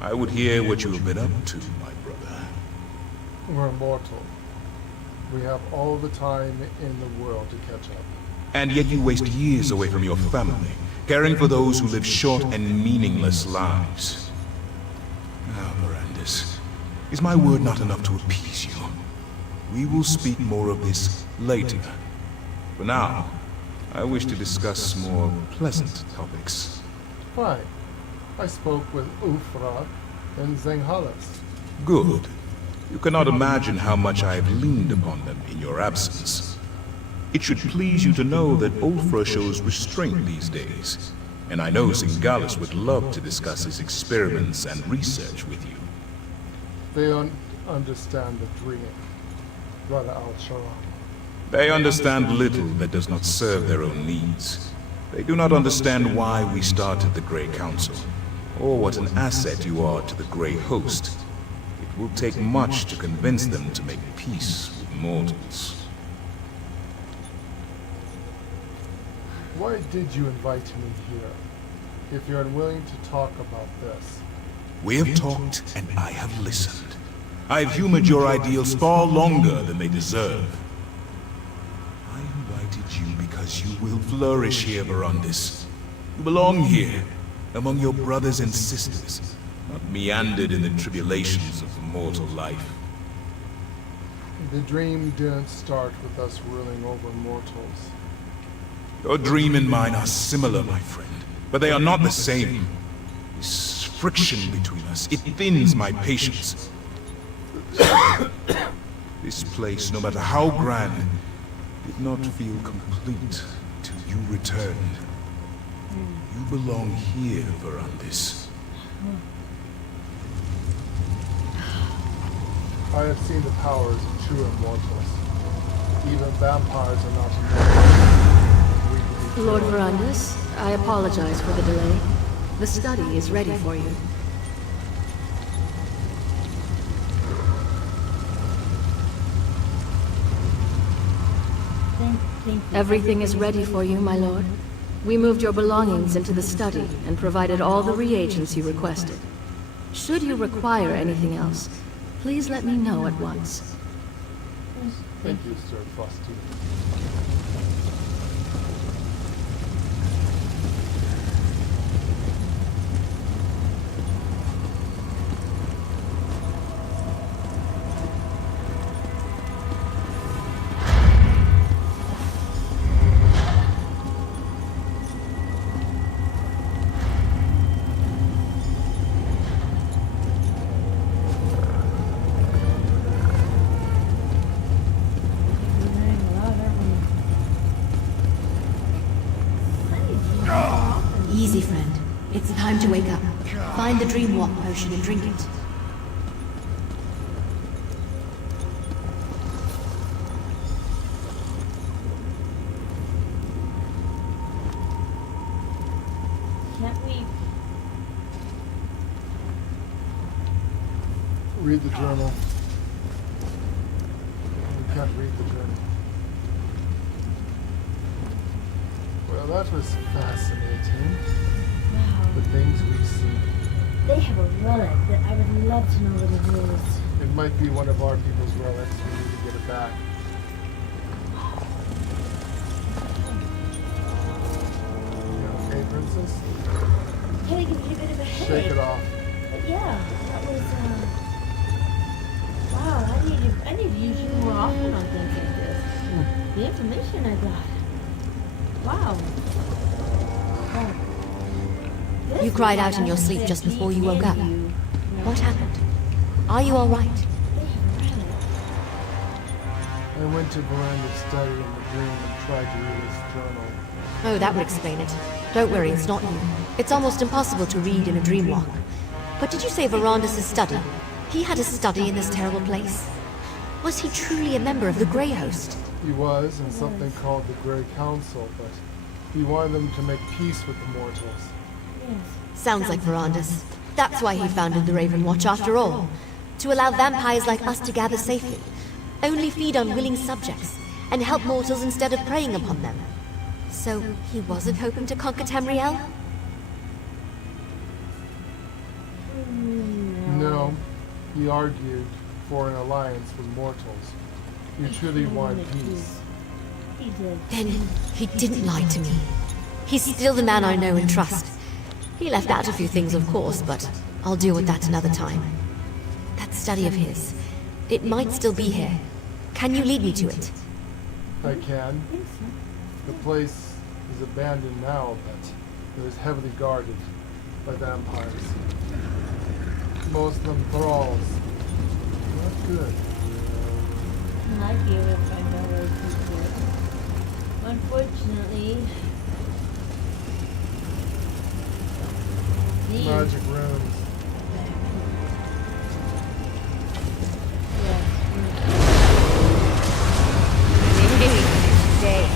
I would hear what you have been up to, my brother. We're mortal. We have all the time in the world to catch up. And yet you waste years away from your family, caring for those who live short and meaningless lives. Ah, Mirandus, is my word not enough to appease you? We will speak more of this later. For now, I wish to discuss more pleasant topics. Fine. I spoke with Ulfra and Zenghalis. Good. You cannot imagine how much I have leaned upon them in your absence. It should please you to know that Ulfra shows restraint these days, and I know Zenghalis would love to discuss his experiments and research with you. They don't understand the dream, Brother Al-Sharam. They understand little that does not serve their own needs. They do not understand why we started the Grey Council, or what an asset you are to the Grey Host. It will take much to convince them to make peace with mortals. Why did you invite me here, if you're unwilling to talk about this? We have talked, and I have listened. I have humored your ideals far longer than they deserve. I invited you because you will flourish here, Verandis. You belong here, among your brothers and sisters, not meandered in the tribulations of mortal life. The dream didn't start with us ruling over mortals. Your dream and mine are similar, my friend, but they are not the same. This friction between us, it thins my patience. This place, no matter how grand, did not feel complete till you returned. You belong here, Verandis. I have seen the powers of true immortals. Even vampires are not immortal. Lord Verandis, I apologize for the delay. The study is ready for you. Everything is ready for you, my lord. We moved your belongings into the study and provided all the reagents you requested. Should you require anything else, please let me know at once. Thank you, Sir Frosty. Easy, friend. It's time to wake up. Find the dream walk potion and drink it. Can't we... Read the journal. You can't read the journal. Well, that was fascinating. Wow. The things we've seen. They have a relic that I would love to know what it is. It might be one of our people's relics. We need to get it back. You okay, Princess? Kind of gives you a bit of a headache. Shake it off. But yeah, that was, wow, I need to use you more often on things like this. The information I got. Wow. You cried out in your sleep just before you woke up. What happened? Are you all right? I went to Veranda's study in the dream and tried to read his journal. Oh, that would explain it. Don't worry, it's not you. It's almost impossible to read in a dream walk. But did you say Verandis' study? He had a study in this terrible place? Was he truly a member of the Grey Host? He was in something called the Grey Council, but he wanted them to make peace with the mortals. Sounds like Verandis. That's why he founded the Raven Watch after all. To allow vampires like us to gather safely. Only feed on willing subjects, and help mortals instead of preying upon them. So he wasn't hoping to conquer Tamriel? No, he argued for an alliance with mortals. He truly wanted peace. He did. Then he didn't lie to me. He's still the man I know and trust. He left out a few things, of course, but I'll deal with that another time. That study of his, it might still be here. Can you lead me to it? I can. The place is abandoned now, but it is heavily guarded by vampires. Most of them thralls. Not good. I gave it $5 to it. Unfortunately, magic runes. Day.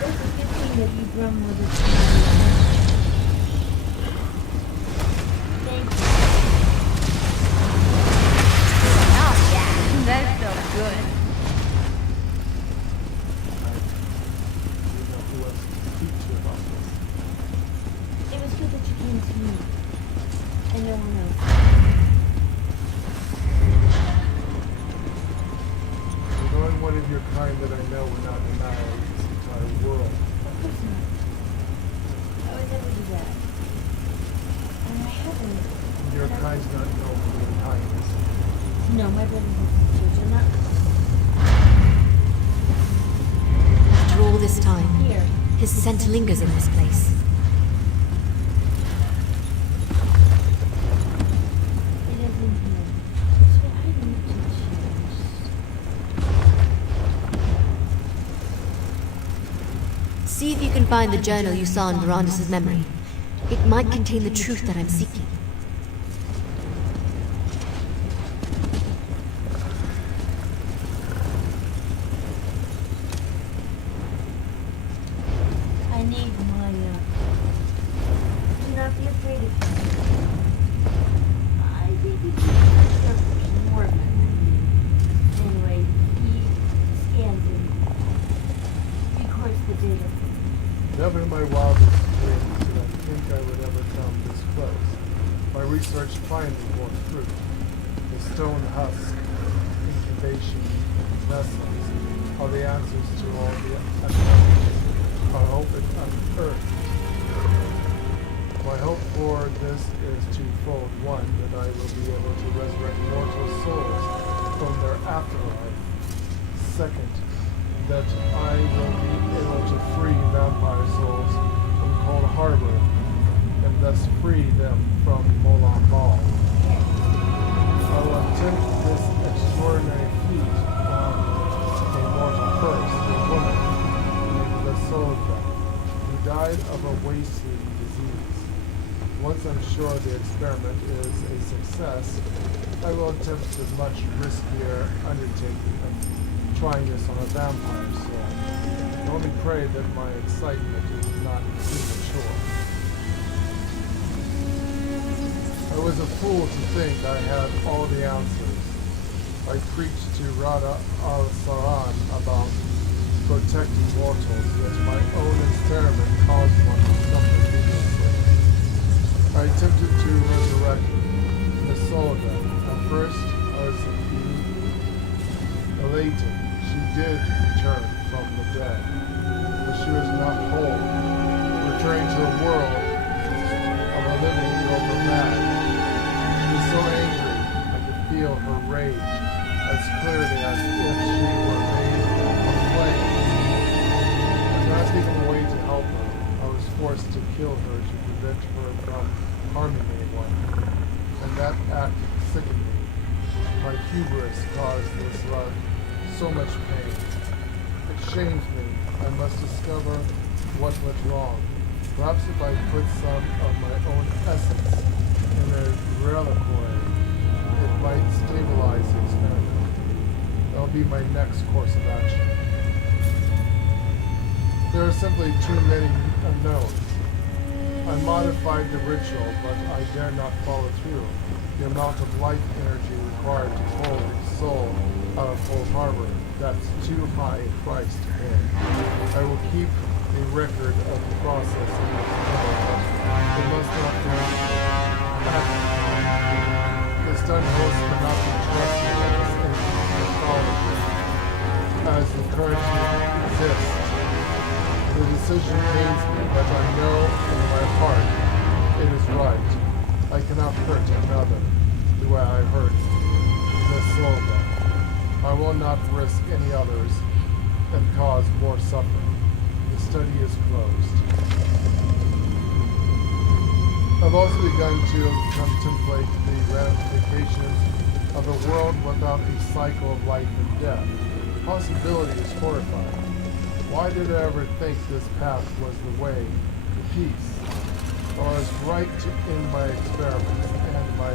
It's a good thing that you brought more than thank you. Oh yeah, that felt good. It was good that you came to me. And no one else. You're the only one of your kind that I know would not annihilate this entire world. Of course not. I would never do that. And I haven't. Your kind do not know for your kindness. No, my brothers and sisters are not. After all this time, Here. his scent lingers in this place. It is in here. So I need to change. See if you can find the journal you saw in Verandis' memory. It might contain the truth that I'm seeking. I need my, do not be afraid of him. I think he keeps more of it. Anyway, he scans it. Records the data. Never in my wildest dreams did I think I would ever come this close. My research finally bore fruit. The stone husk, incubation, vessels, are the answers to all the unknowns. I hope it unearthed. My hope for this is twofold. One, that I will be able to resurrect mortal souls from their afterlife. Second, that I will be able to free vampire souls from Cold Harbor and thus free them from Molan Ball. I will attempt this extraordinary feat on a mortal first, a woman named Lasolda, who died of a wasting disease. Once I'm sure the experiment is a success, I will attempt a much riskier undertaking of trying this on a vampire soul. I only pray that my excitement is not premature. I was a fool to think I had all the answers. I preached to Rada al-Saran about protecting mortals, yet my own experiment caused one to suffer needlessly. I attempted to resurrect Isolde. At first, I was elated. She did return from the dead, but she was not whole. Returning to the world of the living drove her mad. She was so angry, I could feel her rage as clearly as if she were made of flames. I could not take them away to help her. I was forced to kill her to prevent her from harming anyone, and that act sickened me. My hubris caused this love so much pain. It shames me. I must discover what went wrong. Perhaps if I put some of my own essence in a reliquary, it might stabilize the experiment. That'll be my next course of action. There are simply too many unknowns. I modified the ritual, but I dare not follow through. The amount of life energy required to pull the soul out of Cold Harbor, that's too high a price to pay. I will keep a record of the process in my journal. It must not be the stunned host cannot be trusted as infallible as the currently exists. The decision pains me, but I know in my heart it is right. I cannot hurt another the way I hurt this soul. I will not risk any others and cause more suffering. The study is closed. I've also begun to contemplate the ramifications of a world without a cycle of life and death. The possibility is horrifying. Why did I ever think this path was the way to peace? I was right to end my experiments and my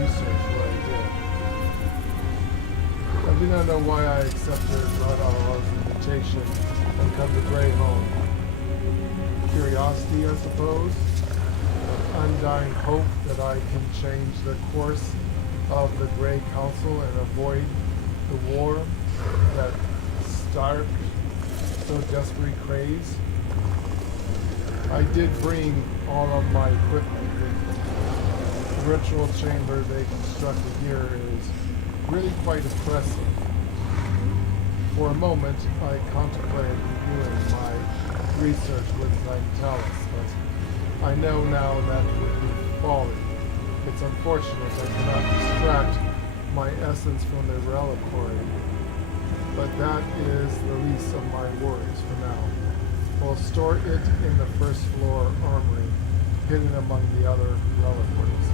research where I did. I do not know why I accepted Radha's invitation and come to Grey home. Curiosity, I suppose? An undying hope that I can change the course of the Grey Council and avoid the war that Stark so desperately craves. I did bring all of my equipment with me. The ritual chamber they constructed here is really quite impressive. For a moment, I contemplated reviewing my research with Nightellus, but I know now that would be folly. It's unfortunate I cannot extract my essence from the reliquary, but that is the least of my worries for now. We'll store it in the first floor armory, hidden among the other reliquaries.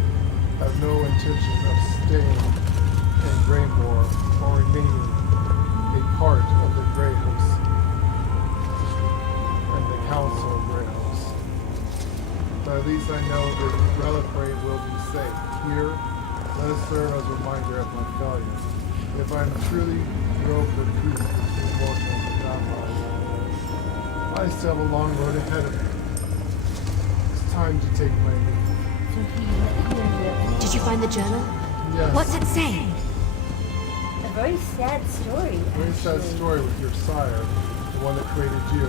I have no intention of staying in Greymore or remaining a part of the Grey House and the Council of Grey House. But at least I know the reliquary will be safe. Here, let it serve as a reminder of my failure. If I am truly go for peace between mortal and vampire, I still have a long road ahead of me. It's time to take my leave. Did you find the journal? Yes. What's it say? A very sad story. Very sad story with your sire, the one that created you.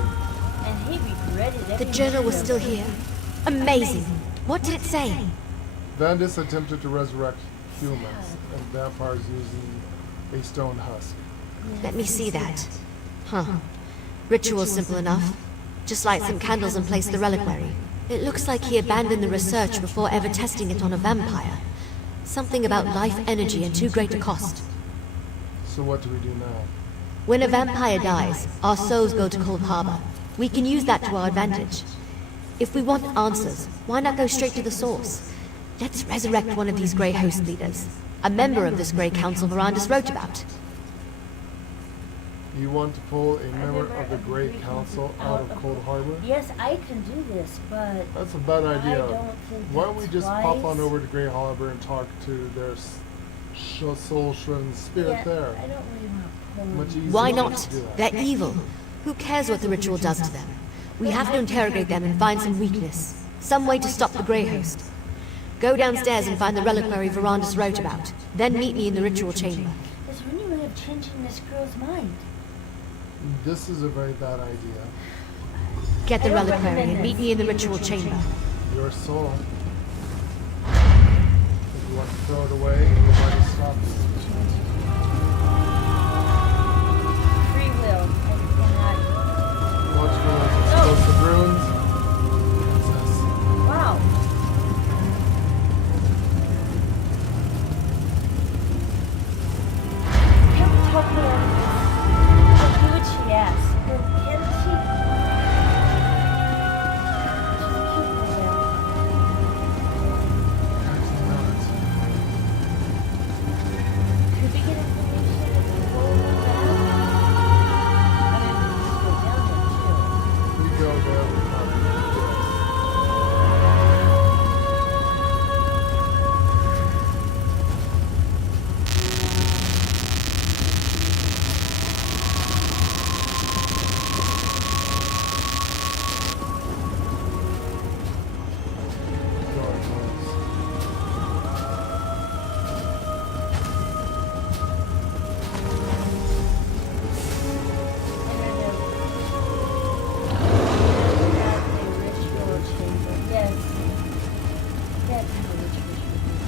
And he regretted every The journal was minute still of it. here. Amazing. What did it say? Vandus attempted to resurrect humans and vampires using a stone husk. Let me see that. Huh. Ritual's simple enough. Just light some candles and place the reliquary. It looks like he abandoned the research before ever testing it on a vampire. Something about life energy and too great a cost. So what do we do now? When a vampire dies, our souls go to Cold Harbor. We can use that to our advantage. If we want answers, why not go straight to the source? Let's resurrect one of these Grey Host leaders. A member of this Grey Council Verandis wrote about. You want to pull a member of the Grey Council out of Cold Harbor? Yes, I can do this, but That's a bad idea. I don't think Why don't we it's just pop wise. on over to Grey Harbor and talk to their soul-shriven spirit Yeah, there? I don't really want to pull Much easier Why to not? do that. They're evil. Who cares what the ritual does to them? We have to interrogate them and find some weakness. Some way to stop the Grey Host. Go downstairs and find the reliquary Verandis wrote about. Then meet me in the ritual chamber. There's really way of changing this girl's mind. This is a very bad idea. Get the reliquary and meet me in the ritual chamber. Your soul. If you want to throw it away, nobody stop you. Free will. I cannot. Watch for those explosive runes. Wow. Can we talk to her? Do what she asks. Or can she? She's cute for them. Could we that kind of rich fish with this.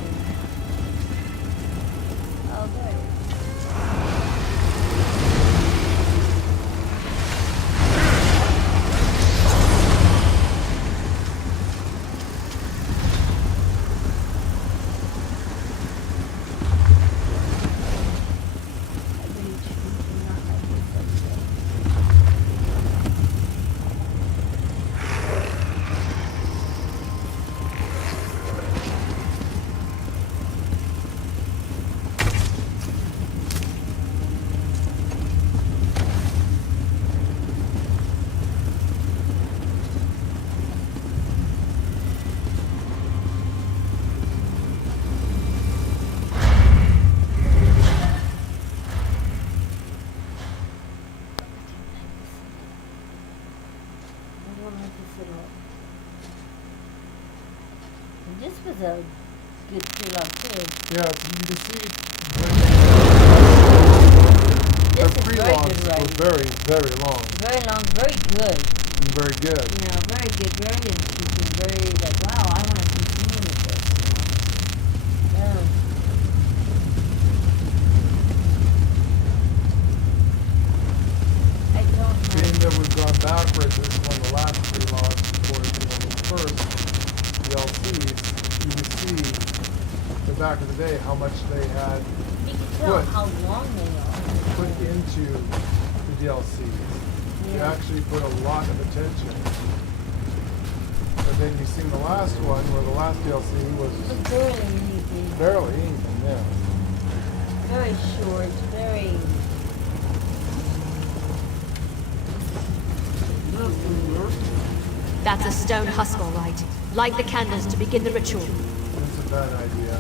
Oh, there it is. This was a good prologue too. Yeah, you can see This the is very prelogues good were writing. very, very long. Very long, very good. And very good. Yeah, very good, very interesting, very like, wow, I want to continue with this. Yeah. I don't know. Being that we've gone backwards, this is one of the last prelogues before the first DLCs, you can see the back of the day how much they had You can tell how long they are. put into the DLCs. They actually put a lot of attention. But then you seen the last one, where the last DLC was barely anything. Barely anything, yeah. Very short, very. That's a stone husk, all right. Light the candles to begin the ritual. It's a bad idea.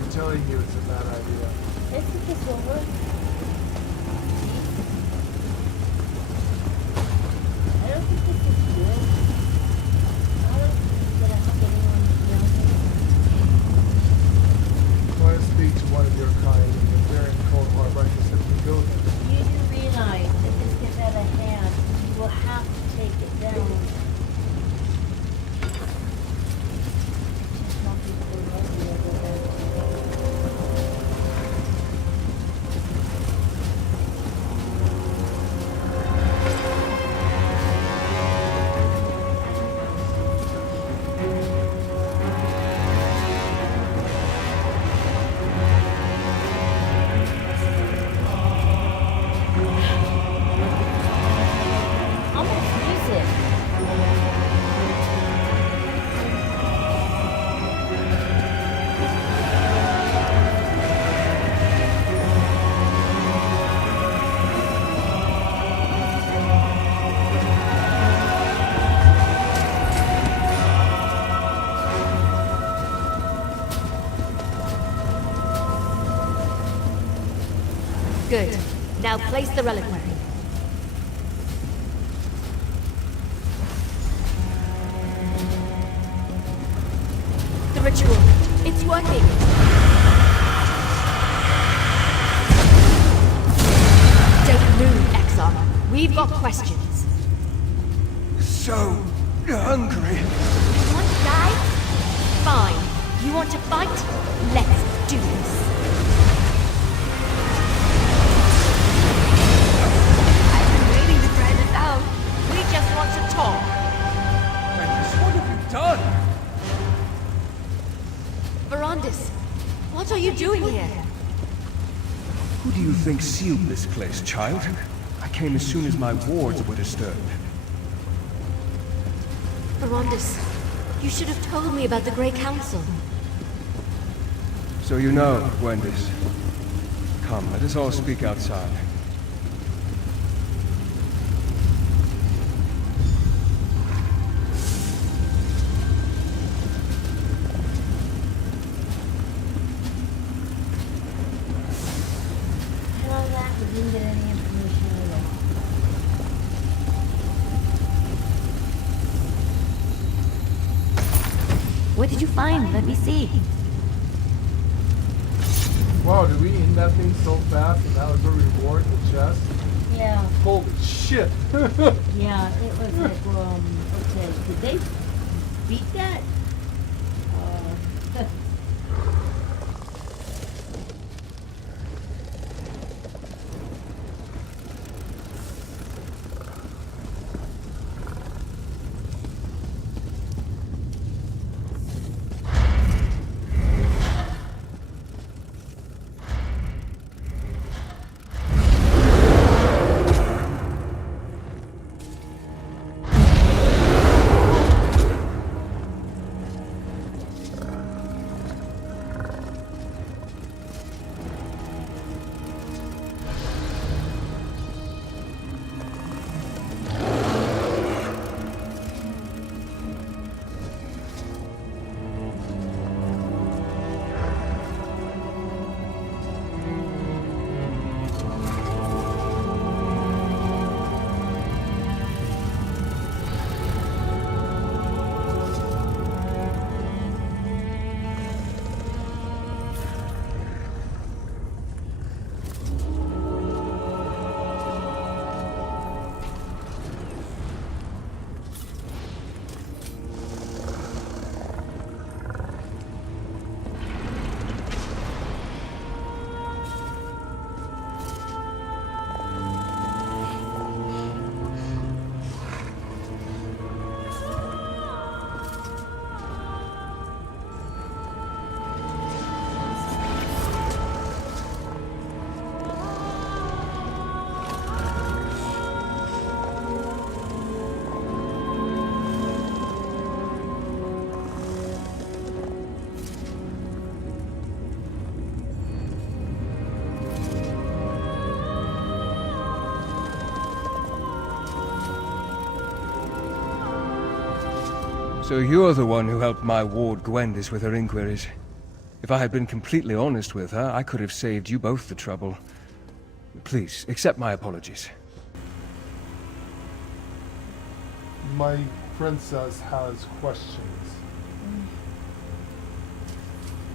I'm telling you it's a bad idea. Let's get this over. I don't think this is good. I don't think that I have anyone else. Want to speak to one of your kind, and if they're in Cold Harbor, I can simply go there. You do realize if this gets out of hand, you will have to take it down. Some people love the other way. Good. Now place the reliquary. The ritual. It's working. Don't move, Exarch. We've got questions. So hungry. You want to die? Fine. You want to fight? Let's do this. We just want to talk. What have you done? Verandis, what are you doing here? Who do you think sealed this place, child? I came as soon as my wards were disturbed. Verandis, you should have told me about the Grey Council. So you know, Wendy's. Come, let us all speak outside. Didn't get any information at all. What did you find? Let me see. Wow, did we end that thing so fast and that was a reward, the chest? Yeah. Holy shit. Yeah, it was like, Did they beat that? So you're the one who helped my ward Gwendis with her inquiries. If I had been completely honest with her, I could have saved you both the trouble. Please, accept my apologies. My princess has questions.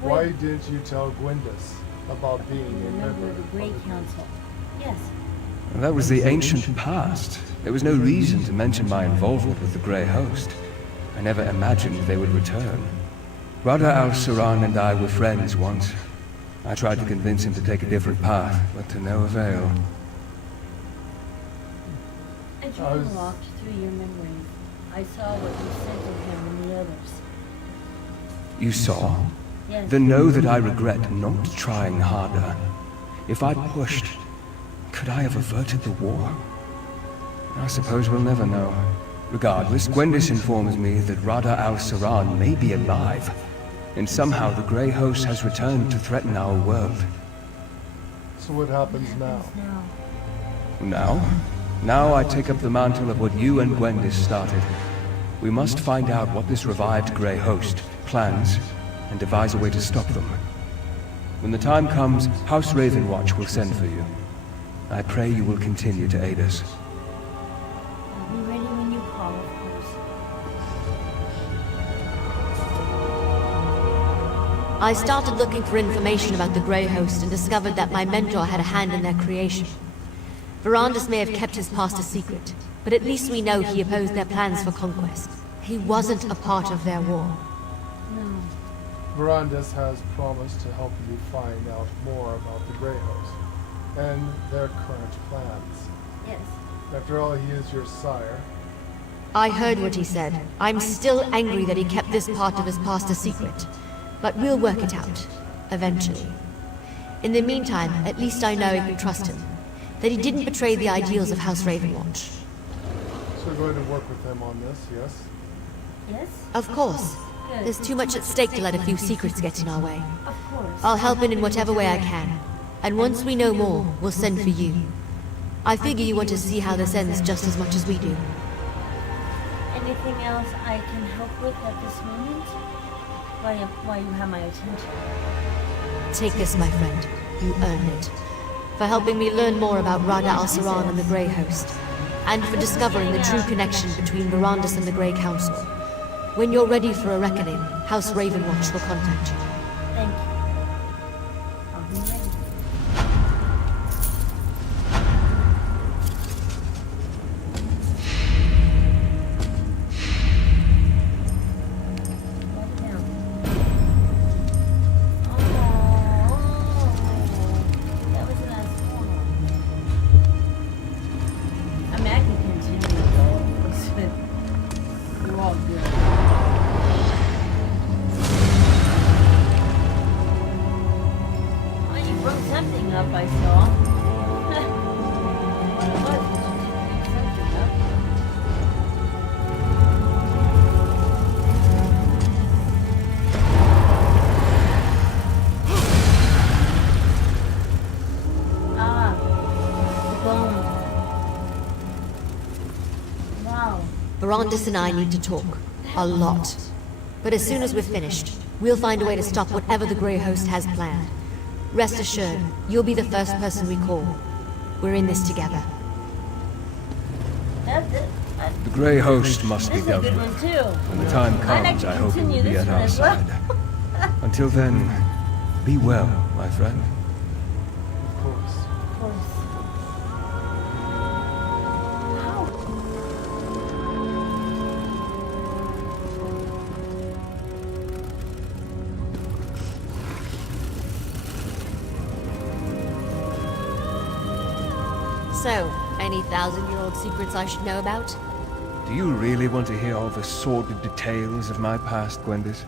Why didn't you tell Gwendis about being a member of the Grey Council? Yes. And that was the ancient past. There was no reason to mention my involvement with the Grey Host. I never imagined they would return. Rada al-Saran and I were friends once. I tried to convince him to take a different path, but to no avail. I tried to walk through your memories. I saw what you said to him and the others. You saw? Yes. Then know that I regret not trying harder. If I'd pushed, could I have averted the war? I suppose we'll never know. Regardless, Gwendis informs me that Rada al-Saran may be alive, and somehow the Grey Host has returned to threaten our world. So what happens now? Now I take up the mantle of what you and Gwendis started. We must find out what this revived Grey Host plans, and devise a way to stop them. When the time comes, House Ravenwatch will send for you. I pray you will continue to aid us. I'll be ready when you call, of course. I started looking for information about the Grey Host and discovered that my mentor had a hand in their creation. Verandis may have kept his past a secret, but at least we know he opposed their plans for conquest. He wasn't a part of their war. No. Verandis has promised to help you find out more about the Grey Host and their current plans. Yes. After all, he is your sire. I heard what he said. I'm still angry that he kept this part of his past a secret. But we'll work it out. Eventually. In the meantime, at least I know I can trust him. That he didn't betray the ideals of House Ravenwatch. So we're going to work with him on this, yes? Yes? Of course. Good. There's too much at stake to let a few secrets get in our way. Of course. I'll help in whatever way I can. And once we know more, we'll send for you. I figure you want to see how this ends just as much as we do. Anything else I can help with at this moment? Why you have my attention? Take this, my friend. You earned it. For helping me learn more about Rada al-Saran and the Grey Host. And for discovering the true connection between Verandis and the Grey Council. When you're ready for a reckoning, House Ravenwatch will contact you. Thank you. I'll be ready. good. Oh, you broke something up, I saw. What was it? You broke something up. Ah, the bone. Wow. Verandis and I need to talk. A lot. But as soon as we're finished, we'll find a way to stop whatever the Grey Host has planned. Rest assured, you'll be the first person we call. We're in this together. The Grey Host must be This is a dealt good with. one too. When the time I'd like comes, to I hope you will continue be this at one our as well. side. Until then, be well, my friend. Of course. Of course. So, any 1,000-year-old secrets I should know about? Do you really want to hear all the sordid details of my past, Gwendis?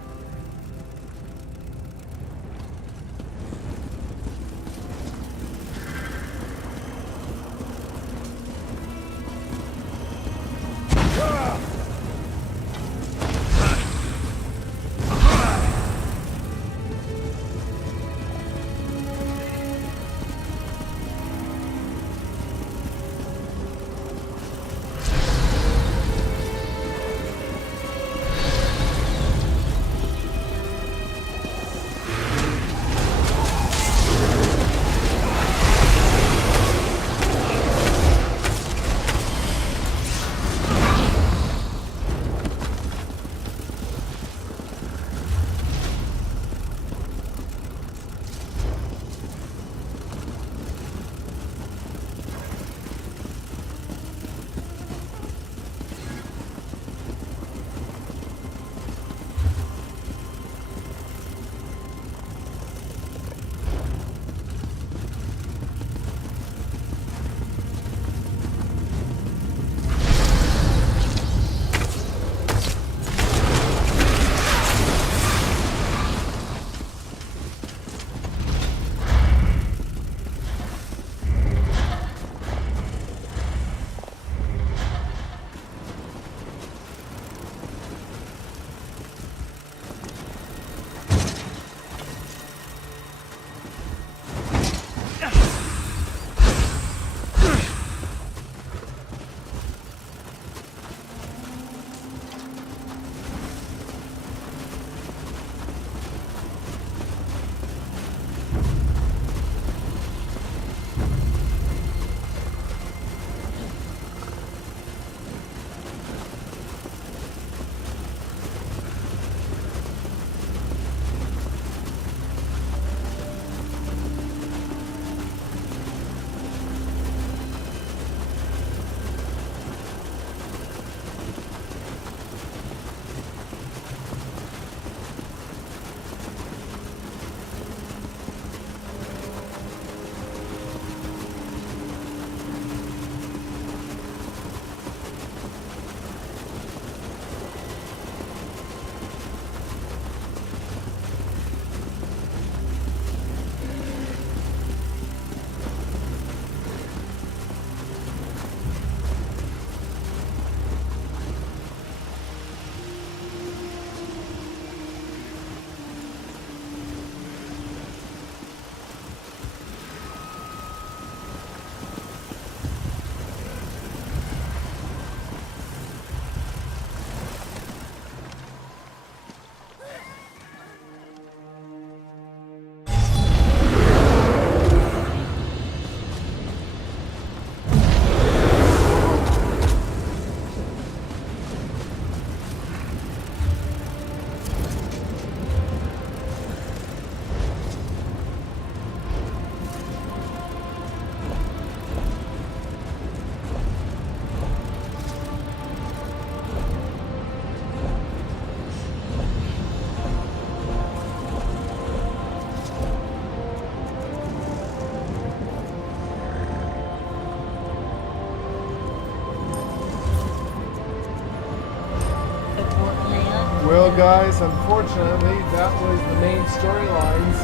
Well, guys, unfortunately, that was the main storylines.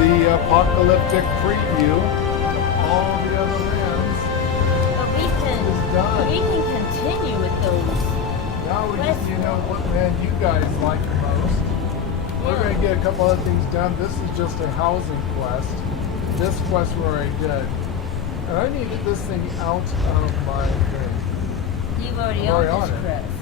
The apocalyptic preview of all the other lands. But we can continue with those. Now we just, what land you guys like the most. We're going to get a couple other things done. This is just a housing quest. This quest we already did. And I need to get this thing out of my thing. You've already owned this quest.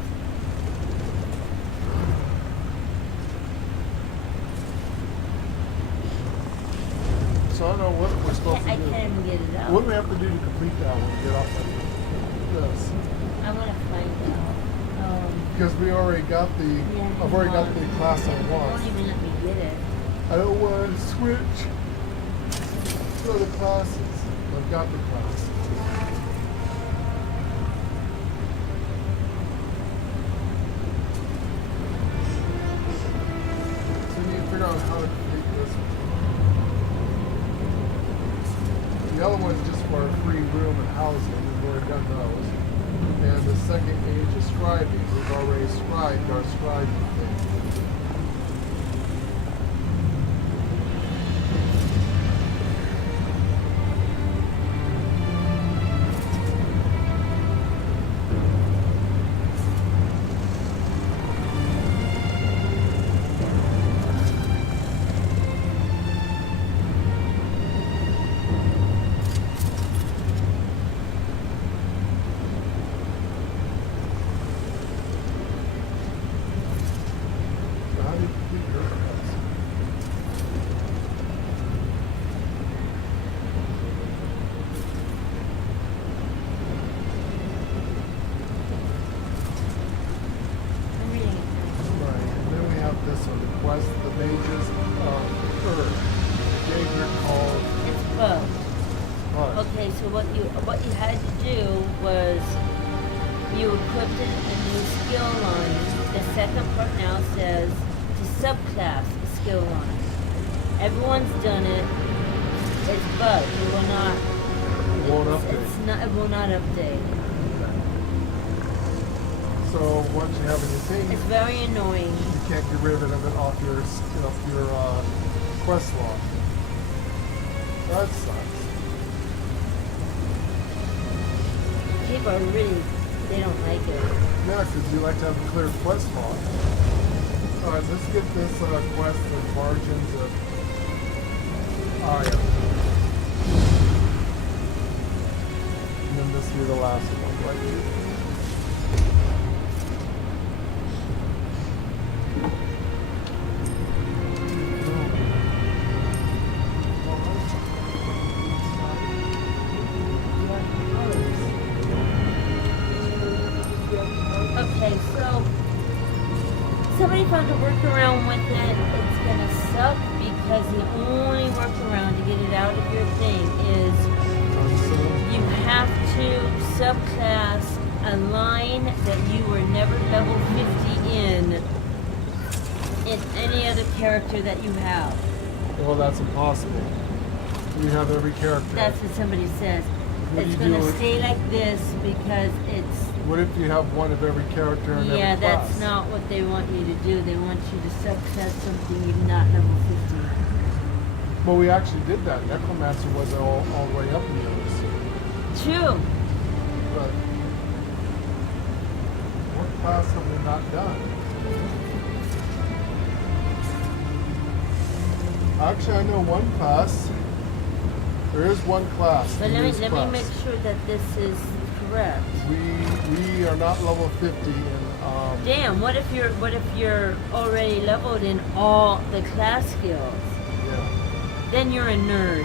So I don't know what we're supposed to do. I can't even get it out. What do we have to do to complete that one? Get off of this. I want to find out. Because we already got the, I've already got the class I want. Won't even let me get it. I don't want to switch to the classes. I've got the class. So we need to figure out how to complete this one. The other one's just for free room and housing. We've already done those. And the second age is scribing. We've already scribed our scribing thing. What you had to do was you equipped a new skill line. The second part now says to subclass a skill line. Everyone's done it. It's bugged. It will not. It won't update. It will not update. So once you have a new thing, it's very annoying. You can't get rid of it off your quest log. That sucks. People are really, they don't like it. Yeah, because you like to have a clear quest log. Alright, let's get this quest of margins of... Oh, yeah. And then this will be the last one, right here. Okay, so somebody found a workaround with it. It's gonna suck because the only workaround to get it out of your thing is you have to subclass a line that you were never level 50 in any other character that you have. Well, that's impossible. You have every character. That's what somebody says. It's gonna stay like this because it's... What if you have one of every character in every class? Yeah, that's not what they want you to do. They want you to subclass something you're not level 50. Well, we actually did that. Necromancer wasn't all the way up in yours. True. But what class have we not done? Actually, I know one class. There is one class. But let me make sure that this is correct. We are not level 50 in Damn, what if you're already leveled in all the class skills? Yeah. Then you're a nerd.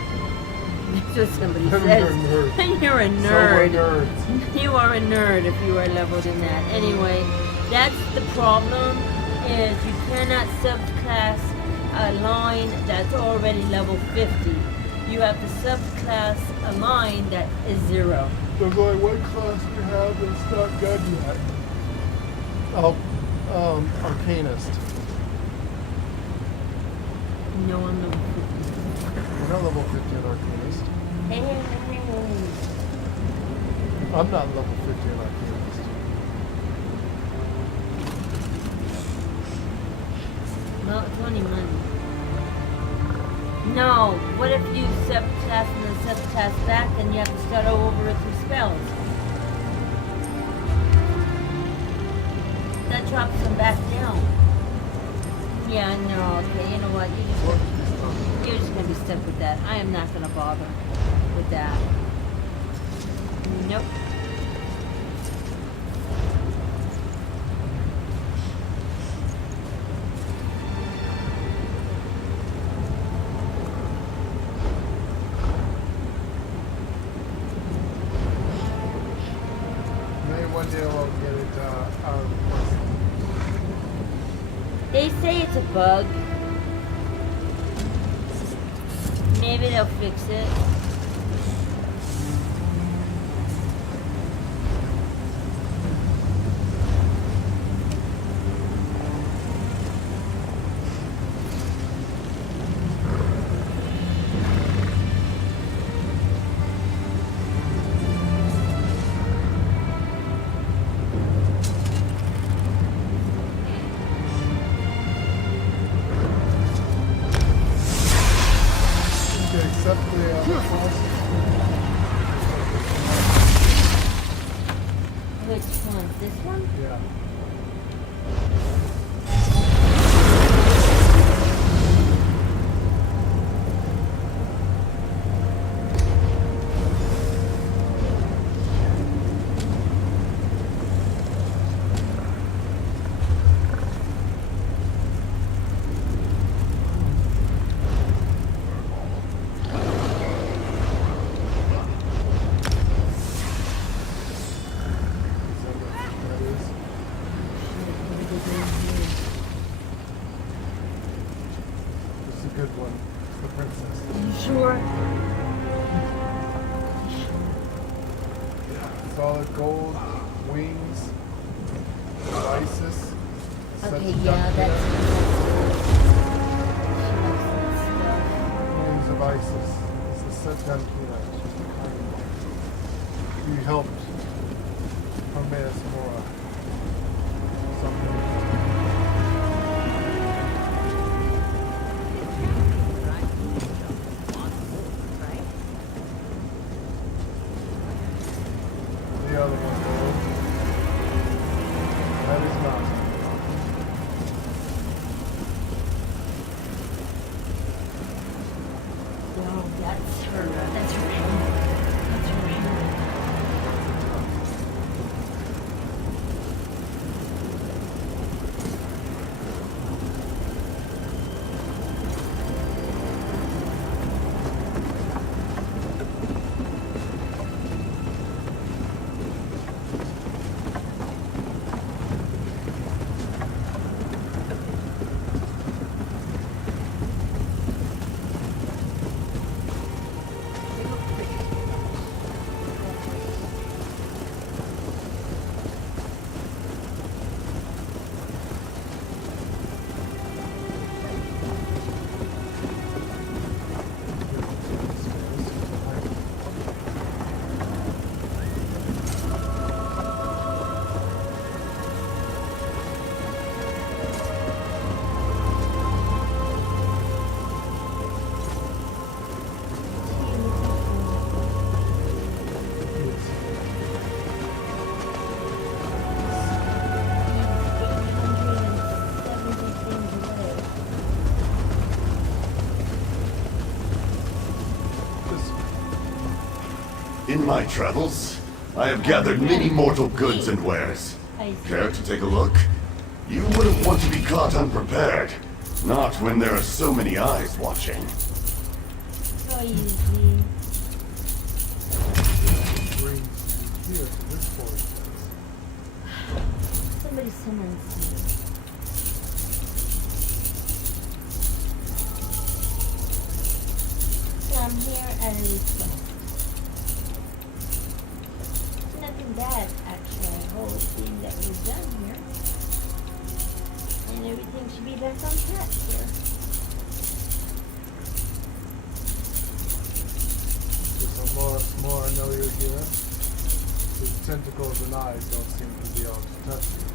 That's what somebody Then says. you're a nerd. Then you're a nerd. So we're nerds. You are a nerd if you are leveled in that. Anyway, that's the problem, is you cannot subclass a line that's already level 50. You have to subclass a line that is 0. So going, what class do you have that's not done yet? Oh, Arcanist. No, I'm level 50. We're not level 50 in Arcanist. I'm not level 50 in Arcanist. Well, it's only money. No, what if you set the task and then set the task back and you have to start over with your spells? That drops them back down. Yeah, no, okay, you know what? You're just gonna be stuck with that. I am not gonna bother with that. Nope. They say it's a bug. Maybe they'll fix it. Which one? This one? Yeah. Solid gold, wings, Isis. Okay, yeah, that's Wings of Isis. It's a set down You helped Hermes Mora. Something. The other one, that is not. No, that's her. That's her hand. That's her hand. In my travels, I have gathered many mortal goods and wares. Care to take a look? You wouldn't want to be caught unprepared. Not when there are so many eyes watching. So easy. Somebody summons me. So I'm here at a request. Nothing bad, actually. The whole thing that was done here. And everything should be back on track here. The more I know you're here, his tentacles and eyes don't seem to be able to touch you.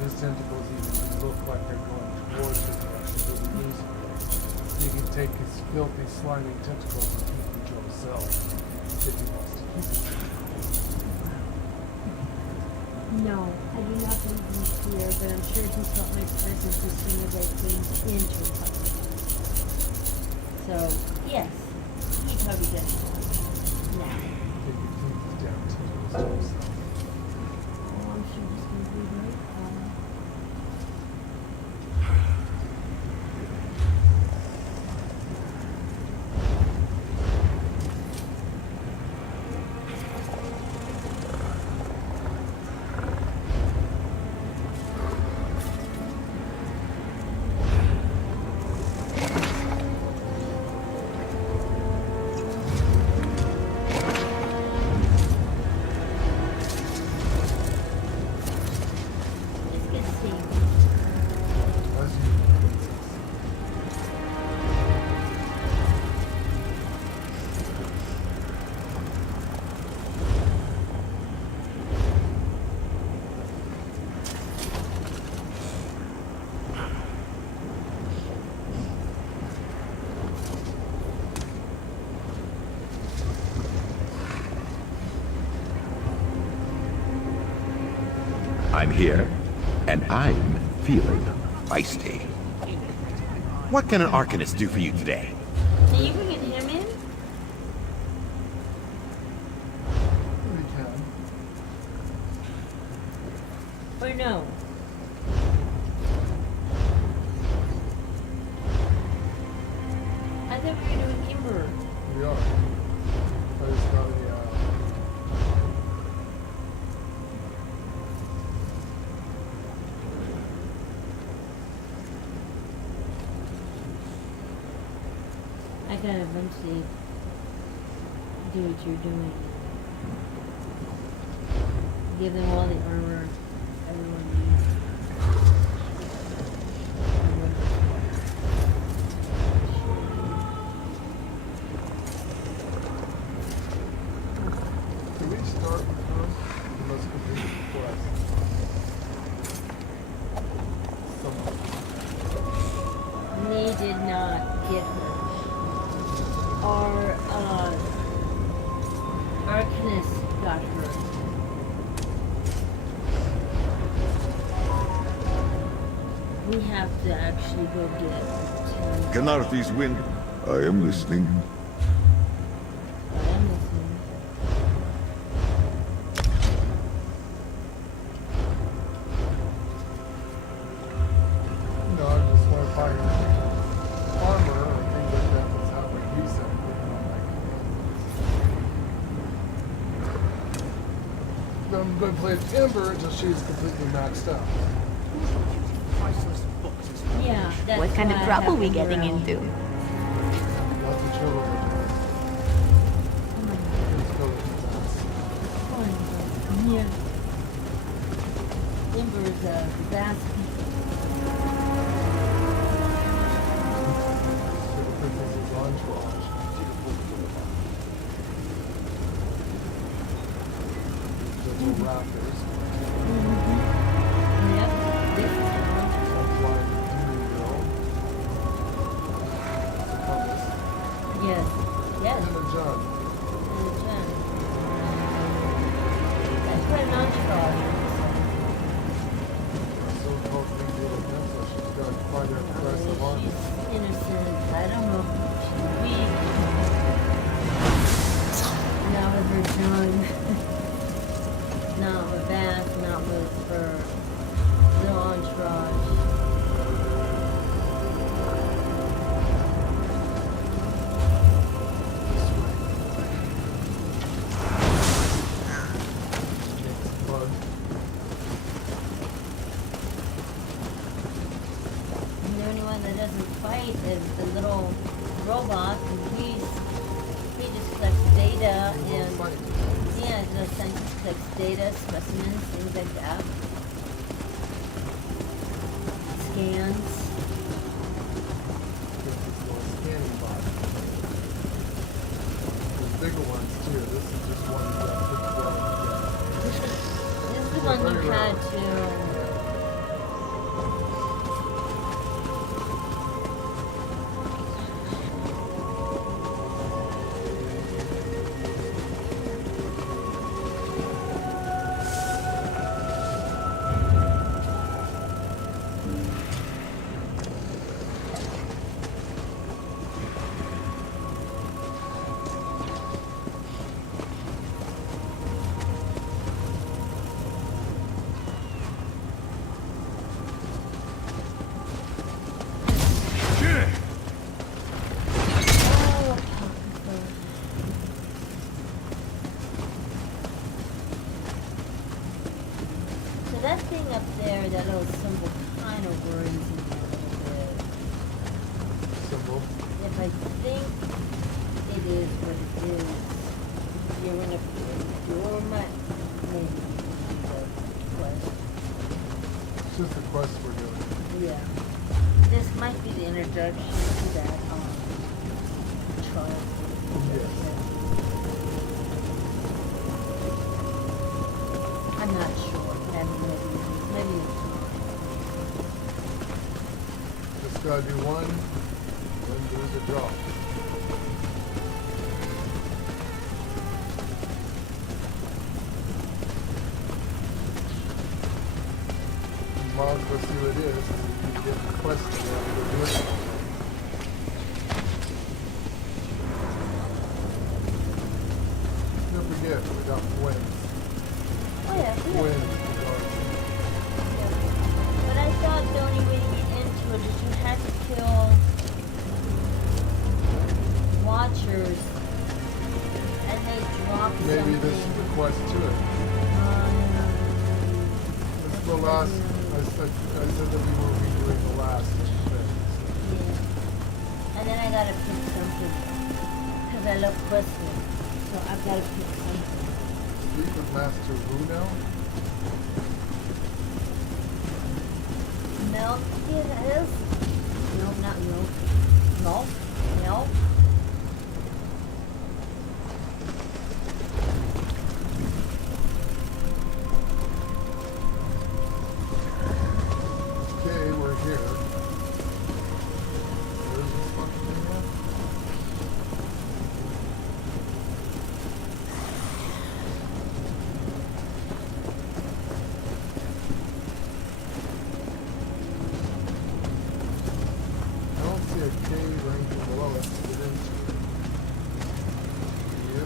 his tentacles even look like they're going towards the direction where the knees are. You can take his filthy, slimy tentacles and keep them to himself if he wants to keep them. No, I do not believe he's here, but I'm sure he felt my presence as soon as I came into his house. So, yes, he probably does. Now. Take your teeth down to himself. Oh, I'm sure he's going to be right. I'm here, and I'm feeling feisty. What can an Arcanist do for you today? Are you bringing him in? We can. Or no? I thought we were doing Kimber. We are. But it's not a, I gotta eventually do what you're doing. Give them all the armor everyone needs. Can we start with her? We must complete the quest. They did not get her. Our Arcanist got her. We have to actually go get Ganarthi's wind. I am listening. I am listening. No, I just want to find armor or things like that that's how like reset. I'm going to play with Ember until she's completely maxed out. Yeah, that's What kind of why I trouble have we to getting grow. into? Lots of trouble with Yeah. Ember is a vast Little raptors. Yep, this is Yes, yes. And a jug. And a gem. That's quite an entourage. So-called big deal again, so she's got quite a impressive arm. She's innocent. I don't know if she's weak. Not with her tongue. Not with that. Not with her little entourage. The only one that doesn't fight is the little robot, and he just collects data and yeah, just collects data, specimens, things like that. Scans. Scanning bot. There's bigger ones too. This is just one that This is the one you had to That thing up there, that little symbol, kind of worries me a little bit. Symbol? If I think it is what it is, you're gonna do my maybe the quest. It's just the quest we're doing. Yeah. This might be the introduction to that trial. Yes. I'm not sure. Maybe Just gotta do one, then there's a draw. Might as well see what it is. You get the quest and you have to go do it. Don't forget, we got wins. Oh yeah, Wins. But I thought the only way to get into it is you had to kill watchers and they drop Maybe something. this is the quest to it. This is the last. I said that we were redoing the last thing. Yeah. And then I gotta pick something. Because I love questing. So I've gotta pick something. Speak of Master Wu now? Milk is? No, not milk. Milk? Milk? Okay, we're here. Where's this fucking thing at? I don't see a cave or anything below us to get into. You?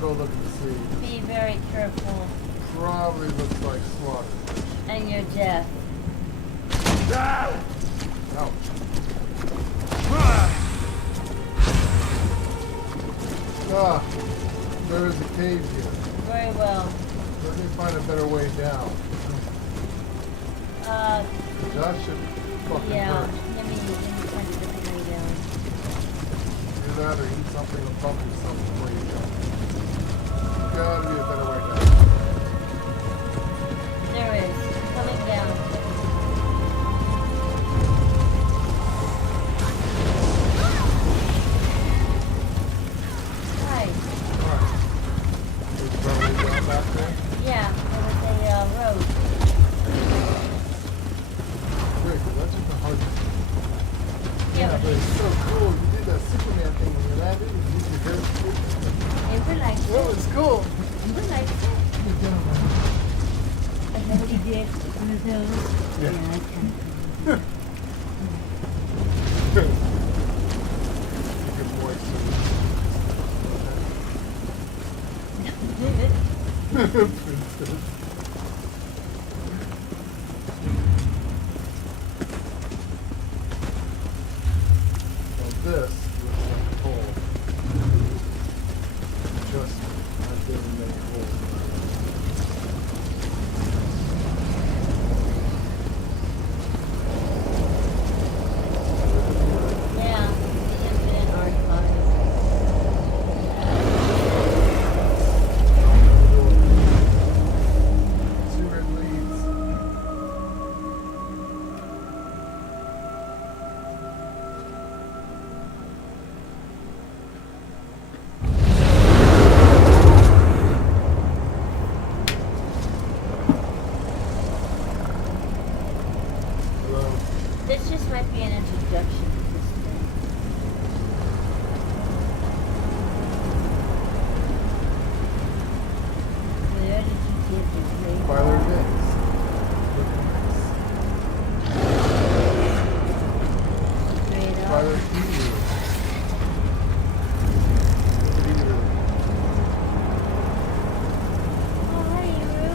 Go look and see. Be very careful. Probably looks like slaughter. And your death. Ouch. There is a cave here. Very well. Let me find a better way down. That should fucking hurt. Let me find a different way down. Do that or eat something or bump yourself before you go. Gotta be a better way down. There is. Coming down. get one of those? Yeah. Yeah, I can. This looks like coal. Just as they make coal. Yeah, the infinite archives. See where it leads. This just might be an introduction to this thing. Where did you get this thing? Parlor Vince. Straight up. Parlor Emu. Oh, hi, Uru.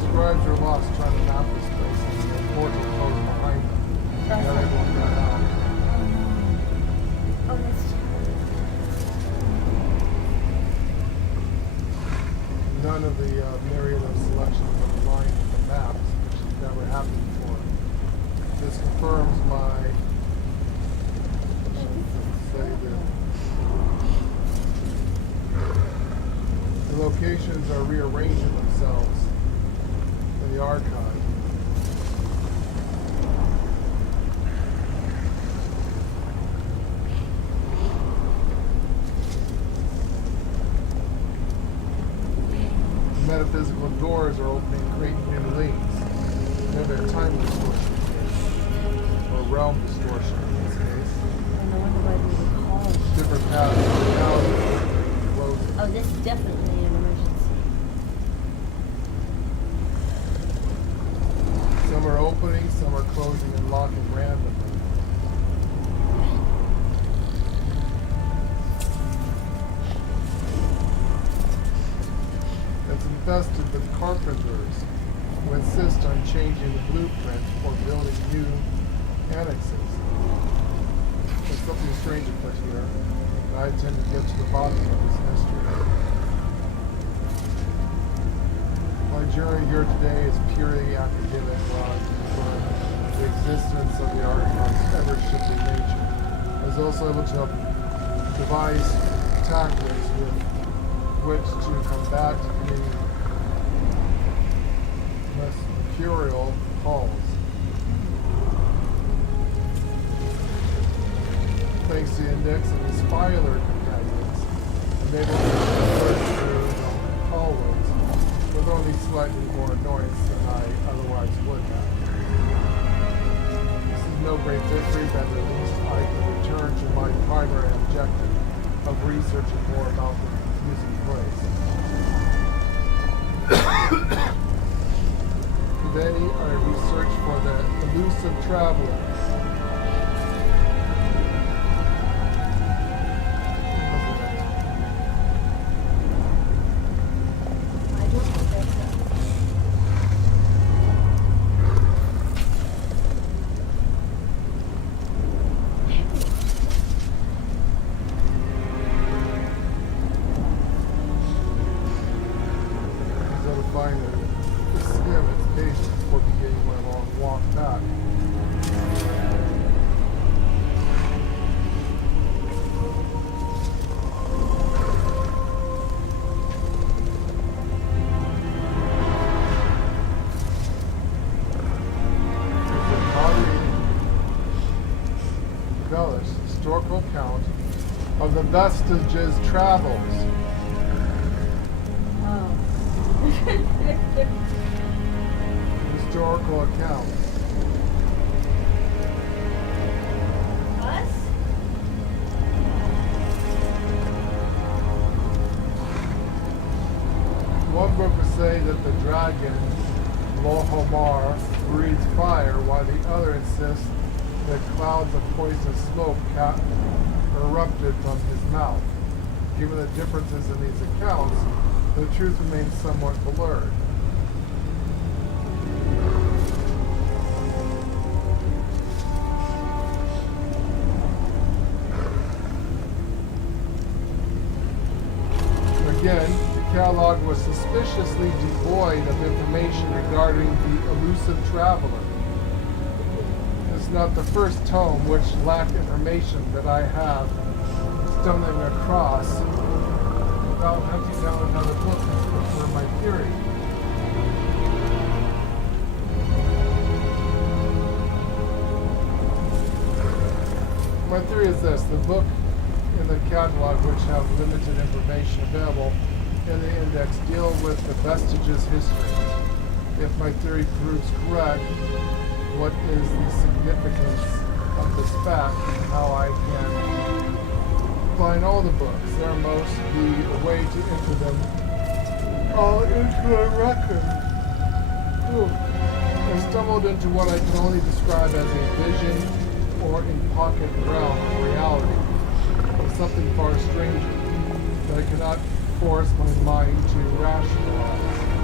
Scribes are lost trying to map this place, and the portal closed behind them. Now everyone got out. Oh, that's None of the myriad of selections are aligned with the maps, which has never happened before. This confirms my the locations are rearranging themselves in the archive. Metaphysical doors are opening, creating new links. Maybe a time distortion or realm distortion in this case. I wonder why they would call it. Different paths of reality closing. Oh, this is definitely an emergency. Some are opening, some are closing and locking randomly. It's infested with carpenters who insist on changing the blueprint or building new annexes. There's something strange afoot here, and I intend to get to the bottom of this mystery. My journey here today is purely academic, while I confirm the existence of the Archon's ever-shifting nature. I was also able to devise tactics with which to combat any mercurial calls. Thanks to Index and his Filer companions, I'm able to work through the hallways with only slightly more annoyance than I otherwise would have. This is no great victory, but at least I can return to my primary objective of researching more about the confusing place. Today I researched for the elusive travelers. Historical account of the Vestiges' travels. Oh. Historical account. Us? One book would say that the dragon, Lohomar, breathes fire, while the other insists that clouds of poisonous smoke erupted from his mouth. Given the differences in these accounts, the truth remains somewhat blurred. Again, the catalog was suspiciously devoid of information regarding the elusive traveler. Not the first tome which lacked information that I have stumbling across without hunting down another book to confirm my theory. My theory is this: the book in the catalog which have limited information available in the index deal with the Vestiges' history. If my theory proves correct, what is the significance of this fact and how I can find all the books? There must be a way to enter them all into a record. I stumbled into what I can only describe as a vision or in-pocket realm of reality, of something far stranger that I cannot force my mind to rationalize.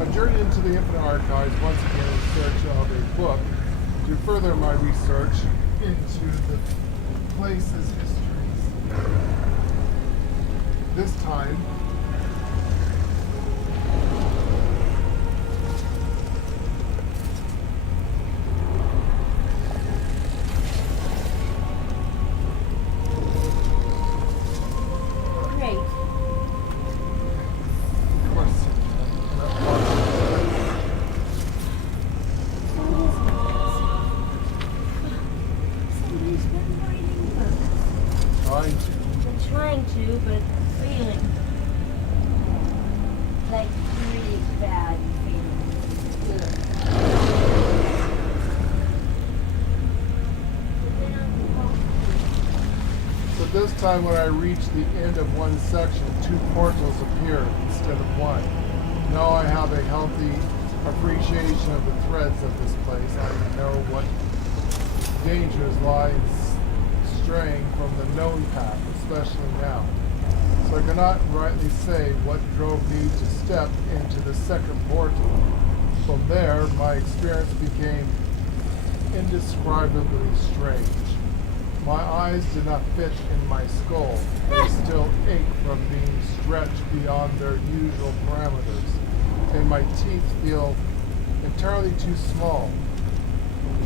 I journeyed into the Infinite Archives once again in search of a book to further my research into the place's histories. This time, trying to, but failing. Like really bad failing. So this time when I reached the end of one section, 2 portals appeared instead of one. Now I have a healthy appreciation of the threads of this place. I know what dangers lie straying from the known path, especially now. So I cannot rightly say what drove me to step into the second portal. From there, my experience became indescribably strange. My eyes did not fit in my skull. They still ache from being stretched beyond their usual parameters, and my teeth feel entirely too small.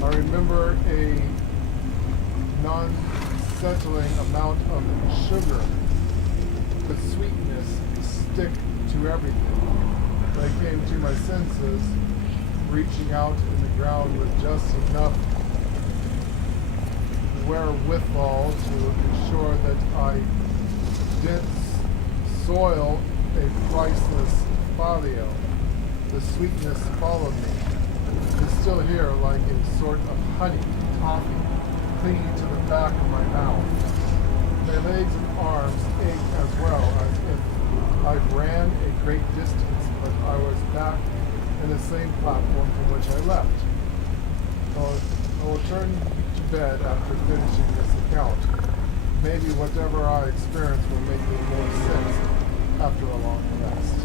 I remember a non-settling amount of sugar. The sweetness stick to everything. When I came to my senses, reaching out in the ground with just enough wherewithal to ensure that I didn't soil a priceless folio. The sweetness followed me. It's still here like a sort of honey, toffee, clinging to the back of my mouth. My legs and arms ache as well, as if I ran a great distance, but I was back in the same platform from which I left. I will turn to bed after finishing this account. Maybe whatever I experience will make more sense after a long rest.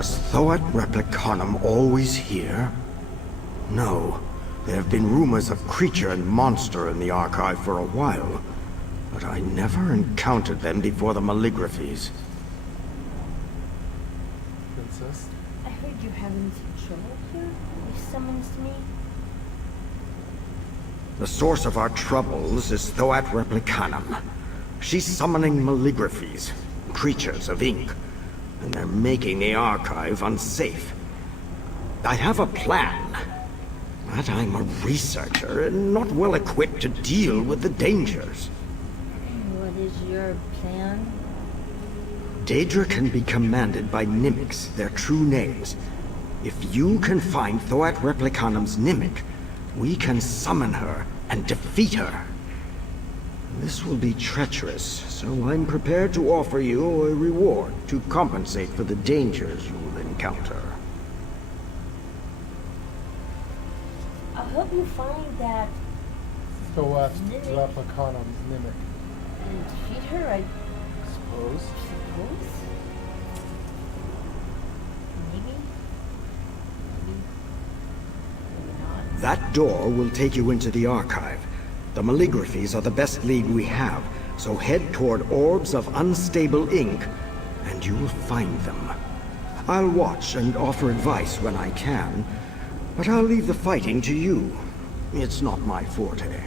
Was Thoat Replicanum always here? No. There have been rumors of creature and monster in the archive for a while, but I never encountered them before the Maligraphies. Princess? I heard you're having some trouble here. You summoned me. The source of our troubles is Thoat Replicanum. She's summoning Maligraphies, creatures of ink, and they're making the archive unsafe. I have a plan, but I'm a researcher and not well equipped to deal with the dangers. What is your plan? Daedra can be commanded by Mimics, their true names. If you can find Thoat Replicanum's Mimic, we can summon her and defeat her. This will be treacherous, so I'm prepared to offer you a reward to compensate for the dangers you will encounter. I hope you find that Thoat Replicanum's Mimic. and defeat her, I Suppose. Maybe? That door will take you into the archive. The Maligraphies are the best lead we have, so head toward orbs of unstable ink, and you'll find them. I'll watch and offer advice when I can, but I'll leave the fighting to you. It's not my forte.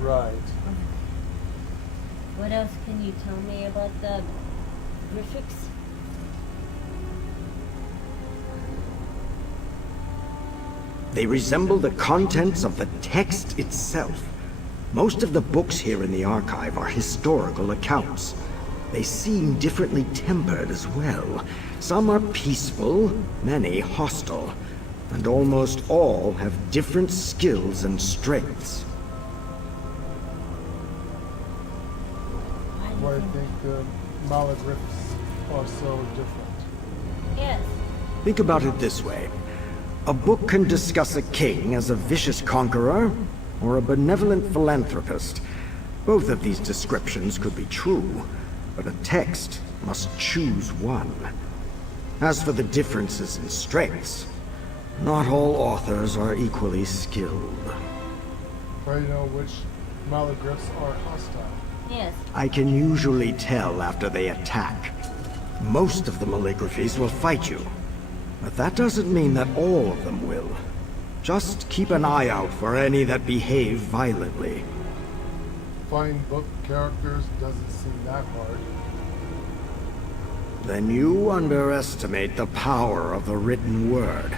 Right. What else can you tell me about the Griffics? They resemble the contents of the text itself. Most of the books here in the archive are historical accounts. They seem differently tempered as well. Some are peaceful, many hostile, and almost all have different skills and strengths. Why do you think the Maligraphies are so different? Yes. Think about it this way. A book can discuss a king as a vicious conqueror or a benevolent philanthropist. Both of these descriptions could be true, but a text must choose one. As for the differences in strengths, not all authors are equally skilled. Try to know which Maligraphies are hostile. Yes. I can usually tell after they attack. Most of the Maligraphies will fight you, but that doesn't mean that all of them will. Just keep an eye out for any that behave violently. Finding book characters doesn't seem that hard. Then you underestimate the power of the written word.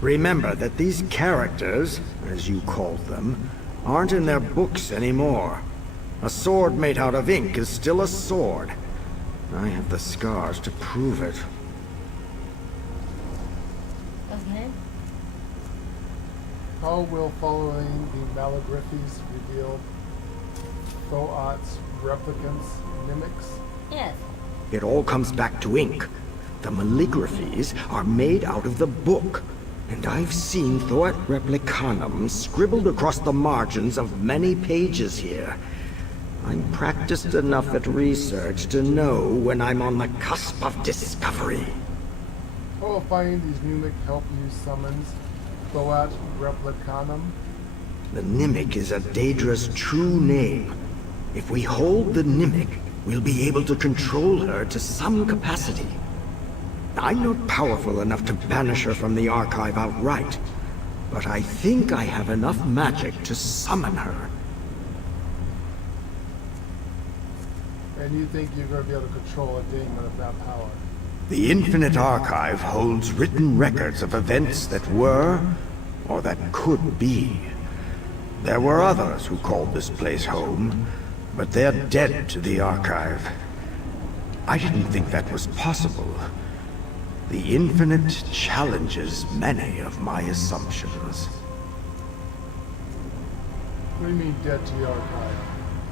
Remember that these characters, as you called them, aren't in their books anymore. A sword made out of ink is still a sword. I have the scars to prove it. Okay. How will following the Maligraphies reveal Thoat's replicants, mimics? Yes. It all comes back to ink. The Maligraphies are made out of the book, and I've seen Thoat Replicanum scribbled across the margins of many pages here. I'm practiced enough at research to know when I'm on the cusp of discovery. How will finding these mimic help you summon Thoat Replicanum? The Mimic is a Daedra's true name. If we hold the Mimic, we'll be able to control her to some capacity. I'm not powerful enough to banish her from the archive outright, but I think I have enough magic to summon her. And you think you're going to be able to control a demon of that power? The Infinite Archive holds written records of events that were, or that could be. There were others who called this place home, but they're dead to the archive. I didn't think that was possible. The Infinite challenges many of my assumptions. What do you mean dead to the archive?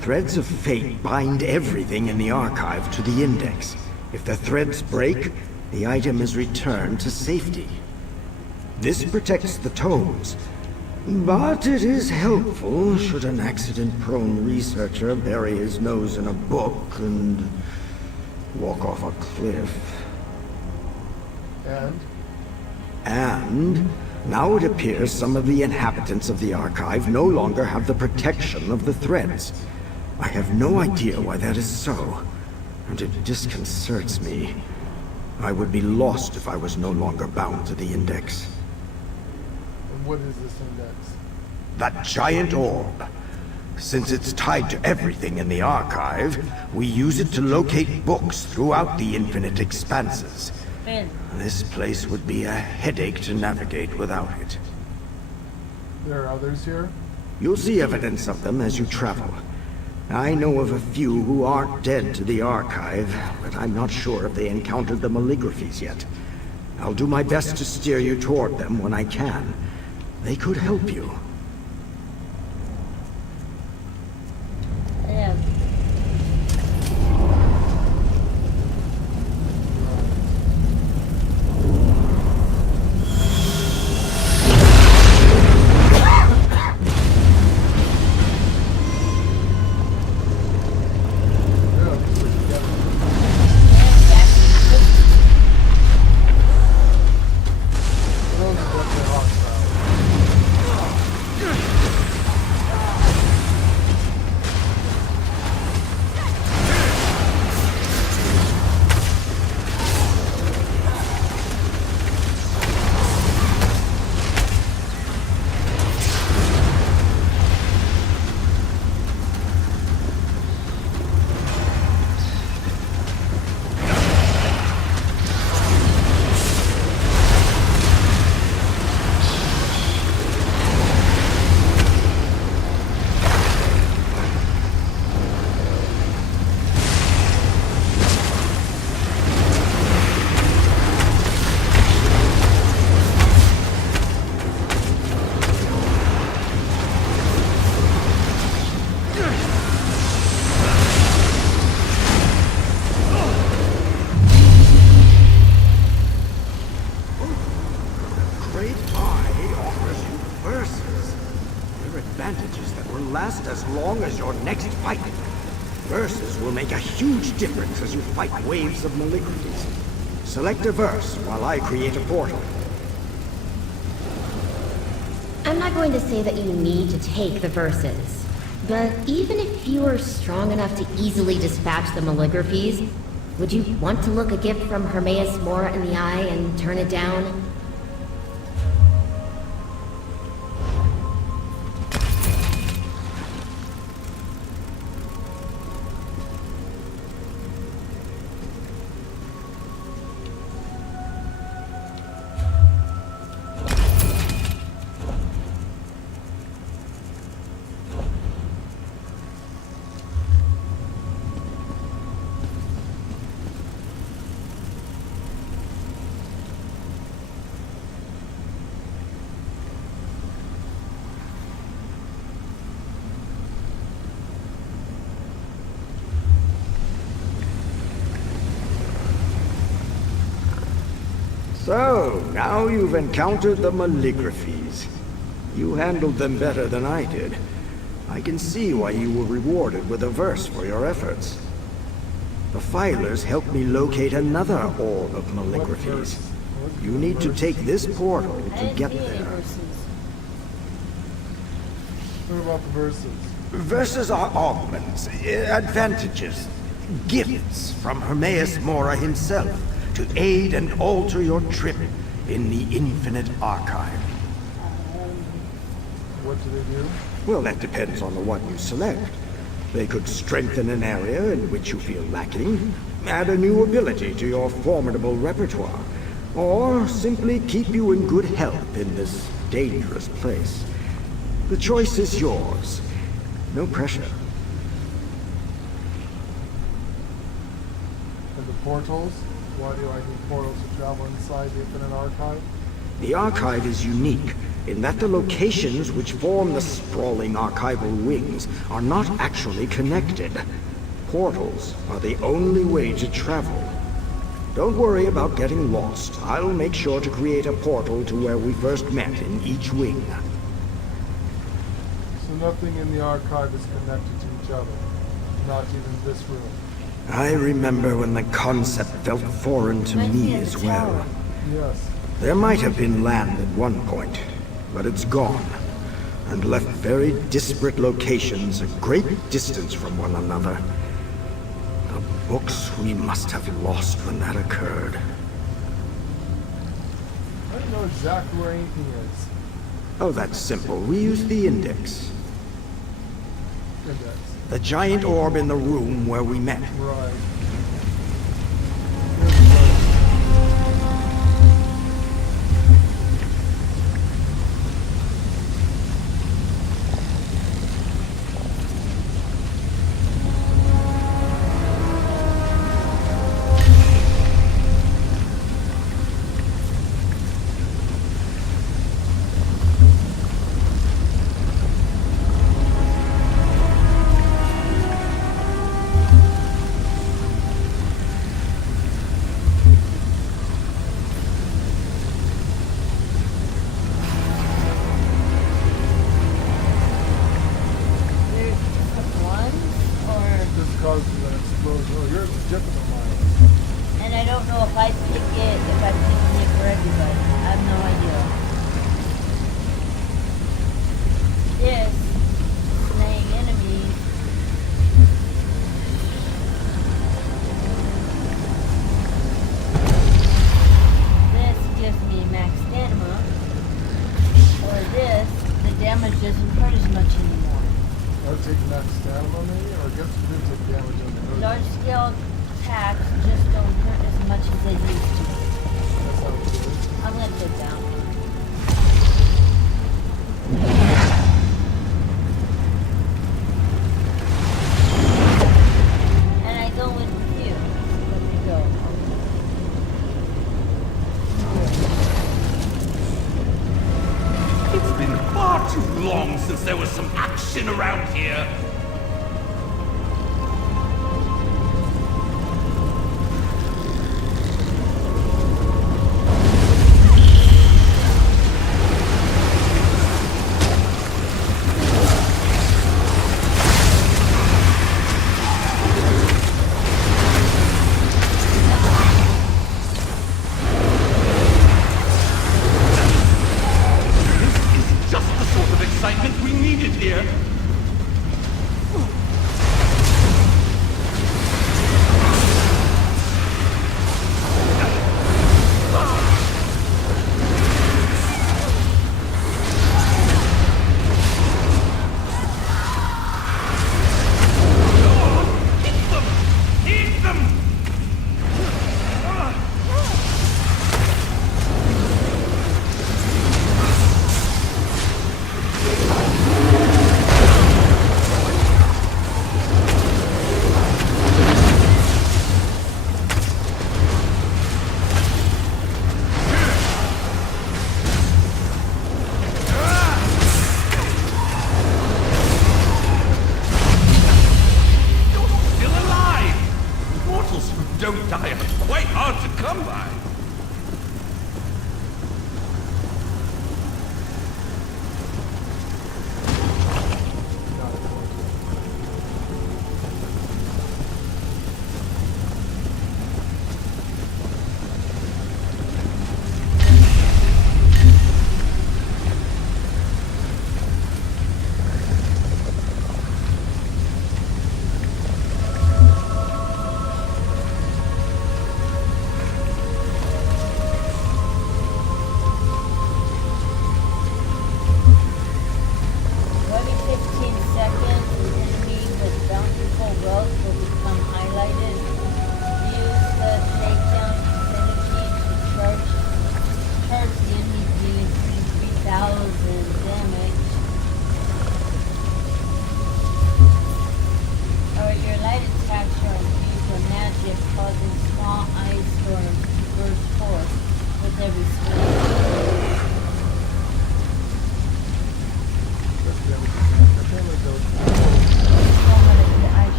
Threads of fate bind everything in the archive to the index. If the threads break, the item is returned to safety. This protects the tomes, but it is helpful should an accident-prone researcher bury his nose in a book and walk off a cliff. And now it appears some of the inhabitants of the archive no longer have the protection of the threads. I have no idea why that is so, and it disconcerts me. I would be lost if I was no longer bound to the index. And what is this index? That giant orb. Since it's tied to everything in the archive, we use it to locate books throughout the infinite expanses. This place would be a headache to navigate without it. There are others here? You'll see evidence of them as you travel. I know of a few who aren't dead to the archive, but I'm not sure if they encountered the Maligraphies yet. I'll do my best to steer you toward them when I can. They could help you. As long as your next fight. Verses will make a huge difference as you fight waves of Maligraphies. Select a verse while I create a portal. I'm not going to say that you need to take the verses, but even if you were strong enough to easily dispatch the Maligraphies, would you want to look a gift from Hermaeus Mora in the eye and turn it down? So, now you've encountered the Maligraphies. You handled them better than I did. I can see why you were rewarded with a verse for your efforts. The Filers helped me locate another orb of Maligraphies. You need to take this portal to get there. What about the verses? Verses are augments, advantages, gifts from Hermaeus Mora himself to aid and alter your trip in the infinite archive. What do they do? Well, that depends on the one you select. They could strengthen an area in which you feel lacking, add a new ability to your formidable repertoire, or simply keep you in good health in this dangerous place. The choice is yours. No pressure. And the portals? Why do I need portals to travel inside the Infinite Archive? The archive is unique in that the locations which form the sprawling archival wings are not actually connected. Portals are the only way to travel. Don't worry about getting lost. I'll make sure to create a portal to where we first met in each wing. So nothing in the archive is connected to each other. Not even this room. I remember when the concept felt foreign to me as well. Yes. There might have been land at one point, but it's gone, and left very disparate locations a great distance from one another. The books we must have lost when that occurred. I don't know exactly where anything is. Oh, that's simple. We use the index. Index. The giant orb in the room where we met. Right.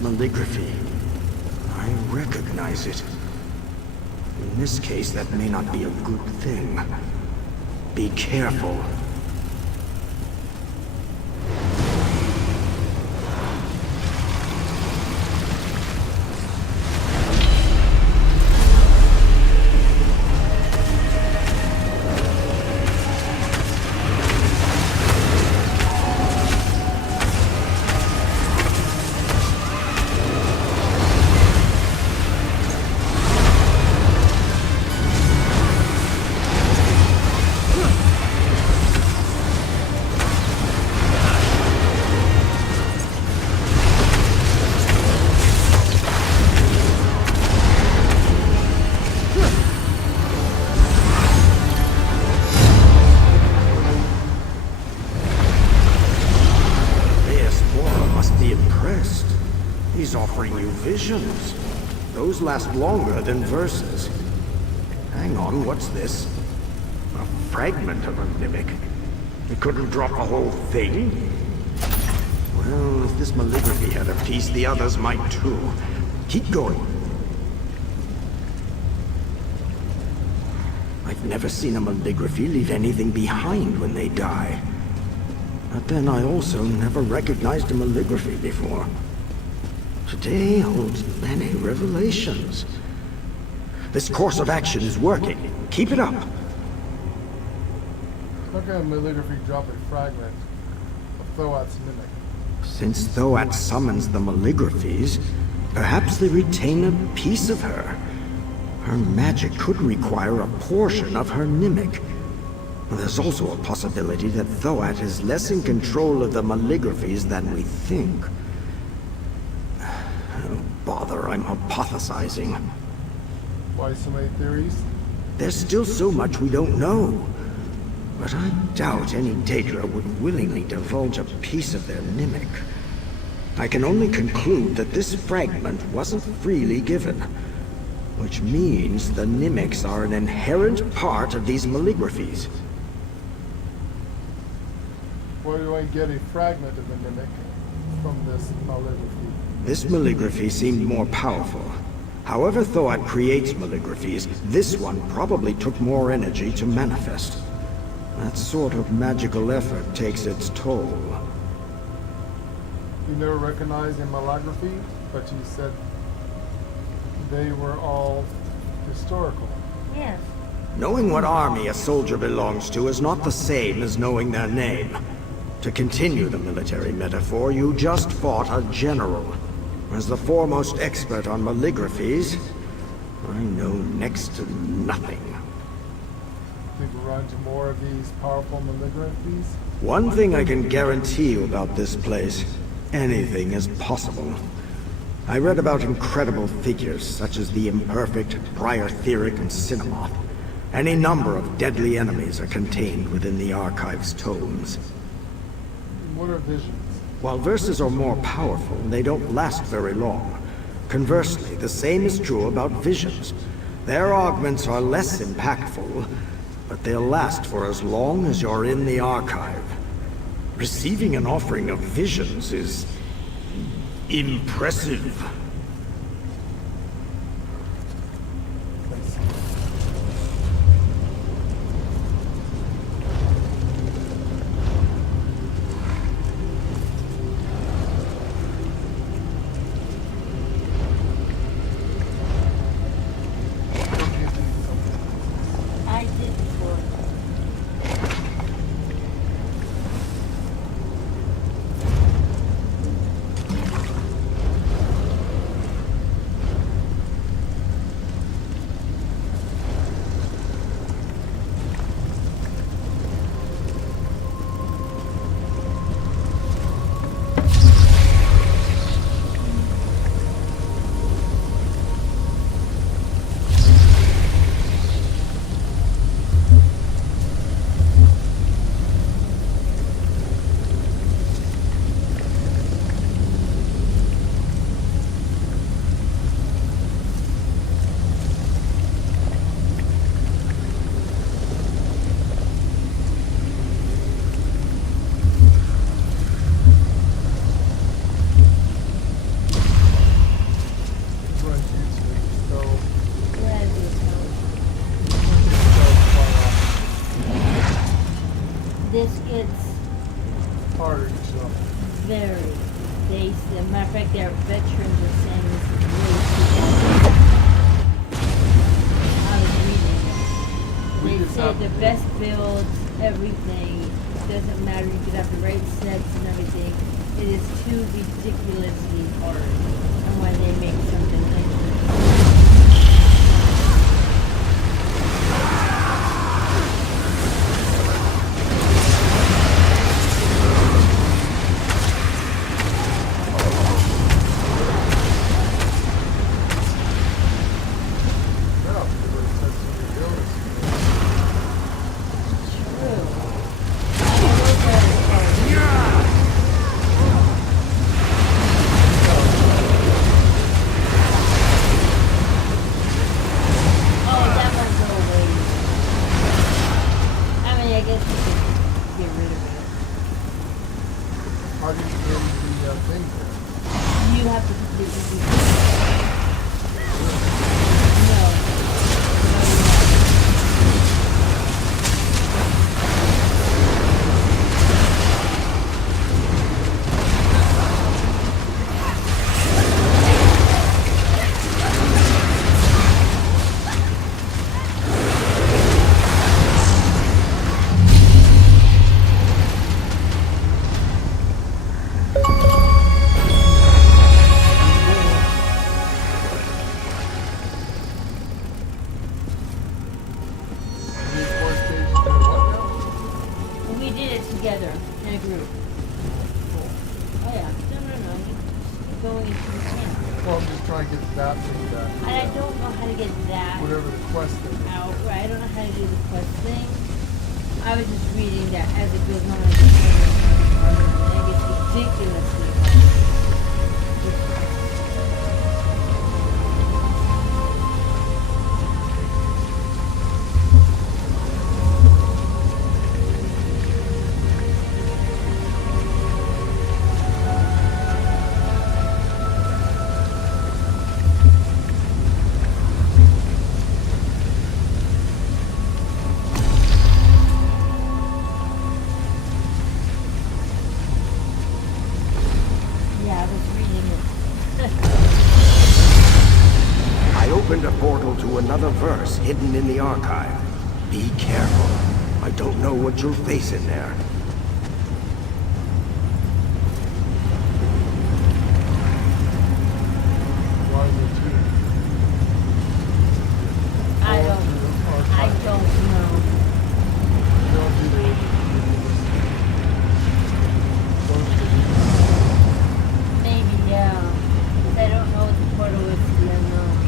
Malligraphy. I recognize it. In this case, that may not be a good thing. Be careful. He's offering you visions. Those last longer than verses. Hang on, what's this? A fragment of a mimic. It couldn't drop a whole thing? Well, if this Malligraphy had a piece, the others might too. Keep going. I've never seen a Malligraphy leave anything behind when they die. But then I also never recognized a Malligraphy before. Today holds many revelations. This course of action is working. Keep it up. How can a Malligraphy drop a fragment of Thoat's mimic? Since Thoat summons the Malligraphies, perhaps they retain a piece of her. Her magic could require a portion of her mimic. There's also a possibility that Thoat is less in control of the Malligraphies than we think. Oh, bother, I'm hypothesizing. Why so many theories? There's still so much we don't know. But I doubt any Daedra would willingly divulge a piece of their mimic. I can only conclude that this fragment wasn't freely given, which means the mimics are an inherent part of these Malligraphies. Where do I get a fragment of the mimic from this Malligraphy? This Malligraphy seemed more powerful. However Thoat creates Malligraphies, this one probably took more energy to manifest. That sort of magical effort takes its toll. You never recognized a Malligraphy, but you said they were all historical. Yes. Knowing what army a soldier belongs to is not the same as knowing their name. To continue the military metaphor, you just fought a general. As the foremost expert on Malligraphies, I know next to nothing. Think we'll run into more of these powerful Malligraphies? One thing I can guarantee you about this place, anything is possible. I read about incredible figures such as the Imperfect, Briartheric, and Cinemoth. Any number of deadly enemies are contained within the Archive's tomes. What are visions? While verses are more powerful, they don't last very long. Conversely, the same is true about visions. Their augments are less impactful, but they'll last for as long as you're in the Archive. Receiving an offering of visions is impressive. I did before. this gets harder to jump. Very. As a matter of fact, their veterans are saying this is really too I was reading it. They said the best builds, everything. It doesn't matter, you could have the right sets and everything. It is too ridiculously hard. And why they make something like this. Another verse hidden in the archive. Be careful. I don't know what you'll face in there. I don't know. Maybe, yeah. Because I don't know what the portal is to the unknown.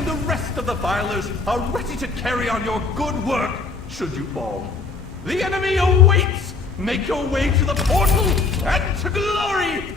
and the rest of the Vilers are ready to carry on your good work, should you fall. The enemy awaits! Make your way to the portal and to glory!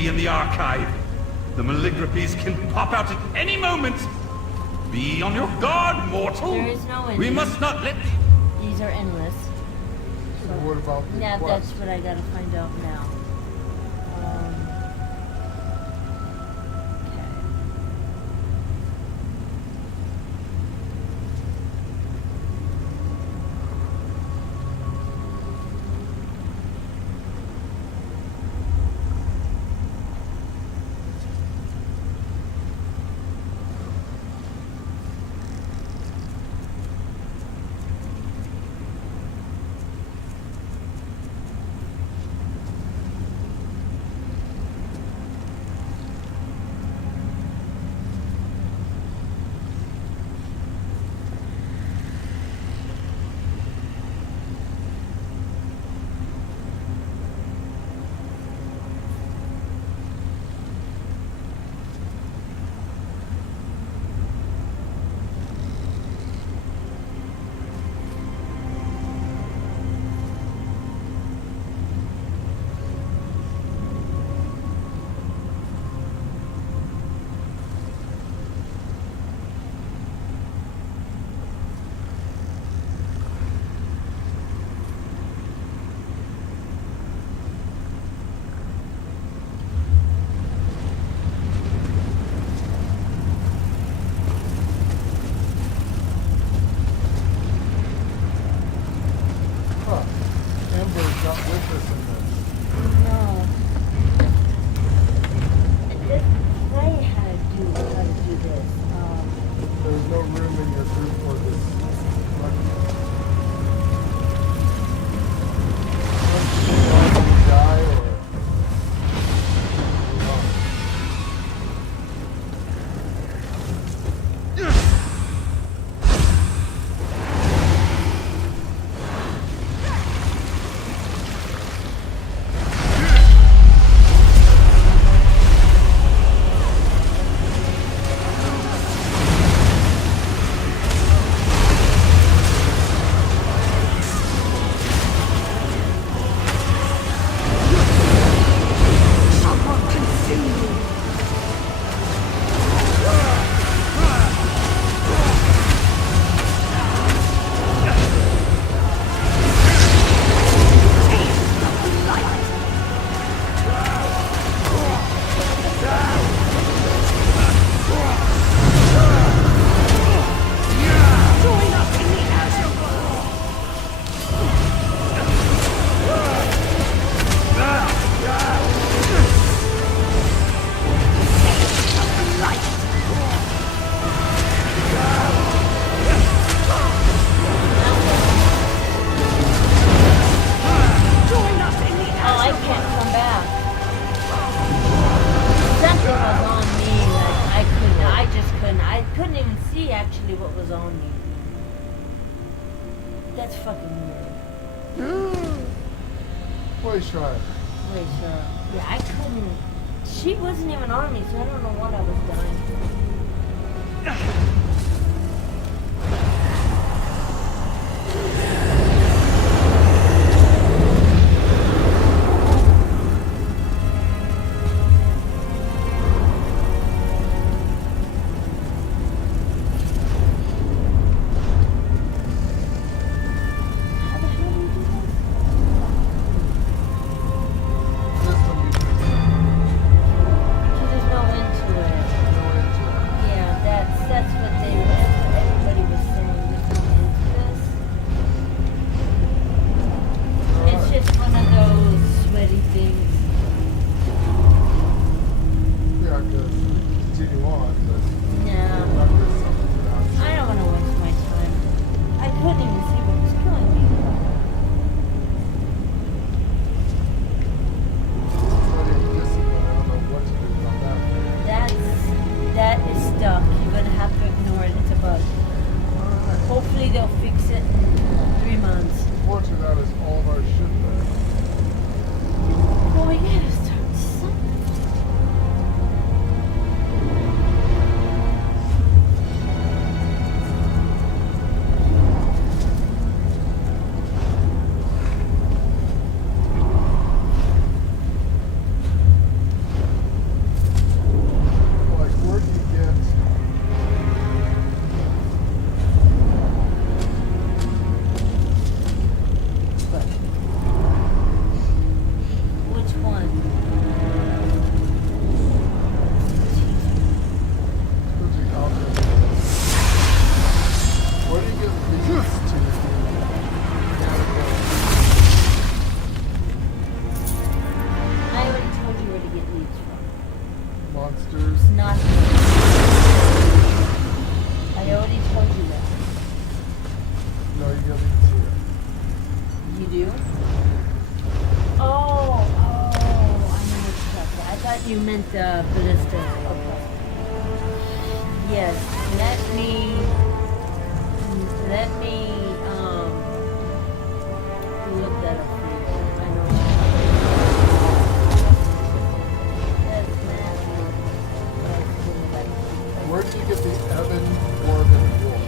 be in the archive. The Maligraphies can pop out at any moment. Be on your guard, mortal. There is no ending. We must not let... These are endless. So what about the Yeah, quest? that's what I gotta find out now. Amber's not with us in this. No. It doesn't say how to do this. There's no room in your group for this. Die or... What was on me. That's fucking weird. Wait, try. Yeah, I couldn't. She wasn't even on me, so I don't know what I was dying for. That's what they You do? Oh, I know what you're talking about. I thought you meant the ballista. Okay. Yes, let me look that up for you. I know what you're talking about. Where did you get the Evan Dwarven wolf?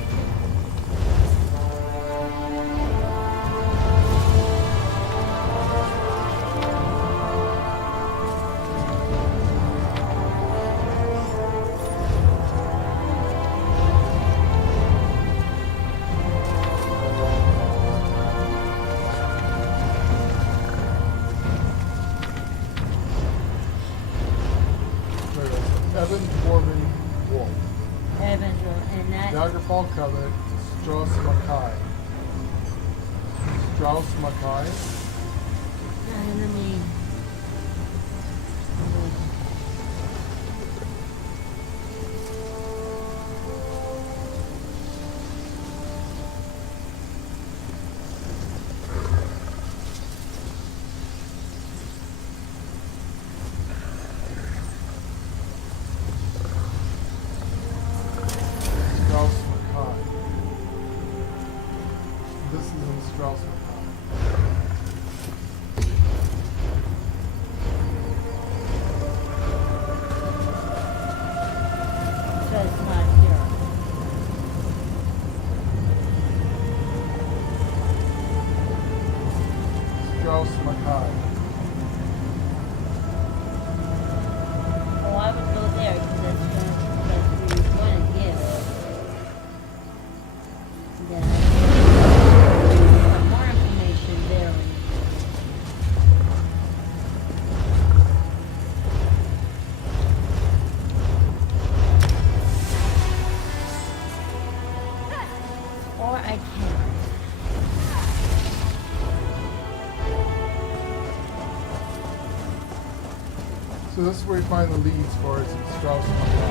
Evan Dwarven wolf. Evan Dwarven, and that... Daggerfall Covenant, Strauss Mackay. Strauss Mackay. Let me... Strauss Mackay. This is in Strauss Mackay. So it's not here. Strauss Mackay. Oh, I would go there because that's where you're going to give. Then more information there. Or I can. So this is where you find the leads for it in Strauss Mackay.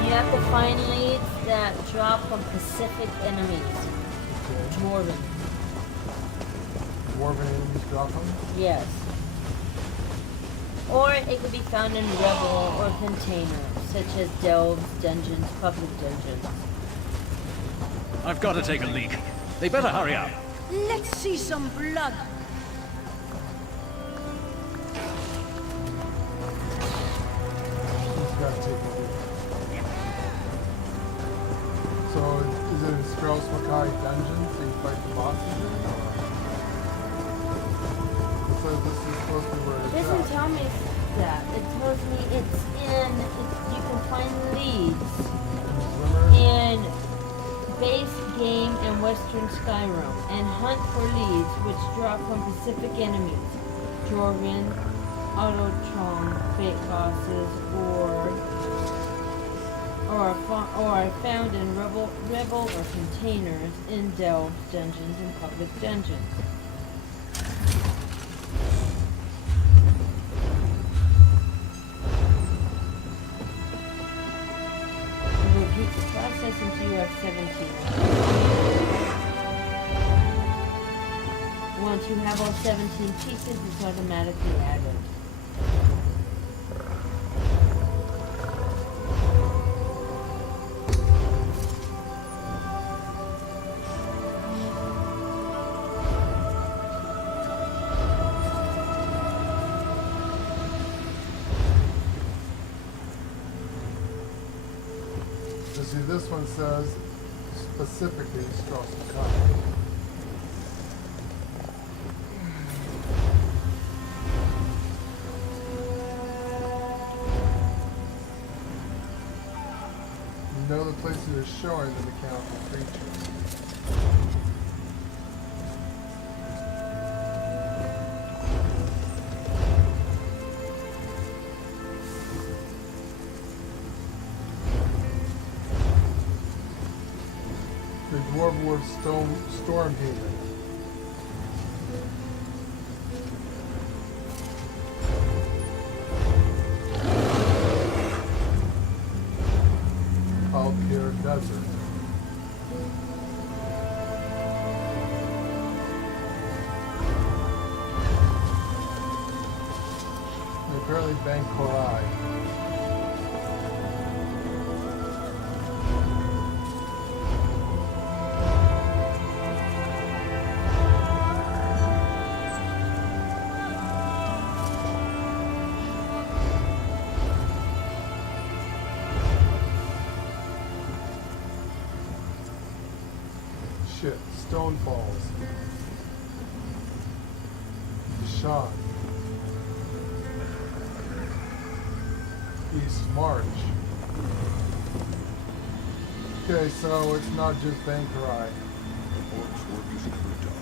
You have to find leads that drop from Pacific enemies. Dwarven. Dwarven enemies drop them? Yes. Or it could be found in Rebel or containers, such as delves, dungeons, public dungeons. I've got to take a leak. They better hurry up. Let's see some blood. She's got to take a look. So is it in Strauss Mackay dungeon so you fight the bosses in it? It says this is supposed to be where It it's doesn't at. tell me that. It tells me you can find leads in base game and Western Skyrim and hunt for leads which drop from Pacific enemies, Dwarven, Autotron, fate bosses, or are found in Rebel or containers in delves, dungeons, and public dungeons. Repeat the process until you have 17. Once you have all 17 pieces, it's automatically added. So see, this one says specifically Strauss Mackay. know the places are showing the mechanical creatures. The Dwarf War Storm Haven. Alkir Desert. And apparently Bank Korai. Shit, Stone Falls. Sean. East March. Okay, so it's not just Bankarai.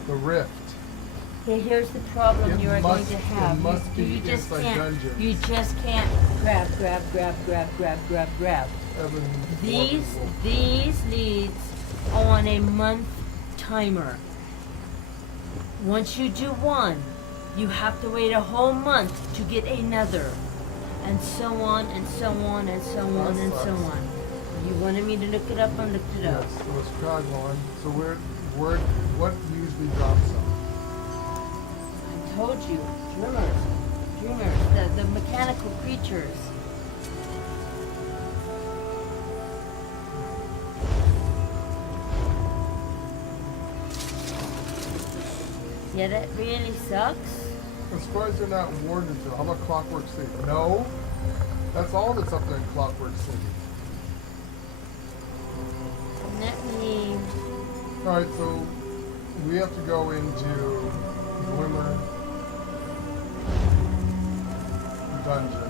The Rift. Okay, here's the problem It you are must- going to have. it must be you just inside can't. dungeons. You just can't grab. These leads on a month timer. Once you do one, you have to wait a whole month to get another, and so on and so on and so on and so on. You wanted me to look it up, I looked it up. Yes, it was Kraglorn. So what usually drops them? I told you, dreamers, the mechanical creatures. Yeah, that really sucks. I'm surprised they're not warned until. How about Clockwork City? No. That's all that's up there in Clockwork City. Let me... Alright, so we have to go into Glimmer Dungeon.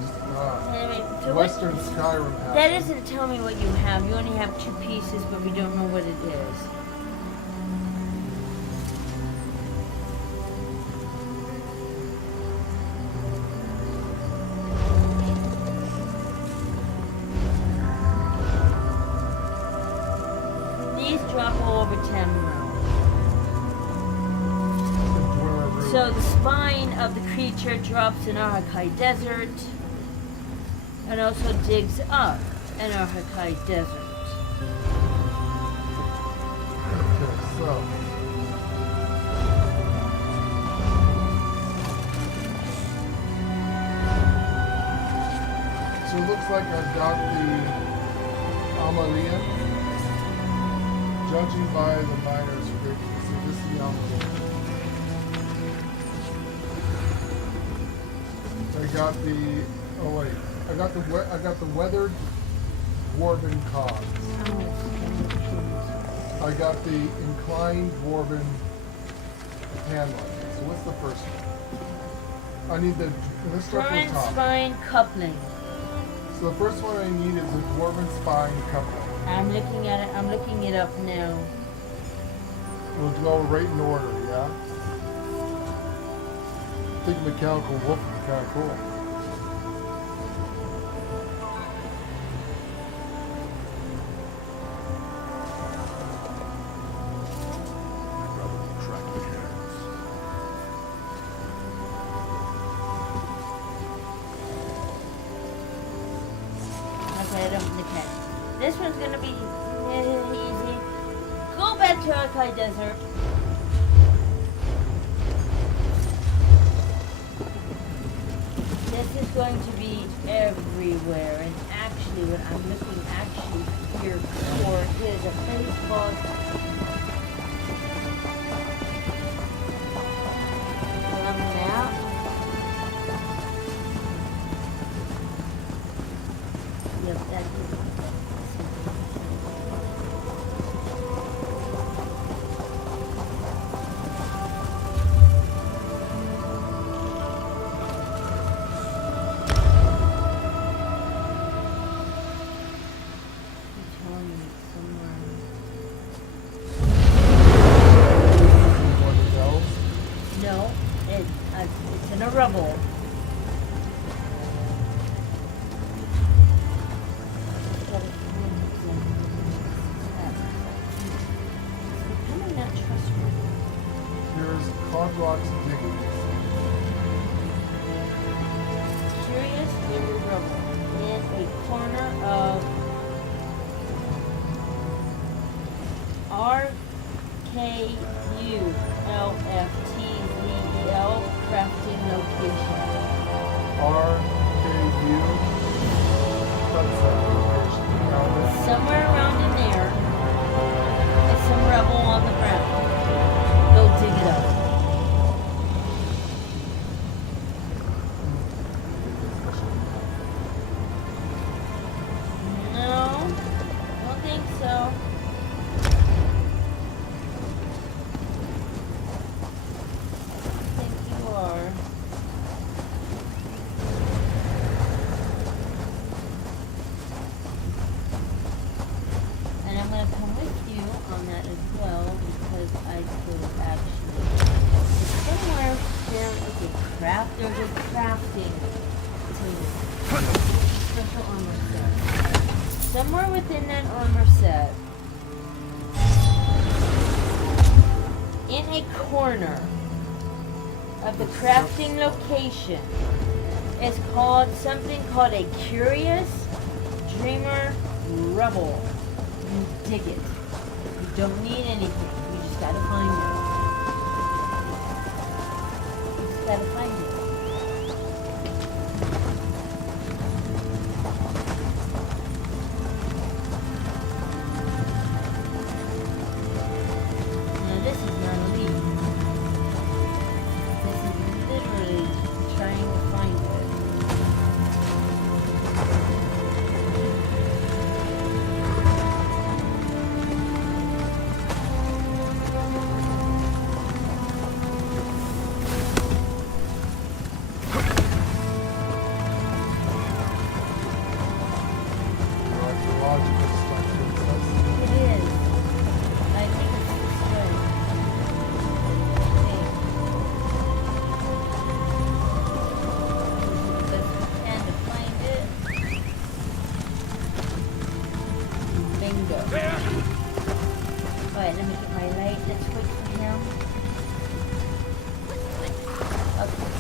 So Western Skyrim Passage. that doesn't tell me what you have. You only have 2 pieces, but we don't know what it is. These drop all over 10 rounds. So the spine of the creature drops in Arakai Desert and also digs up in Arakai Desert. Okay, so it looks like I've got the Amalian. Judging by the miner's frequency, this is the Amalian. I got the I got the weathered dwarven cogs. I got the inclined dwarven handling. So what's the first one? I need the let's start from the Dwarven top. spine coupling. So the first one I need is the dwarven spine coupling. I'm looking at it. I'm looking it up now. We'll go right in order, yeah? I think mechanical wolf would be kind of cool. Okay, I don't look at it. This one's gonna be easy. Go back to Arakai Desert. This is going to be everywhere, and actually what I'm looking here for is a place called map. Yep, that's it. rocks digging? Curious Rubble is a corner of RKULFTVEL crafting location. RKU? What's that location? Somewhere around in there is some rubble on the ground. Go dig it up. No, don't think so. I think you are. And I'm going to come with you on that as well because I could actually. Somewhere there is a craft. There's a crafting table. Special armor set. Somewhere within that armor set, in a corner of the crafting location, is called something called a Curious Dreamer Rubble. You dig it. You don't need anything. You just gotta find it. You just gotta find it. Now this is not a lead. This is literally trying to find it. It is. I think it's this way. Best we can to find it. Bingo. Alright, let me get my light. Let's wait for him. Okay.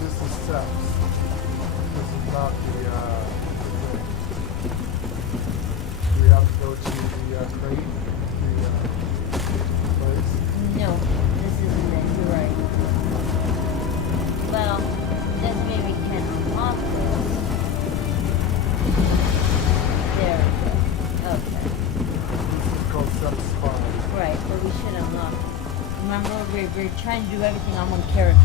This is steps. This is not the, do we have to go to the crate? The place? No, this isn't it. You're right. Well, doesn't mean we can unlock this. There we go. Okay. This is called step 5. Right, but we should unlock it. Remember, we're trying to do everything on one character.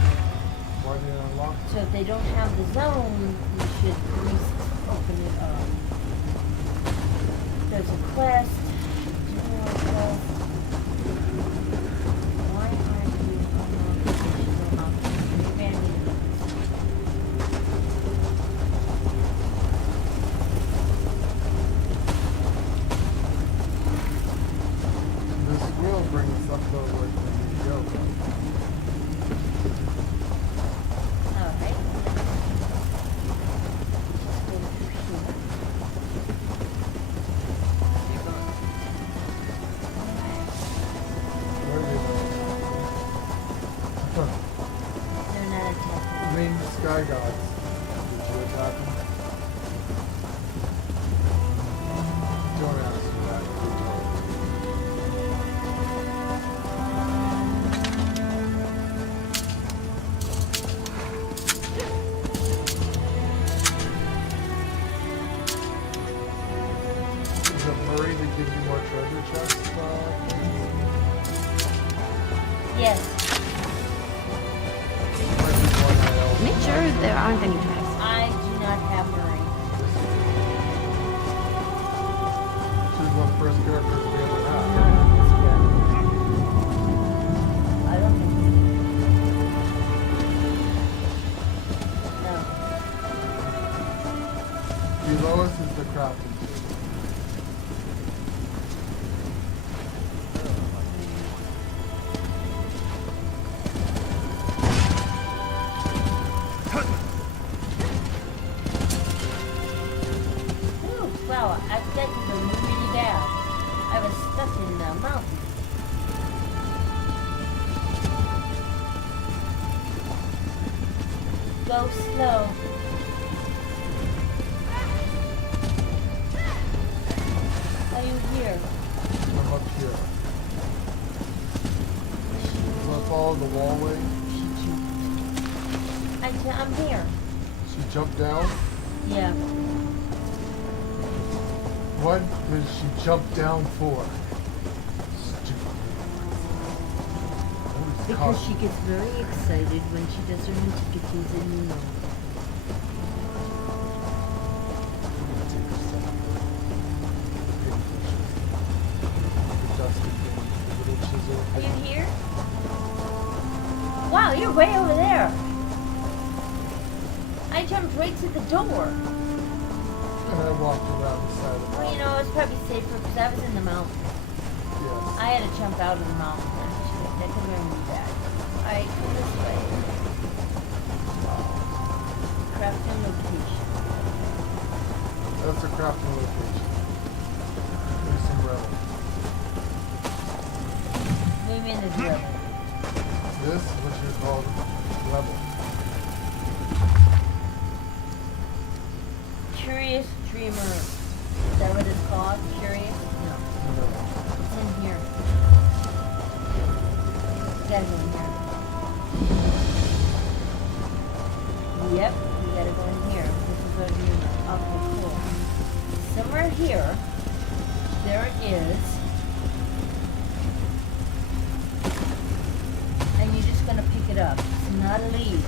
Why did it unlock? So if they don't have the zone, we should at least open it up. There's a quest. General quest. Why aren't you unlocking? Maybe I need to. This will bring us up though where we go. Alright. Where are They're not attacking. the main sky gods? Did you attack them? Don't ask me that. Is it Murray to give you more treasure chests? Yes. Make sure there aren't any traps. I do not have Murray. She's one of the first characters we ever had. Not on this character. I don't think so. No. Below us is the crafting table. Ooh, wow, I got you really bad. I was stuck in the mountain. Go slow. Are you here? I'm up here. So I follow the wallway. I'm here. She jumped down? Yeah. What did she jump down for? Because she gets very excited when she does her antiquities in New York. Are you here? Wow, you're way over there. I jumped right to the door. And I walked around the side of the Well, you know, it's probably safer because I was in the mountain. Yes. I had to jump out of the mountain. That could bring me back. Alright, come this way. Crafting location. That's a crafting location. There's some rebel. What do you mean there's rebel? This is what you call rebel. Curious Dreamer. Is that what it's called? Curious? No. It's in here. You gotta go in here. Yep, you gotta go in here. This is what you okay, cool. Somewhere here, there is, and you're just gonna pick it up. It's not a lead.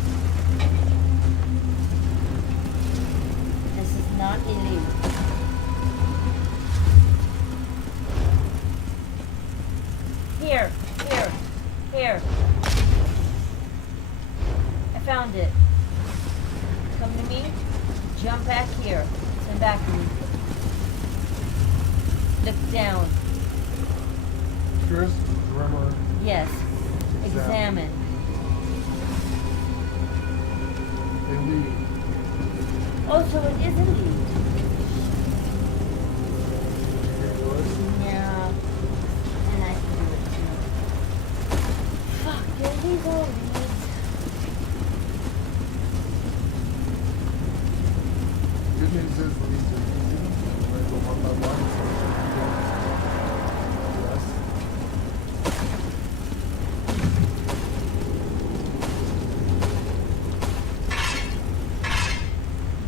This is not a lead. Here. Here. I found it. Come to me. Jump back here. Come back to me. Look down. Here's Dreamer. Yes. Examine. They lead. Oh, so it is a lead. Yeah. And I can do it too. Fuck, there these all leads. Good news is the leads are easy. We're going to go one by one. Yes.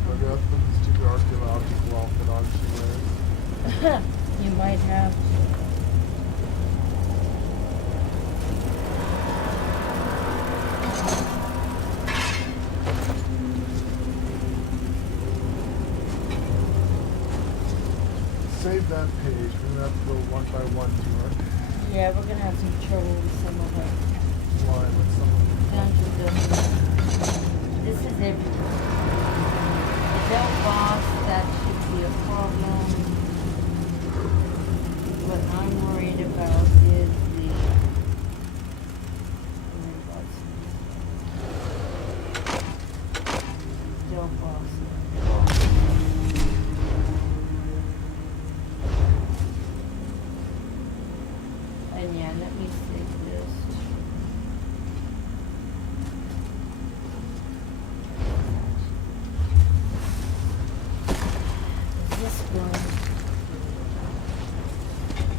We're going to put this stupid archaeological outfit on she wears. You might have to. Save that page. We're going to have to go one by one to her. Yeah, we're gonna have some trouble with some of it. Why? With some of This is everywhere. The Del boss, that should be a problem. What I'm worried about is the Del boss. And yeah, let me save this. This one.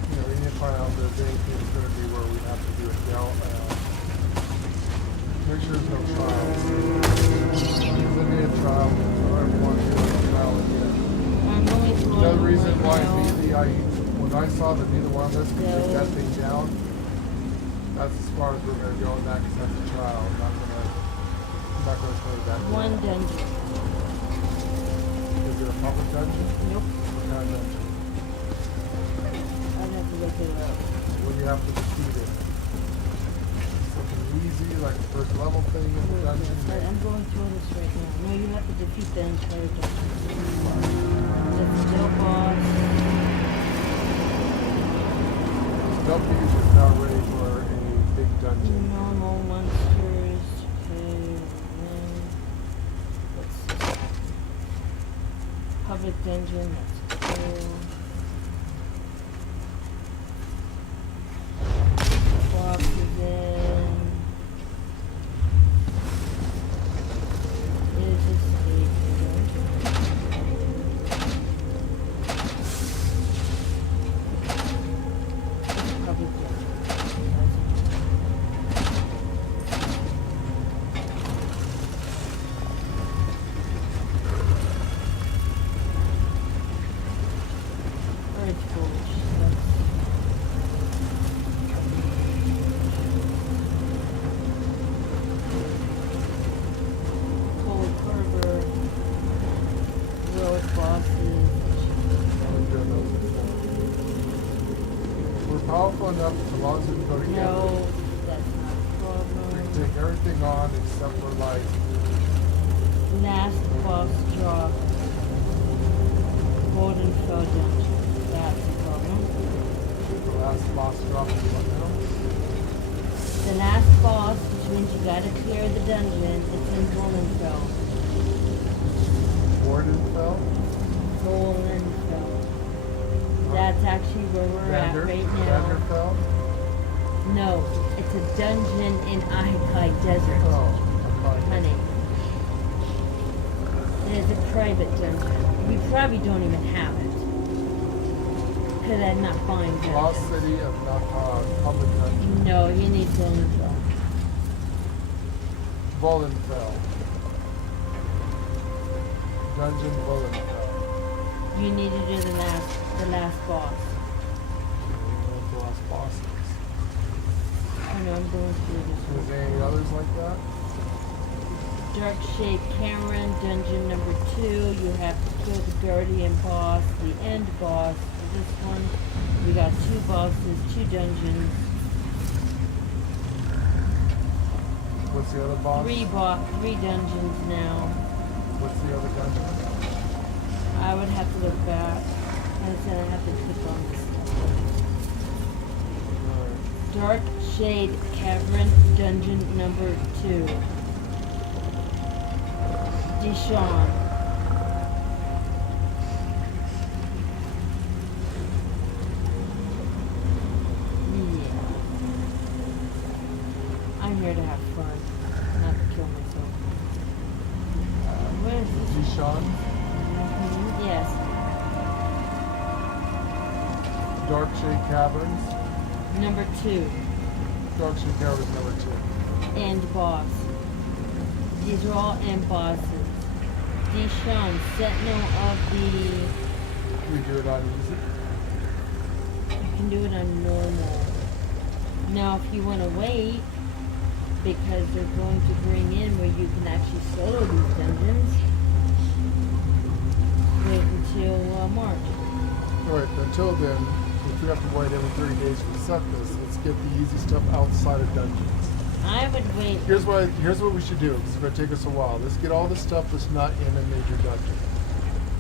Yeah, we need to find out if there's anything that's going to be where we have to do a make sure there's no trials. Because there may be a trial, so I don't want to do a trial again. Another reason why when I saw that neither one of us could take that thing down, that's as far as we're going to go in that, because that's a trial. I'm not going to play that. One dungeon. Is it a public dungeon? Nope. What kind of dungeon? I'd have to look it up. Well, you have to defeat it. Something easy, like the first level thing in the dungeon. I'm going through this right now. No, you have to defeat the entire dungeon. The Del boss. Del Figures is now ready for a big dungeon. Normal monsters. Okay. What's this? Public dungeon. That's cool. Boxes in. powerful enough as long as we can go together. No, that's not a problem. We can take everything on except for like Last boss drop. Golden Fell Dungeon. That's a problem. the last boss drop in the middle. The last boss, which means you gotta clear the dungeon, it's in Goldenfell. Wardenfell? Goldenfell. That's actually where we're at right now. Vanderfell? No, it's a dungeon in Ahikai Desert. Honey. It is a private dungeon. We probably don't even have it. Because I'm not buying dungeons. Lost City of Public Dungeon. No, you need Goldenfell. Vollenfell. Dungeon Vollenfell. You need to do the last boss. The last bosses. I know I'm going through this one. Is there any others like that? Dark Shade Cameron, dungeon number 2. You have to kill the Guardian boss, the end boss. For this one, we got 2 bosses, 2 dungeons. What's the other boss? 3 dungeons now. What's the other dungeon? I would have to look back. And then I have to click on this stuff. Dark Shade Cavern, dungeon number 2. Deshaun. Yeah. I'm here to have fun, not to kill myself. Where is this? Deshaun? Yes. Dark Shade Caverns? Number 2. Dark Shade Caverns number 2. End boss. These are all end bosses. Deshaun, Sentinel of the... Can we do it on easy? You can do it on normal. Now, if you want to wait, because they're going to bring in where you can actually solo these dungeons, wait until March. Alright, until then, if we have to wait every 30 days to reset this, let's get the easy stuff outside of dungeons. I would wait. Here's what we should do, because it's going to take us a while. Let's get all the stuff that's not in a major dungeon.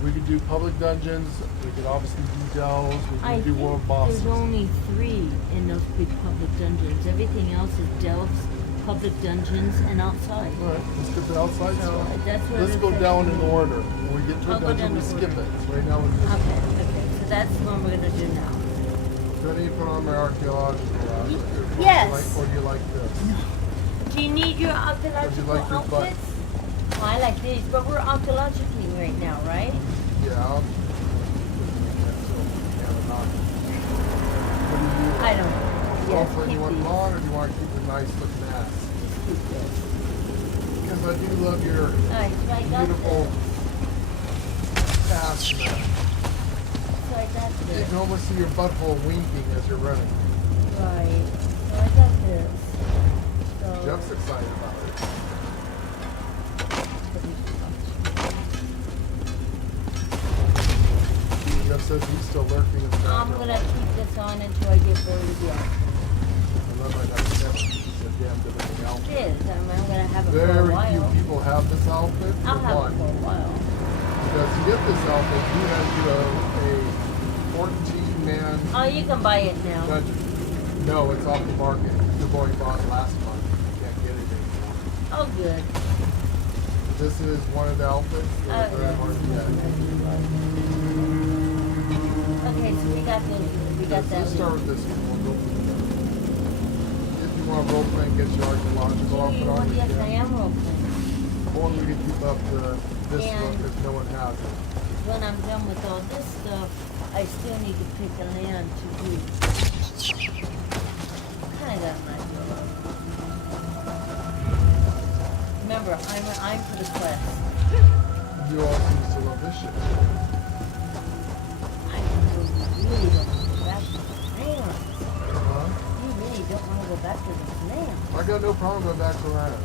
We could do public dungeons, we could obviously do delves, we could do world bosses. There's only 3 in those big public dungeons. Everything else is delves, public dungeons, and outside. Alright, let's get the outside stuff. That's what Let's go down in order. When we get to a dungeon, we skip it. So right now we're Okay, so that's the one we're going to do now. Do I need to put on my archaeological outfit? Yes. Or do you like this? Do you need your archaeological like your butt? outfits? Oh, I like these, but we're archaeologically right now, right? Yeah. I don't know. Yes, Do you want keep long or do you want to keep a nice looking ass? Because I do love your beautiful ass. So I got this. You can almost see your butthole winking as you're running. Right. So I got this. So Jeff's excited about it. Jeff says he's still lurking in the background. I'm gonna keep this on until I get bored again. I love I got the damn good looking outfit. It is. I'm gonna have it for a Very while. few people have this outfit. I'll have one. it for a while. Because to get this outfit, you have to go a 14-man Oh, you can buy it now. dungeon. No, it's off the market. You've already bought it last month. You can't get it anymore. Oh, good. This is one of the outfits. They're very hard to get. Okay, so we got those. We got that. Let's start with this one. We'll go from there. If you want to role play and get your archaeological outfit on, Yes, I am role playing. or we can keep up this And look if no one has it. when I'm done with all this stuff, I still need to pick a land to do. Kind of got my girl. Remember, I'm for the quest. You all seem to love this shit. I really don't want to go back to the land. You really don't want to go back to the land. I got no problem going back to land.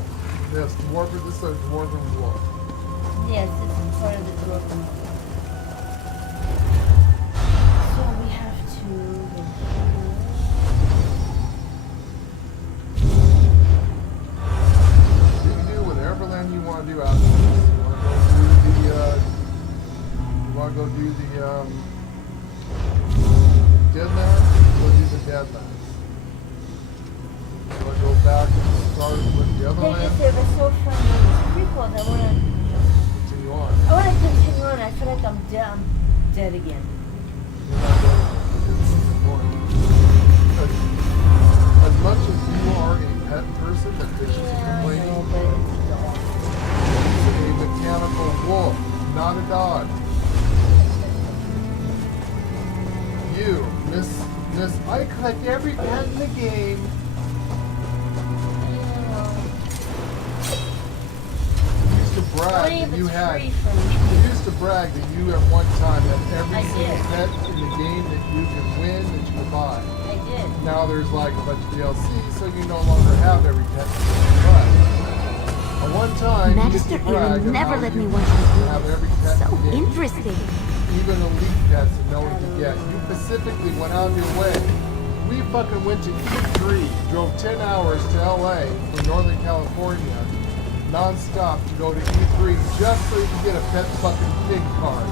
Yes, dwarven, this is a dwarven dwarf. Yes, this is part of the dwarven. So we have to go here. headlands. You want to go back and start with the other land? It was so fun in these prequels. I want to continue on. I want to continue on. I feel like I'm dead again. You're not dead. It's important. As much as you are a pet person that bitches and complaining, it's a mechanical wolf, not a dog. You, Miss, I collect every pet in the game. You used to brag that you had. You used to brag that you at one time had every single pet in the game that you could win, that you could buy. I did. Now there's like a bunch of DLC, so you no longer have every pet you can buy. At one time, Magister you used to brag never about let you me watch him have every pet So in the game. interesting. Even elite pets and know what to get. You specifically went out of your way. We fucking went to E3, drove 10 hours to LA from Northern California, non-stop to go to E3 just so you could get a pet fucking pig card.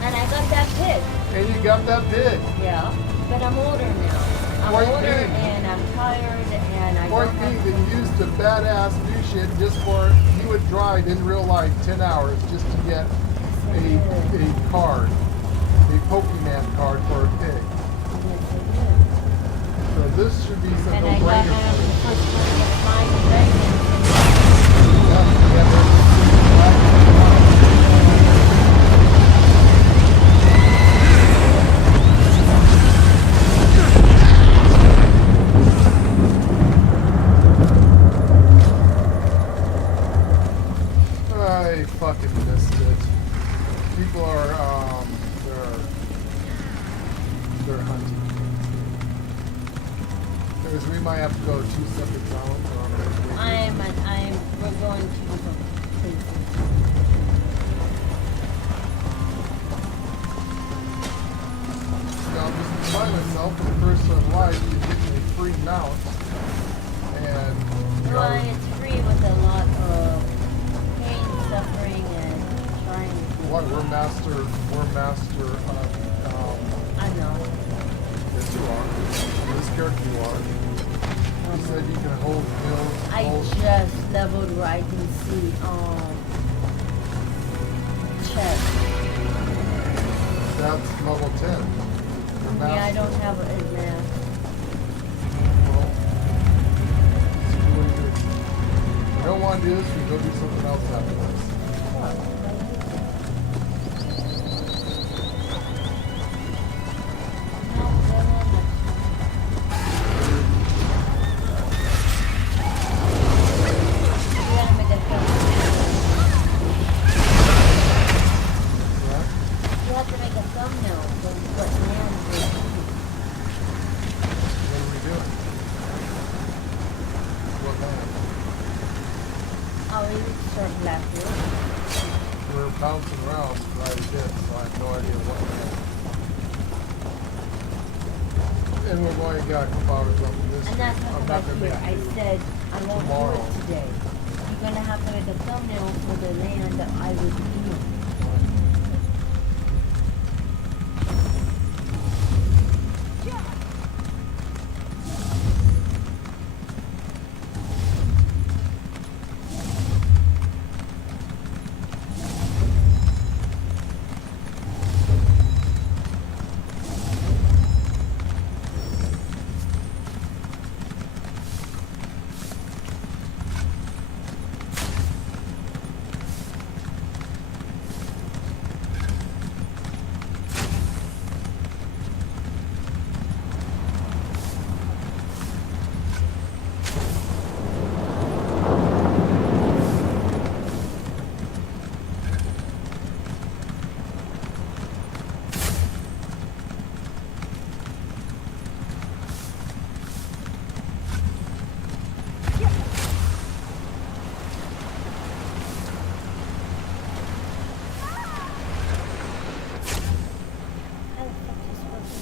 And I got that pig. And you got that pig. Yeah, but I'm older now. I'm Poor older pig. and I'm tired and I Poor don't pig have that used to badass do shit just for, he would drive in real life 10 hours just to get a card, a Pokemon card for a pig. So this should be some and I got no-brainer. the first one to get mine pregnant. I fucking missed it. People are, they're hunting. Because we might have to go to 2 separate zones on our way. We're going to some places. Now, I'm just trying myself for the first time in life to get a free mount. And, you Well, know, it's free with a lot of pain, suffering, and trying to... what, we're master of, I know. yes you are. This character you are. You said you can hold hills, I just leveled where I can see, chest. That's level 10. You're Yeah, I master. don't have it in there. Well, let's see what you do. If you don't want to do this, we can go do something else after this. You have to make a thumbnail for what man is. What are we doing? What land? Oh, we would start Blackwood. We're bouncing around quite a bit, so I have no idea what land. And we're going to get a couple hours left of this. And that's I'm not not about going to here. make I it said I won't tomorrow. do it today. You're gonna have to make a thumbnail for the land that I would do.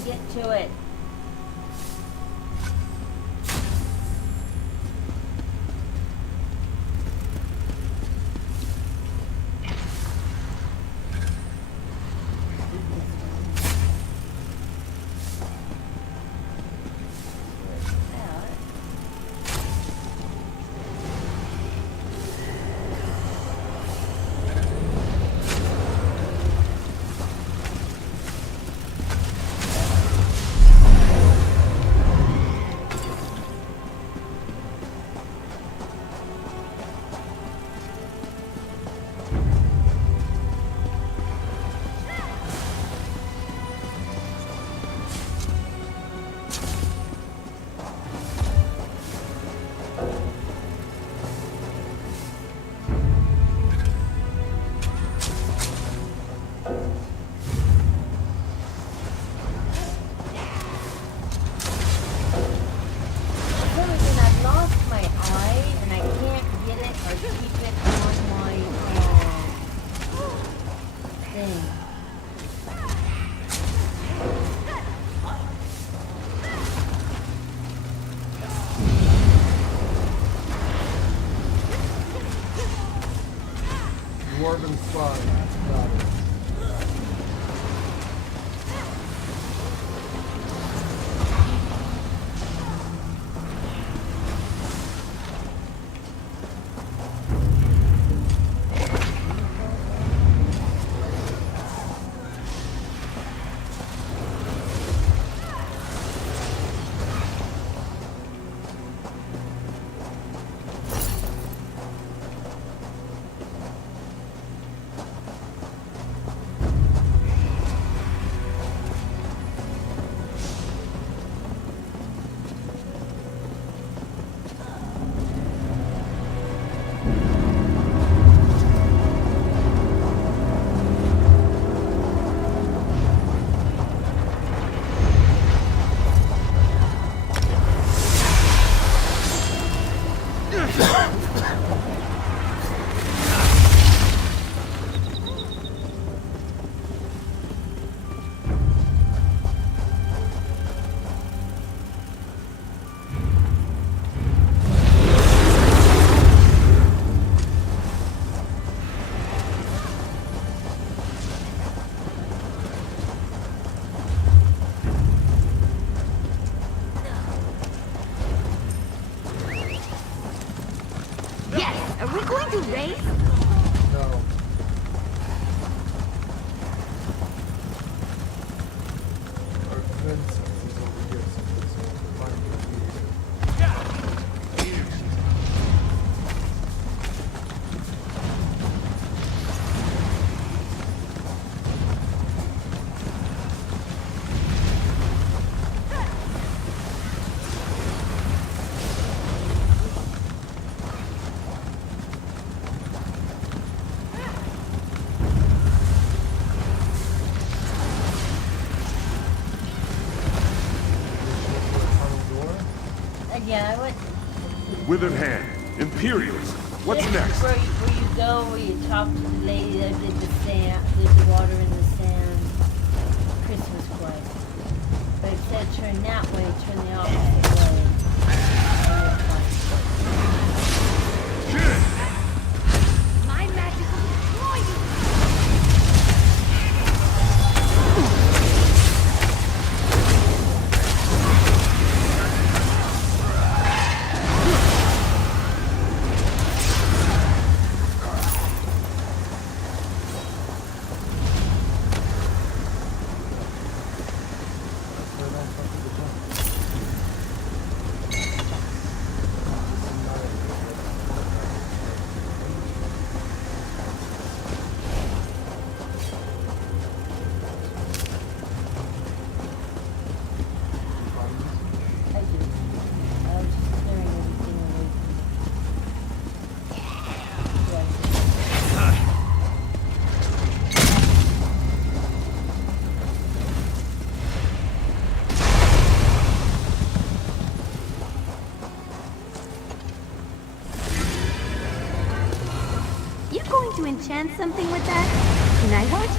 Get to it. Fine. Got it. Yes! Are we going to race? No. Our princess is over here, so we're fine with Yeah, I would. Withered Hand, Imperials. What's This is next? where you go, where you talk to the lady that did the sand, did the water in the sand, Christmas place. But it said turn that way, turn the opposite way. My magic will destroy you! You going to enchant something with that? Can I watch?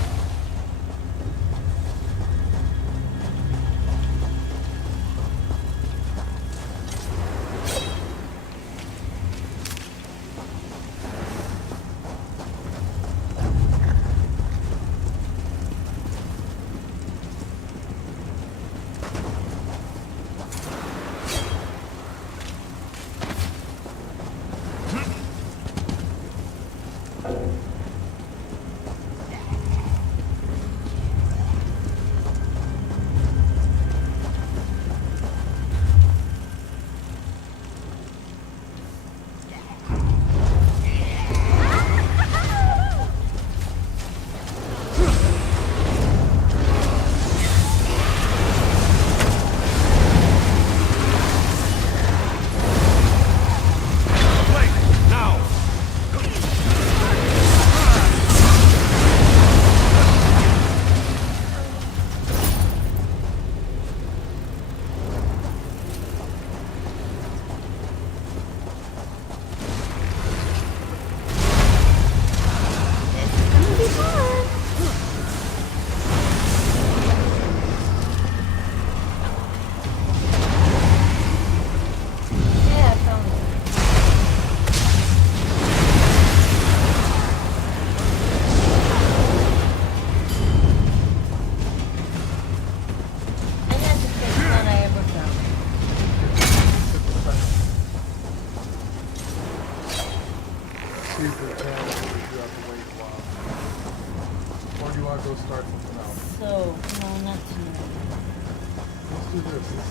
do this. This is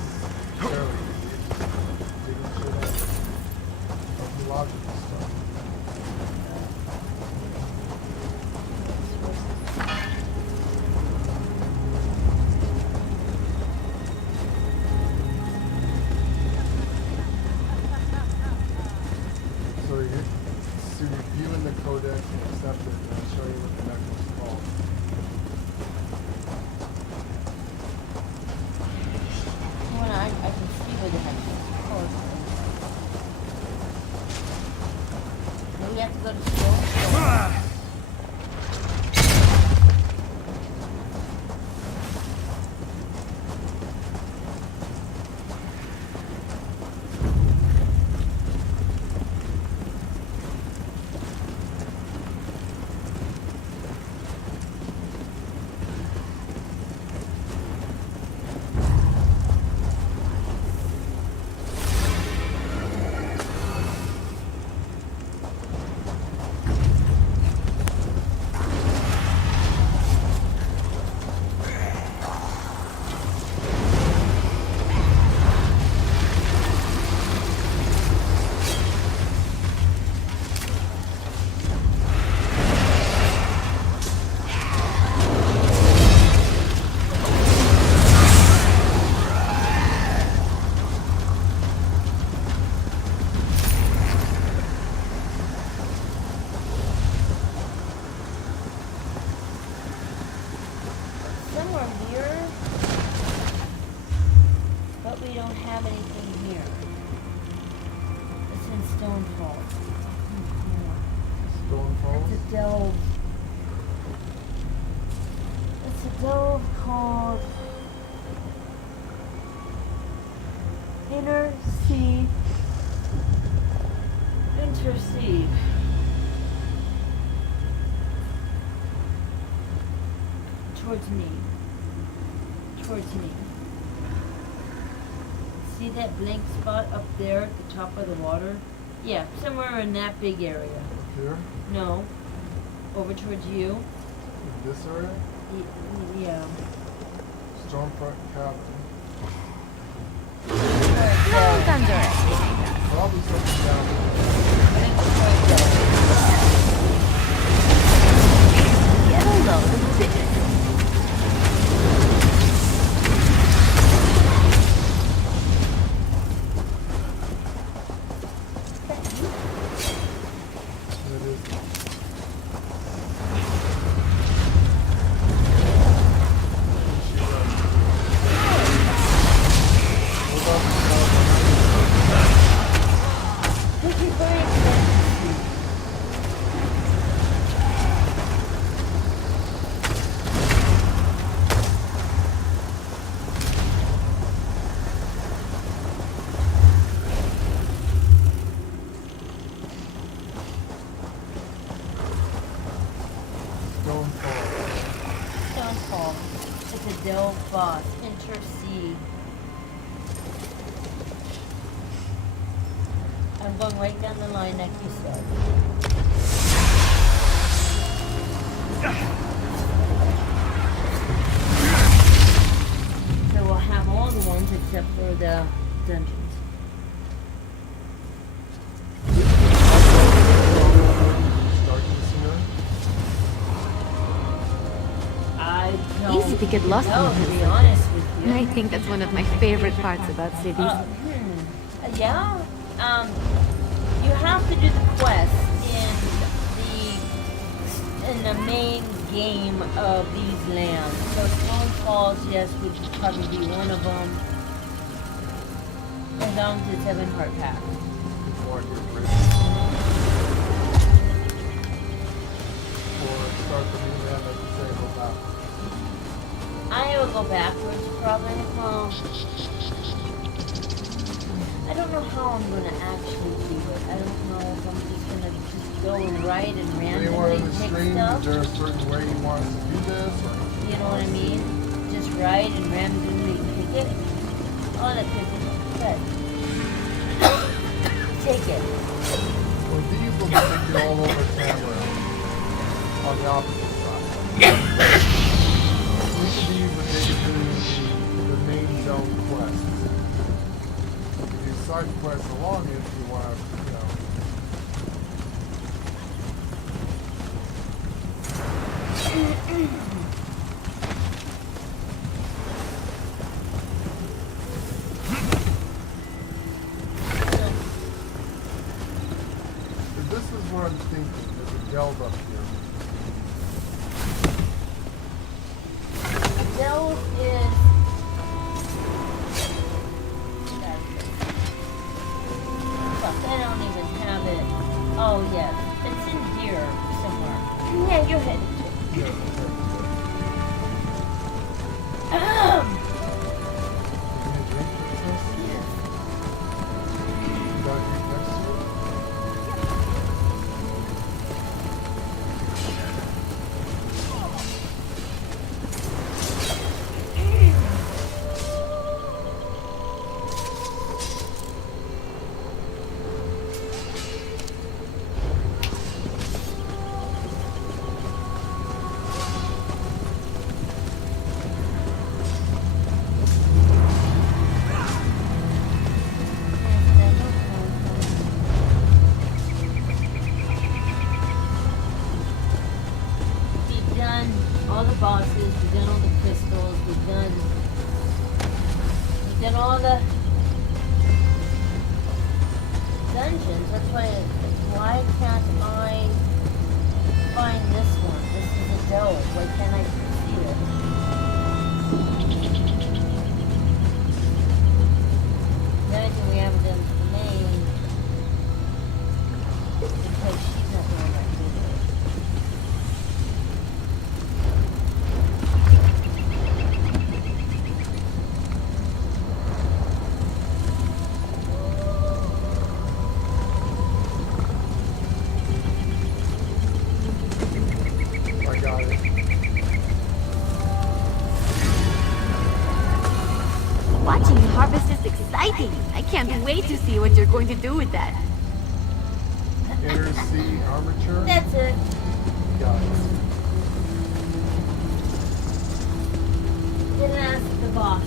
fairly easy. Digging shit up. Logical stuff. So you're viewing the codex and accept it, and I'll show you what the next one's called. Well, I can see where the next one's called. Do we have to go to school? Intercede. Towards me. Towards me. See that blank spot up there at the top of the water? Yeah, somewhere in that big area. Up here? No. Over towards you. In this area? Yeah. Stormfront cabin. Don't underestimate that. Probably something down Get a load of this. I'm going right down the line like you said. So we'll have all the ones except for the dungeons. Easy to get lost in, to be honest with you. I think that's one of my favorite parts about cities. Yeah. You have to do the quest in the main game of these lands. So Stone Falls, yes, would probably be one of them. As long as it's Heaven Heart Path. Or start the new land at the same map. I will go backwards probably. Well, I don't know how I'm going to actually do it. I don't know if I'm just going to just go and write and randomly pick stuff. Is there a certain way you want us to do this? Or? You know what I mean? Just write and randomly pick it. Oh, that's good. Good. Take it. Well, these will take you all over camera on the opposite side. Each of these will take you to the main zone quest. side quest along if you want to, you know. This is what I'm thinking. There's a delve up here. The delve is... Fuck, I don't even have it. Oh, yes. It's in here somewhere. Yeah, you're headed to it. All the bosses, we've done all the crystals, we've done all the dungeons. That's why can't I find this one? This is a delve. Why can't I see it? The only thing we haven't done is the main, because she's not doing that good. Watching you harvest is exciting. I can't wait to see what you're going to do with that. Inner sea armature? That's it. Got it. Didn't ask the boss.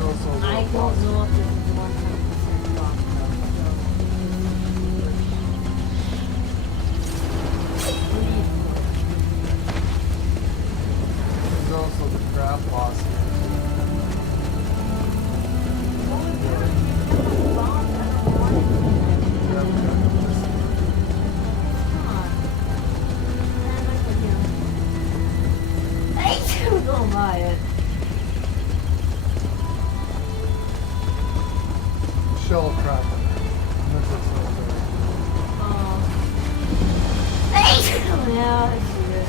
Also I don't know if this is 100% boss. There's also the crab boss here. Don't buy it. Shell crab. Yeah, I see it.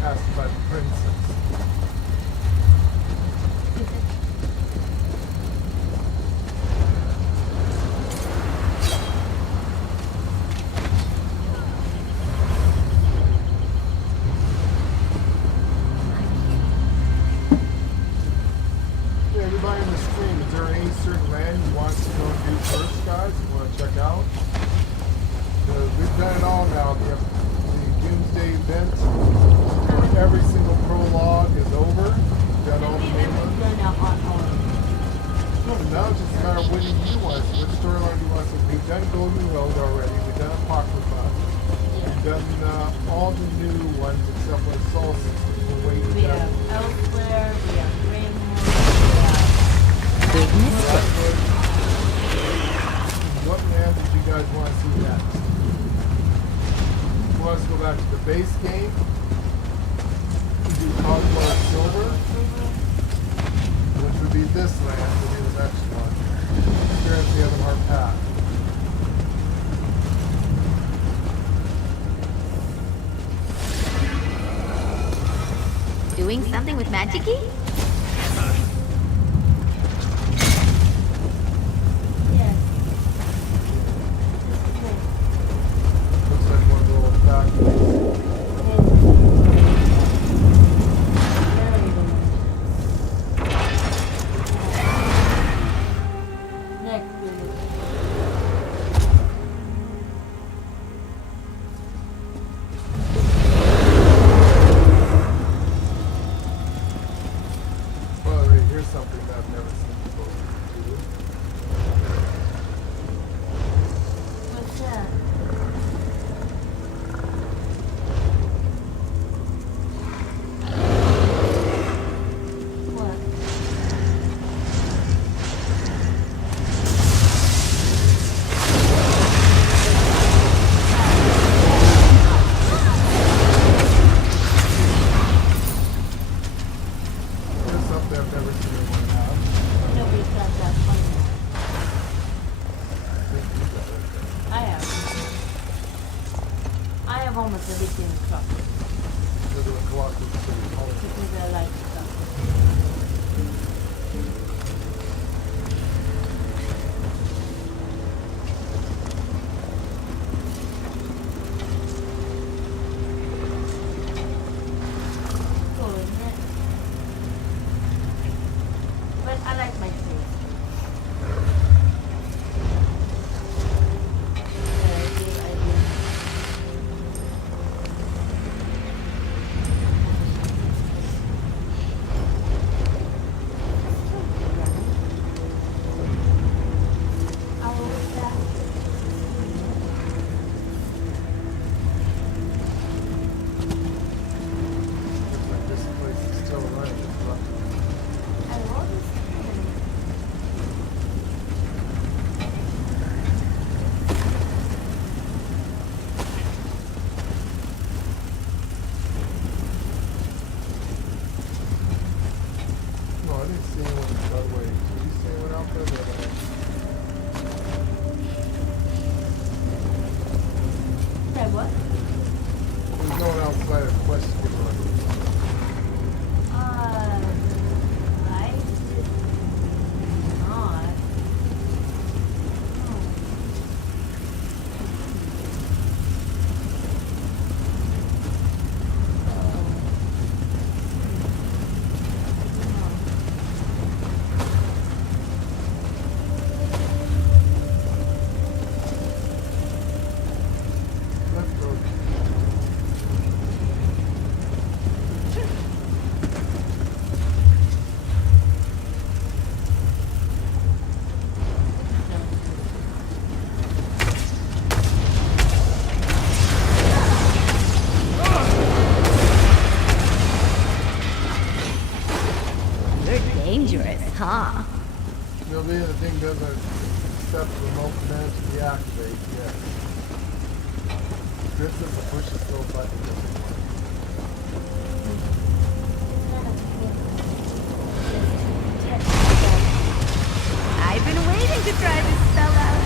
Asked by the princess. Everybody in the stream, is there any certain land you want to go and do first, guys? You want to check out? We've done it all now. The Doomsday event for every single prologue is over. We've done all the main ones. Now it's just a matter of which you want. Which storyline you want to. We've done Golden Road already. We've done Apocrypha. We've done all the new ones except for Soul System. We have Elsewhere, we have Raymore, Big Mystery. What land did you guys want to see next? You want us to go back to the base game? Do Cosmos Silver? Which would be this land, would be the next one. Experience the other hard path. Doing something with magic-y? Looks like one of the little factories. Something that I've never seen before. What's that? What? There's something I've never seen. Nobody's got that fun. I have almost everything covered. Because I like stuff. Cool, isn't it? But I like my face. This place is still running. No, I didn't see anyone that way. Did you see anyone out there? Say what? There's no one outside of Quest to run. I did not. Let's go. You're dangerous, huh? The thing doesn't accept the remote command to deactivate yet. This is a push and throw button. I've been waiting to try this spell out.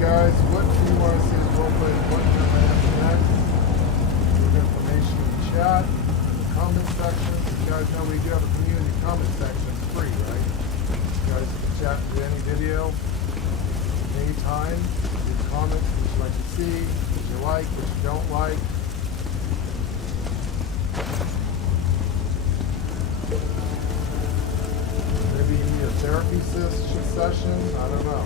guys, what do you want to see as roleplay? What can I have next? Leave information in the chat, in the comment section. You guys know we do have a community comment section. It's free, right? You guys can chat to any video, anytime. Leave comments, what you like to see, what you like, what you don't like. Maybe you need a therapy session? I don't know.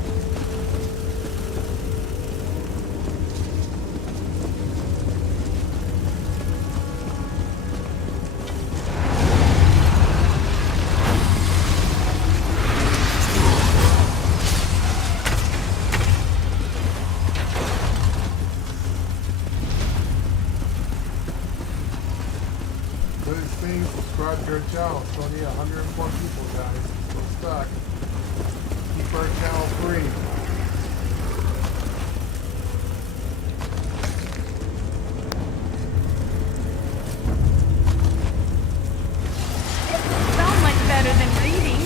Subscribe to our channel. Still need 104 people, guys. Still stuck. Keep our channel free. So much better than reading.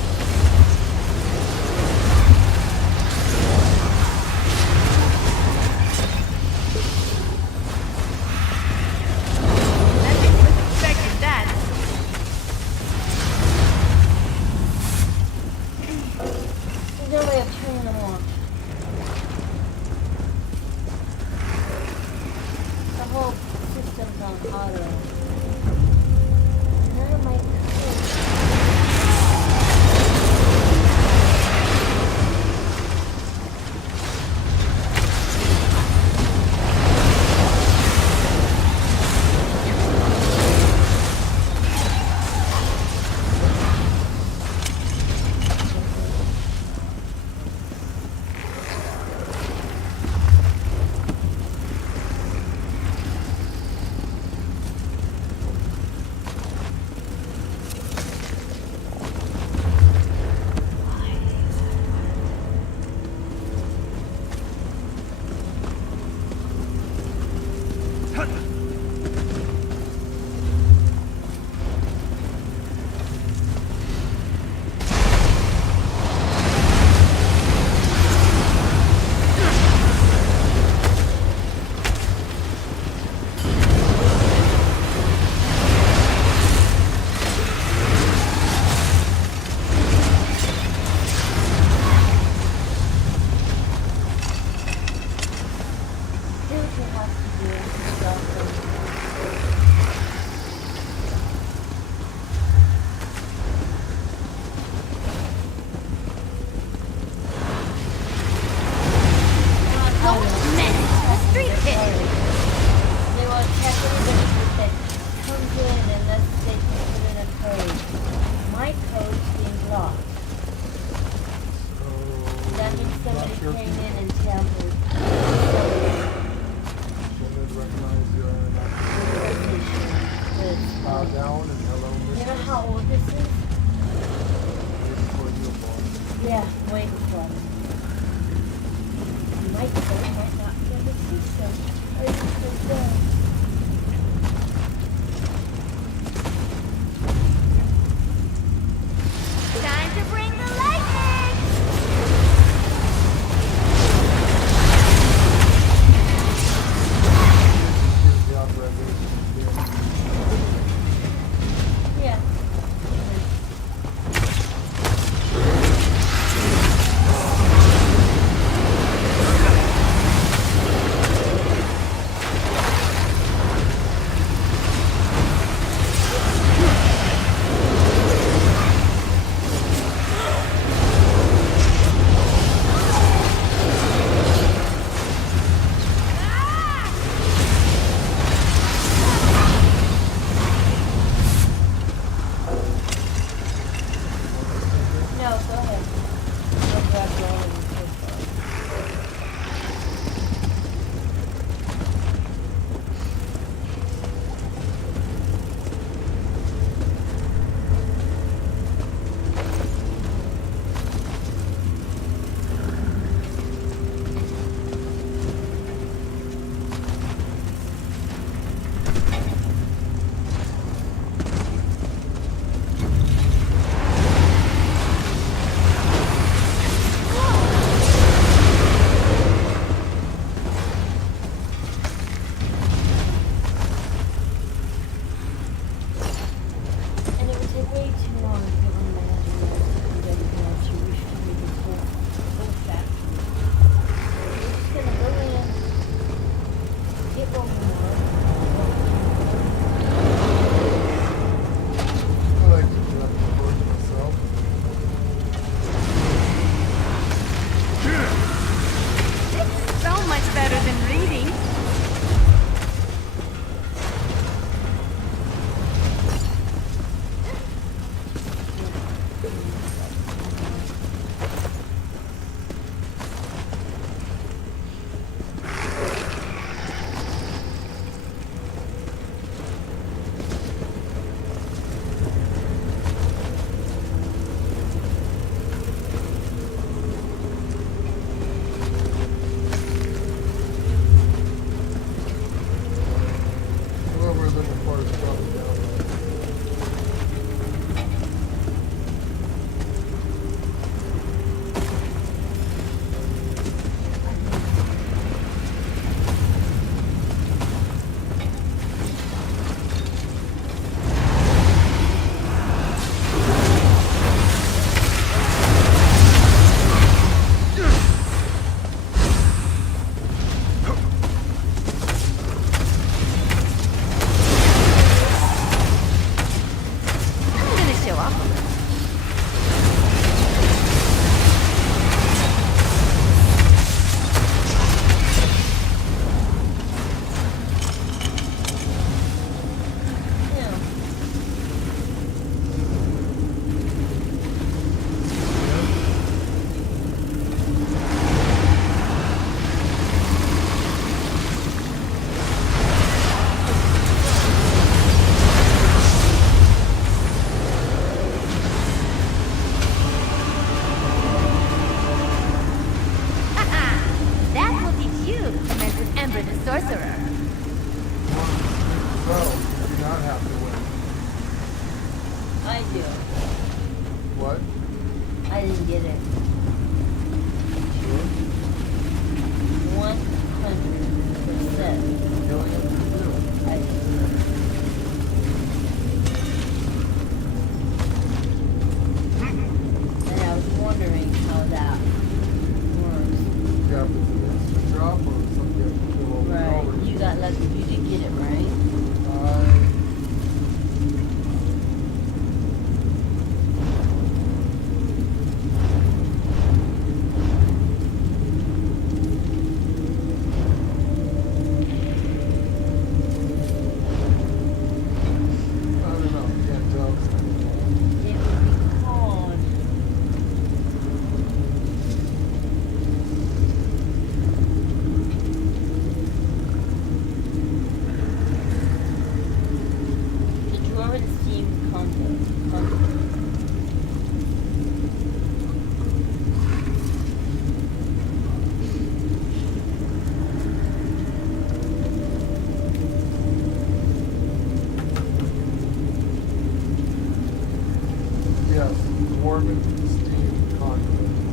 sorcerer. So, you do not have to win. I do. What? I didn't get it. Sure. 100%. I do. And I was wondering how that works. Yeah, but it's an instant drop or something you have to kill over and Right. over. You got lucky. You did get it right.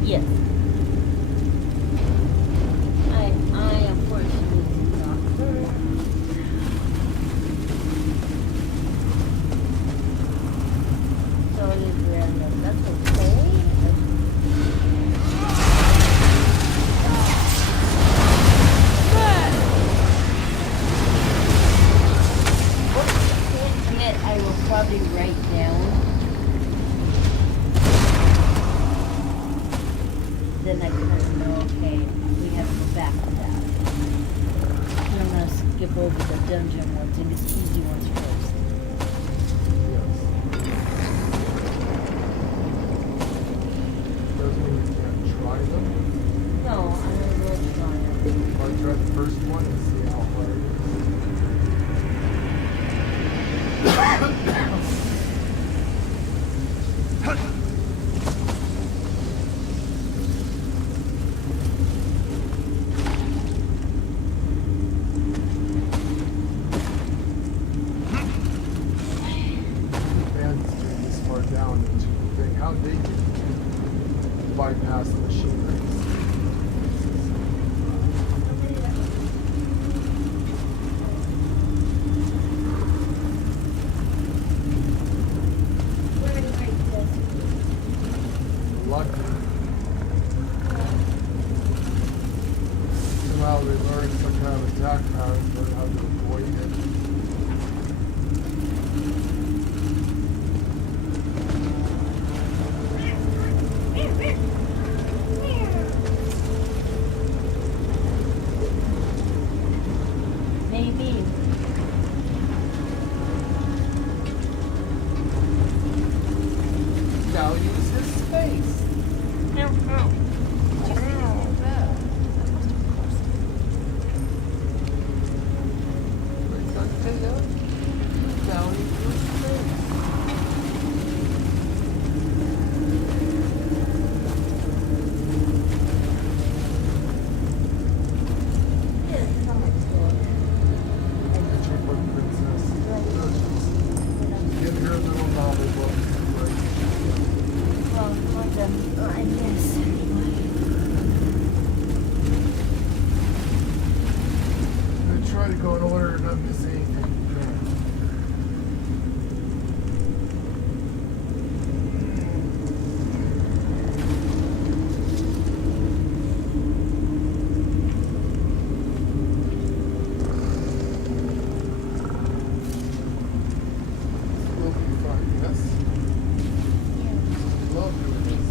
Yes. I unfortunately did not learn. So it is random. That's okay. Can't forget, I will probably write down. Then I kind of know, okay, we have to go back to that. And I'm going to skip over the dungeon ones and get the easy ones first. Doesn't mean you can't try them. No, I'm going to go try them. I'll try the first one and see how hard it down into the thing. How they can bypass the machinery. Luckily, somehow they learned some kind of attack pattern, learn how to avoid it. Try to go in order and not miss anything. Will be fun, yes? Love doing this.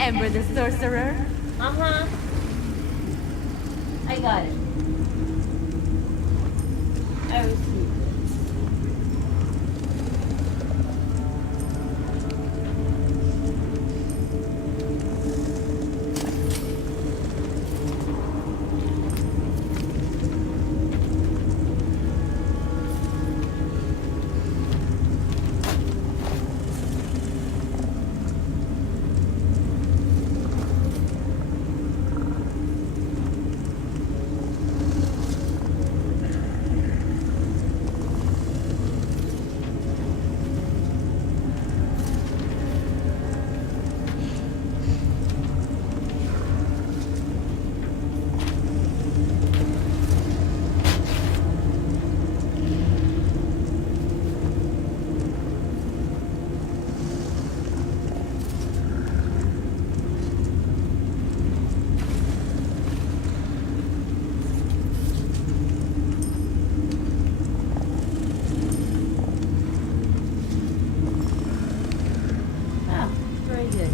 Ember the Sorcerer? Uh-huh. I got it. I received it.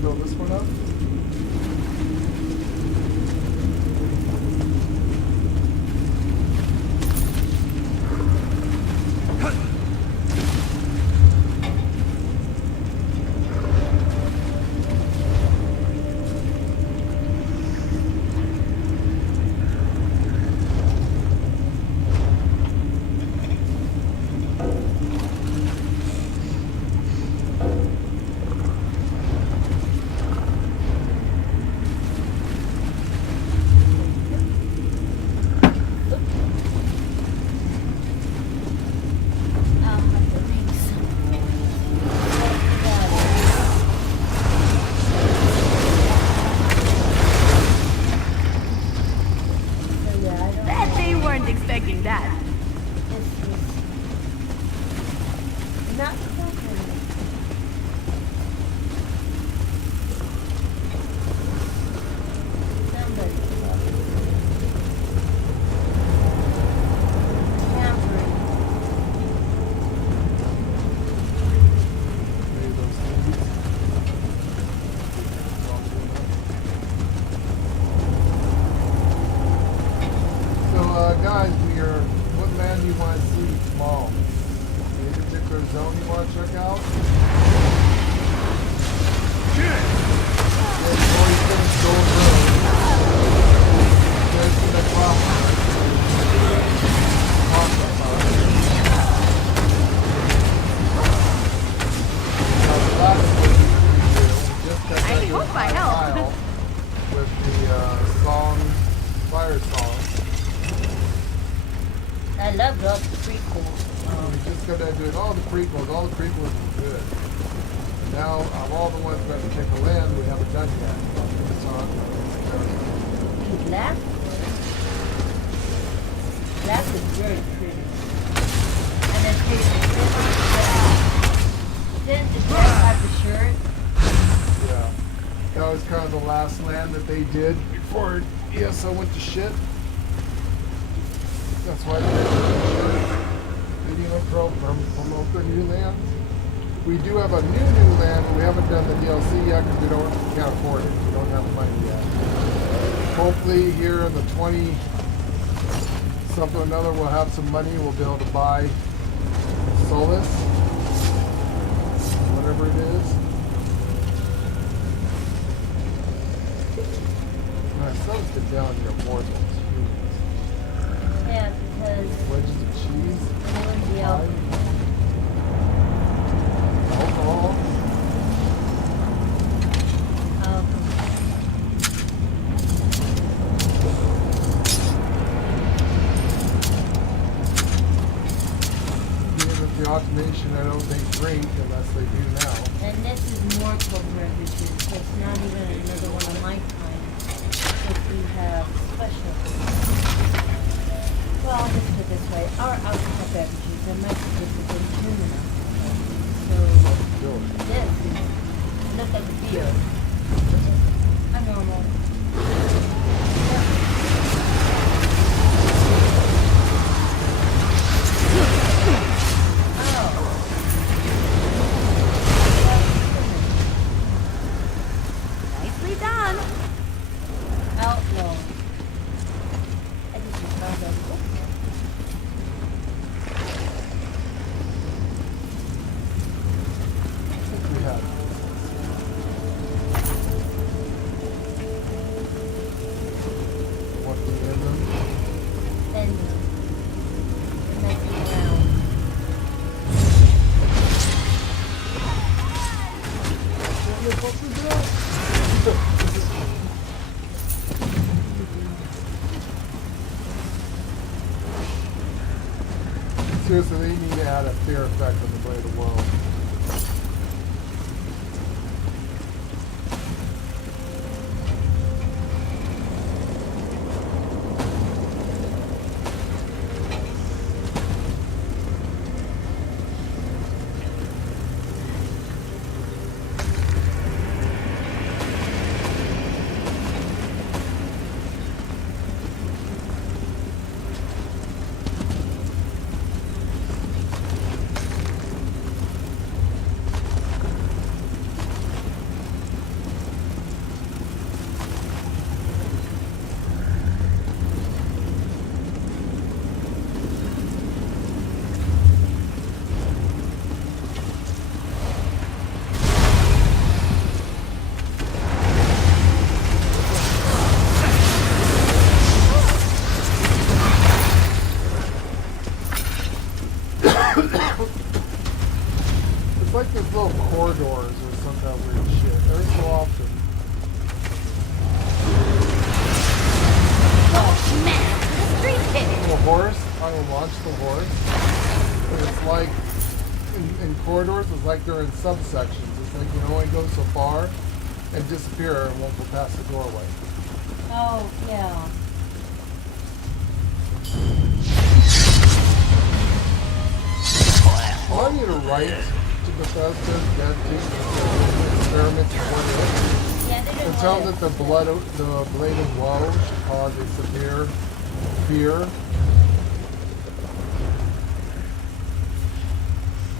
Fill this one up. Expecting that. Not guys, what land do you want to see tomorrow? Any particular zone you want to check out? Shit! hope I help. Kyle with the song, Fire Song. I love all the prequels. We just got done doing all the prequels. All the prequels were good. And now, of all the ones we have to take the land, we haven't done yet. Black is very pretty. And then didn't the dress have the shirt? Yeah. That was kind of the last land that they did before ESO went to shit. That's why they didn't promote their new land. We do have a new land, but we haven't done the DLC yet because we can't afford it. We don't have the money yet. Hopefully here in the 20 something or another we'll have some money. We'll be able to buy Solus, whatever it is. My son's been down here more than Yeah, because wedges of cheese, yeah. alcohol. The automation I don't think great unless they do now. And this is more cold beverages. It's not even another one of my kind. If we have special. Well, I'll just put it this way. Our alcohol beverages are much different than tuna. So this is look at the beer. A normal. Nicely done. Outlaw. I just found that. We have. What the end them? And messing around. Seriously, they need to add a fear effect on the Blade of Woe. It's like there's little corridors or some kind of weird shit. Every so often. Oh man, the street hit. The horse, I will launch the horse. But it's like, in corridors, it's like they're in subsections. It's like you can only go so far and disappear and won't go past the doorway. Oh, yeah. I need to write to Bethesda that experiments and tell them that the blade of woe should cause a severe fear.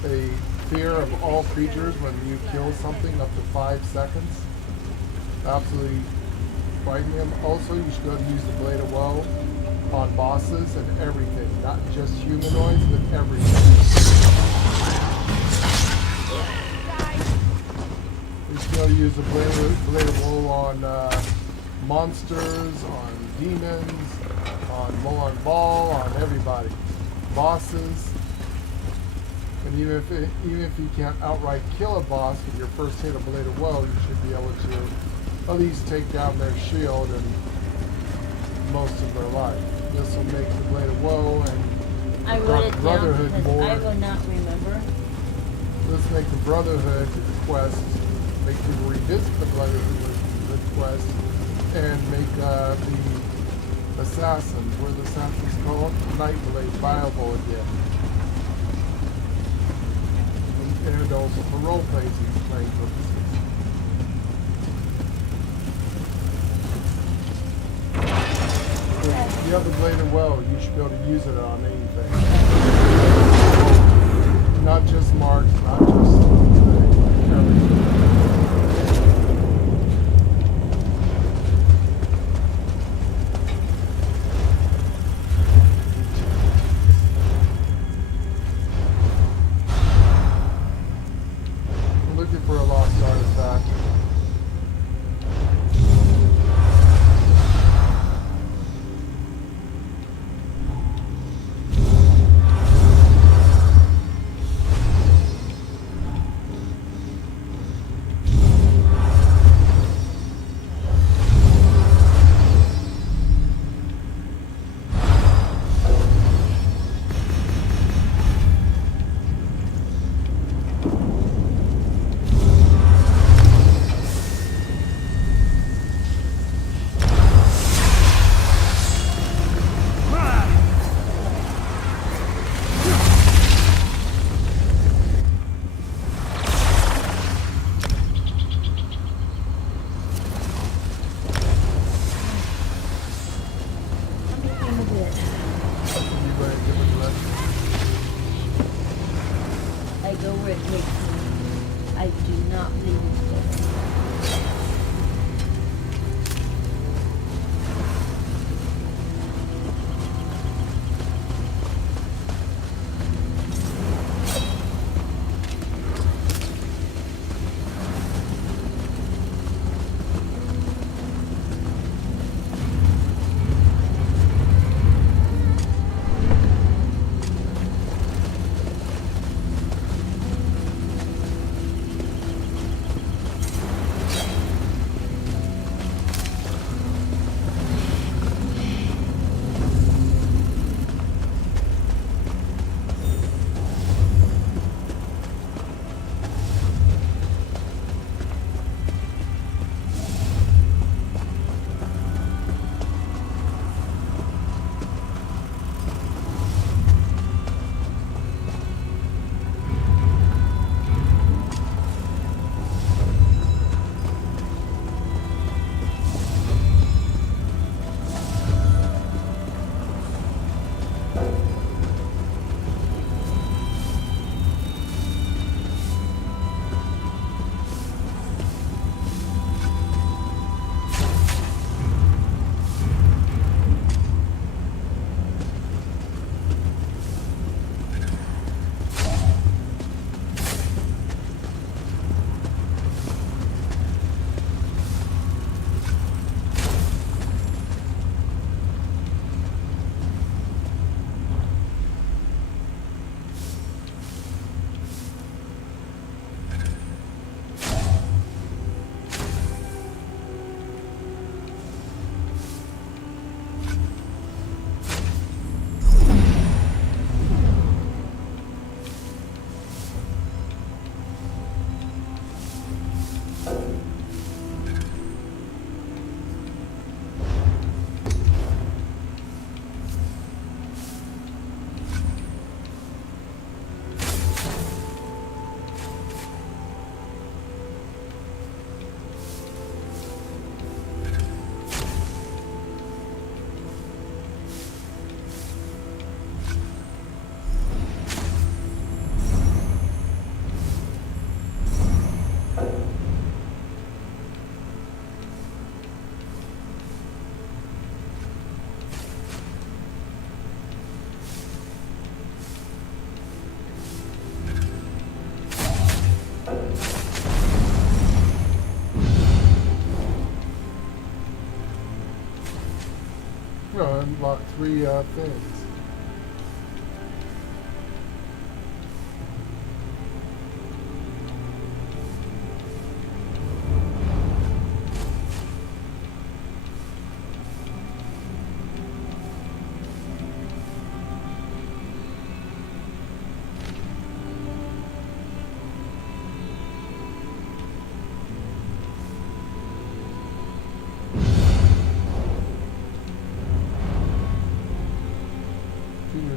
A fear of all creatures when you kill something up to 5 seconds. Absolutely frightening them. Also, you should go and use the blade of woe on bosses and everything, not just humanoids, but everything. You should go use the blade of woe on monsters, on demons, on Molan Ball, on everybody. Bosses. And even if you can't outright kill a boss with your first hit of Blade of Woe, you should be able to at least take down their shield and most of their life. This will make the Blade of Woe and I wrote it down Brotherhood because more. I will not remember. Let's make the Brotherhood quest, make people revisit the Brotherhood quest, and make the Assassins, what are the Assassins called? Nightblade viable again. And also for role-playing purposes. If you have the Blade of Woe, you should be able to use it on anything. Not just marks, not just everything. I'm looking for a lost artifact. I go where it takes me. I do not leave it together. Unlock 3 things.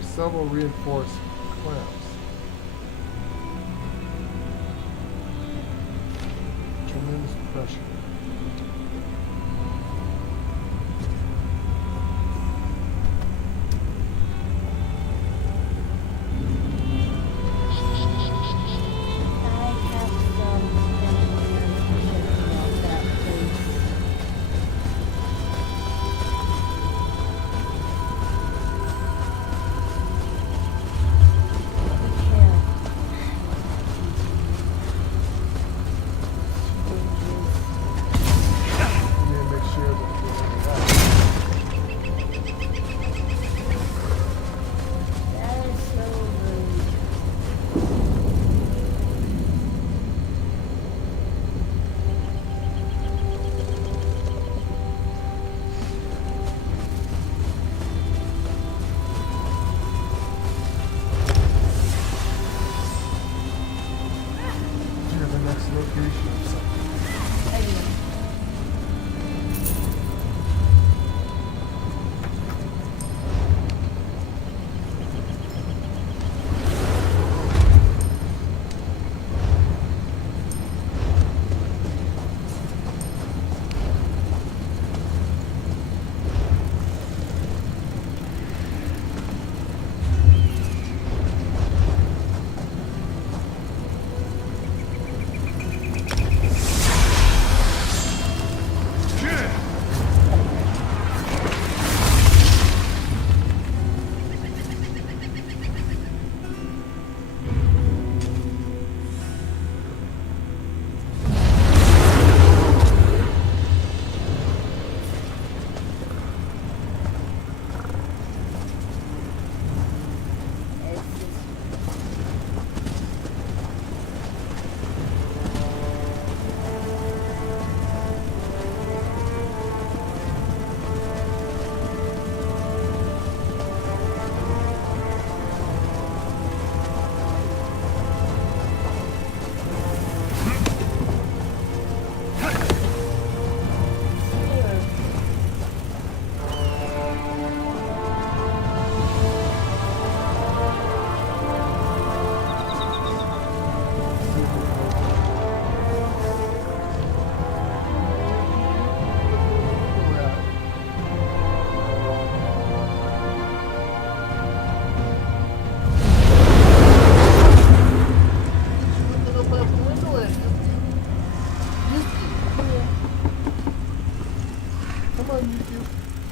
There's several reinforced clamps. Tremendous pressure.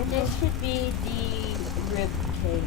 This should be the rib cage.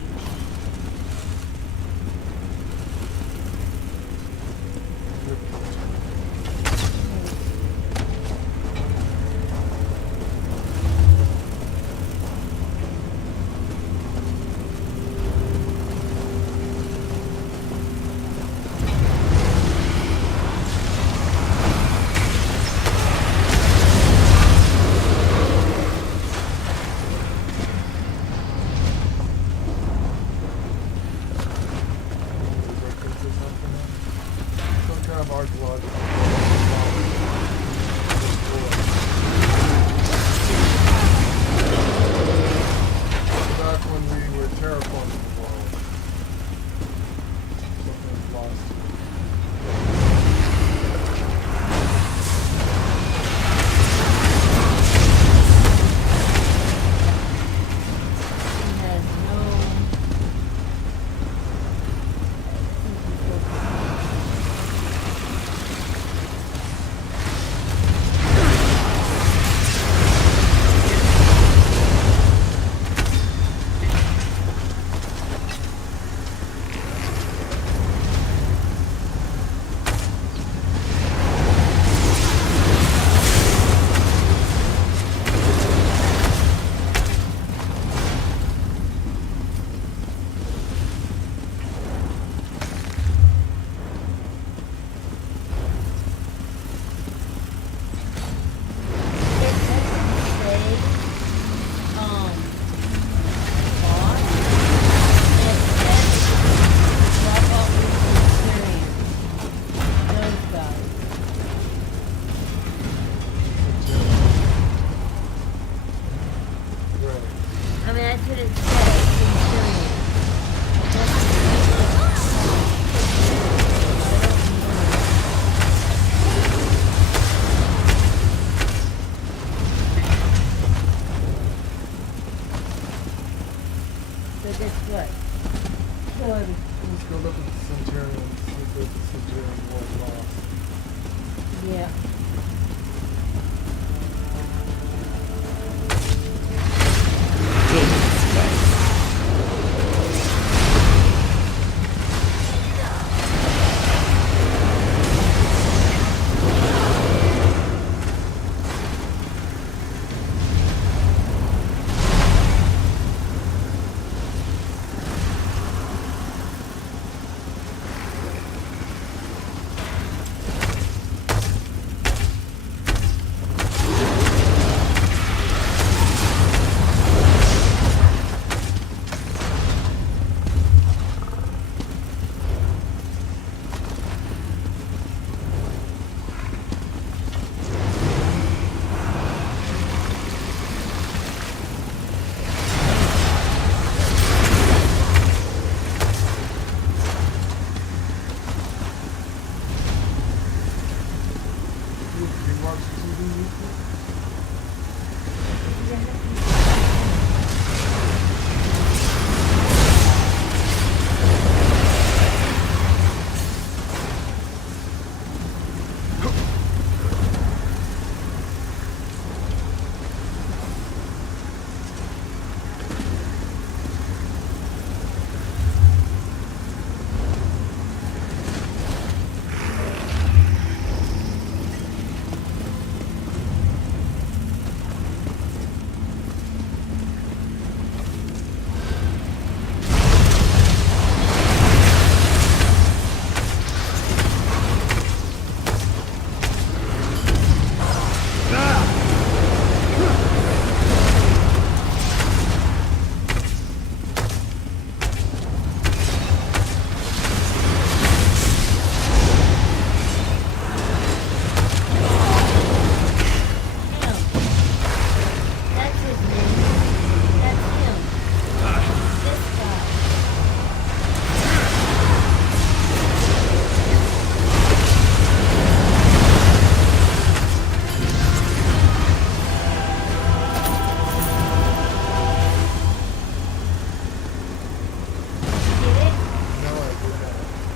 guess what? Kill everything. Let's go look at the Centurion. See if the Centurion was lost. Yeah.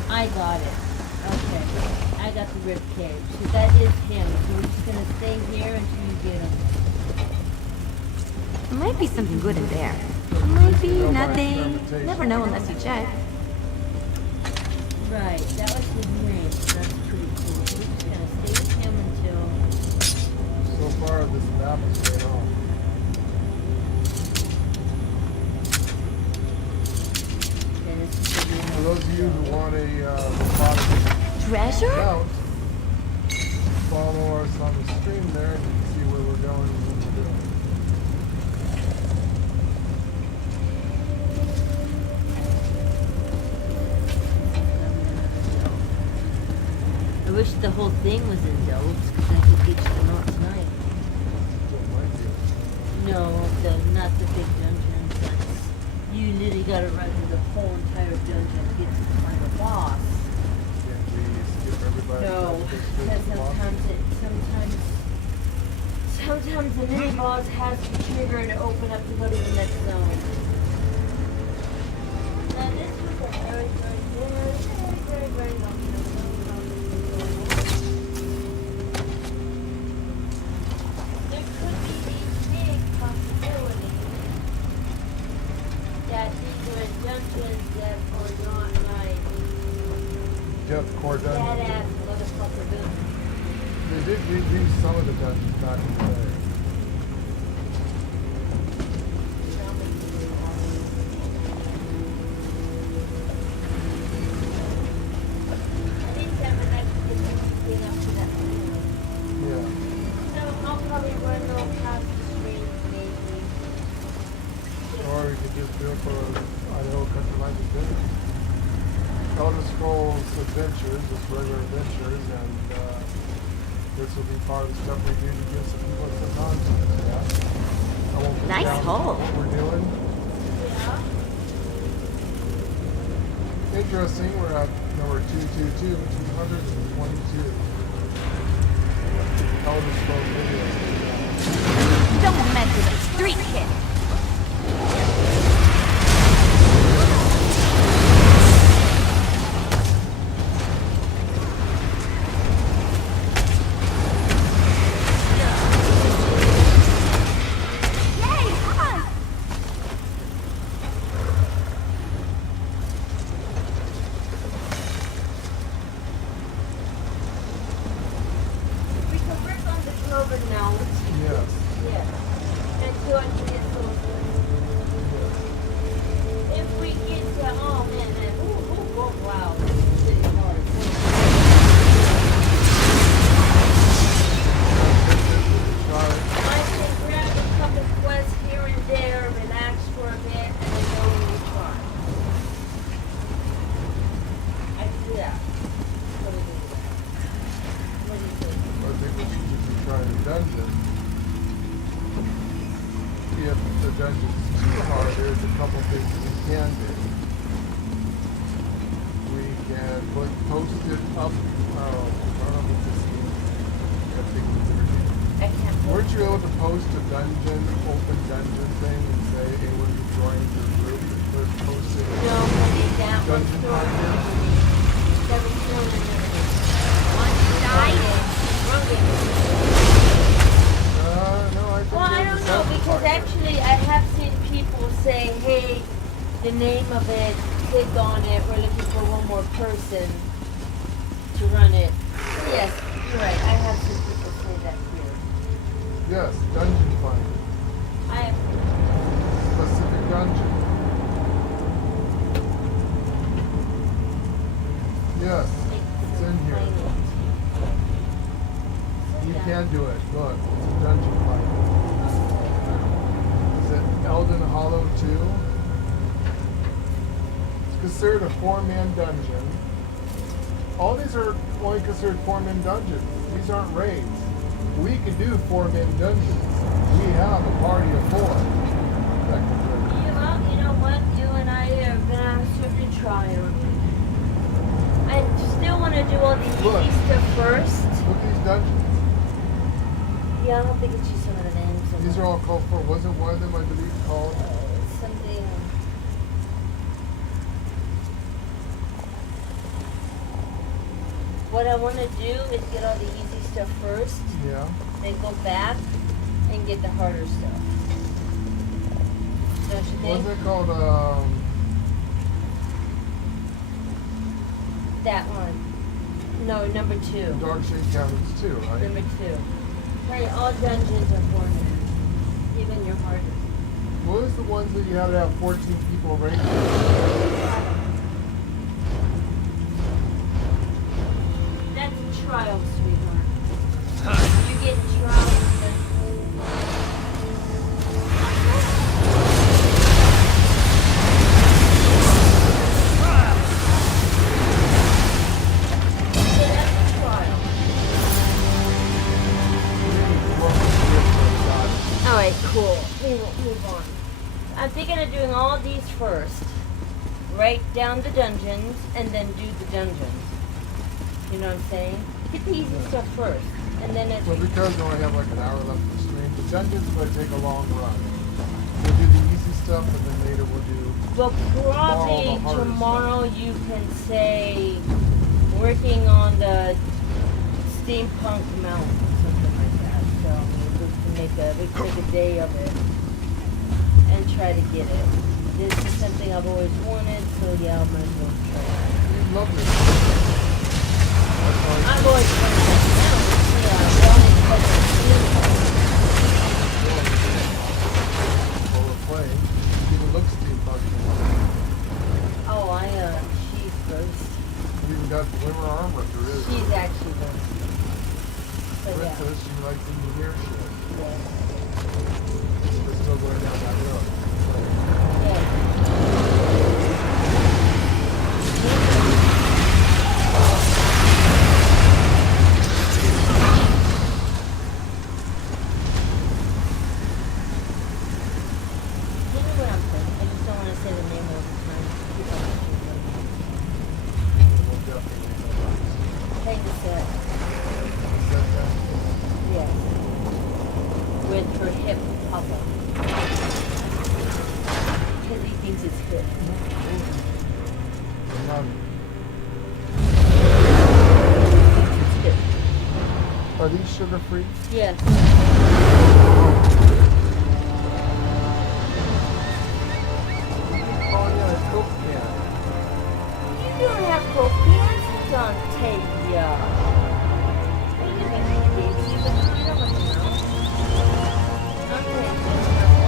I got it. Okay. I got the rib cage. So that is him. So we're just gonna stay here until you get him. There might be something good in there. Might be nothing. Never know unless you check. Right. That was his name. So that's pretty cool. So we're just gonna stay with him until... So far, this map is right off. For those of you who want a treasure? Mount, follow us on the stream there and you can see where we're going and what I we're doing. wish the whole thing was in Doves, because I could get them out tonight. No, not the big dungeons. You literally gotta run through the whole entire dungeon to get to the final boss. No, because sometimes the mini boss has to trigger to open up to go to the next zone. Now this was a very long zone. There could be these big possibilities that these were dungeons that are not like core dungeons. badass motherfucker dungeons. They did redo some of the dungeons back in the day. Yeah. So I'll probably run those past the streams maybe. Or we could just do it for Idaho Country Life Adventures. Elder Scrolls Adventures, just regular adventures, and this will be part of the stuff we do to give some people some content. Yeah. I won't put Nice down hole. what we're doing. Yeah. Interesting, we're at number 222, 222. Elder Scrolls videos. Don't mess with a street kid. so I can get some. If we get to, oh man, wow, this is pretty hard. I can grab a couple quests here and there, relax for a bit, and then go and retry. I can do that. What do you think? What do you think? I think we should just try the dungeon. If the dungeon's too hard, there's a couple things we can do. We can post it up. I don't know if this means. Weren't you able to post a dungeon, open dungeon thing, and say, hey, when you join your group, first post it? No, dungeon content? Well, I don't know, because actually I have seen people say, hey, the name of it, click on it, we're looking for one more person to run it. Yes, you're right, I have seen people say that here. Yes, dungeon finder. I have specific dungeon. Yes, it's in here. You can do it. Look, it's a dungeon finder. Is it Elden Hollow 2? It's considered a 4-man dungeon. All these are only considered 4-man dungeons. These aren't raids. We can do 4-man dungeons. We have a party of 4. Well, you know what? You and I have been on a certain trial. I still want to do all the easy stuff first. Look at these dungeons. Yeah, I don't think it's just some of the names. These are all called for. Wasn't one of them, I believe, called? Something. What I want to do is get all the easy stuff first. Yeah. Then go back and get the harder stuff. Don't you think? Wasn't it called, That one. No, number 2. Dark Shade Caverns 2, right? Number 2. Right, all dungeons are 4 minutes. Even your hardest. What was the ones that you had to have 14 people ranked? That's a trial, sweetheart. You get trials. Alright, cool. We will move on. I'm thinking of doing all these first. Write down the dungeons and then do the dungeons. You know what I'm saying? Get the easy stuff first. And then it's... Well, because we only have like an hour left to stream, the dungeons might take a long run. We'll do the easy stuff and then later we'll do... Well, probably tomorrow you can say working on the steampunk mount or something like that. So we can make a day of it and try to get it. This is something I've always wanted, so yeah, I might as well try it. Lovely. I've always wanted that mount. Yeah, well, we're playing. It even looks steampunk. Oh, she's first. You even got glimmer armor if there is. She's actually first. So, Princess, she likes engineer shit. Yeah. We're still going down that road. Are these sugar-free? Yes. Oh yeah, it's Coke can. You don't have Coke cans? Don't take ya. Are you gonna make these? You don't want to know. Okay.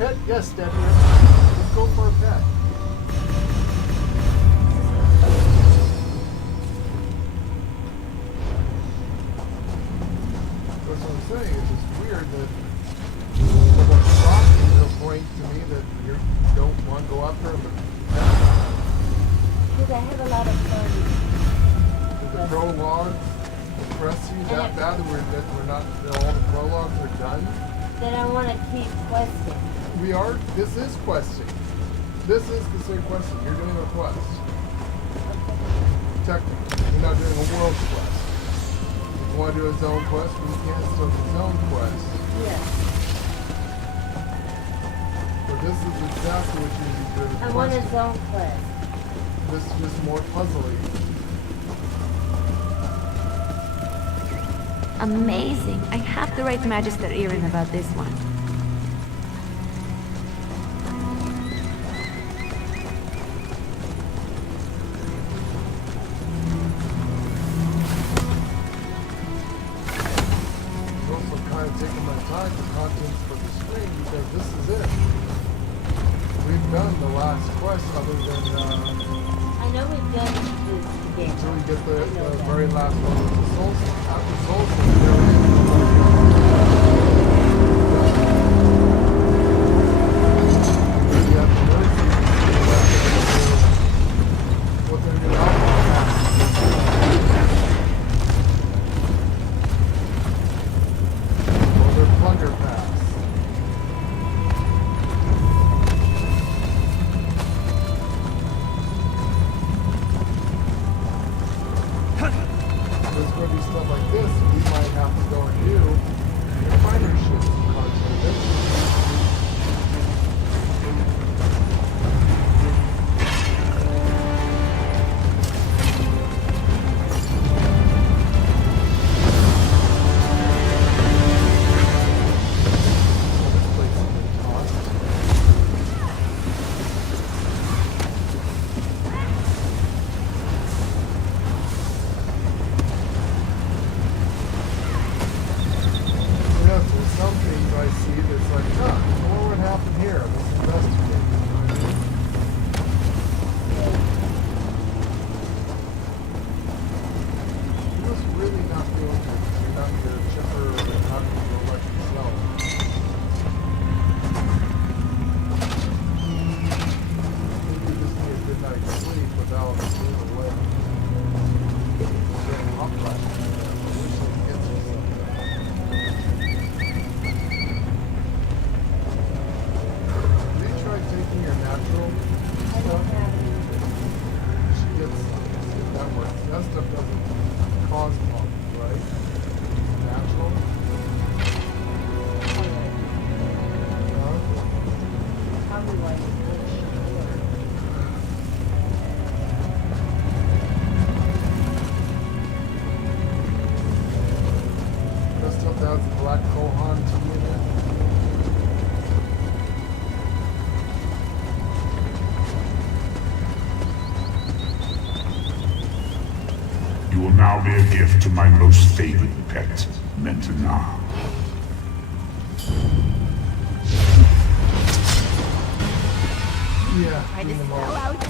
Pet? Yes, Daddy. Let's go for a pet. That's what I'm saying. It's just weird that it's shocking to a point to me that you don't want to go after a pet. Because I have a lot of fun. Did the prologues impress you that bad that we're not, that all the prologues are done? Then I want to keep questing. We are, this is questing. This is considered questing. You're doing a quest. Technically, you're not doing a world quest. If you want to do a zone quest, we can still do zone quest. Yeah. But this is exactly what you need to do. I want a zone quest. This is just more puzzly. Amazing. I have to write Magister Erin about this one. I'm also kind of taking my time for contents for the screen because this is it. We've done the last quest other than I know we've done this game. until we get the very last one, which is Soulstone. After Soulstone, what they're doing or their plunder pass. There's going to be stuff like this we might have to go and do to find our shit content. Some things I see that's like, huh, what would happen here? Let's investigate. You're just really not doing it. You're not your chipper or not your electric yourself. You just need a good night's sleep without being away. Getting hot flashes. I wish I could get you something. Taking your natural stuff, she gets some. See if that works. That stuff doesn't cause problems, right? Natural? Probably like That stuff that has the black Kohan tea in it. You will now be a gift to my most favored pet, Mentana. Yeah. Try to sell out.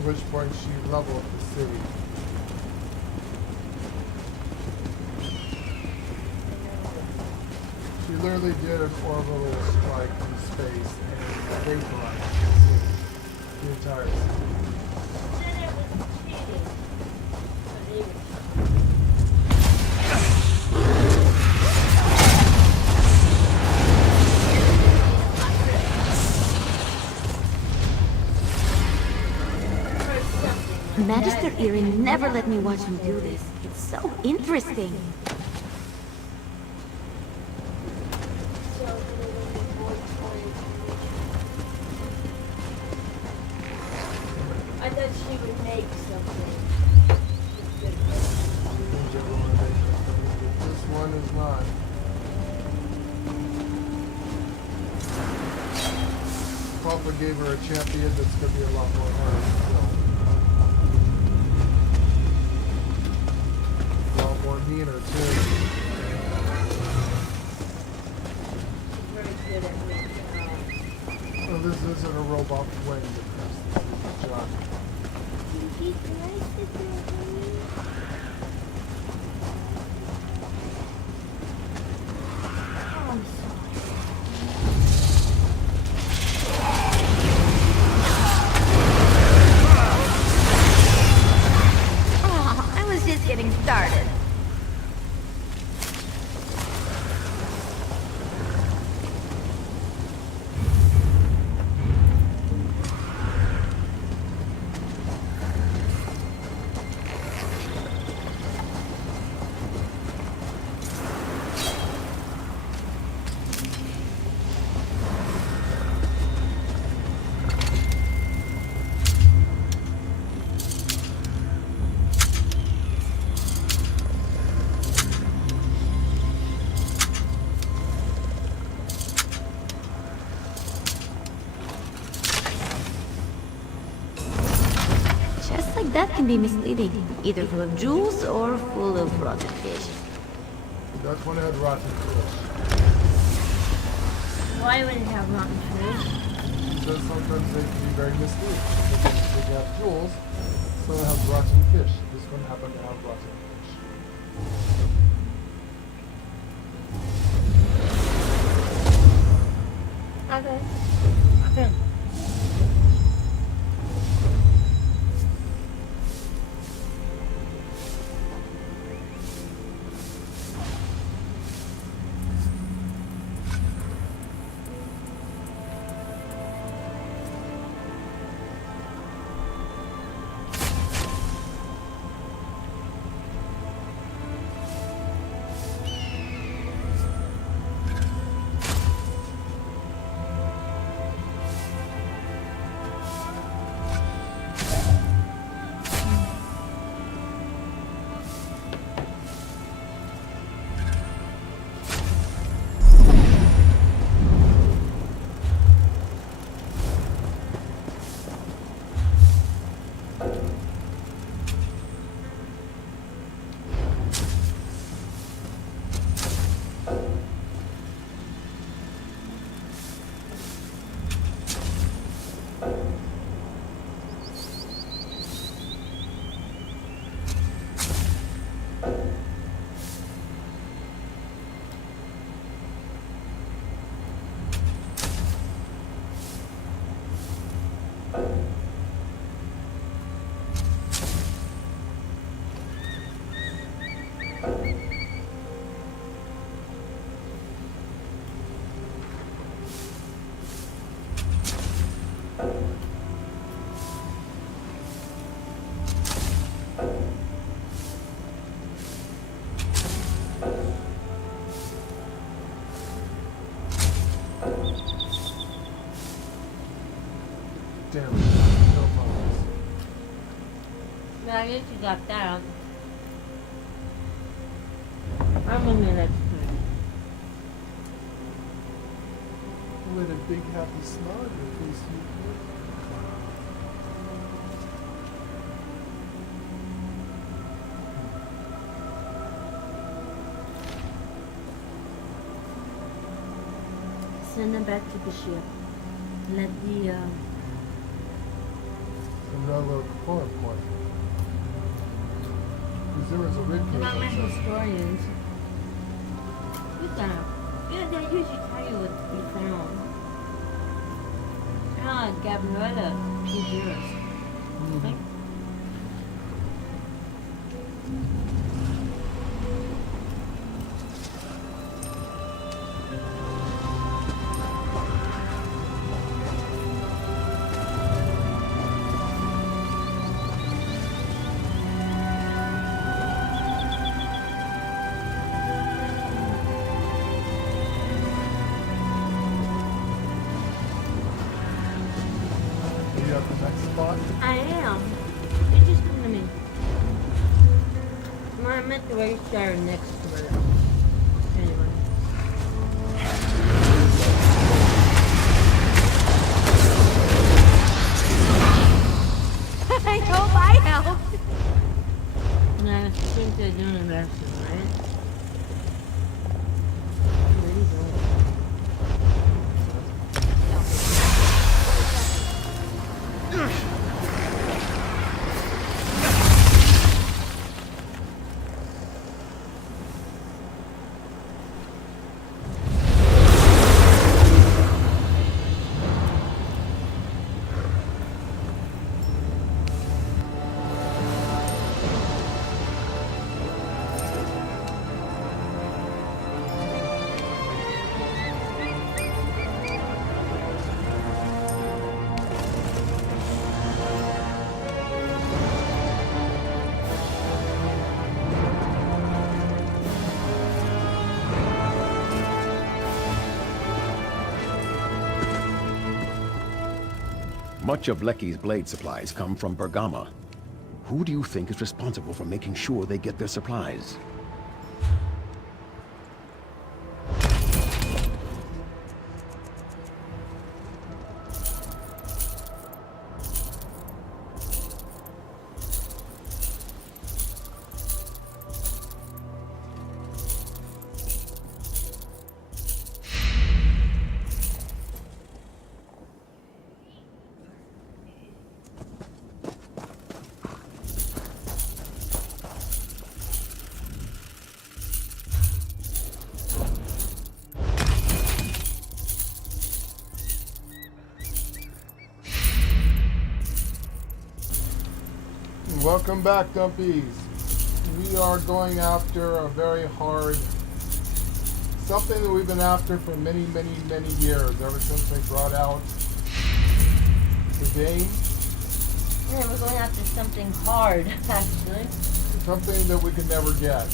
At which point she leveled the city. She literally did an orbital strike in space and vaporized the city. The entire city. Magister Erin never let me watch him do this. It's so interesting. I thought she would make something. This one is not. Papa gave her a champion that's going to be a lot more hard to kill. A lot more meaner too. Very good at So this isn't a robot wing that does this. This is John. Oh, I was just getting started. That can be misleading, either full of jewels or full of rotten fish. That one had rotten fish. Why would it have rotten fish? Because sometimes they can be very misleading. They have jewels, so it has rotten fish. This one happened to have rotten fish. Okay. Damn it. No problems. Well, I guess you got that. I'm gonna be next time. With a big happy smile on your face, you Send them back to the ship. Let the No, look for, of course. Because there was a rib cage. Not my historians. Yeah, they usually tell you what you found. Ah, Gabriella, who's yours? Right? I am. It just come to me. Well, I meant the race star next to it. Anyway. I hope I helped. And I think they're doing the best, right? Where are you going? Much of Lecky's blade supplies come from Bergama. Who do you think is responsible for making sure they get their supplies? Welcome back, Dumpies. We are going after a very hard, something that we've been after for many, many, many years, ever since they brought out the game. Yeah, we're going after something hard, actually. Something that we could never get.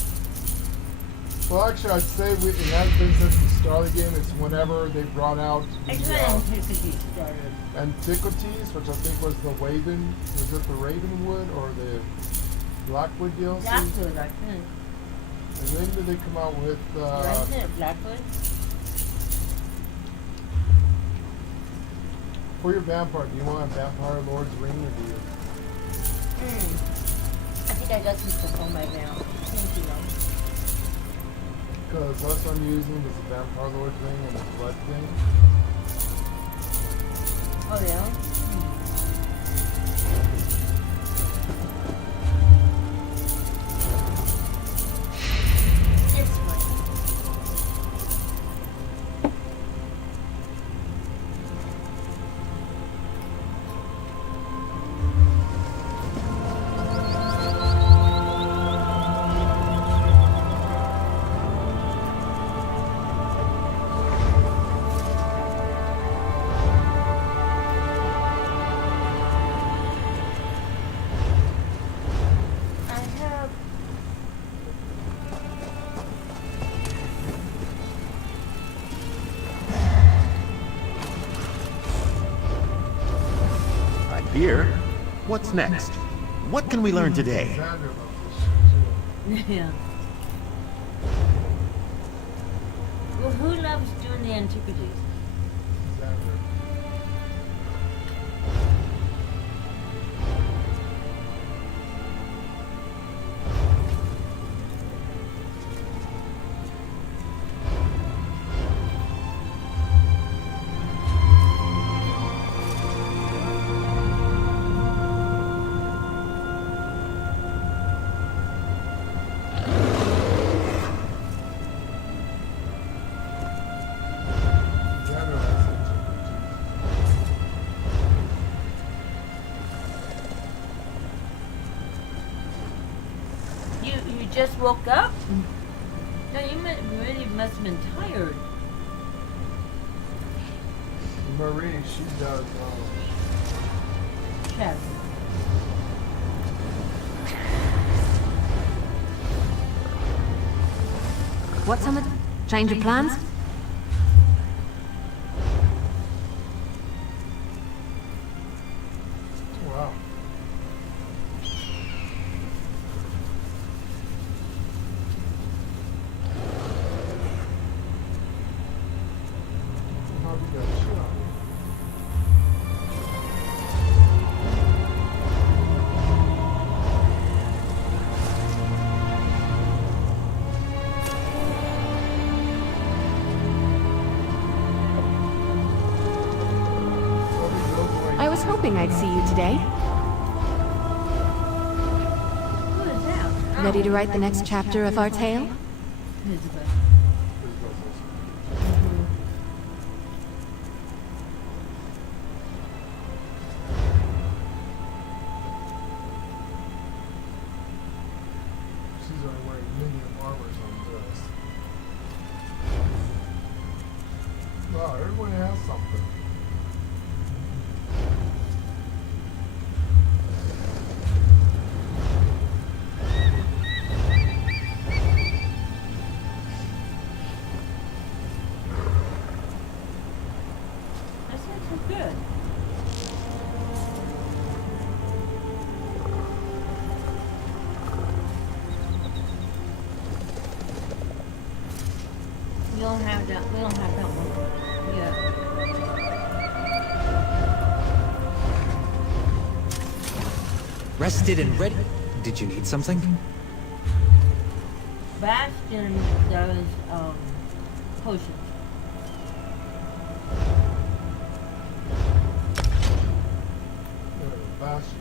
Well, actually, I'd say it has been since the start of the game. It's whenever they brought out the Antiquities started. Antiquities, which I think was the Raven. Was it the Ravenwood or the Blackwood DLC? Blackwood, I think. And then did they come out with? Isn't it Blackwood? For your vampire, do you want a Vampire Lord's Ring or do you? I think I got some stuff on right now. Thank you. Because what I'm using is the Vampire Lord's Ring and the Blood thing. Oh yeah? This one. Here? What's next? What can we learn today? Yeah. Well, who loves doing the antiquities? just woke up? No, you really must have been tired. Marie, she does. Chef. What, Summit? Change of plans? Wow. I was hoping I'd see you today. Who is that? Ready to write the next chapter of our tale? She's only wearing medium armors on this. Wow, everybody has something. That's not so good. We don't have that. We don't have that one. Yeah. Rested and ready. Did you need something? Bastion does potions. Bastion.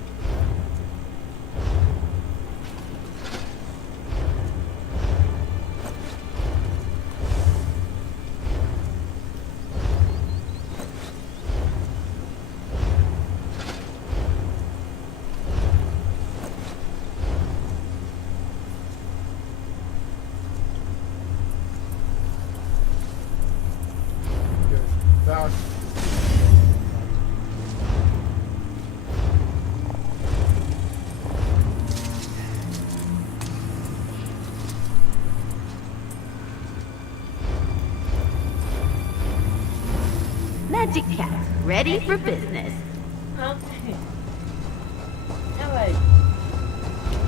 Magic Cat, ready for business. Okay. Alright.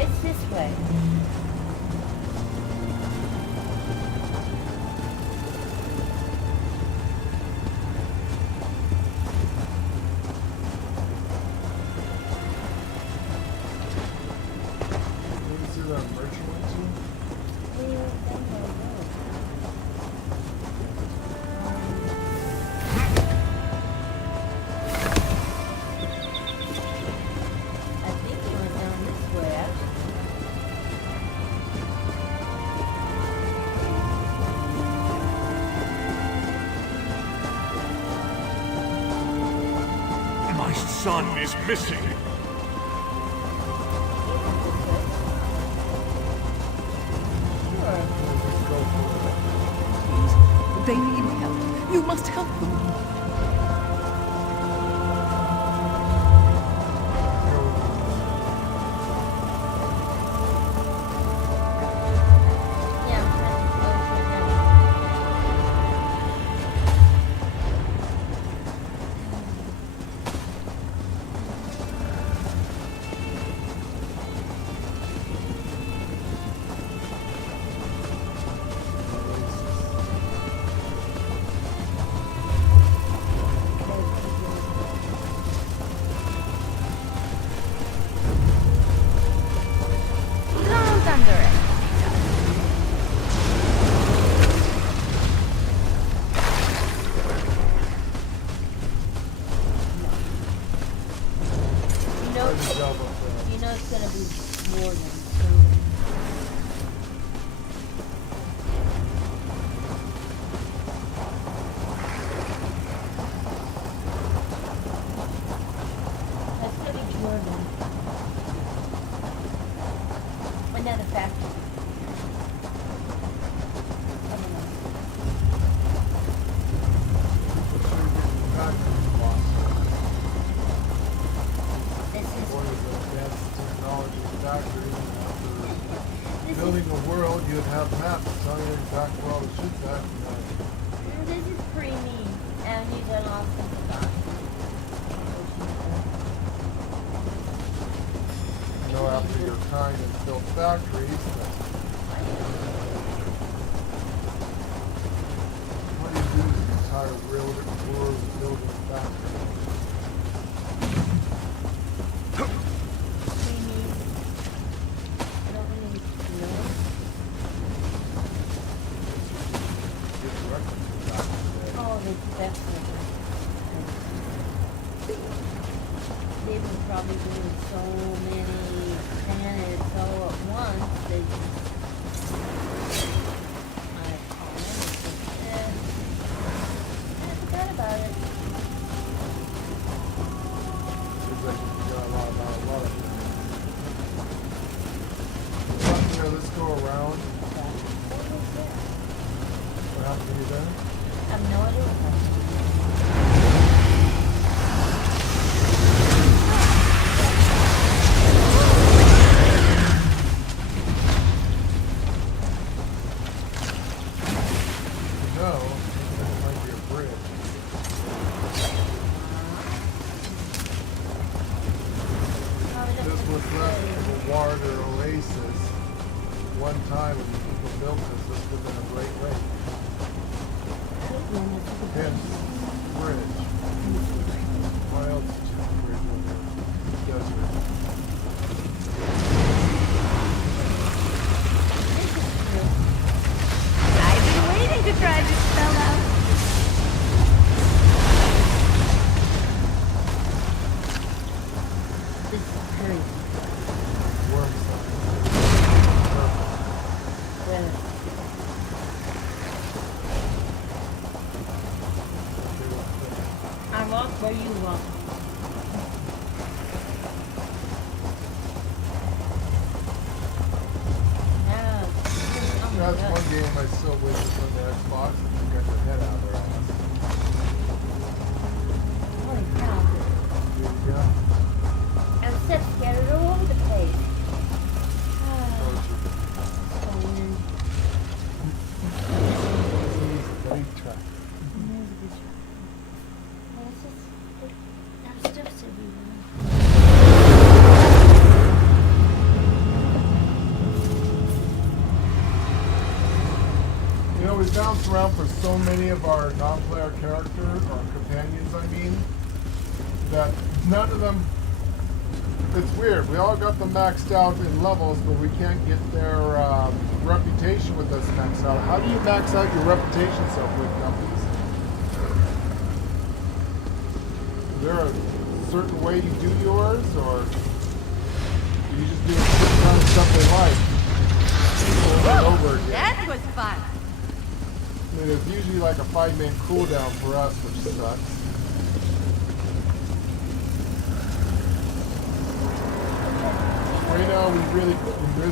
It's this way. See that merchant went to? I think it went down this way, actually. My son is missing. They need help. You must help them. Don't underestimate You know it's gonna be more than That's gonna be Jordan. Another factory. factory. After building a world, you'd have maps telling you exactly where all the shit's at. This is pretty neat, and these are awesome stuff. You know, after your kind and built factories, what do you do to the entire world building factory? They were probably doing so many planets all at once. They I forgot about it. Seems like you got a lot of let's go around. What happened to you there? I have no idea what happened. Where you walk. That's one game I still wish was on the Xbox and you got your head out of their ass. Holy cow. Yeah. I'm so scattered all over the place. We bounce around for so many of our non-player characters, or companions I mean, that none of them, it's weird, we all got them maxed out in levels, but we can't get their reputation with us maxed out. How do you max out your reputation so quick, Guppies? Is there a certain way you do yours, or do you just do a certain kind of stuff they like? Over and over again. That was fun. I mean, it's usually like a 5-minute cooldown for us, which sucks. Right now, we really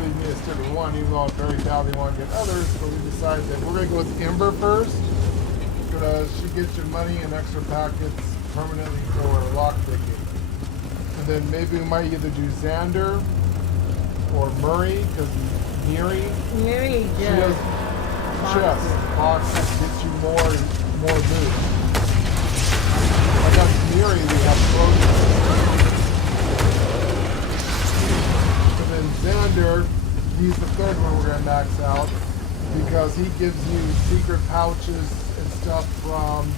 need to stick with one, even though I very badly want to get others. So we decided that we're going to go with Ember first, because she gets your money and extra packets permanently for lockpicking. And then maybe we might either do Xander or Murray, because Miri, she does chest boxes gets you more loot. I got Miri, we have frozen. And then Xander, he's the third one we're gonna max out because he gives you secret pouches and stuff from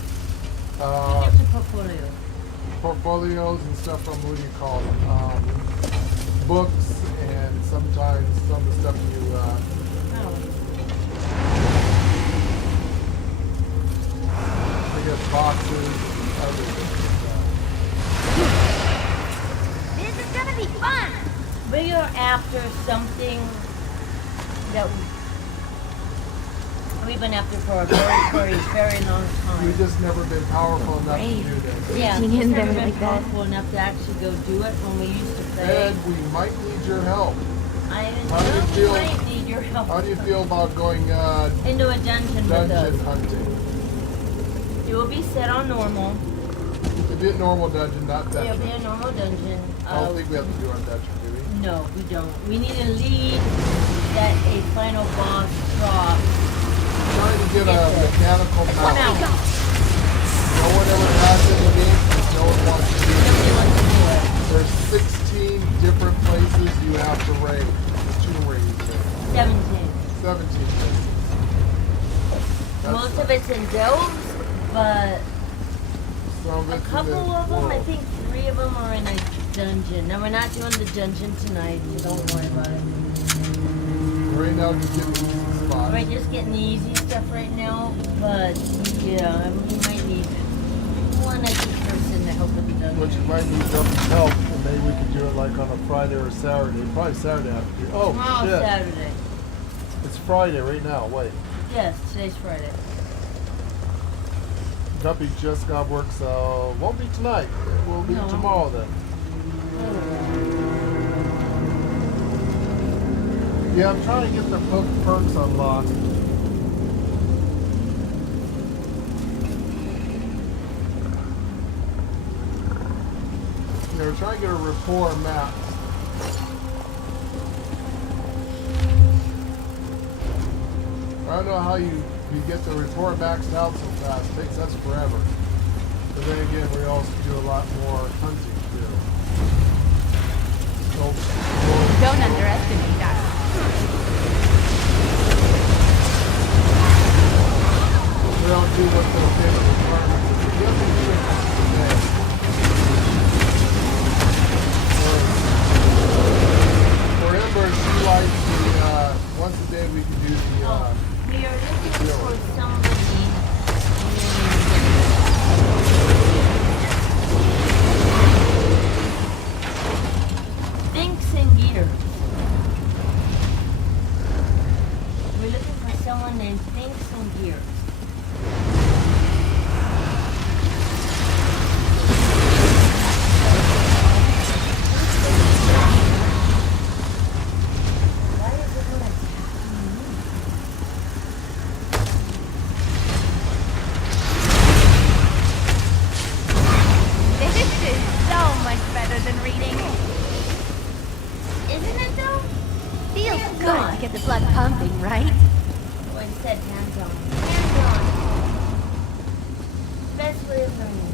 portfolios and stuff from, what do you call them? Books, and sometimes some of the stuff you boxes, everything. This is gonna be fun! We are after something that we've been after for a very long time. We've just never been powerful enough to do this. Yeah, we've never been powerful enough to actually go do it when we used to play. And we might need your help. I might need your help. How do you feel about going into a dungeon with us? Hunting. It will be set on normal. It'd be a normal dungeon, not dungeon. It'll be a normal dungeon. I don't think we have to do our dungeon, do we? No, we don't. We need a lead that a final boss drops. Trying to get a mechanical mount. No one ever has it in the game because no one wants to do it. Nobody wants to do it. There's 16 different places you have to raid. 2 raids there. 17. 17 places. Most of it's in Delves, but Some of a it's in couple the of them, I world. think 3 of them are in a dungeon. Now we're not doing the dungeon tonight, so don't worry about it. Right now, just getting the easy spot. We're just getting the easy stuff right now, but yeah, we might need one extra person to help with the dungeon. Which might need some help, and maybe we could do it like on a Friday or a Saturday. Probably Saturday after. Oh, Tomorrow's shit. Saturday. It's Friday right now. Wait. Yes, today's Friday. Guppy just got work, so won't be tonight. It will be No. tomorrow then. Yeah, I'm trying to get the perks unlocked. Yeah, we're trying to get a rapport map. I don't know how you get the rapport maxed out so fast. It takes us forever. But then again, we also do a lot more hunting too. So, Don't underestimate us. we don't do what the favorite requirements is. We have to do it once a day. For Ember, she likes the, once a day we can do the, We are looking for somebody. Thinks in gear. We're looking for someone named Thinks in gear. This is so much better than reading. Isn't it though? Feels Hands good on. to get the blood pumping, right? Well, it said hands on. Hands on. Best way of learning.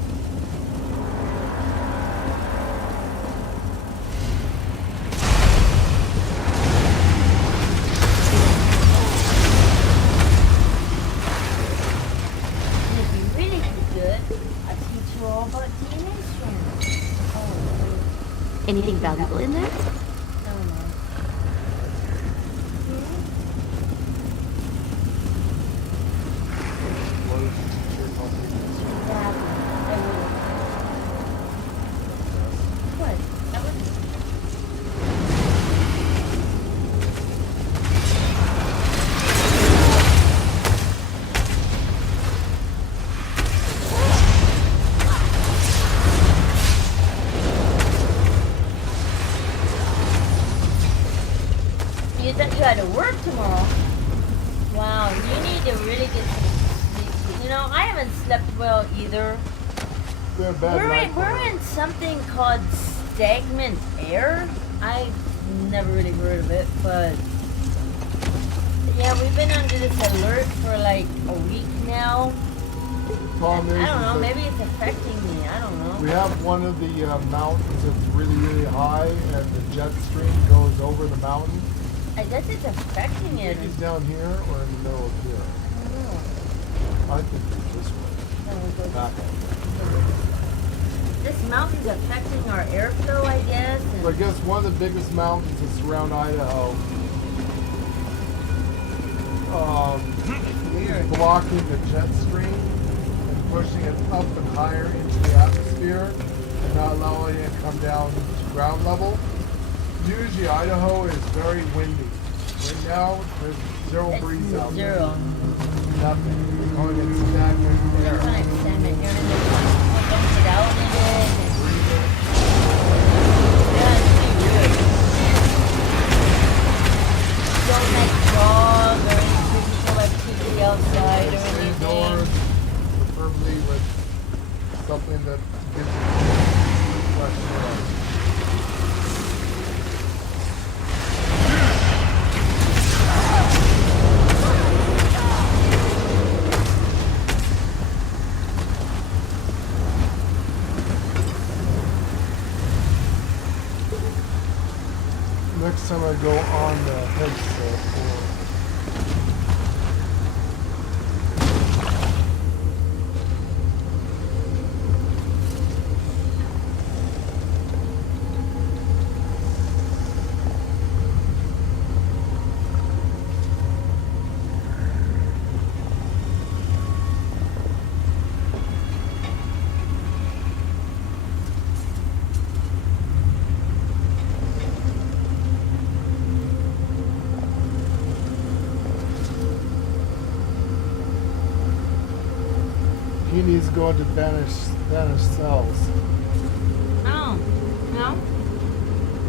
And if you really do good, I'll teach you all about DNA strands. Oh, Anything valuable in there? no, no. What? That was... You said you had to work tomorrow. Wow, you need to really get some sleep. You know, I haven't slept well either. Been a bad night for We're her. in something called stagnant air. I've never really heard of it, but yeah, we've been under this alert for like a week now. Problem is, I don't know, is that maybe it's affecting me. I don't know. we have one of the mountains that's really, really high, and the jet stream goes over the mountain. I guess it's affecting You it. think it's down here or in the middle of here? I don't know. I think it's this way. No, it goes- Back. This mountain's affecting our airflow, I guess. So I guess one of the biggest mountains that's around Idaho is blocking the jet stream and pushing it up and higher into the atmosphere and not allowing it to come down to ground level. Usually Idaho is very windy. Right now, there's zero breeze out there. Zero. Nothing. We're calling it stagnant air. That's when it's stagnant air and then dump it out in it. Yeah, it's pretty good. Don't like jog or any physical activity outside or anything. Indoors, preferably with something that gives Next time I go on the headset for he needs to go into banished cells. Oh, no?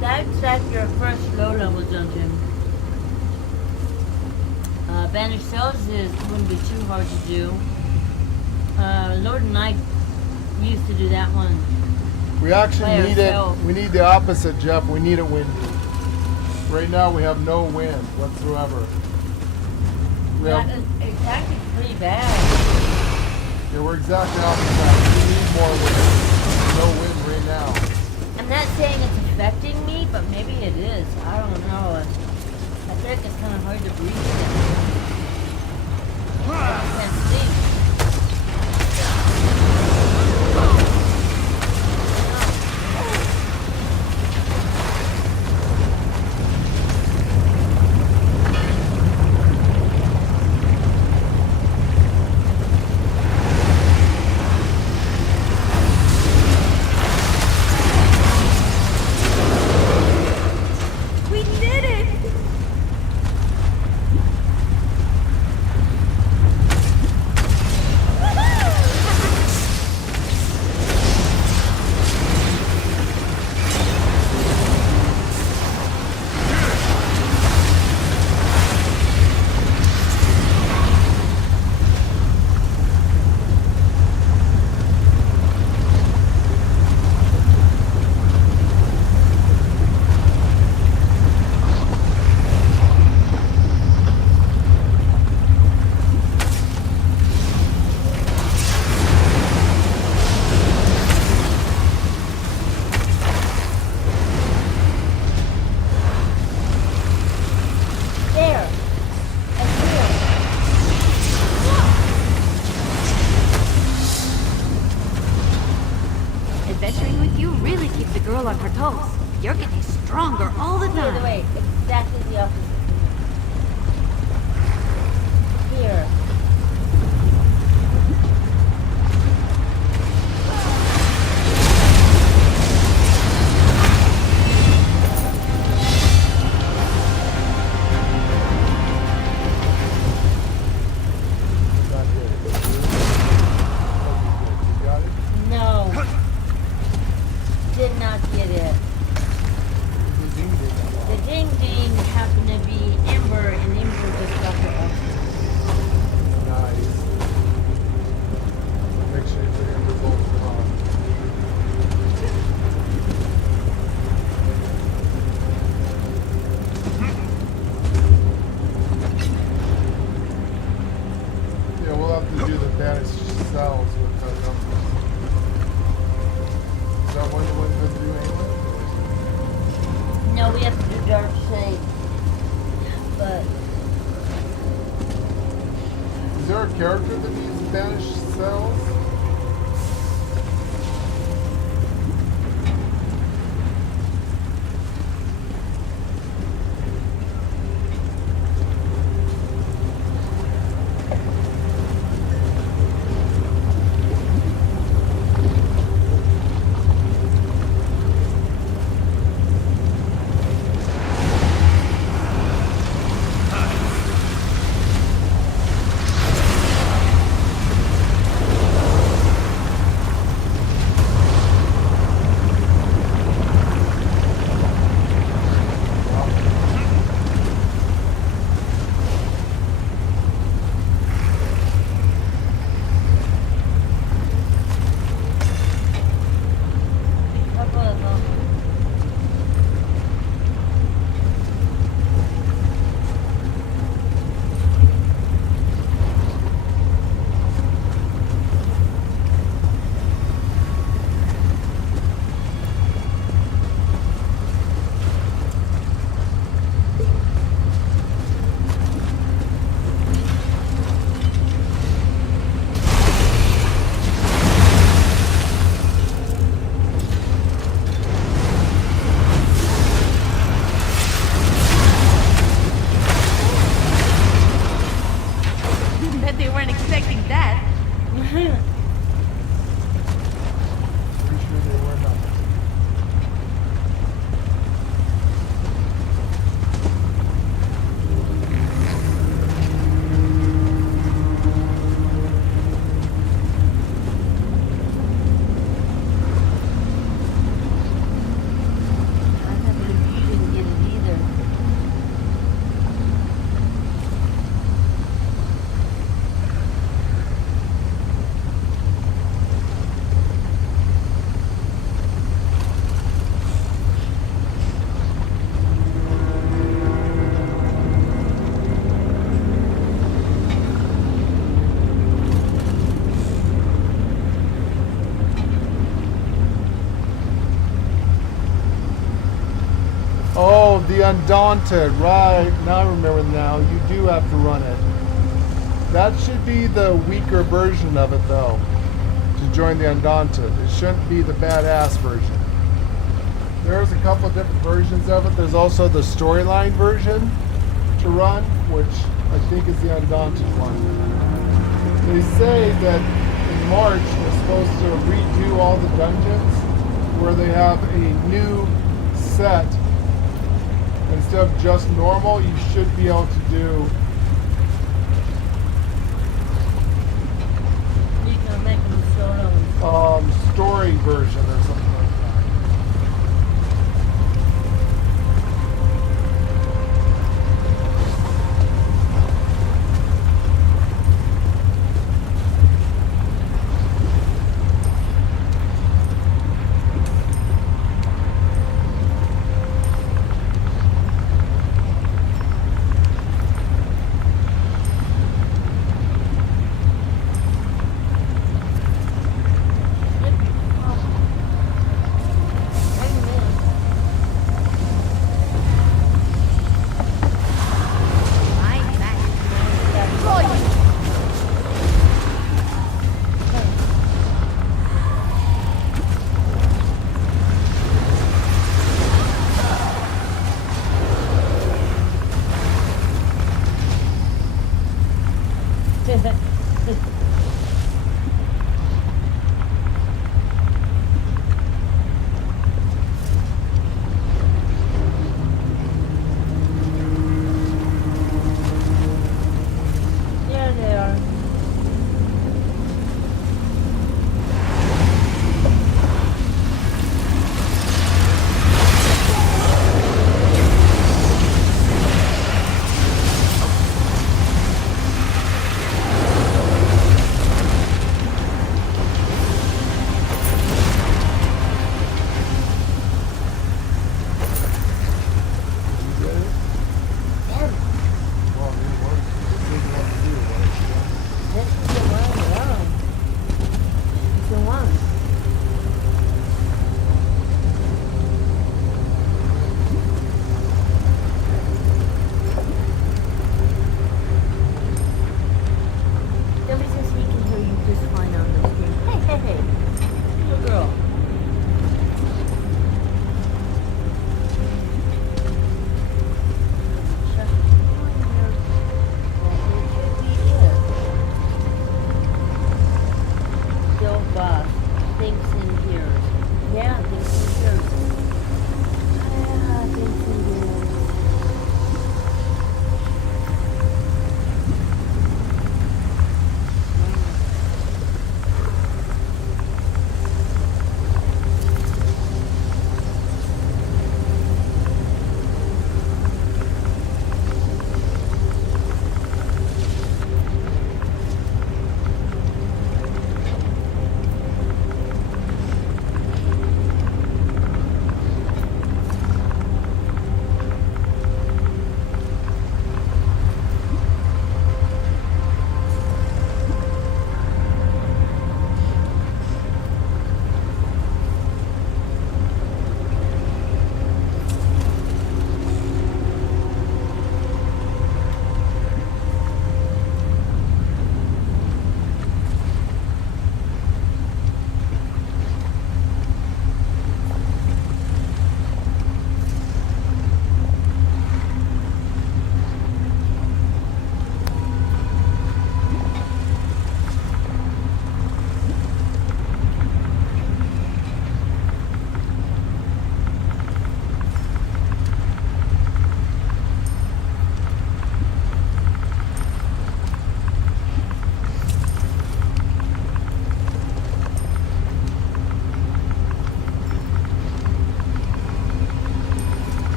That's at your first low-level dungeon. Banished cells wouldn't be too hard to do. Lord and I used to do that one. We actually need ourselves. it. We need the opposite, Jeff. We need it windy. Right now we have no wind whatsoever. It's actually pretty bad. Yeah, we're exactly opposite. We need more wind. No wind right now. I'm not saying it's affecting me, but maybe it is. I don't know. I think it's kind of hard to breathe. I can't think. Adventuring with you really keeps the girl on her toes. You're getting stronger all the time. By the way, exactly the opposite. Here. No. Did not get it. The ding ding happened to be Ember, and Ember just got the off. Nice. Make sure you put Ember bolts on. Yeah, we'll have to do the banished cells with our numbers. Is that one you want to do anyway? No, we have to do Dark Shade. But Is there a character that needs banished cells? the Undaunted, right. Now I remember now. You do have to run it. That should be the weaker version of it, though, to join the Undaunted. It shouldn't be the badass version. There's a couple of different versions of it. There's also the storyline version to run, which I think is the Undaunted one. They say that in March they're supposed to redo all the dungeons where they have a new set. Instead of just normal, you should be able to do story version or something like that.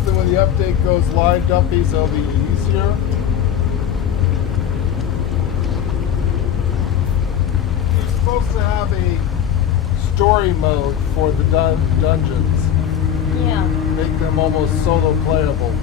hopefully when the update goes live, Dumpy, so it'll be easier. You're supposed to have a story mode for the dungeons. Yeah. Make them almost solo playable.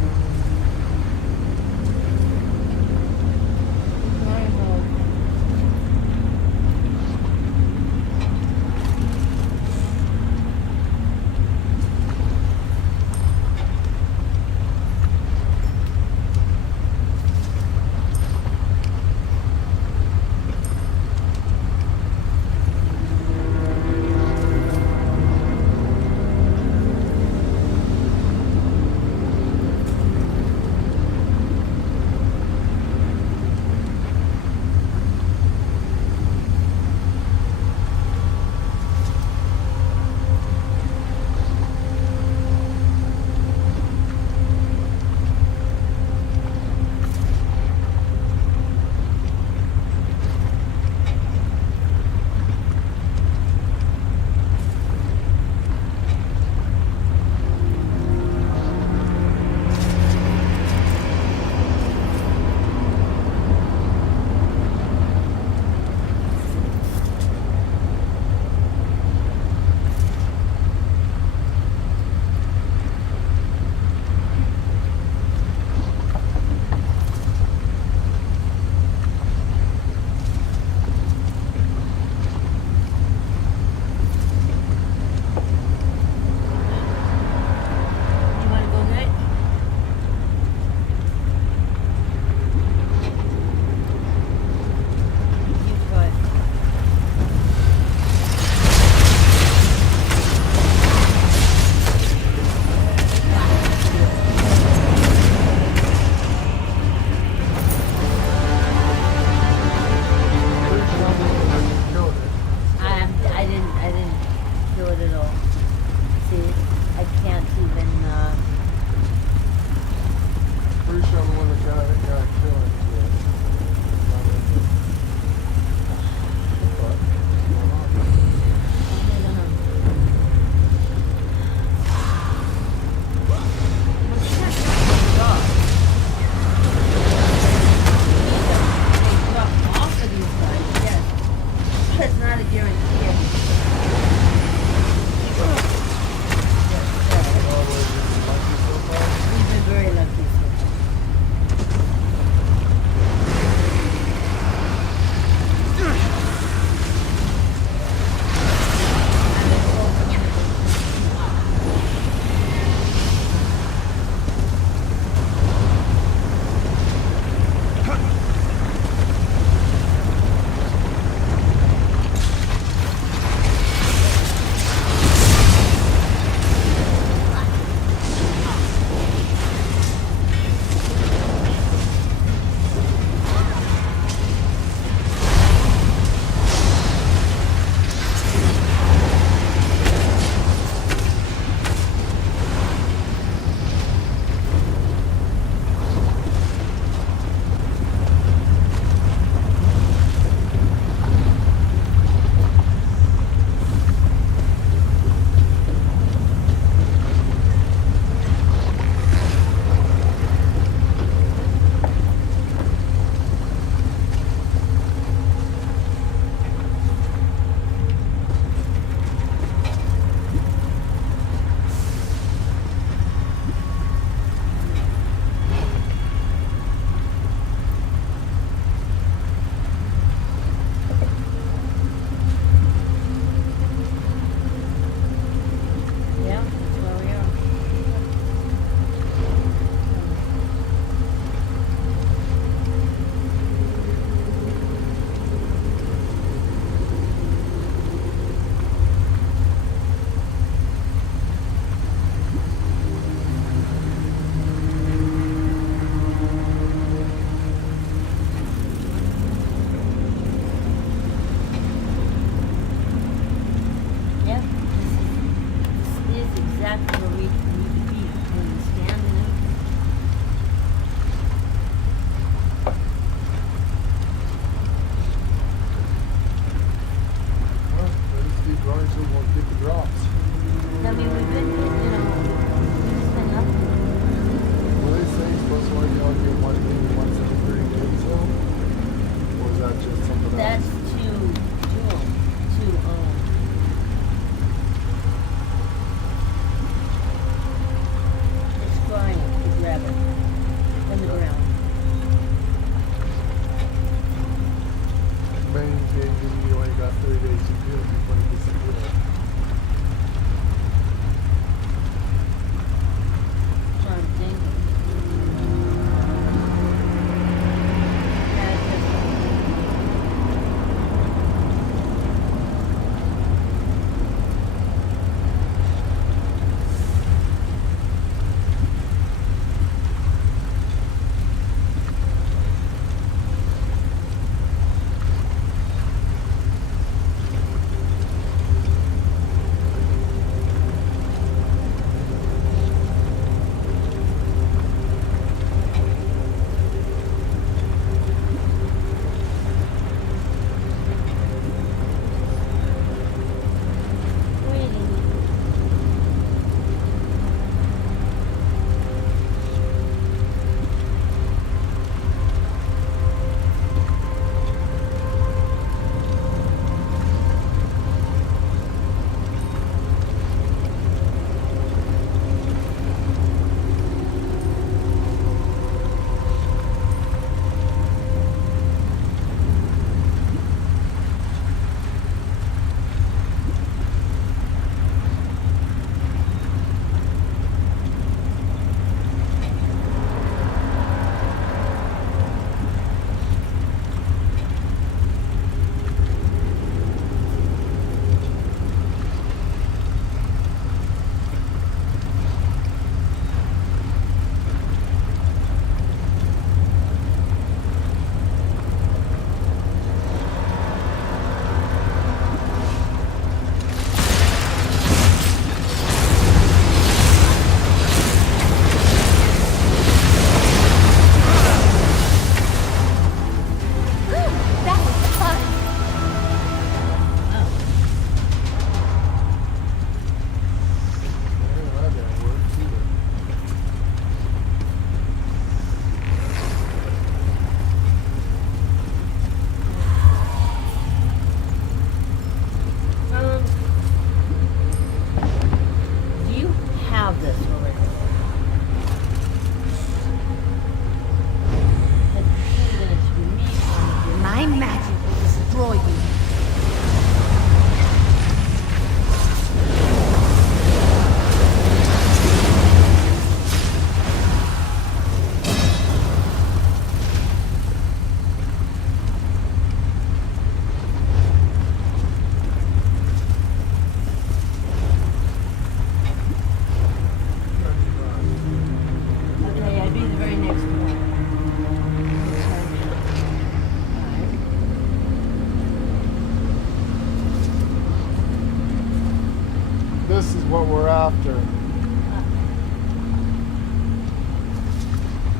This is what we're after.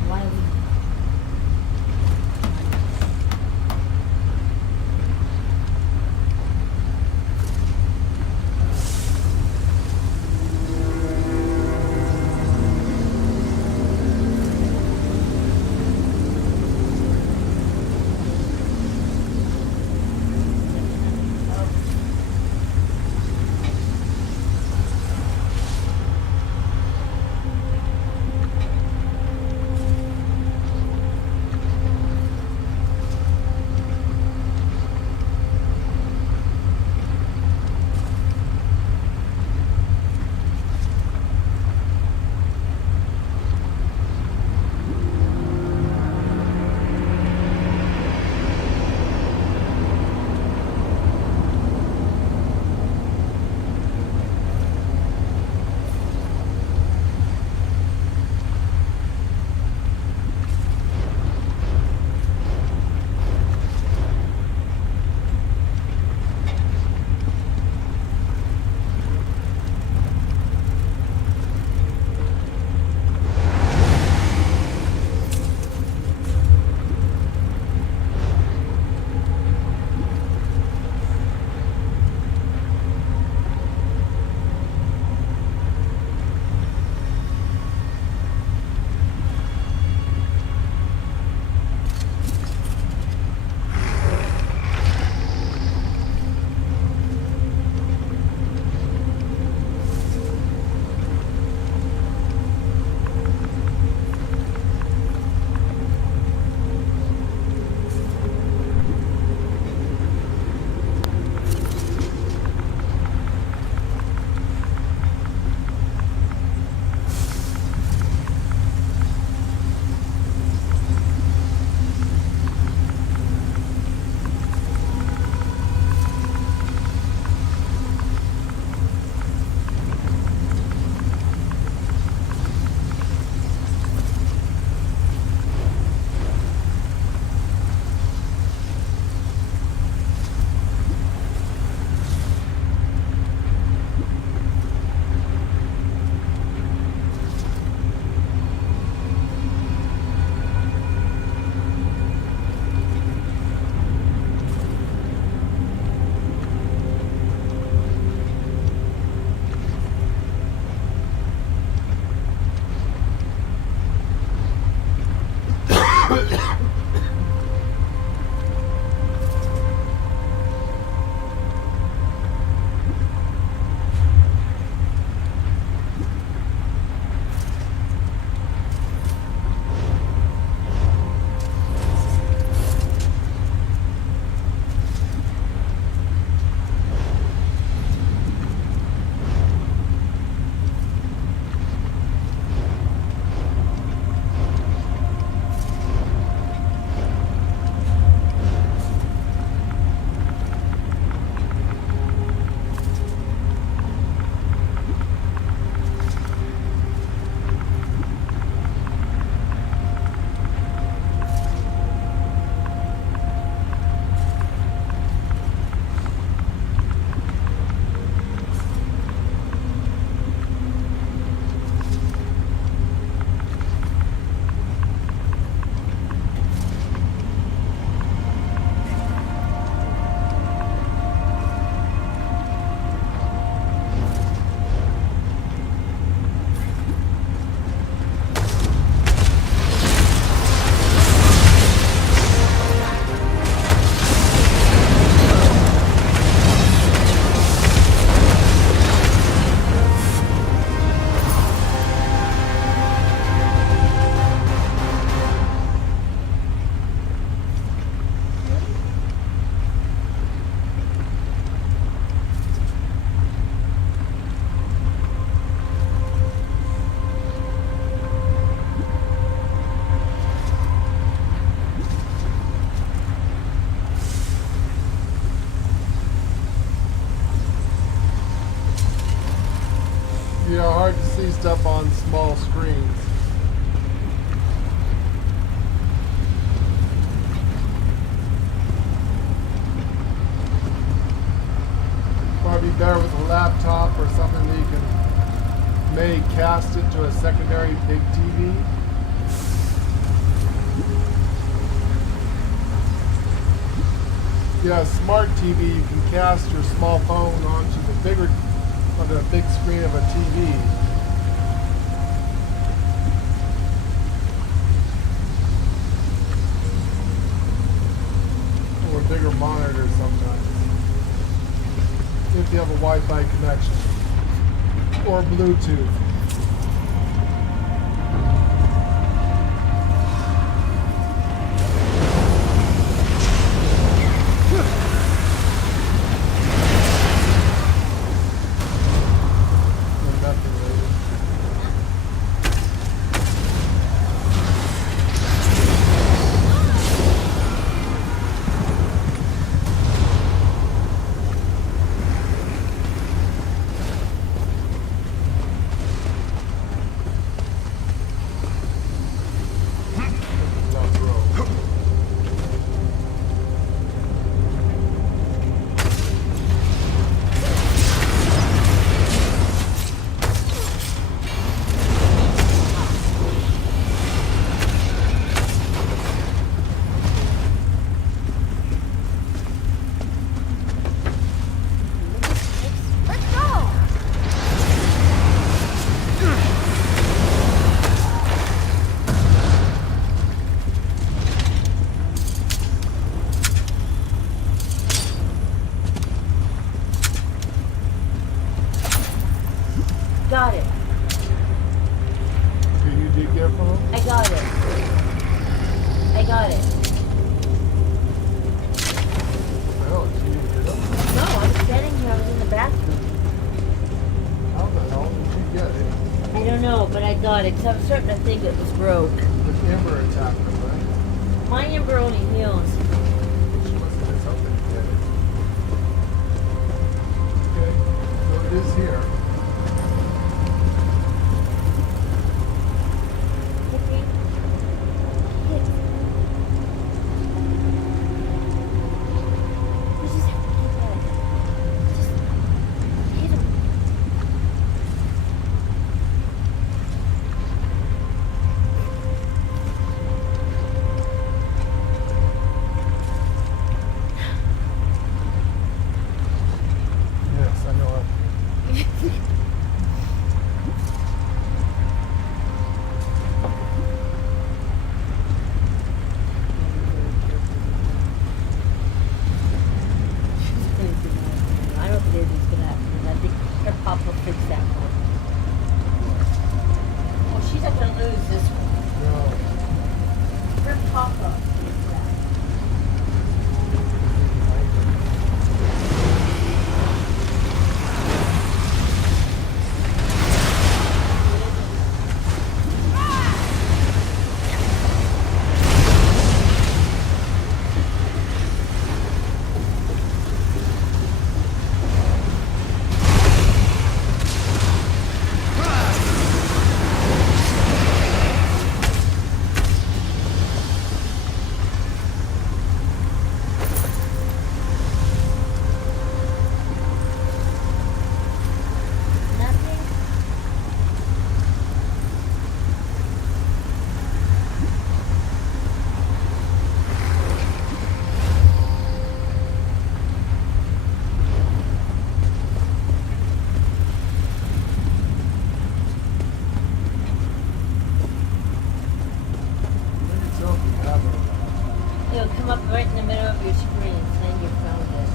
Why we? Yeah, hard to see stuff on small screens. Probably better with a laptop or something that you can may cast it to a secondary big TV. If you have a smart TV, you can cast your small phone onto the big screen of a TV. Or bigger monitors sometimes. If you have a Wi-Fi connection. Or Bluetooth. Got it. Okay, you did get from him? I got it. I got it. Oh, so you did it? No, I was getting here. I was in the bathroom. How the hell did you get it? I don't know, but I got it. Cause I'm starting to think it was broke. The Ember attacked him, right? My Ember only heals. She must have did something to get it. Okay, so it is here. It'll come up right in the middle of your screen, and you found it.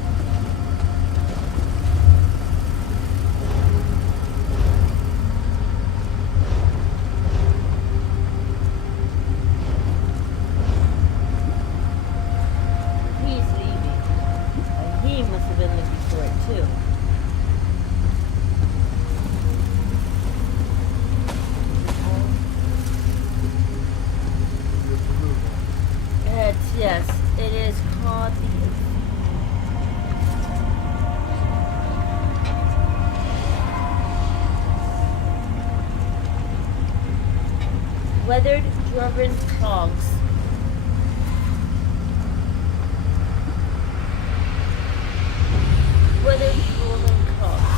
He's leaving. He must have been looking for it too. Yes, it is called the Weathered Dwarven Cogs. Weathered Dwarven Cogs.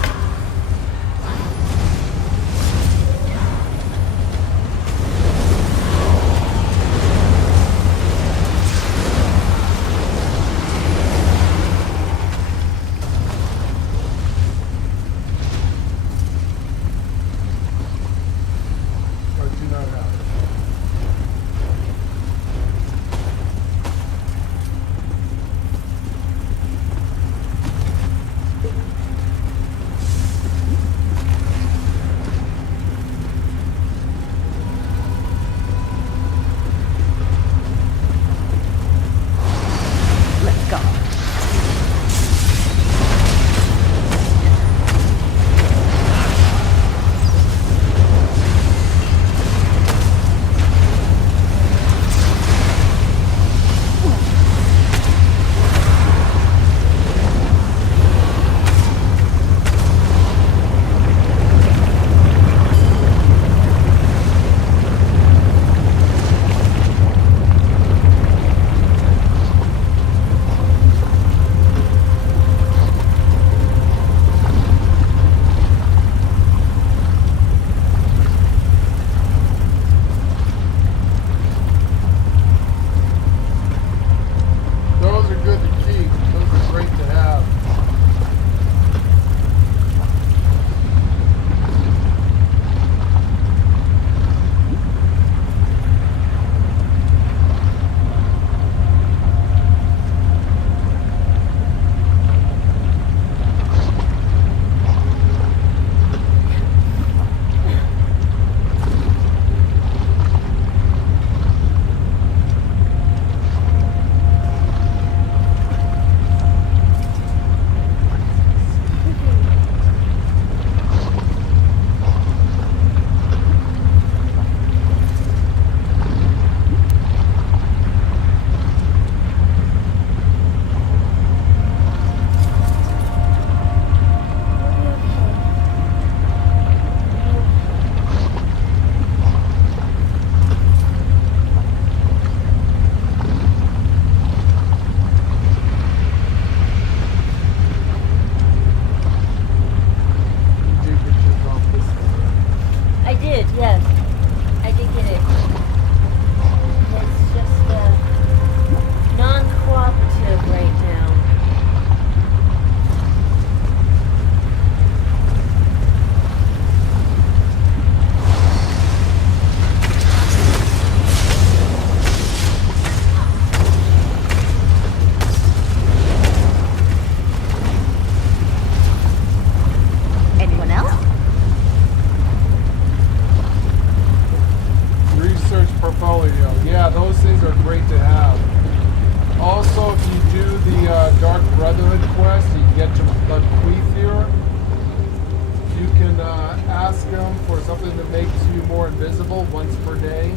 something that makes you more invisible once per day,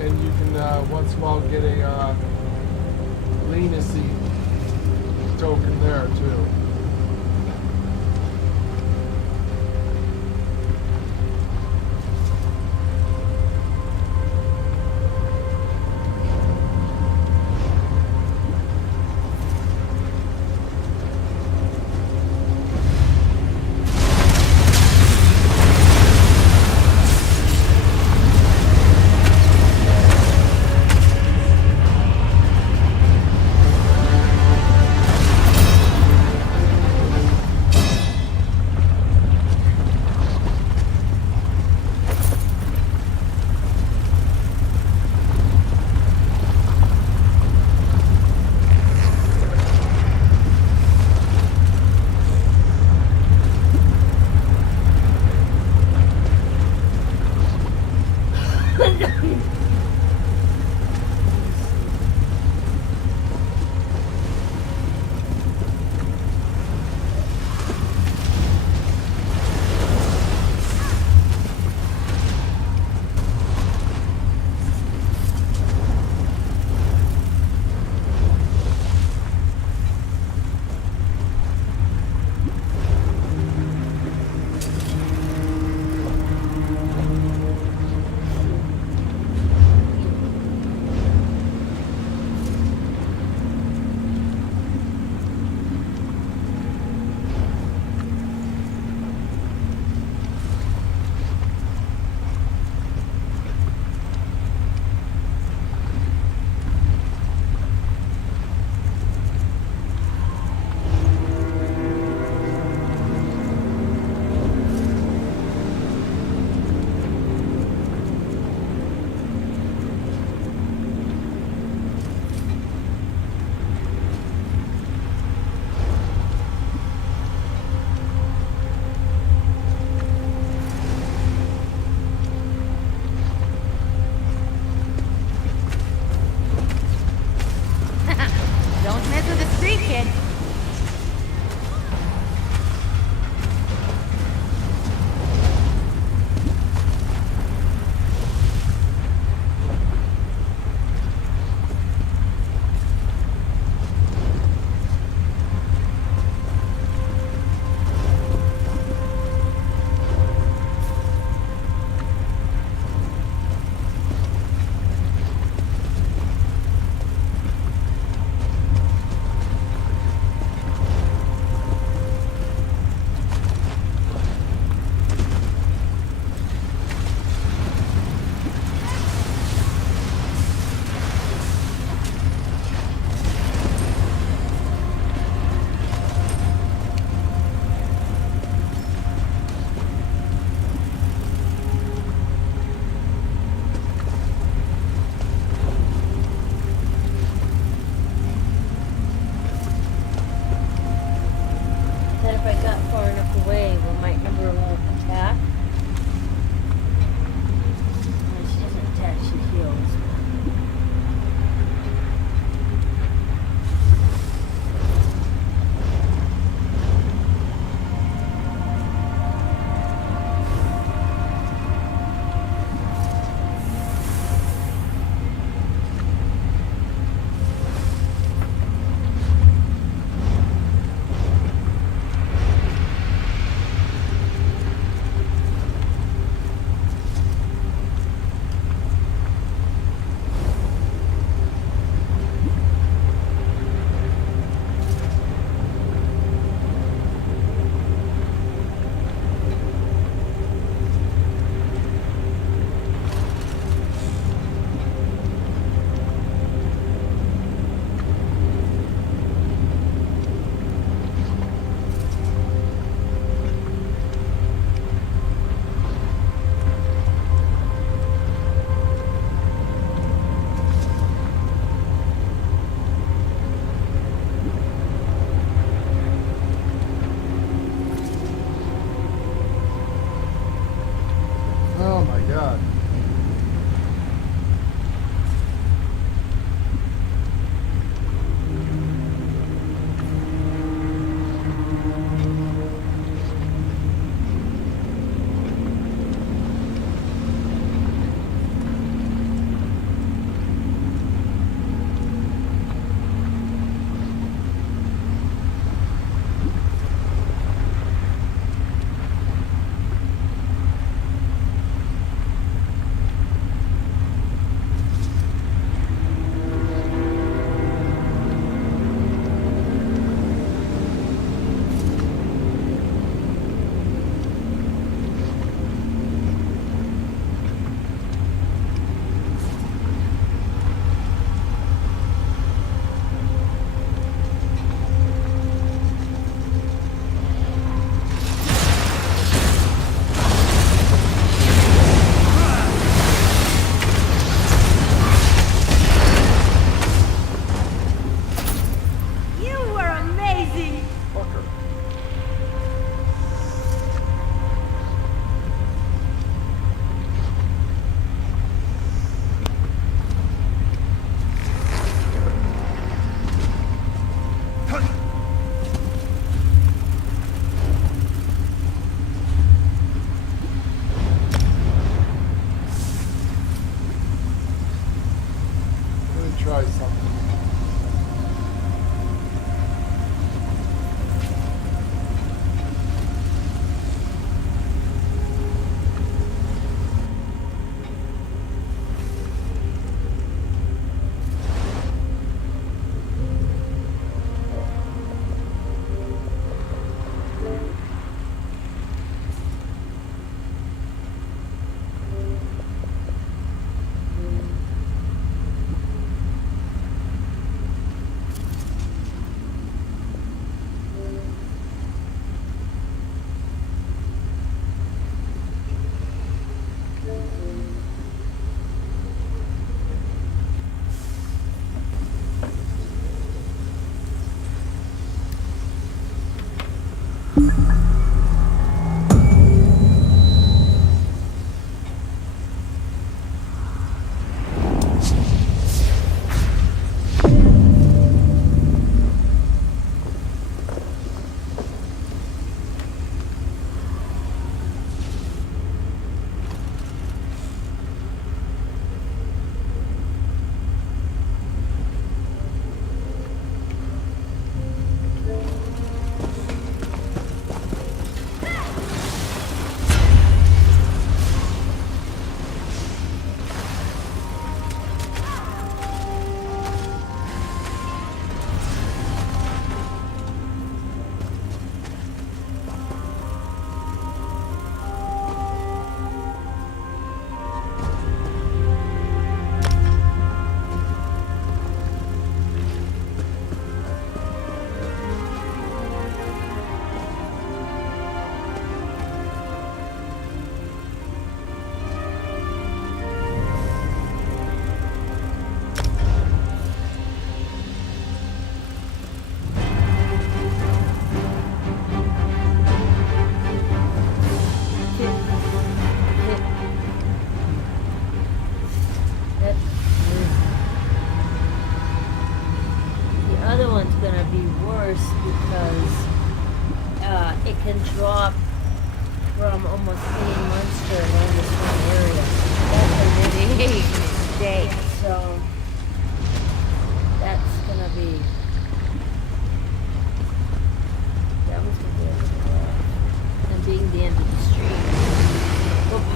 and you can once in a while get a leniency token there too.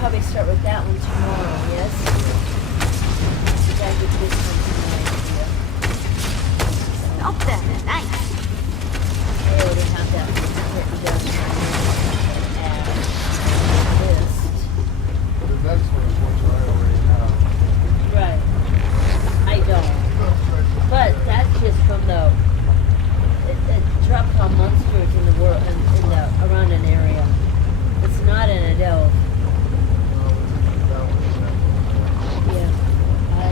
probably start with that one tomorrow, yes? You guys did this one tonight, Stop that. Thanks. I already have that written down on my list. The next one is one I already have. Right. I don't. But that's just from the drop how monsters in the world in the around an area. It's not in a delve. Yeah. I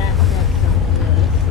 have that next on the list.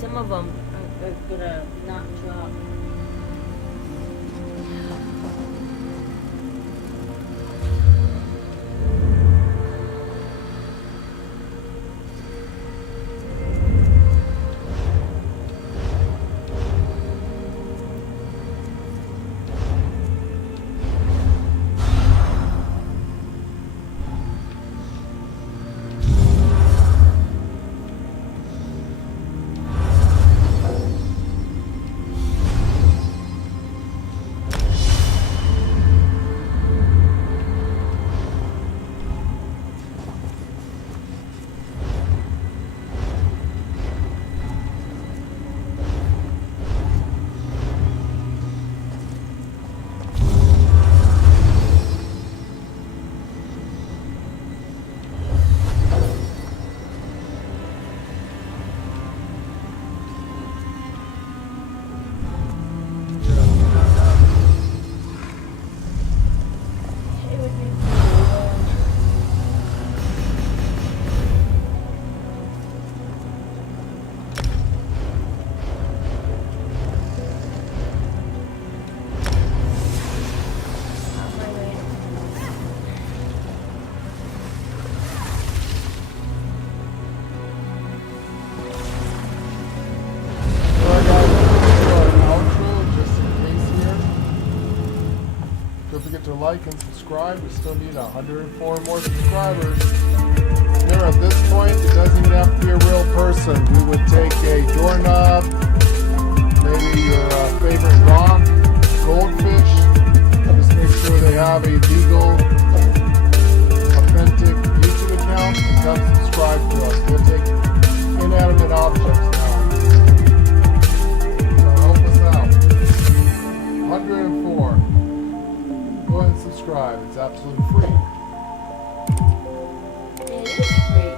Some of them are gonna not drop. subscribe. We still need 104 more subscribers. Here at this point, it doesn't even have to be a real person. We would take a doorknob, maybe your favorite rock, goldfish. Just make sure they have a legal, authentic YouTube account and come subscribe to us. We'll take inanimate objects now. So help us out. 104. Go ahead and subscribe. It's absolutely free. It is free.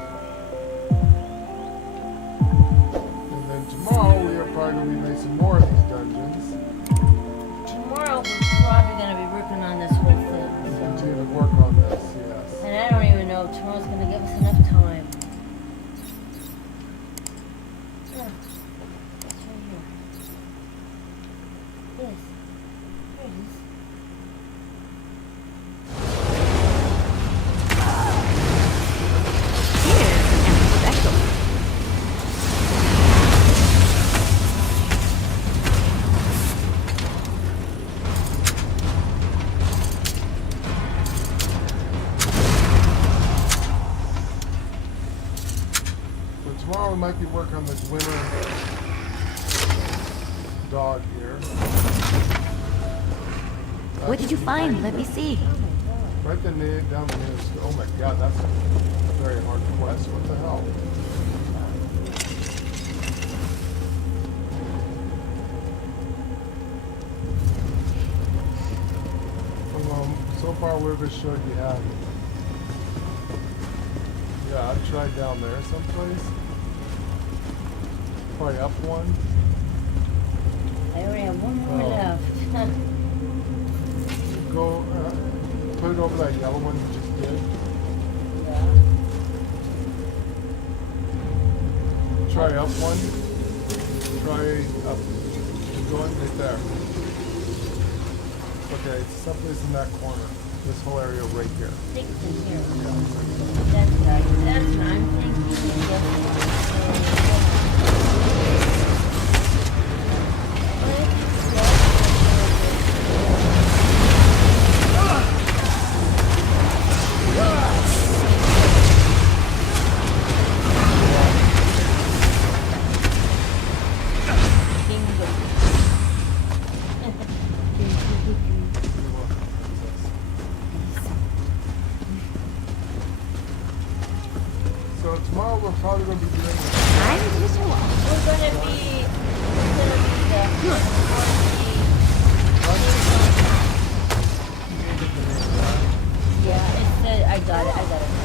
And then tomorrow we are probably going to be making some more of these dungeons. Tomorrow we're probably going to be working on this whole thing. We'll continue to work on this, yes. And I don't even know if tomorrow's going to give us enough time. Yeah. It's right here. This. Here it is. Tomorrow we might be working on the winter dog here. What did you find? Let me see. Right down the news. Oh my god, that's a very hard quest. What the hell? So far we've just showed you how. Yeah, I've tried down there someplace. Probably up one. I only have one more left. Go, put it over that yellow one you just did. Yeah. Try up one. Try up. Keep going right there. Okay, it's someplace in that corner. This whole area right here. Six in here. Yeah. That's right. That's what I'm thinking. So tomorrow we're probably going to be doing We're gonna be yeah, it said I got it.